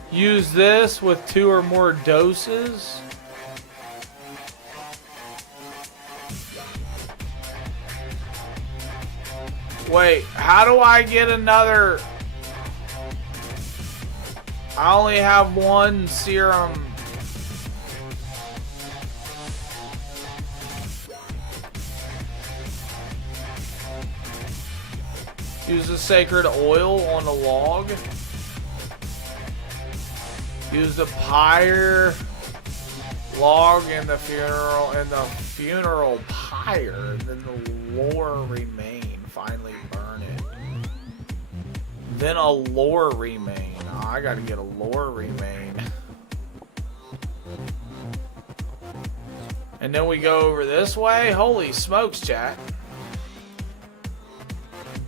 Use this with 2 or more doses. Wait, how do I get another? I only have 1 serum. Use the sacred oil on the log. Use the pyre log in the funeral pyre, and then the lore remain. Finally burn it. Then a lore remain. Oh, I gotta get a lore remain. And then we go over this way. Holy smokes, chat.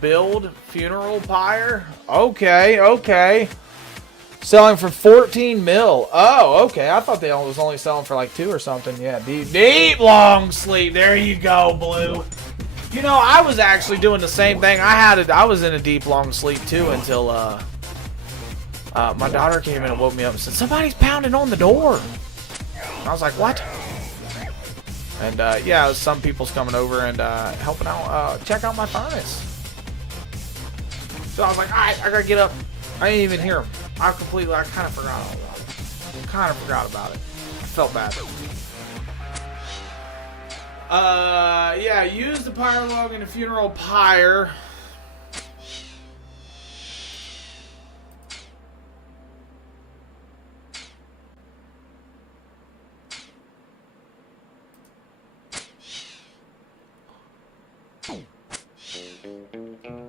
Build funeral pyre. Okay, okay. Selling for 14 mil. Oh, okay. I thought they was only selling for like 2 or something. Yeah, deep long sleep. There you go, Blue. You know, I was actually doing the same thing. I was in a deep long sleep too until my daughter came in and woke me up and said, "Somebody's pounding on the door." And I was like, "What?" And yeah, some people's coming over and helping out, check out my furnace. So I was like, all right, I gotta get up. I didn't even hear him. I kind of forgot all about it. Kind of forgot about it. I felt bad. Yeah, use the pyre log in the funeral pyre.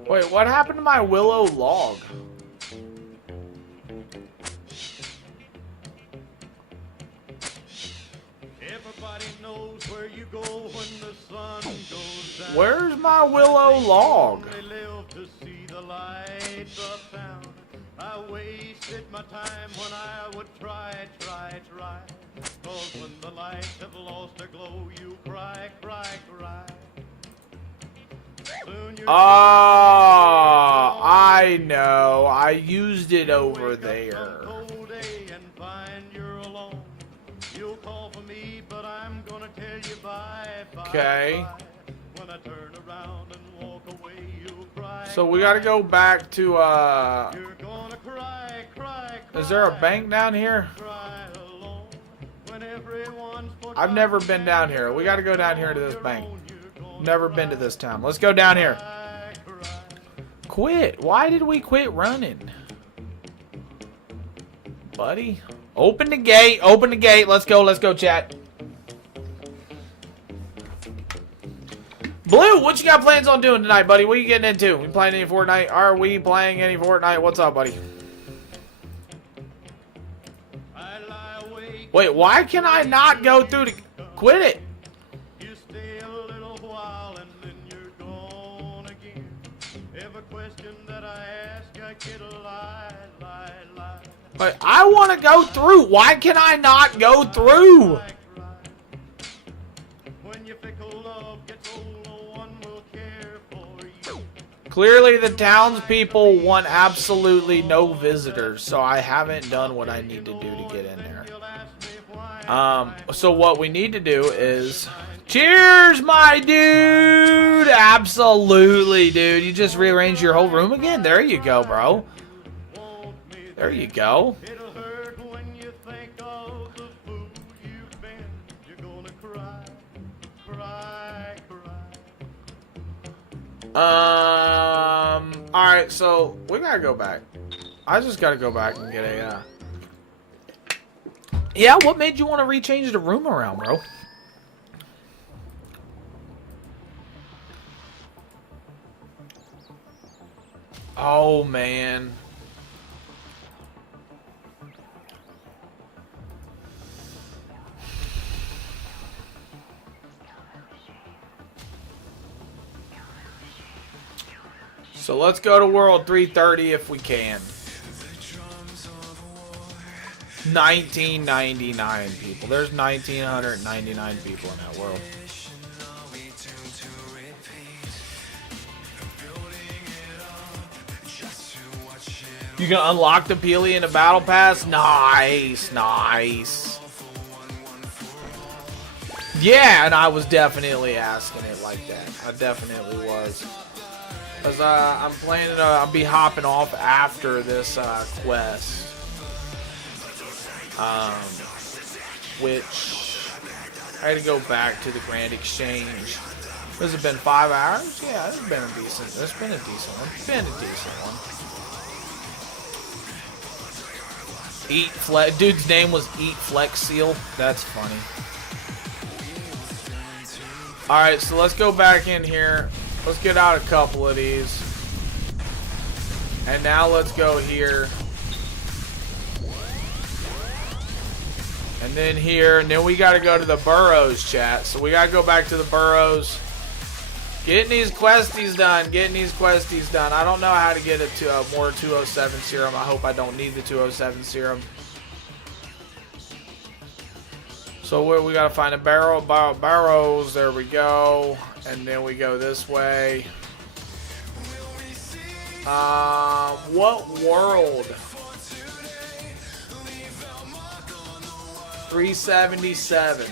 Wait, what happened to my willow log? Everybody knows where you go when the sun goes down. Where's my willow log? They live to see the lights of town. I wasted my time when I would try. Cause when the lights have lost their glow, you cry. Soon you're I know. I used it over there. cold day and find you're alone. You'll call for me, but I'm gonna tell you bye. Okay. When I turn around and walk away, you'll cry. So we gotta go back to, You're gonna cry. is there a bank down here? Cry alone when everyone's I've never been down here. We gotta go down here to this bank. Never been to this town. Let's go down here. Quit. Why did we quit running? Buddy? Open the gate. Open the gate. Let's go, chat. Blue, what you got plans on doing tonight, buddy? What are you getting into? We playing any Fortnite? Are we playing any Fortnite? What's up, buddy? Wait, why can I not go through the... Quit it. You stay a little while and then you're gone again. Every question that I ask, I get a lie. But I want to go through. Why can I not go through? When your fickle love gets old, no one will care for you. Clearly, the townspeople want absolutely no visitors, so I haven't done what I need to do to get in there. So what we need to do is... Cheers, my dude! Absolutely, dude. You just rearranged your whole room again? There you go, bro. There you go. It'll hurt when you think of the fool you've been. You're gonna cry. Alright, so we gotta go back. I just gotta go back and get a, Yeah, what made you want to rechange the room around, bro? Oh, man. So let's go to World 330 if we can. 1999 people. There's 1999 people in that world. You can unlock the Peely in the Battle Pass? Nice, nice. Yeah, and I was definitely asking it like that. I definitely was. Because I'm planning I'll be hopping off after this quest. Which I had to go back to the Grand Exchange. Has it been 5 hours? Yeah, it's been a decent one. It's been a decent one. Eat Flex. Dude's name was Eat Flex Seal. That's funny. Alright, so let's go back in here. Let's get out a couple of these. And now let's go here. And then here. And then we got to go to the Burrows, chat. So we got to go back to the Burrows. Getting these questies done. Getting these questies done. I don't know how to get a more 207 serum. I hope I don't need the 207 serum. So we got to find a Burrows. There we go. And then we go this way. What world? 377.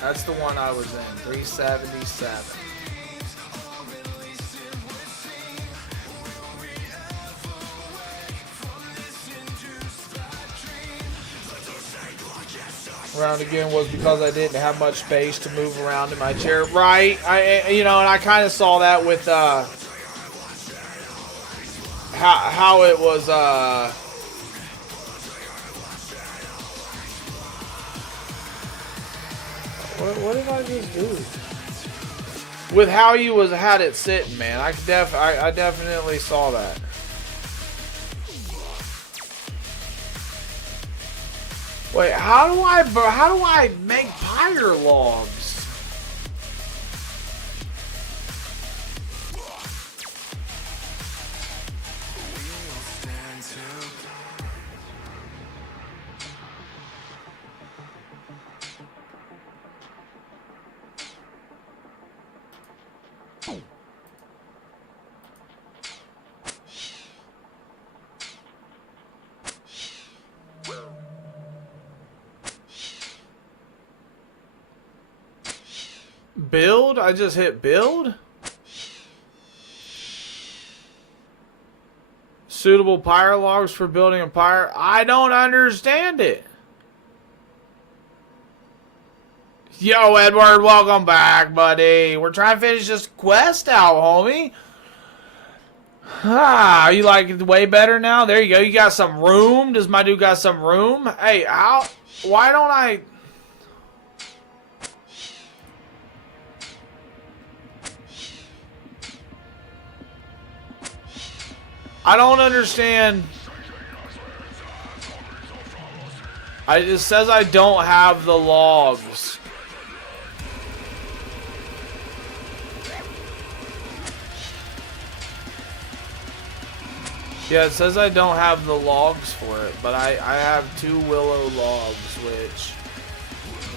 That's the one I was in. 377. Around again was because I didn't have much space to move around in my chair. Right. And I kind of saw that with how it was what did I just do? With how you had it sitting, man. I definitely saw that. Wait, how do I make pyre logs? Build? I just hit build? Suitable pyre logs for building a pyre? I don't understand it. Yo, Edward, welcome back, buddy. We're trying to finish this quest out, homie. You like it way better now? There you go. You got some room? Does my dude got some room? Hey, why don't I... I don't understand. It says I don't have the logs. Yeah, it says I don't have the logs for it, but I have 2 willow logs, which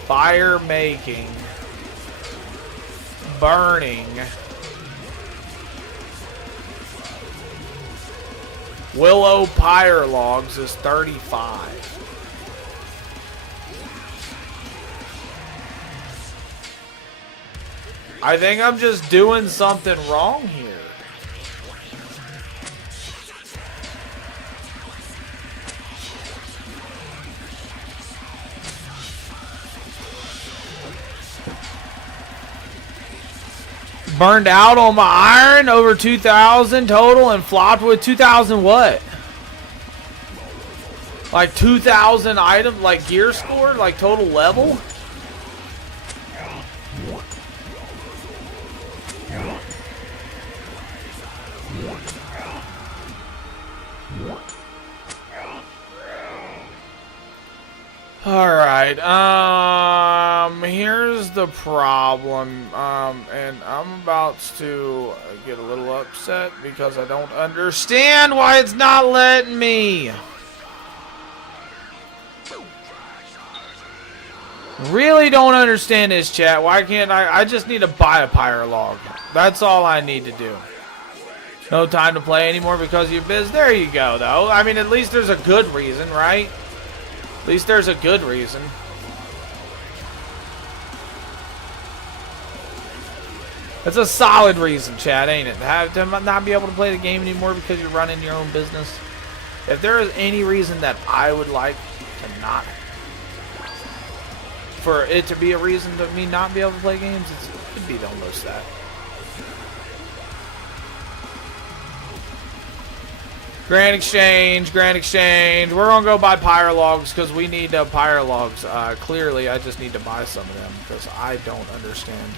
fire making, burning, willow pyre logs is 35. I think I'm just doing something wrong here. Burned out on my iron, over 2,000 total, and flopped with 2,000 what? Like 2,000 items, like gear score, like total level? Alright, Here's the problem, and I'm about to get a little upset because I don't understand why it's not letting me. Really don't understand this, chat. Why can't I just need to buy a pyre log. That's all I need to do. No time to play anymore because you're busy. There you go, though. I mean, at least there's a good reason, right? At least there's a good reason. That's a solid reason, chat, ain't it? To not be able to play the game anymore because you're running your own business. If there is any reason that I would like to not, for it to be a reason to me not be able to play games, it'd be almost that. Grand Exchange, Grand Exchange. We're gonna go buy pyre logs because we need pyre logs. Clearly, I just need to buy some of them because I don't understand.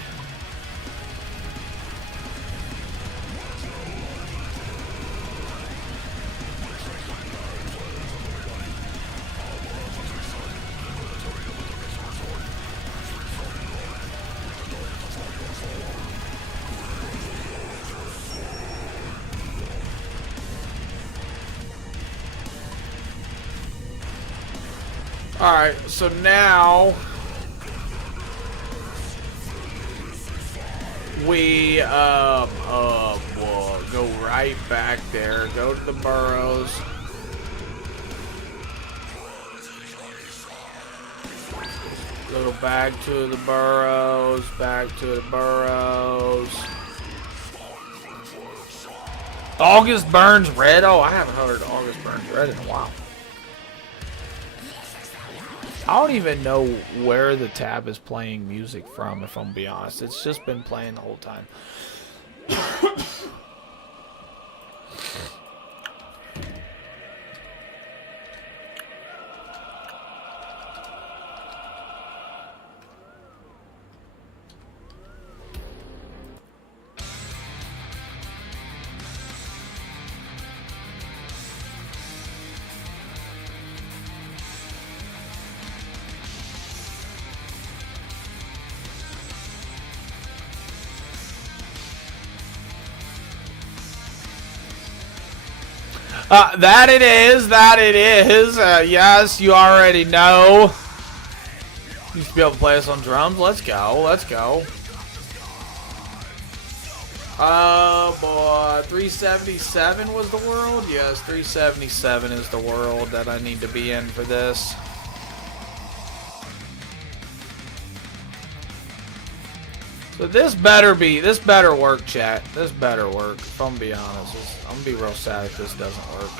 Alright, so now we we'll go right back there, go to the burrows. Go back to the burrows, back to the burrows. August Burns Red? Oh, I haven't heard August Burns Red in a while. I don't even know where the tab is playing music from, if I'm being honest. It's just been playing the whole time. That it is. Yes, you already know. Used to be able to play us on drums. Let's go. Let's go. Oh boy, 377 was the world? Yes, 377 is the world that I need to be in for this. So this better work, chat. This better work, if I'm gonna be honest. I'm gonna be real sad if this doesn't work.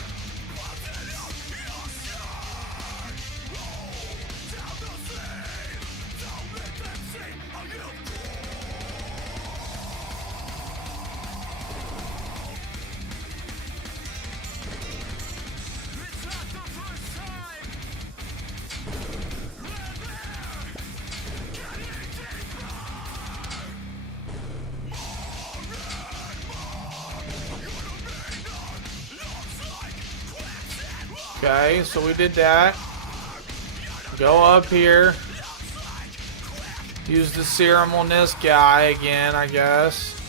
Okay, so we did that. Go up here. Use the serum on this guy again, I guess.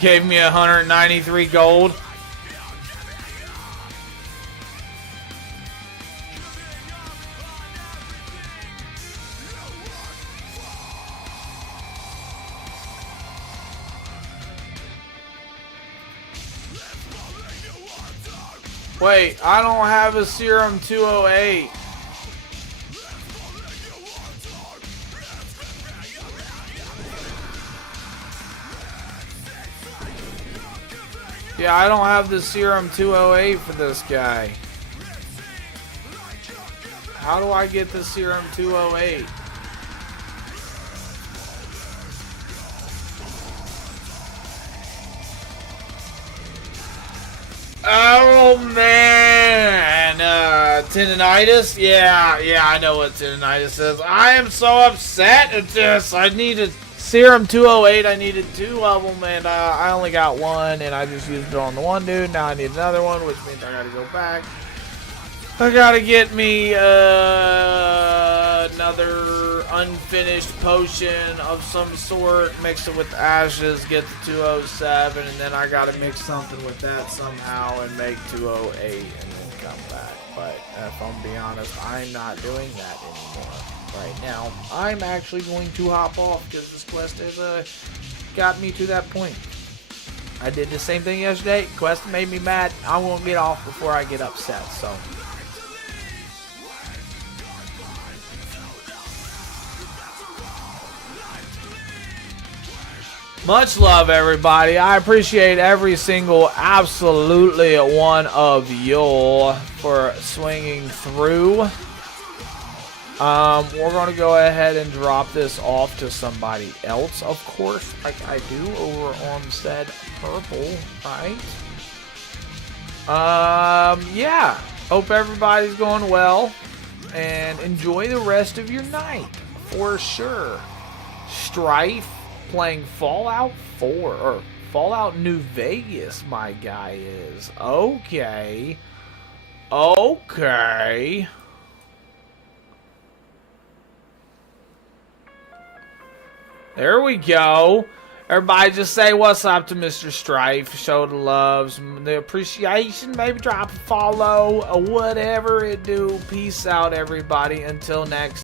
Gave me 193 gold. Wait, I don't have a serum 208. Yeah, I don't have the serum 208 for this guy. How do I get the serum 208? Oh man, Tendonitis? Yeah, I know what tendonitis is. I am so upset at this. I needed Serum 208. I needed 2 of them, and I only got 1, and I just used it on the one dude. Now I need another one, which means I gotta go back. I gotta get me another unfinished potion of some sort, mix it with ashes, get the 207, and then I gotta mix something with that somehow and make 208 and then come back. But if I'm being honest, I'm not doing that anymore right now. I'm actually going to hop off because this quest has got me to that point. I did the same thing yesterday. Quest made me mad. I won't get off before I get upset, so... Much love, everybody. I appreciate every single, absolutely one of you for swinging through. We're going to go ahead and drop this off to somebody else, of course, like I do over on said purple, right? Yeah. Hope everybody's going well, and enjoy the rest of your night, for sure. Strife. Playing Fallout 4 or Fallout New Vegas, my guy is. Okay. There we go. Everybody just say what's up to Mr. Strife. Show the loves, the appreciation. Maybe drop a follow or whatever it do. Peace out, everybody. Until next